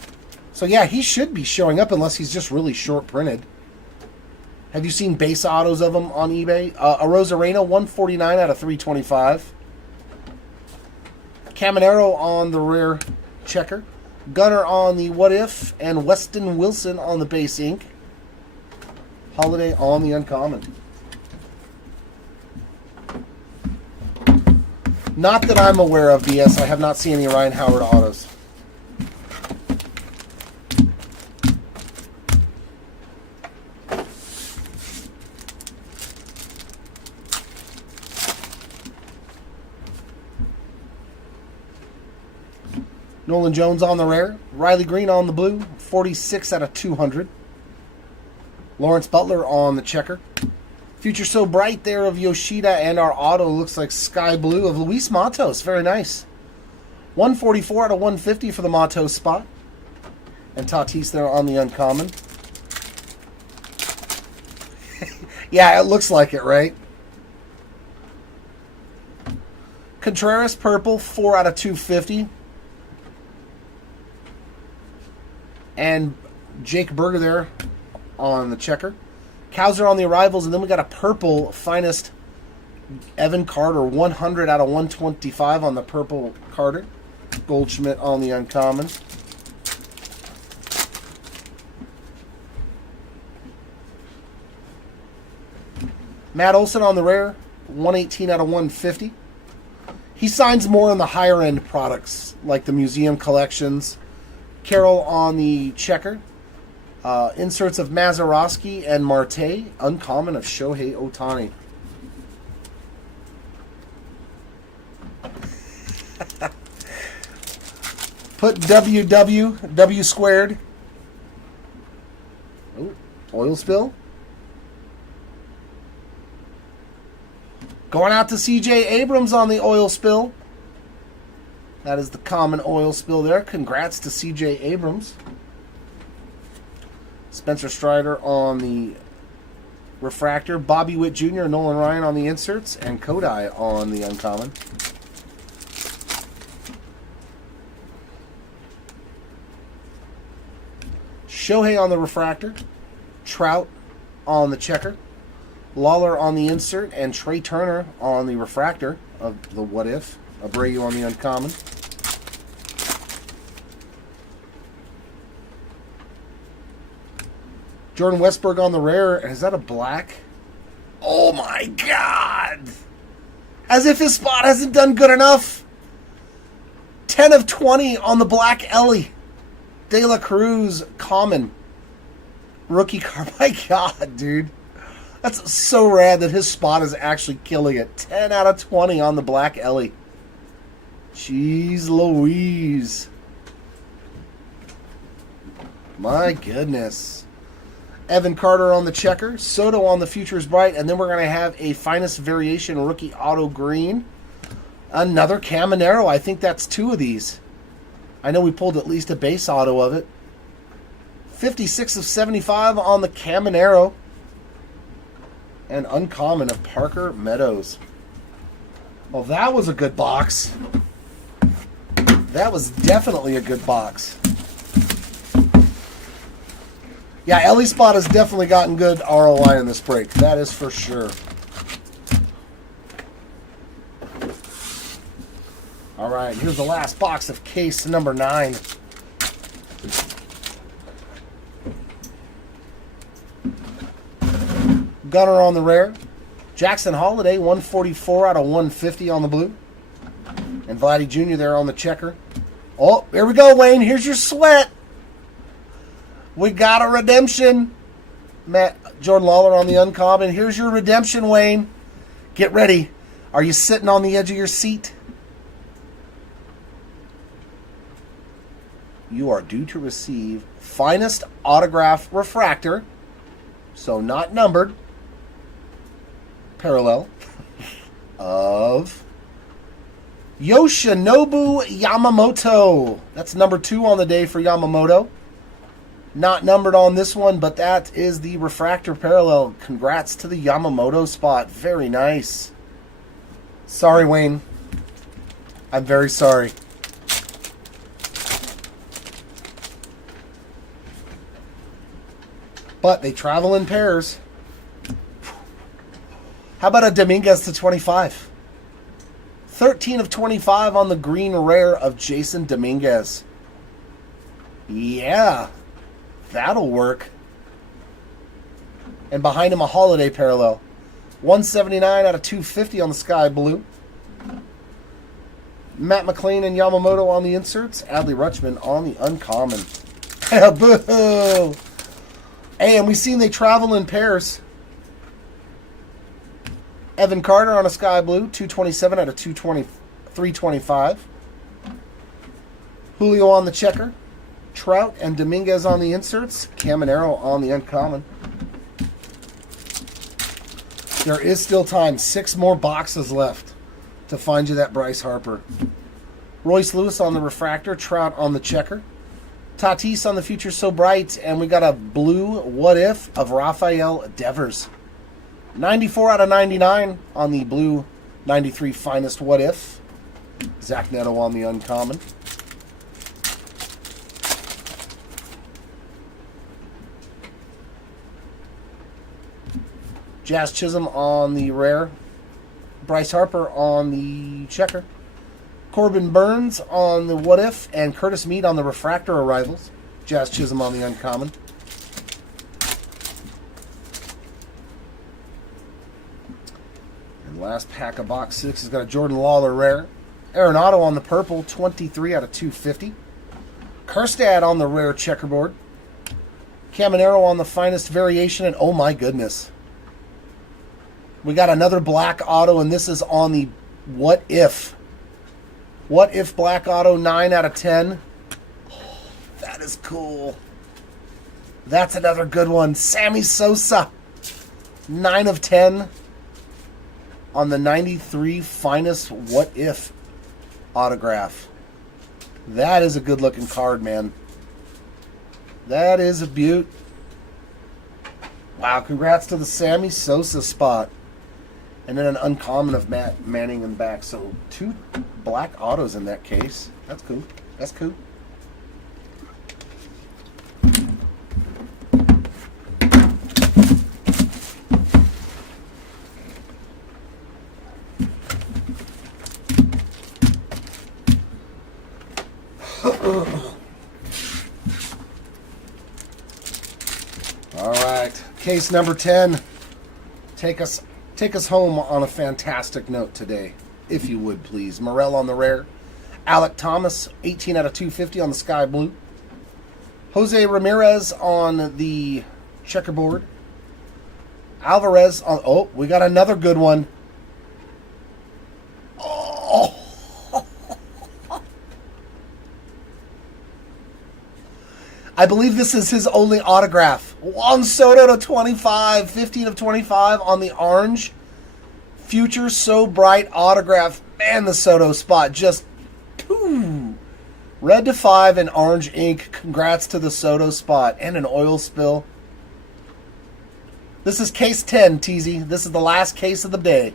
So, yeah, he should be showing up unless he's just really short printed. Have you seen base autos of him on eBay? A Rosarena, 149 out of 325. Caminero on the rare checker. Gunner on the What If. And Weston Wilson on the base ink. Holiday on the uncommon. Not that I'm aware of, BS. I have not seen any Ryan Howard autos. Nolan Jones on the rare. Riley Green on the blue. 46 out of 200. Lawrence Butler on the checker. Future So Bright there of Yoshida, and our auto looks like sky blue of Luis Matos. Very nice. 144 out of 150 for the Matos spot. And Tatis there on the uncommon. Yeah, it looks like it, right? Contreras purple, 4 out of 250. And Jake Berger there on the checker. Cowser on the arrivals, and then we got a purple finest Evan Carter, 100 out of 125 on the purple Carter. Goldschmidt on the uncommon. Matt Olson on the rare, 118 out of 150. He signs more on the higher end products, like the museum collections. Carroll on the checker. Inserts of Mazeroski and Marte. Uncommon of Shohei Ohtani. Put W squared. Ooh, oil spill. Going out to CJ Abrams on the oil spill. That is the common oil spill there. Congrats to CJ Abrams. Spencer Strider on the refractor. Bobby Witt Jr., Nolan Ryan on the inserts. And Kodai on the uncommon. Shohei on the refractor. Trout on the checker. Lawler on the insert. And Trey Turner on the refractor of the What If. Abreu on the uncommon. Jordan Westberg on the rare. Is that a black? Oh my God! As if his spot hasn't done good enough. 10 of 20 on the black Ellie. De La Cruz, common. Rookie card. My God, dude. That's so rad that his spot is actually killing it. 10 out of 20 on the black Ellie. Jeez Louise. My goodness. Evan Carter on the checker. Soto on the Futures Bright. And then we're going to have a finest variation rookie auto green. Another Caminero. I think that's 2 of these. I know we pulled at least a base auto of it. 56 of 75 on the Caminero. And uncommon of Parker Meadows. Well, that was a good box. That was definitely a good box. Yeah, Ellie Spot has definitely gotten good ROI in this break. That is for sure. All right, here's the last box of case number 9. Gunner on the rare. Jackson Holiday, 144 out of 150 on the blue. And Vladdy Jr. there on the checker. Oh, here we go, Wayne. Here's your sweat. We got a redemption. Jordan Lawler on the uncommon. Here's your redemption, Wayne. Get ready. Are you sitting on the edge of your seat? You are due to receive finest autograph refractor. So not numbered. Parallel. Of Yoshinobu Yamamoto. That's number 2 on the day for Yamamoto. Not numbered on this one, but that is the refractor parallel. Congrats to the Yamamoto spot. Very nice. Sorry, Wayne. I'm very sorry. but they travel in pairs. How about a Dominguez to 25? 13 of 25 on the green rare of Jason Dominguez. Yeah, that'll work. And behind him, a holiday parallel. 179 out of 250 on the sky blue. Matt McLean and Yamamoto on the inserts. Adley Rutschman on the uncommon. Boo! Hey, and we've seen they travel in pairs. Evan Carter on a sky blue. 227 out of 325. Julio on the checker. Trout and Dominguez on the inserts. Caminero on the uncommon. There is still time. 6 more boxes left to find you that Bryce Harper. Royce Lewis on the refractor. Trout on the checker. Tatis on the Future So Bright. And we got a blue What If of Rafael Devers. 94 out of 99 on the blue 93 Finest What If. Zach Neto on the uncommon. Jazz Chisholm on the rare. Bryce Harper on the checker. Corbin Burns on the What If. And Curtis Mead on the refractor arrivals. Jazz Chisholm on the uncommon. And last pack of box 6 has got a Jordan Lawler rare. Arenado on the purple. 23 out of 250. Kerstad on the rare checkerboard. Caminero on the Finest Variation. And oh my goodness, we got another black auto, and this is on the What If. What If black auto, 9 out of 10. Oh, that is cool. That's another good one. Sammy Sosa, 9 of 10 on the 93 Finest What If autograph. That is a good looking card, man. That is a beaut. Wow, congrats to the Sammy Sosa spot. And then an uncommon of Matt Manning in the back. So 2 black autos in that case. That's cool. That's cool. All right. Case number 10. Take us home on a fantastic note today, if you would, please. Morel on the rare. Alec Thomas, 18 out of 250 on the sky blue. Jose Ramirez on the checkerboard. Alvarez on... Oh, we got another good one. Oh! I believe this is his only autograph. Juan Soto to 25. 15 of 25 on the orange. Future So Bright autograph. Man, the Soto spot just... Ooh. Red to 5 and orange ink. Congrats to the Soto spot. And an oil spill. This is case 10, TZ. This is the last case of the day.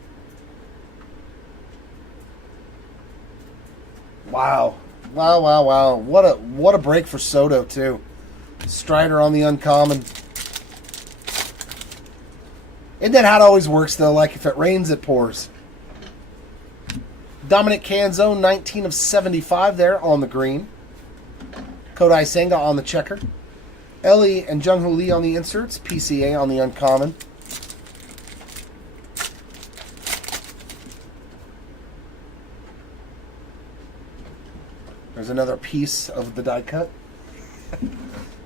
Wow. Wow, wow, wow. What a break for Soto, too. Strider on the uncommon. Isn't that how it always works, though? Like, if it rains, it pours. Dominic Canzone, 19 of 75 there on the green. Kodai Senga on the checker. Ellie and Jung-Hoo Lee on the inserts. PCA on the uncommon. There's another piece of the die cut.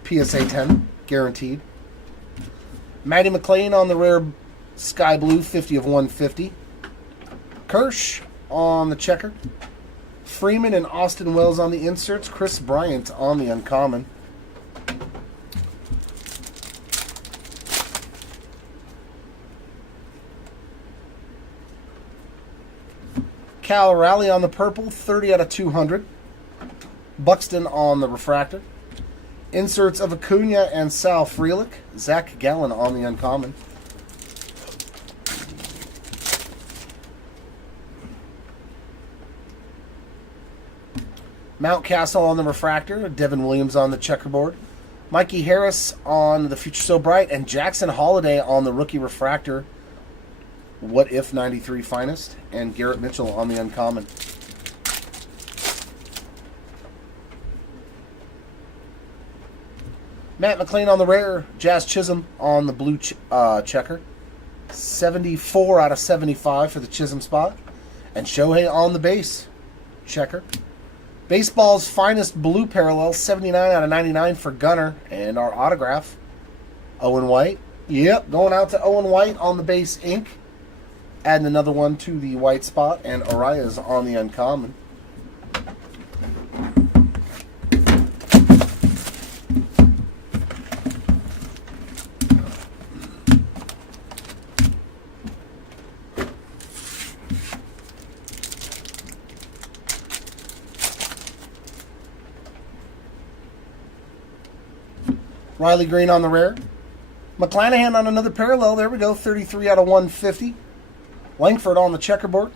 PSA 10, guaranteed. Matty McLean on the rare sky blue, 50 of 150. Kirsch on the checker. Freeman and Austin Wells on the inserts. Chris Bryant on the uncommon. Cal Raleigh on the purple, 30 out of 200. Buxton on the refractor. Inserts of Acuna and Sal Frelick. Zach Gallen on the uncommon. Mountcastle on the refractor. Devin Williams on the checkerboard. Mikey Harris on the Future So Bright, and Jackson Holiday on the rookie refractor. What If 93 Finest, and Garrett Mitchell on the uncommon. Matt McLean on the rare, Jazz Chisholm on the blue checker. 74 out of 75 for the Chisholm spot. And Shohei on the base checker. Baseball's finest blue parallel, 79 out of 99 for Gunner. And our autograph, Owen White. Yep, going out to Owen White on the base ink. Adding another one to the white spot. And Arias on the uncommon. Riley Green on the rare. McClanahan on another parallel. There we go. 33 out of 150. Langford on the checkerboard.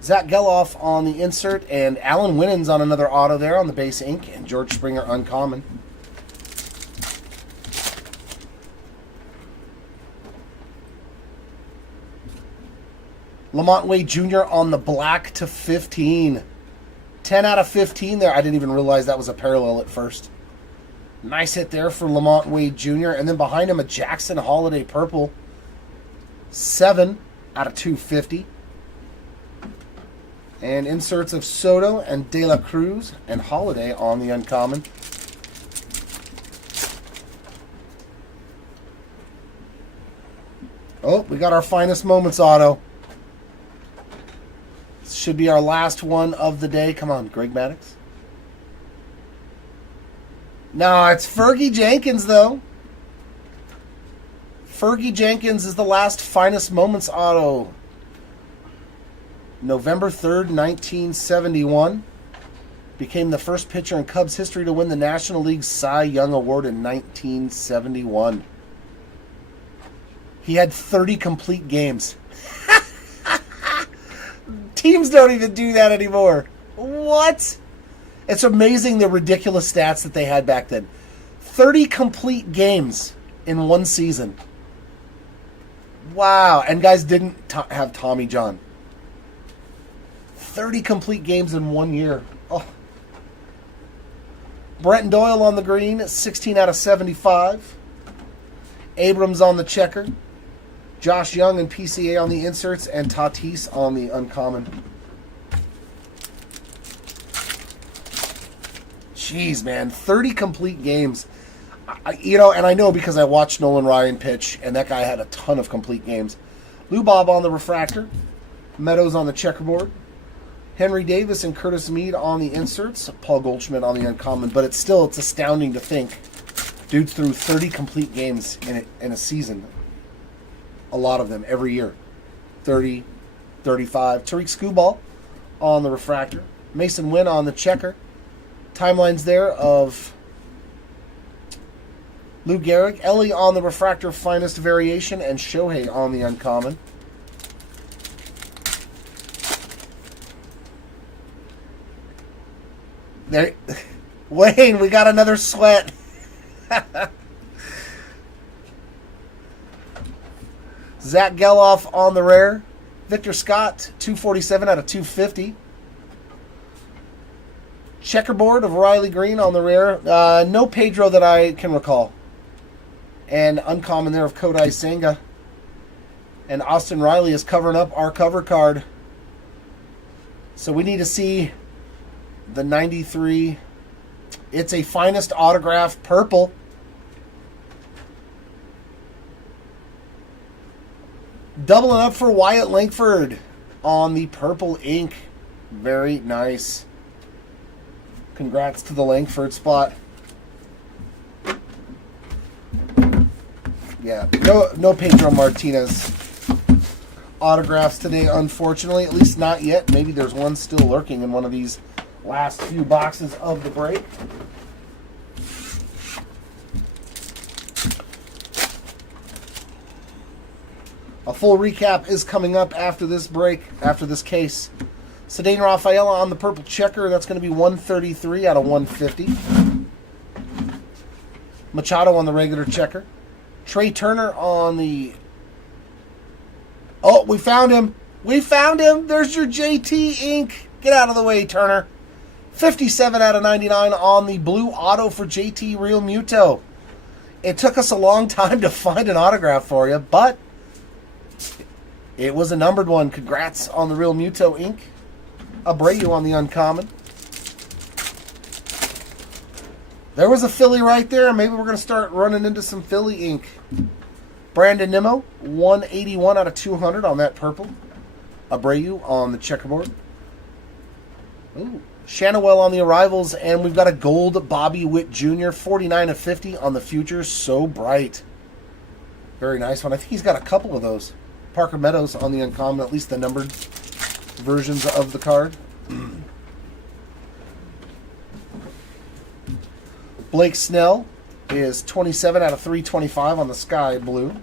Zach Geloff on the insert. And Alan Winans on another auto there on the base ink. And George Springer uncommon. Lamont Wade Jr. on the black to 15. 10 out of 15 there. I didn't even realize that was a parallel at first. Nice hit there for Lamont Wade Jr. And then behind him, a Jackson Holiday purple. 7 out of 250. And inserts of Soto and De La Cruz and Holiday on the uncommon. Oh, we got our finest moments auto. This should be our last one of the day. Come on, Greg Maddux. No, it's Fergie Jenkins, though. Fergie Jenkins is the last finest moments auto. November 3rd, 1971. Became the first pitcher in Cubs history to win the National League Cy Young Award in 1971. He had 30 complete games. Teams don't even do that anymore. What? It's amazing the ridiculous stats that they had back then. 30 complete games in one season. Wow. And guys didn't have Tommy John. 30 complete games in 1 year. Oh. Brenton Doyle on the green, 16 out of 75. Abrams on the checker. Josh Young and PCA on the inserts, and Tatis on the uncommon. Jeez, man, 30 complete games. And I know because I watched Nolan Ryan pitch, and that guy had a ton of complete games. Lou Bob on the refractor. Meadows on the checkerboard. Henry Davis and Curtis Mead on the inserts. Paul Goldschmidt on the uncommon. But it's astounding to think dudes threw 30 complete games in a season. A lot of them every year. 30, 35. Tariq Skubal on the refractor. Mason Wynn on the checker. Timelines there of Lou Gehrig, Ellie on the refractor finest variation, and Shohei on the uncommon. There, Wayne, we got another sweat. Zach Geloff on the rare. Victor Scott, 247 out of 250. Checkerboard of Riley Green on the rare. No Pedro that I can recall. And uncommon there of Kodai Senga. And Austin Riley is covering up our cover card. So we need to see the 93. It's a finest autograph purple. Doubling up for Wyatt Langford on the purple ink. Very nice. Congrats to the Langford spot. Yeah, no Pedro Martinez autographs today, unfortunately. At least not yet. Maybe there's one still lurking in one of these last few boxes of the break. A full recap is coming up after this break, after this case. Cedane Rafaela on the purple checker. That's going to be 133 out of 150. Machado on the regular checker. Trey Turner on the... Oh, we found him. We found him. There's your JT ink. Get out of the way, Turner. 57 out of 99 on the blue auto for JT Real Muto. It took us a long time to find an autograph for you, but it was a numbered one. Congrats on the Real Muto ink. Abreu on the uncommon. There was a Philly right there. Maybe we're going to start running into some Philly ink. Brandon Nimmo, 181 out of 200 on that purple. Abreu on the checkerboard. Ooh. Shannawell on the arrivals, and we've got a gold Bobby Witt Jr., 49 of 50 on the futures. So bright. Very nice one. I think he's got a couple of those. Parker Meadows on the uncommon, at least the numbered versions of the card. Blake Snell is 27 out of 325 on the sky blue.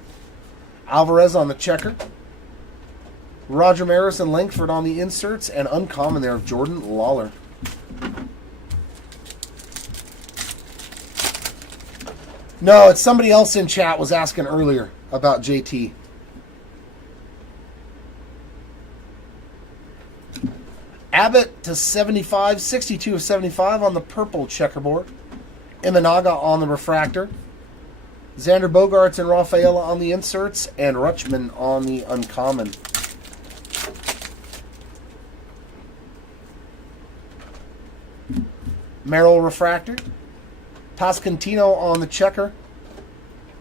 Alvarez on the checker. Roger Maris and Langford on the inserts, and uncommon there of Jordan Lawler. No, it's somebody else in chat was asking earlier about JT. Abbott to 75, 62 of 75 on the purple checkerboard. Imanaga on the refractor. Xander Bogaerts and Rafaela on the inserts, and Rutschman on the uncommon. Merrill refractor. Pasquantino on the checker.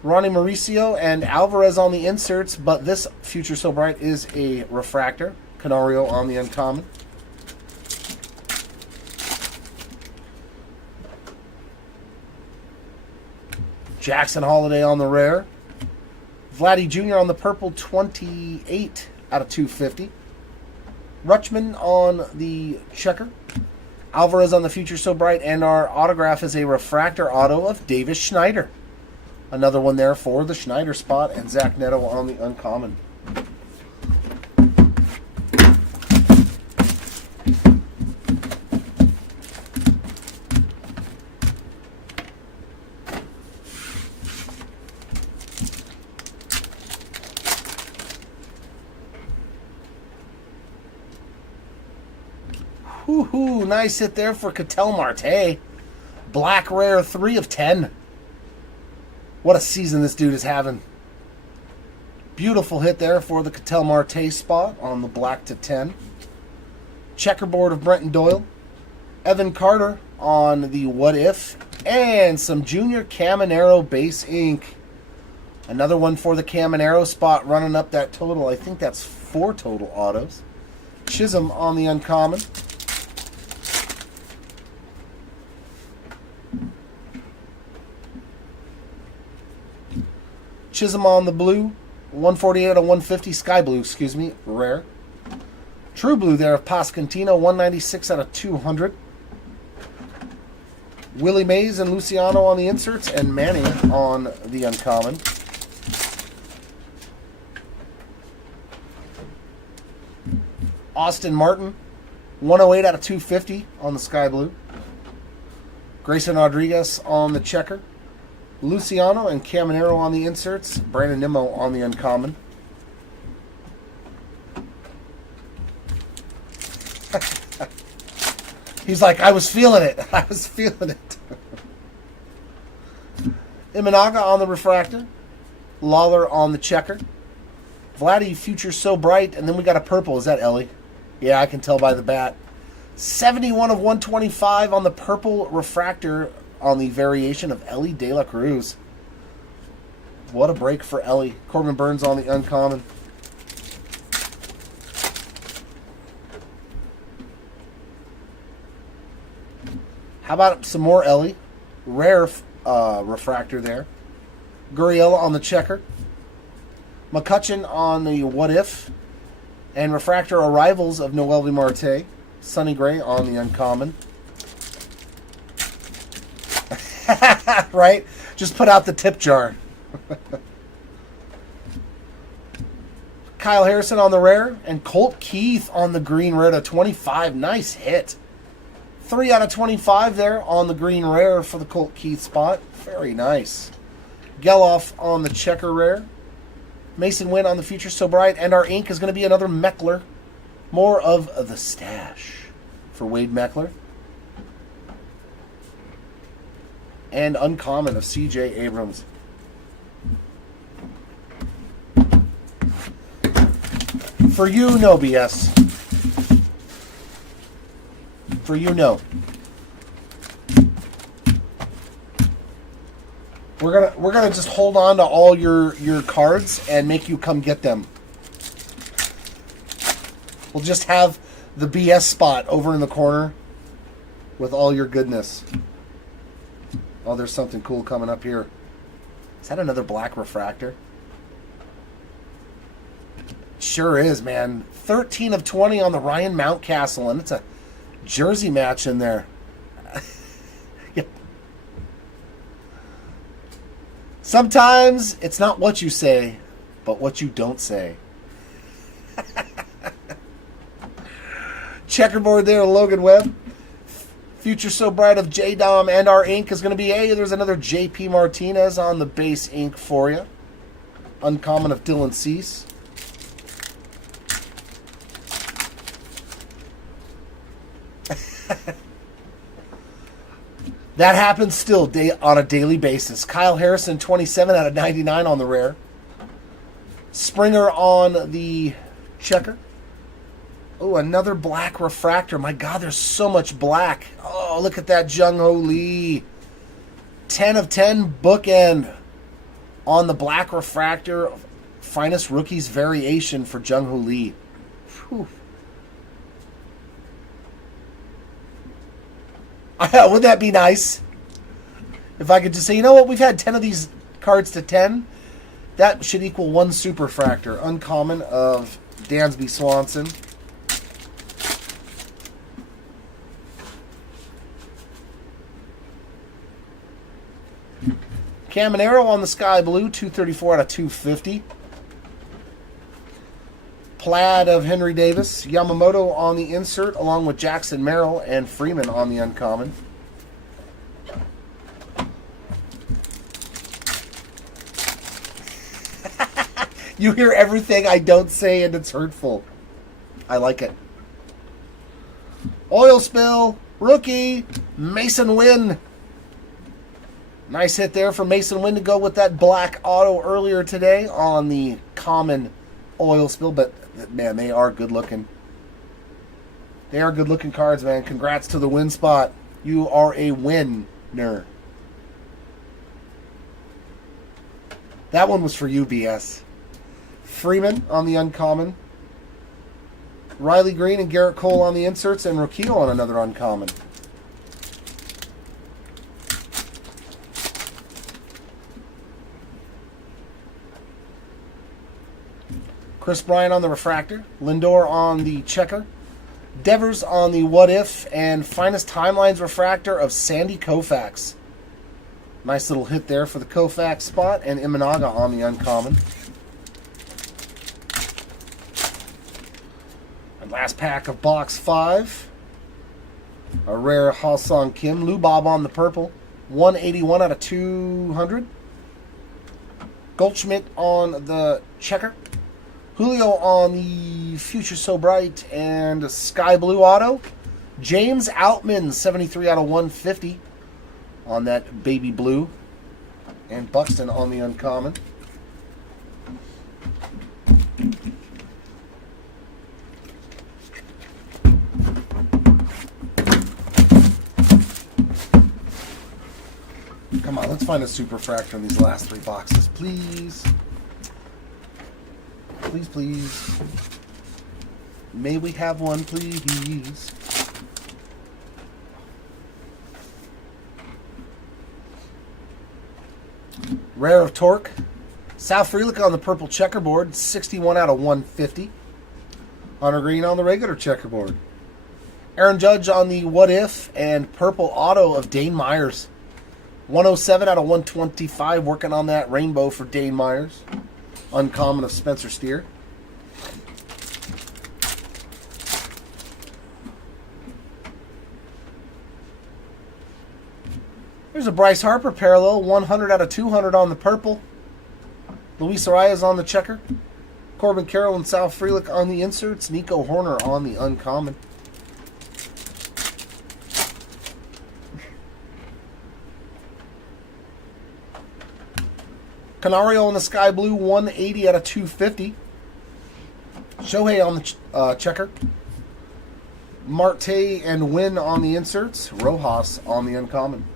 Ronnie Mauricio and Alvarez on the inserts, but this Future So Bright is a refractor. Canario on the uncommon. Jackson Holiday on the rare. Vladdy Jr. on the purple, 28 out of 250. Rutschman on the checker. Alvarez on the Future So Bright, and our autograph is a refractor auto of Davis Schneider. Another one there for the Schneider spot, and Zach Neto on the uncommon. Woohoo, nice hit there for Ketel Marte. Black rare, 3 of 10. What a season this dude is having. Beautiful hit there for the Ketel Marte spot on the black to 10. Checkerboard of Brenton Doyle. Evan Carter on the What If. And some Junior Caminero base ink. Another one for the Caminero spot, running up that total. I think that's 4 total autos. Chisholm on the uncommon. Chisholm on the blue, 148 out of 150, sky blue, excuse me, rare. True blue there of Pasquantino, 196 out of 200. Willie Mays and Luciano on the inserts, and Manny on the uncommon. Austin Martin, 108 out of 250 on the sky blue. Grayson Rodriguez on the checker. Luciano and Caminero on the inserts. Brandon Nimmo on the uncommon. He's like, I was feeling it. I was feeling it. Imanaga on the refractor. Lawler on the checker. Vladdy Future So Bright. And then we got a purple. Is that Ellie? Yeah, I can tell by the bat. 71 of 125 on the purple refractor on the variation of Ellie De La Cruz. What a break for Ellie. Corbin Burns on the uncommon. How about some more Ellie? Rare refractor there. Gurriel on the checker. McCutcheon on the What If. And refractor arrivals of Noelvi Marte. Sonny Gray on the uncommon. Right? Just put out the tip jar. Kyle Harrison on the rare. And Colt Keith on the green rare to 25. Nice hit. 3 out of 25 there on the green rare for the Colt Keith spot. Very nice. Geloff on the checker rare. Mason Wynn on the Future So Bright. And our ink is going to be another Meckler. More of the stash for Wade Meckler. And uncommon of C.J. Abrams. For you, no BS. For you, no. We're gonna just hold on to all your cards and make you come get them. We'll just have the BS spot over in the corner with all your goodness. Oh, there's something cool coming up here. Is that another black refractor? Sure is, man. 13 of 20 on the Ryan Mountcastle, and it's a jersey match in there. Yep. Sometimes it's not what you say, but what you don't say. Checkerboard there, Logan Webb. Future So Bright of J-Dom and our ink is going to be there's another J.P. Martinez on the base ink for you. Uncommon of Dylan Cease. That happens still on a daily basis. Kyle Harrison, 27 out of 99 on the rare. Springer on the checker. Oh, another black refractor. My God, there's so much black. Oh, look at that Jung Ho Lee. 10 of 10 bookend on the black refractor. Finest rookies variation for Jung Ho Lee. Whew. Wouldn't that be nice? If I could just say, you know what, we've had 10 of these cards to 10. That should equal 1 superfractor. Uncommon of Dansby Swanson. Caminero on the Sky Blue, 234 out of 250. Plaid of Henry Davis. Yamamoto on the insert, along with Jackson Merrill and Freeman on the uncommon. You hear everything I don't say and it's hurtful. I like it. Oil spill, rookie, Mason Wynn. Nice hit there for Mason Wynn to go with that black auto earlier today on the common oil spill. But, man, they are good looking. They are good looking cards, man. Congrats to the win spot. You are a winner. That one was for you, BS. Freeman on the uncommon. Riley Green and Garrett Cole on the inserts, and Rokito on another uncommon. Chris Bryant on the refractor. Lindor on the checker. Devers on the what if, and finest timelines refractor of Sandy Koufax. Nice little hit there for the Koufax spot, and Imanaga on the uncommon. And last pack of box 5. A rare Ha-Sung Kim. Lou Bob on the purple. 181 out of 200. Goldschmidt on the checker. Julio on the Future So Bright and Sky Blue auto. James Outman, 73 out of 150 on that baby blue. And Buxton on the uncommon. Come on, let's find a superfractor in these last 3 boxes, please. Please, please. May we have one, please? Rare of Torque. Sal Frelick on the purple checkerboard, 61 out of 150. Hunter Green on the regular checkerboard. Aaron Judge on the what if and purple auto of Dane Myers. 107 out of 125, working on that rainbow for Dane Myers. Uncommon of Spencer Steer. There's a Bryce Harper parallel, 100 out of 200 on the purple. Luis Arias on the checker. Corbin Carroll and Sal Frelick on the inserts. Nico Horner on the uncommon. Canario on the sky blue, 180 out of 250. Shohei on the checker. Marte and Wynn on the inserts. Rojas on the uncommon.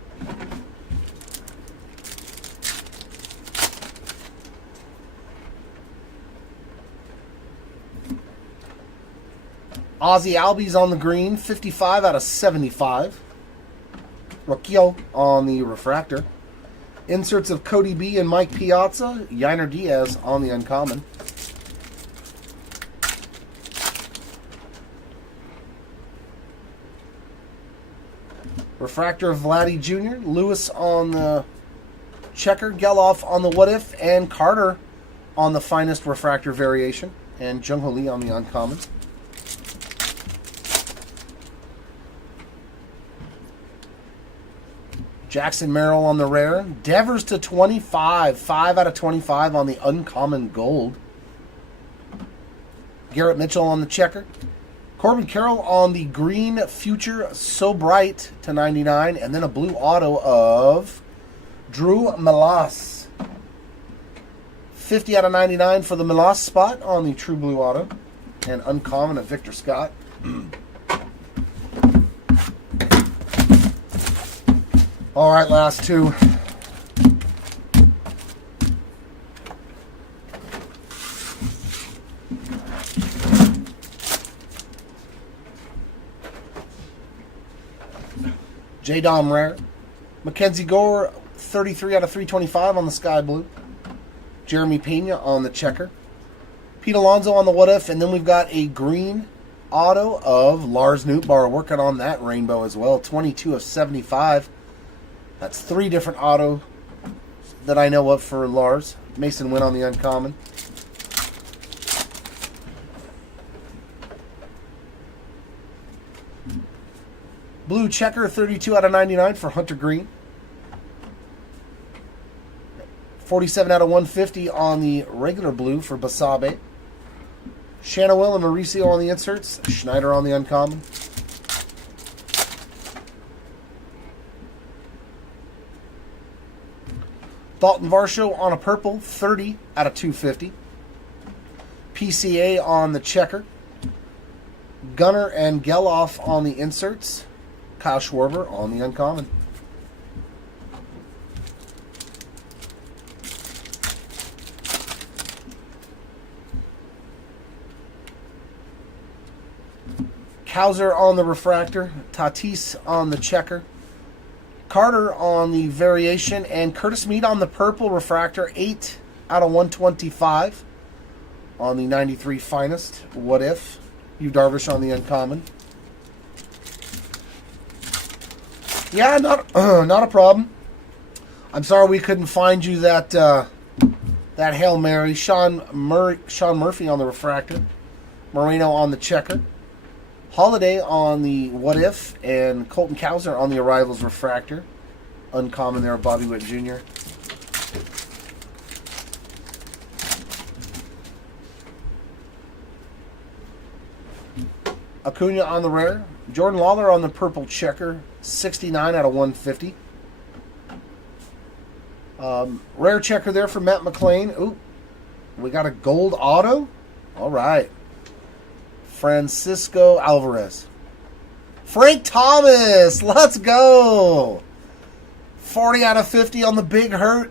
Ozzy Albies on the green, 55 out of 75. Roquillo on the refractor. Inserts of Cody B and Mike Piazza. Yainer Diaz on the uncommon. Refractor of Vladdy Jr. Lewis on the checker. Geloff on the what if. And Carter on the finest refractor variation. And Jung Ho Lee on the uncommon. Jackson Merrill on the rare. Devers to 25. 5 out of 25 on the uncommon gold. Garrett Mitchell on the checker. Corbin Carroll on the green future So Bright to 99. And then a blue auto of Drew Melas. 50 out of 99 for the Melas spot on the true blue auto. And uncommon of Victor Scott. All right, last two. J. Dom Rare. Mackenzie Gore, 33 out of 325 on the sky blue. Jeremy Pena on the checker. Pete Alonso on the what if. And then we've got a green auto of Lars Nootbaar, working on that rainbow as well. 22 of 75. That's 3 different autos that I know of for Lars. Mason Wynn on the uncommon. Blue checker, 32 out of 99 for Hunter Green. 47 out of 150 on the regular blue for Basabe. Shanawill and Mauricio on the inserts. Schneider on the uncommon. Dalton Varsho on a purple, 30 out of 250. PCA on the checker. Gunner and Geloff on the inserts. Kyle Schwarber on the uncommon. Kauser on the refractor. Tatis on the checker. Carter on the variation, and Curtis Mead on the purple refractor, 8 out of 125 on the 93 finest. What if? Yu Darvish on the uncommon. Yeah, not a problem. I'm sorry we couldn't find you that Hail Mary. Sean Murphy on the refractor. Moreno on the checker. Holiday on the what if, and Colton Cowser on the arrivals refractor. Uncommon there, Bobby Witt Jr. Acuna on the rare. Jordan Lawler on the purple checker, 69 out of 150. Rare checker there for Matt McClain. Ooh, we got a gold auto. All right. Francisco Alvarez. Frank Thomas, let's go. 40 out of 50 on the big hurt.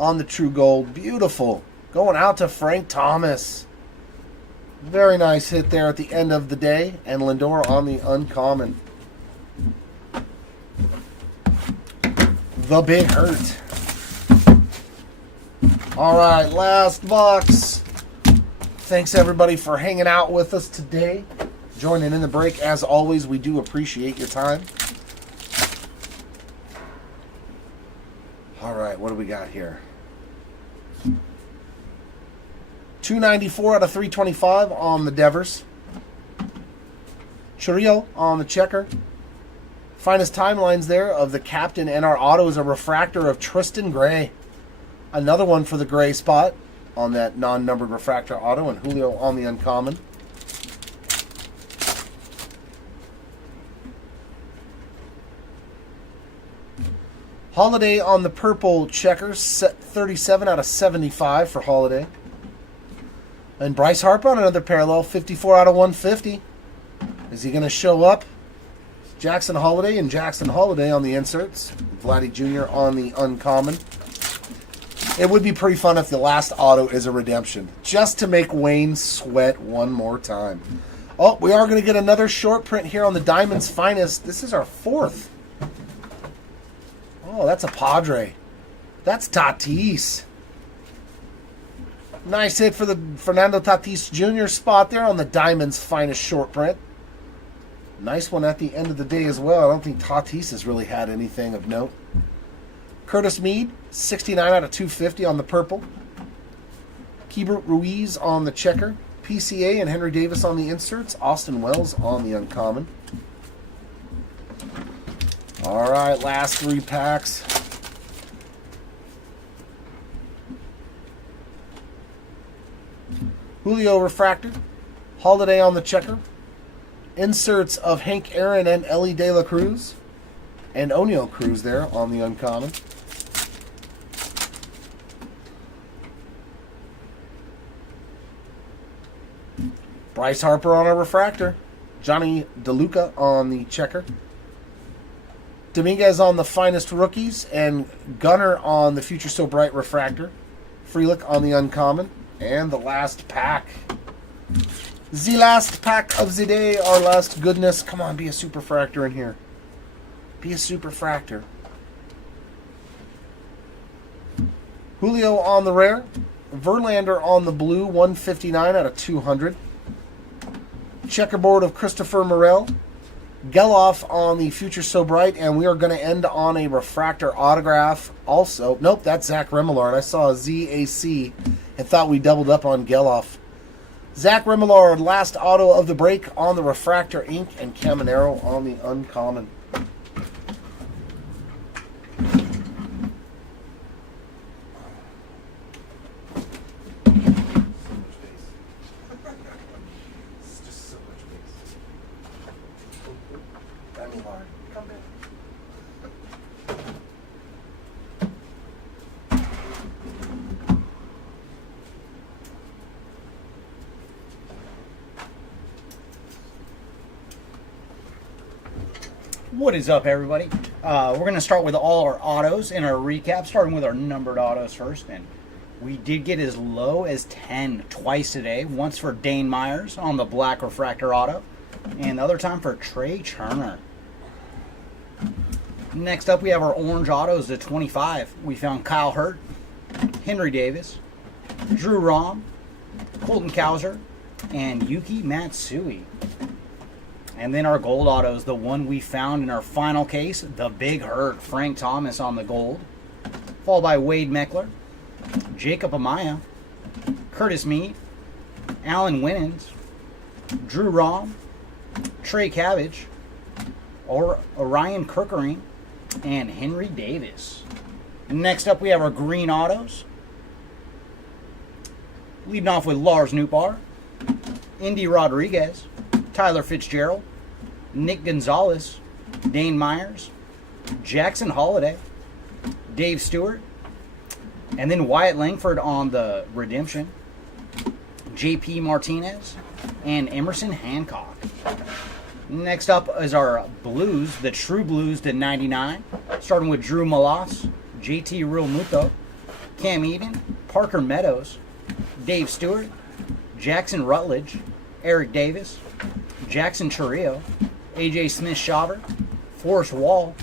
On the true gold. Beautiful. Going out to Frank Thomas. Very nice hit there at the end of the day. And Lindor on the uncommon. The big hurt. All right, last box. Thanks, everybody, for hanging out with us today. Joining in the break. As always, we do appreciate your time. All right, what do we got here? 294 out of 325 on the Devers. Churrillo on the checker. Finest timelines there of the captain, and our auto is a refractor of Tristan Gray. Another one for the gray spot on that non-numbered refractor auto, and Julio on the uncommon. Holiday on the purple checkers, set 37 out of 75 for Holiday. And Bryce Harper on another parallel, 54 out of 150. Is he going to show up? Jackson Holiday and Jackson Holiday on the inserts. Vladdy Jr. on the uncommon. It would be pretty fun if the last auto is a redemption, just to make Wayne sweat one more time. Oh, we are going to get another short print here on the Diamond's Finest. This is our 4th. Oh, that's a Padre. That's Tatis. Nice hit for the Fernando Tatis Jr. spot there on the Diamond's Finest short print. Nice one at the end of the day as well. I don't think Tatis has really had anything of note. Curtis Mead, 69 out of 250 on the purple. Keibert Ruiz on the checker. PCA and Henry Davis on the inserts. Austin Wells on the uncommon. All right, last 3 packs. Julio refractor. Holiday on the checker. Inserts of Hank Aaron and Ellie De La Cruz. And O'Neal Cruz there on the uncommon. Bryce Harper on a refractor. Johnny DeLuca on the checker. Dominguez on the Finest rookies. And Gunner on the Future So Bright refractor. Frelick on the uncommon. And the last pack. The last pack of the day. Our last goodness. Come on, be a superfractor in here. Be a superfractor. Julio on the rare. Verlander on the blue. 159 out of 200. Checkerboard of Christopher Morel. Geloff on the Future So Bright. And we are going to end on a refractor autograph also. Nope, that's Zach Remillard. I saw a ZAC and thought we doubled up on Geloff. Zach Remillard, last auto of the break on the refractor ink, and Caminero on the uncommon. It's just so much space. Remillard, come back. What is up, everybody? We're going to start with all our autos in our recap, starting with our numbered autos first. And we did get as low as 10 twice today. Once for Dane Myers on the black refractor auto, and the other time for Trey Turner. Next up, we have our orange autos to 25. We found Kyle Hurt, Henry Davis, Drew Rom, Colton Cowser, and Yuki Matsui. And then our gold autos, the one we found in our final case, the Big Hurt, Frank Thomas on the gold, followed by Wade Meckler, Jacob Amaya, Curtis Mead, Alan Winans, Drew Rom, Trey Cabbage, Orion Kirkering, and Henry Davis. Next up, we have our green autos. Leading off with Lars Nootbaar, Indy Rodriguez, Tyler Fitzgerald, Nick Gonzalez, Dane Myers, Jackson Holiday, Dave Stewart, and then Wyatt Langford on the redemption, JP Martinez, and Emerson Hancock. Next up is our blues, the true blues to 99, starting with Drew Malas, JT Realmuto, Cam Eden, Parker Meadows, Dave Stewart, Jackson Rutledge, Eric Davis, Jackson Churrillo, AJ Smith-Shawver, Forrest Wall,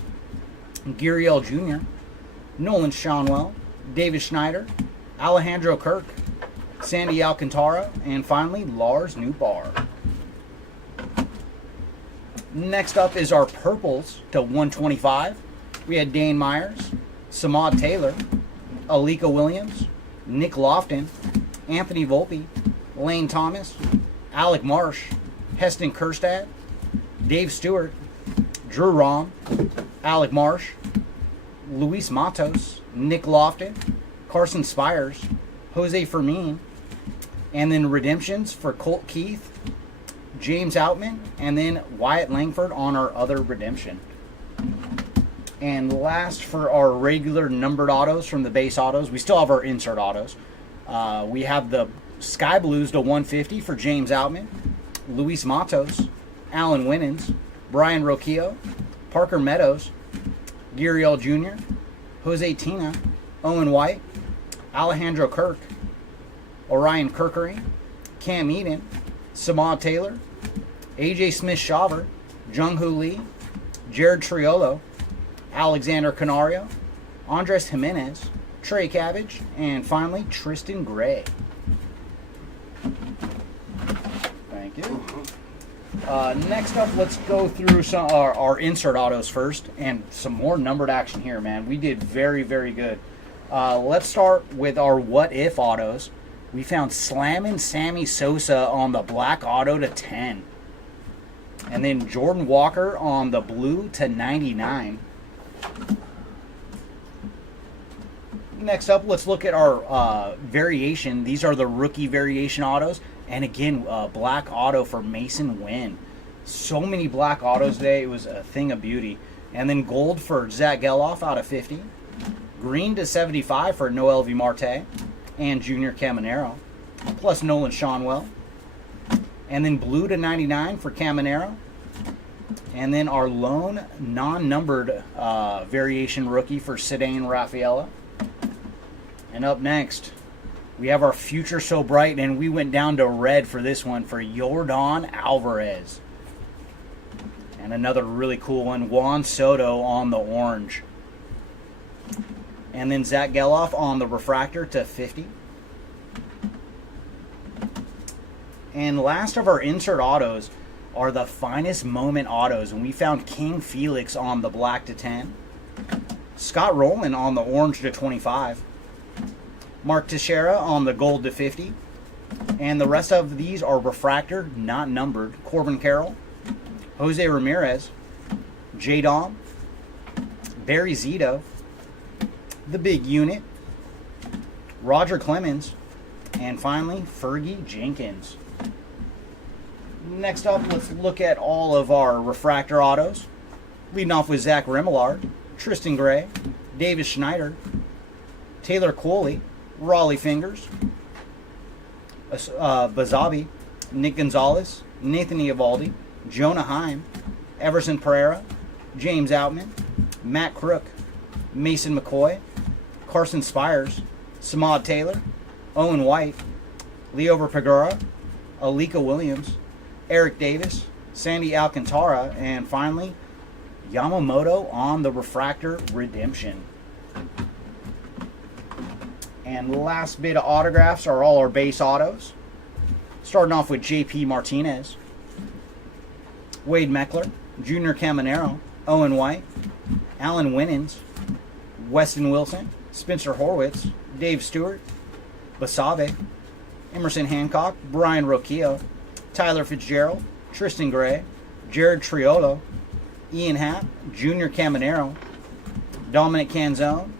Gurriel Jr., Nolan Schaunwell, David Schneider, Alejandro Kirk, Sandy Alcantara, and finally Lars Nootbaar. Next up is our purples to 125. We had Dane Myers, Samad Taylor, Alika Williams, Nick Lofton, Anthony Volpe, Lane Thomas, Alec Marsh, Heston Kjerstad, Dave Stewart, Drew Rom, Alec Marsh, Luis Matos, Nick Lofton, Carson Spires, Jose Fermin, and then redemptions for Colt Keith, James Outman, and then Wyatt Langford on our other redemption. And last for our regular numbered autos from the base autos, we still have our insert autos. We have the Sky Blues to 150 for James Outman, Luis Matos, Alan Winans, Brian Roquillo, Parker Meadows, Guriel Jr., Jose Tina, Owen White, Alejandro Kirk, Orion Kirkery, Cam Eden, Samad Taylor, AJ Smith-Shaver, Jung-Hoo Lee, Jared Triolo, Alexander Canario, Andres Jimenez, Trey Cabbage, and finally Tristan Gray. Thank you. Next up, let's go through some our insert autos first, and some more numbered action here, man. We did very, very good. Let's start with our what if autos. We found Slammin' Sammy Sosa on the black auto to 10. And then Jordan Walker on the blue to 99. Next up, let's look at our variation. These are the rookie variation autos. And again, black auto for Mason Wynn. So many black autos today. It was a thing of beauty. And then gold for Zach Geloff out of 50. Green to 75 for Noel V. Marte and Junior Caminero, plus Nolan Shonwell. And then blue to 99 for Caminero. And then our lone non-numbered variation rookie for Cedane Rafaela. And up next, we have our Future So Bright, and we went down to red for this one for Yordan Alvarez. And another really cool one, Juan Soto on the orange. And then Zach Geloff on the refractor to 50. And last of our insert autos are the finest moment autos. And we found King Felix on the black to 10. Scott Rowland on the orange to 25. Mark Teixeira on the gold to 50. And the rest of these are refractor, not numbered. Corbin Carroll, Jose Ramirez, J. Dom, Barry Zito, the Big Unit, Roger Clemens, and finally Fergie Jenkins. Next up, let's look at all of our refractor autos. Leading off with Zach Remillard, Tristan Gray, Davis Schneider, Taylor Coley, Raleigh Fingers, Bazabi, Nick Gonzalez, Nathan Eovaldi, Jonah Heim, Everson Pereira, James Outman, Matt Crook, Mason McCoy, Carson Spires, Samad Taylor, Owen White, Leo Pagura, Alika Williams, Eric Davis, Sandy Alcantara, and finally Yamamoto on the refractor redemption. And the last bit of autographs are all our base autos. Starting off with JP Martinez, Wade Meckler, Junior Caminero, Owen White, Alan Winans, Weston Wilson, Spencer Horwitz, Dave Stewart, Basabe, Emerson Hancock, Brian Roquillo, Tyler Fitzgerald, Tristan Gray, Jared Triolo, Ian Happ, Junior Caminero, Dominic Canzone,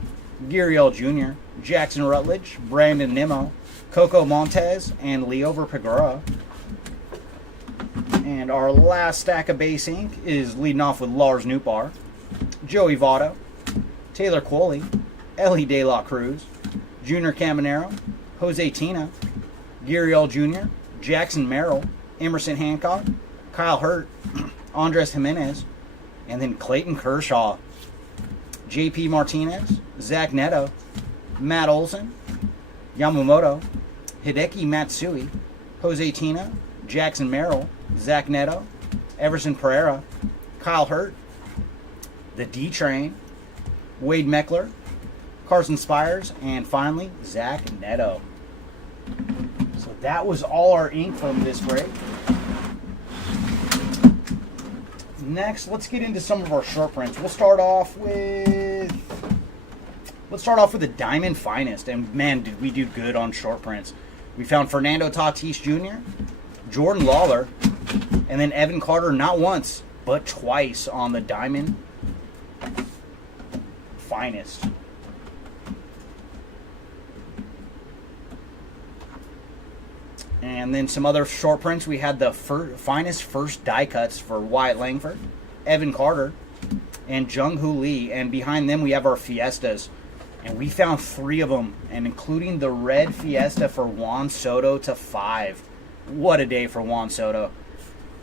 Guriel Jr., Jackson Rutledge, Brandon Nimmo, Coco Montez, and Leover Pagura. And our last stack of base ink is leading off with Lars Nootbaar, Joey Votto, Taylor Coley, Ellie De La Cruz, Junior Caminero, Jose Tina, Guriel Jr., Jackson Merrill, Emerson Hancock, Kyle Hurt, Andres Jimenez, and then Clayton Kershaw, JP Martinez, Zach Neto, Matt Olson, Yamamoto, Hideki Matsui, Jose Tina, Jackson Merrill, Zach Neto, Everson Pereira, Kyle Hurt, the D-Train, Wade Meckler, Carson Spires, and finally, Zach Neto. So that was all our ink from this break. Next, let's get into some of our short prints. We'll start off with the Diamond Finest, and man, did we do good on short prints. We found Fernando Tatis Jr., Jordan Lawler, and then Evan Carter not once, but twice on the Diamond Finest. And then some other short prints. We had the finest first die cuts for Wyatt Langford, Evan Carter, and Jung Hoo Lee. And behind them we have our Fiestas. And we found 3 of them, and including the red Fiesta for Juan Soto to 5. What a day for Juan Soto.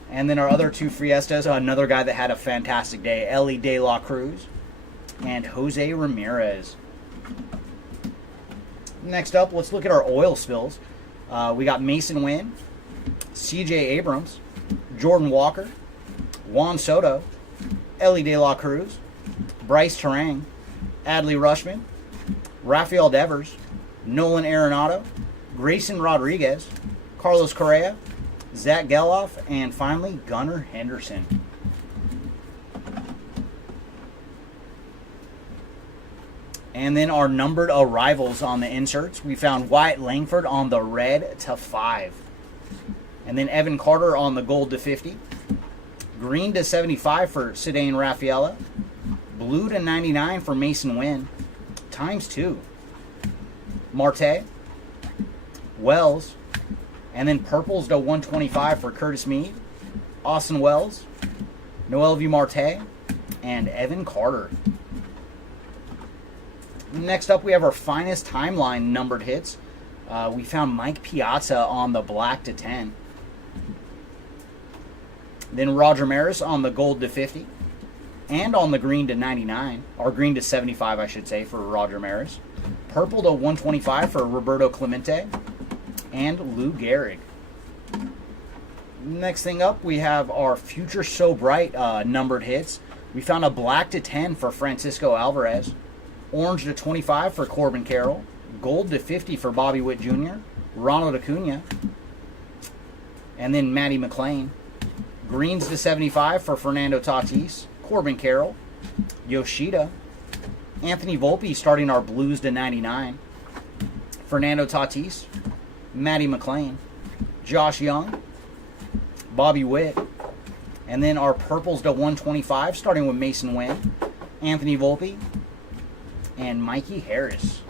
And then our other 2 Fiestas, another guy that had a fantastic day, Ellie De La Cruz and Jose Ramirez. Next up, let's look at our oil spills. We got Mason Wynn, CJ Abrams, Jordan Walker, Juan Soto, Ellie De La Cruz, Bryce Terang, Adley Rushman, Rafael Devers, Nolan Arenado, Grayson Rodriguez, Carlos Correa, Zach Geloff, and finally Gunnar Henderson. And then our numbered arrivals on the inserts. We found Wyatt Langford on the red to 5. And then Evan Carter on the gold to 50. Green to 75 for Cedane Rafaela. Blue to 99 for Mason Wynn. ×2. Marte. Wells. And then purples to 125 for Curtis Meade. Austin Wells. Noel V. Marte. And Evan Carter. Next up, we have our finest timeline numbered hits. We found Mike Piazza on the black to 10. Then Roger Maris on the gold to 50. And on the green to 99. Or green to 75, I should say, for Roger Maris. Purple to 125 for Roberto Clemente. And Lou Gehrig. Next thing up, we have our Future So Bright numbered hits. We found a black to 10 for Francisco Alvarez. Orange to 25 for Corbin Carroll. Gold to 50 for Bobby Witt Jr. Ronald Acuna. And then Matty McLean. Greens to 75 for Fernando Tatis. Corbin Carroll. Yoshida. Anthony Volpe starting our blues to 99. Fernando Tatis. Matty McLean. Josh Young. Bobby Witt. And then our purples to 125 starting with Mason Wynn. Anthony Volpe. And Mikey Harris.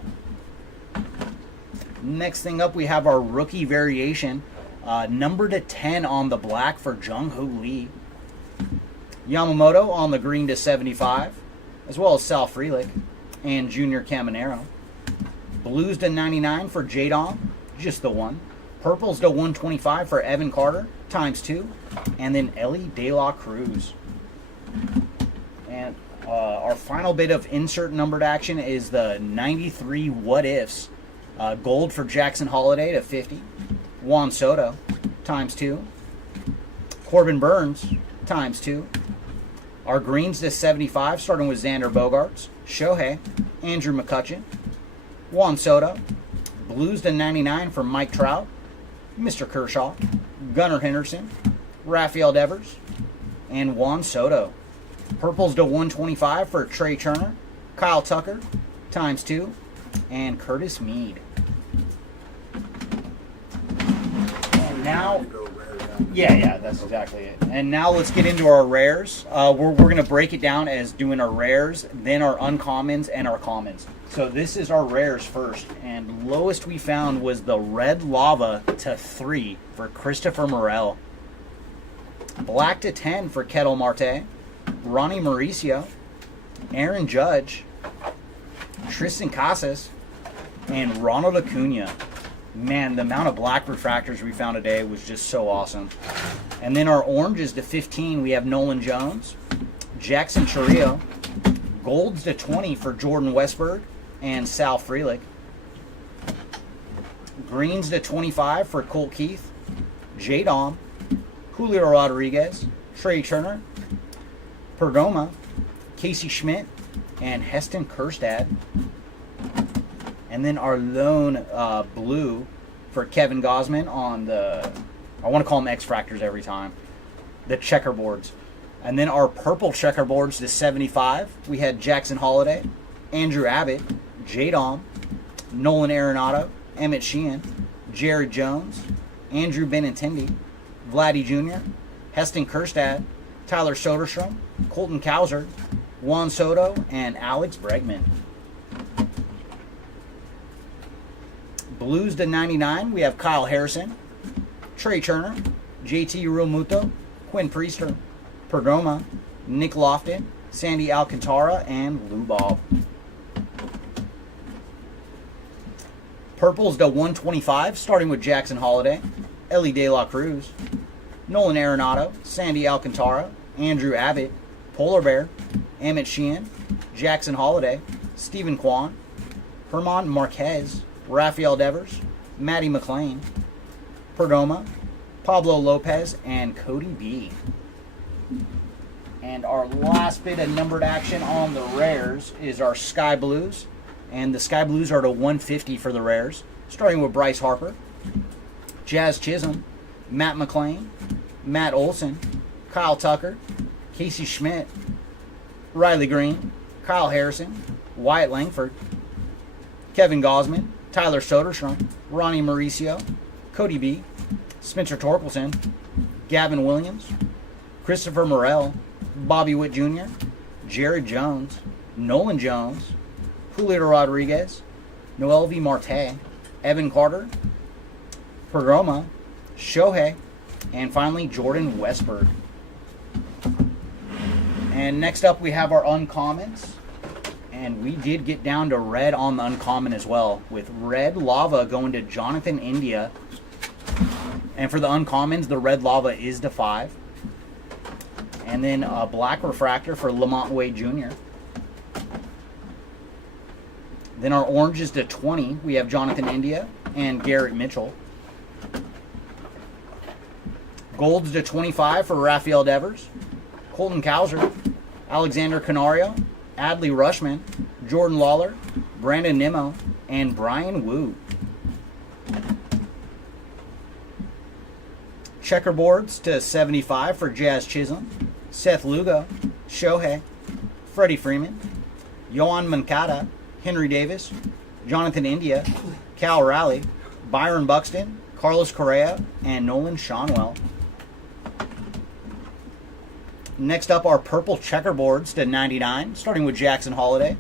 Next thing up, we have our rookie variation, number to 10 on the black for Jung Hoo Lee. Yamamoto on the green to 75, as well as Sal Frelick and Junior Caminero. Blues to 99 for Jadon, just the one. Purples to 125 for Evan Carter, ×2. And then Ellie De La Cruz. And our final bit of insert numbered action is the 93 What Ifs. Gold for Jackson Holiday to 50. Juan Soto, ×2. Corbin Burns, ×2. Our greens to 75, starting with Xander Bogaerts, Shohei, Andrew McCutchen, Juan Soto. Blues to 99 for Mike Trout, Mr. Kershaw, Gunnar Henderson, Rafael Devers, and Juan Soto. Purples to 125 for Trey Turner, Kyle Tucker, ×2, and Curtis Meade. And now, yeah, that's exactly it. And now let's get into our rares. We're going to break it down as doing our rares, then our uncommons, and our commons. So this is our rares first. And lowest we found was the Red Lava to 3 for Christopher Morel. Black to 10 for Ketel Marte. Ronnie Mauricio, Aaron Judge, Tristan Casas, and Ronald Acuna. Man, the amount of black refractors we found today was just so awesome. And then our oranges to 15, we have Nolan Jones, Jackson Chourio, golds to 20 for Jordan Westberg and Sal Frelick, greens to 25 for Colt Keith, J-Dom, Julio Rodriguez, Trey Turner, Pergoma, Casey Schmidt, and Heston Kjerstad. And then our lone blue for Kevin Gausman on the, I want to call them X-Fractors every time, the checkerboards. And then our purple checkerboards to 75, we had Jackson Holiday, Andrew Abbott, J-Dom, Nolan Arenado, Emmett Sheehan, Jared Jones, Andrew Benintendi, Vladdy Jr., Heston Kjerstad, Tyler Soderstrom, Colton Cowser, Juan Soto, and Alex Bregman. Blues to 99, we have Kyle Harrison, Trey Turner, JT Realmuto, Quinn Priester, Pergoma, Nick Lofton, Sandy Alcantara, and Lubov. Purples to 125, starting with Jackson Holiday, Ellie De La Cruz, Nolan Arenado, Sandy Alcantara, Andrew Abbott, Polar Bear, Amit Sheehan, Jackson Holiday, Stephen Kwan, Herman Marquez, Rafael Devers, Matty McLean, Perdomo, Pablo Lopez, and Cody B. And our last bit of numbered action on the rares is our Sky Blues. And the Sky Blues are to 150 for the rares, starting with Bryce Harper, Jazz Chisholm, Matt McLean, Matt Olson, Kyle Tucker, Casey Schmidt, Riley Green, Kyle Harrison, Wyatt Langford, Kevin Gosman, Tyler Soderstrom, Ronnie Mauricio, Cody B, Spencer Torkelson, Gavin Williams, Christopher Morel, Bobby Witt Jr., Jared Jones, Nolan Jones, Julio Rodriguez, Noel V. Marte, Evan Carter, Pergoma, Shohei, and finally Jordan Westberg. And next up we have our uncommons. And we did get down to red on the uncommon as well, with Red Lava going to Jonathan India. And for the uncommons, the Red Lava is to 5. And then a Black Refractor for Lamont Wade Jr. Then our oranges to 20, we have Jonathan India and Garrett Mitchell. Golds to 25 for Rafael Devers, Colton Cowser, Alexander Canario, Adley Rushman, Jordan Lawler, Brandon Nimmo, and Brian Wu. Checkerboards to 75 for Jazz Chisholm, Seth Lugo, Shohei, Freddie Freeman, Yohan Moncada, Henry Davis, Jonathan India, Cal Raleigh, Byron Buxton, Carlos Correa, and Nolan Shonwell. Next up are purple checkerboards to 99, starting with Jackson Holiday,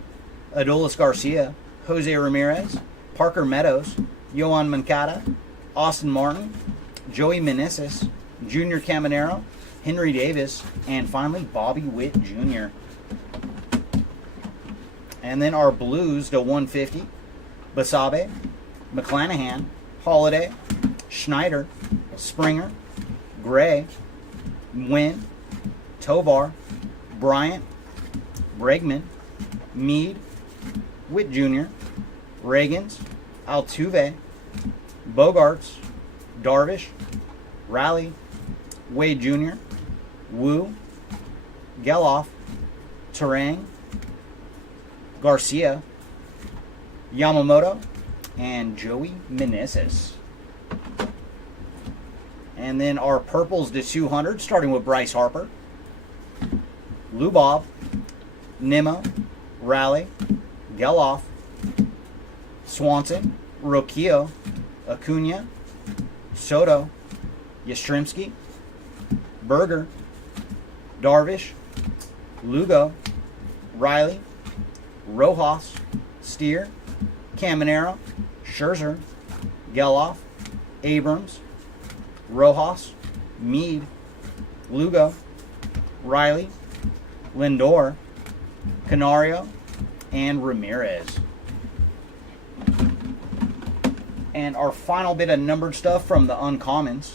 Adolis Garcia, Jose Ramirez, Parker Meadows, Yohan Moncada, Austin Martin, Joey Meneses, Junior Caminero, Henry Davis, and finally Bobby Witt Jr. And then our blues to 150, Basabe, McClanahan, Holiday, Schneider, Springer, Gray, Nguyen, Tovar, Bryant, Bregman, Meade, Witt Jr., Reagans, Altuve, Bogarts, Darvish, Raleigh, Wade Jr., Wu, Geloff, Terang, Garcia, Yamamoto, and Joey Meneses. And then our purples to 200, starting with Bryce Harper, Lubov, Nimmo, Raleigh, Geloff, Swanson, Rocchio, Acuna, Soto, Yastrzemski, Berger, Darvish, Lugo, Riley, Rojas, Steer, Caminero, Scherzer, Geloff, Abrams, Rojas, Meade, Lugo, Riley, Lindor, Canario, and Ramirez. And our final bit of numbered stuff from the uncommons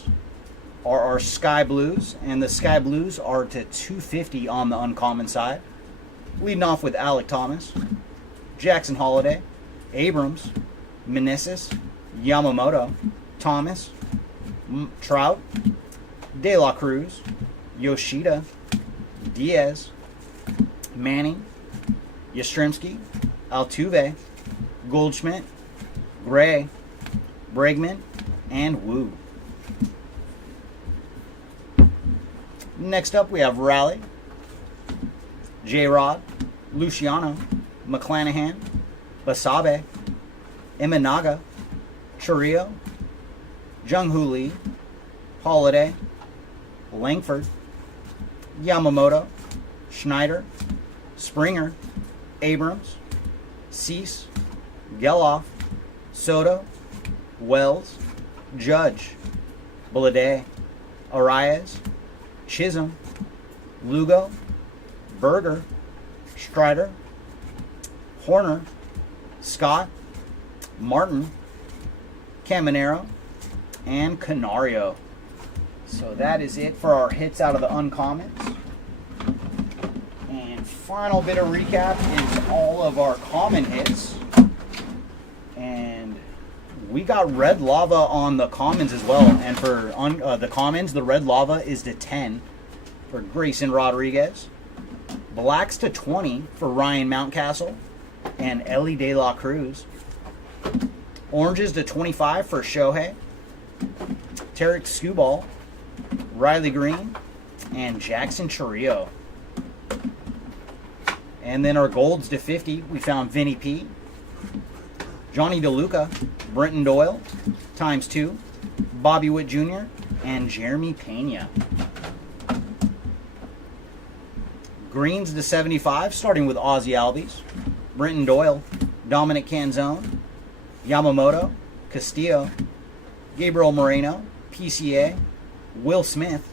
are our Sky Blues, and the Sky Blues are to 250 on the uncommon side. Leading off with Alec Thomas, Jackson Holiday, Abrams, Meneses, Yamamoto, Thomas, Trout, De La Cruz, Yoshida, Diaz, Manning, Yastrzemski, Altuve, Goldschmidt, Gray, Bregman, and Wu. Next up we have Raleigh, J-Rod, Luciano, McClanahan, Basabe, Imanaga, Churrillo, Jung-Hoo Lee, Holiday, Langford, Yamamoto, Schneider, Springer, Abrams, Cease, Geloff, Soto, Wells, Judge, Blade, Arias, Chisholm, Lugo, Berger, Strider, Horner, Scott, Martin, Caminero, and Canario. So that is it for our hits out of the uncommons. And final bit of recap is all of our common hits. And we got red lava on the commons as well. And for the commons, the red lava is to 10 for Grayson Rodriguez. Blacks to 20 for Ryan Mountcastle and Ellie De La Cruz. Oranges to 25 for Shohei, Tarek Skubal, Riley Green, and Jackson Chourio. And then our golds to 50, we found Vinny P, Johnny DeLuca, Brenton Doyle, ×2, Bobby Witt Jr., and Jeremy Pena. Greens to 75, starting with Ozzie Albies, Brenton Doyle, Dominic Canzone, Yamamoto, Castillo, Gabriel Moreno, PCA, Will Smith,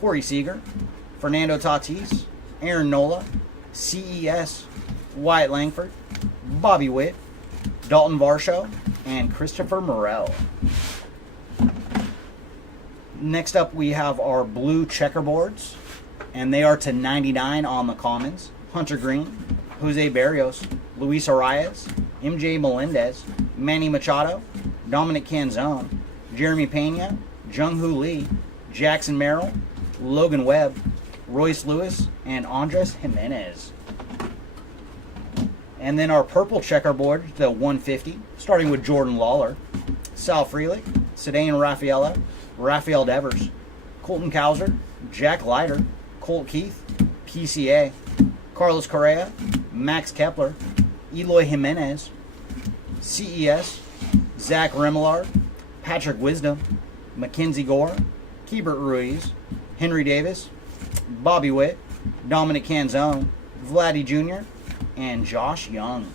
Corey Seager, Fernando Tatis, Aaron Nola, CES, Wyatt Langford, Bobby Witt, Dalton Varsho, and Christopher Morel. Next up, we have our blue checkerboards, and they are to 99 on the commons. Hunter Green, Jose Barrios, Luis Arias, MJ Melendez, Manny Machado, Dominic Canzone, Jeremy Pena, Jung-Hoo Lee, Jackson Merrill, Logan Webb, Royce Lewis, and Andres Jimenez. And then our purple checkerboard, the 150, starting with Jordan Lawler, Sal Frelick, Cedane Rafaela, Rafael Devers, Colton Cowser, Jack Leiter, Colt Keith, PCA, Carlos Correa, Max Kepler, Eloy Jimenez, CES, Zach Remillard, Patrick Wisdom, Mackenzie Gore, Keibert Ruiz, Henry Davis, Bobby Witt, Dominic Canzone, Vladdy Jr., and Josh Young.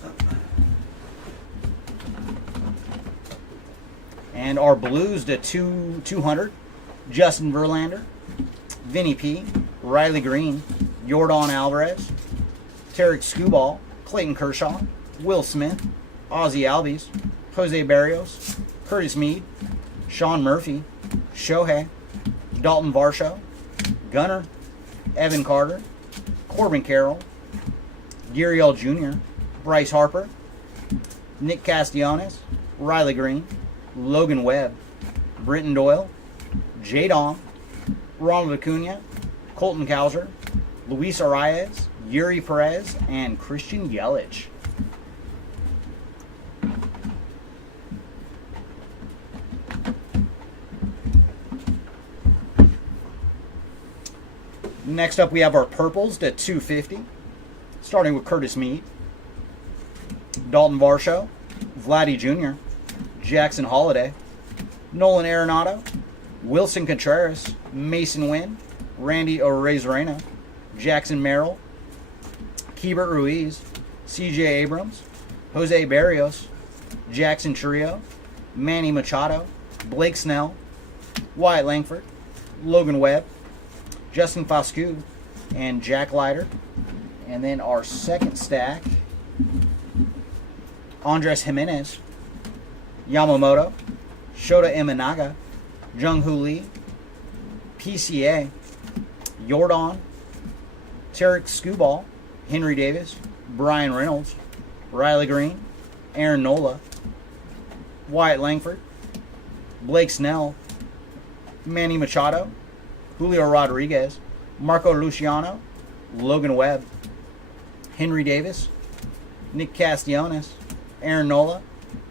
And our blues to 200, Justin Verlander, Vinny P, Riley Green, Yordan Alvarez, Tarek Skubal, Clayton Kershaw, Will Smith, Ozzie Albies, Jose Barrios, Curtis Mead, Sean Murphy, Shohei, Dalton Varsho, Gunnar, Evan Carter, Corbin Carroll, Gurriel Jr., Bryce Harper, Nick Castellanos, Riley Green, Logan Webb, Brenton Doyle, J. Dom, Ronald Acuna, Colton Cowser, Luis Arias, Yuri Perez, and Christian Yelich. Next up, we have our purples to 250, starting with Curtis Mead, Dalton Varsho, Vladdy Jr., Jackson Holiday, Nolan Arenado, Wilson Contreras, Mason Wynn, Randy Arozarena, Jackson Merrill, Keibert Ruiz, CJ Abrams, Jose Barrios, Jackson Chourio, Manny Machado, Blake Snell, Wyatt Langford, Logan Webb, Justin Foscue, and Jack Leiter. And then our second stack, Andres Jimenez, Yamamoto, Shota Imanaga, Jung-Hoo Lee, PCA, Yordan, Tarek Skubal, Henry Davis, Brian Reynolds, Riley Green, Aaron Nola, Wyatt Langford, Blake Snell, Manny Machado, Julio Rodriguez, Marco Luciano, Logan Webb, Henry Davis, Nick Castellanos, Aaron Nola,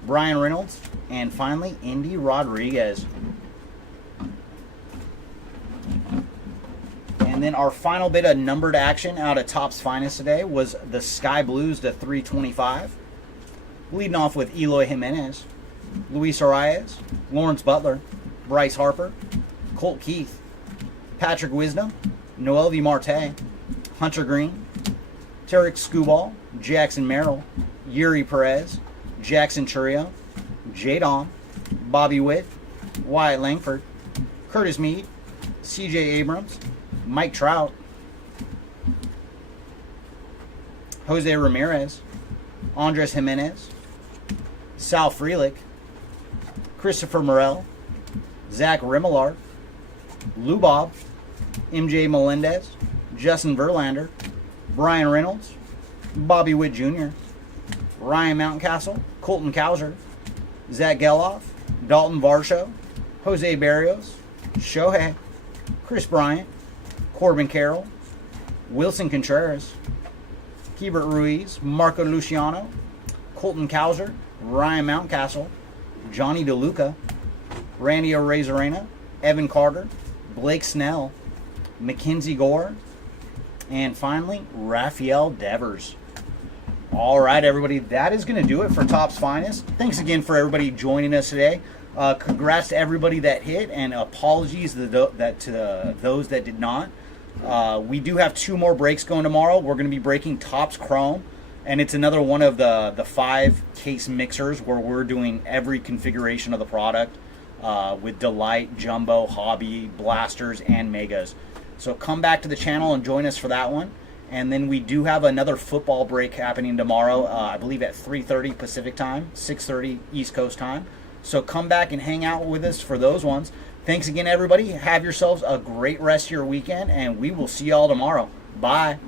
Brian Reynolds, and finally, Indy Rodriguez. And then our final bit of numbered action out of Topps Finest today was the Sky Blues to 325. Leading off with Eloy Jimenez, Luis Arias, Lawrence Butler, Bryce Harper, Colt Keith, Patrick Wisdom, Noel V. Marte, Hunter Green, Tarek Skubal, Jackson Merrill, Yuri Perez, Jackson Churio, J. Dom, Bobby Witt, Wyatt Langford, Curtis Meade, C.J. Abrams, Mike Trout, Jose Ramirez, Andres Jimenez, Sal Frelick, Christopher Morel, Zach Rimmelard, Lou Bob, MJ Melendez, Justin Verlander, Brian Reynolds, Bobby Witt Jr., Ryan Mountcastle, Colton Cowser, Zach Geloff, Dalton Varsho, Jose Barrios, Shohei, Chris Bryant, Corbin Carroll, Wilson Contreras, Hebert Ruiz, Marco Luciano, Colton Cowser, Ryan Mountcastle, Johnny DeLuca, Randy Arozarena, Evan Carter, Blake Snell, Mackenzie Gore, and finally, Rafael Devers. All right, everybody, that is going to do it for Topps Finest. Thanks again for everybody joining us today. Congrats to everybody that hit, and apologies to those that did not. We do have 2 more breaks going tomorrow. We're going to be breaking Topps Chrome, and it's another one of the 5 case mixers where we're doing every configuration of the product with Delight, Jumbo, Hobby, Blasters, and Megas. So come back to the channel and join us for that one. And then we do have another football break happening tomorrow, I believe at 3:30 Pacific time, 6:30 East Coast time. So come back and hang out with us for those ones. Thanks again, everybody. Have yourselves a great rest of your weekend, and we will see y'all tomorrow. Bye.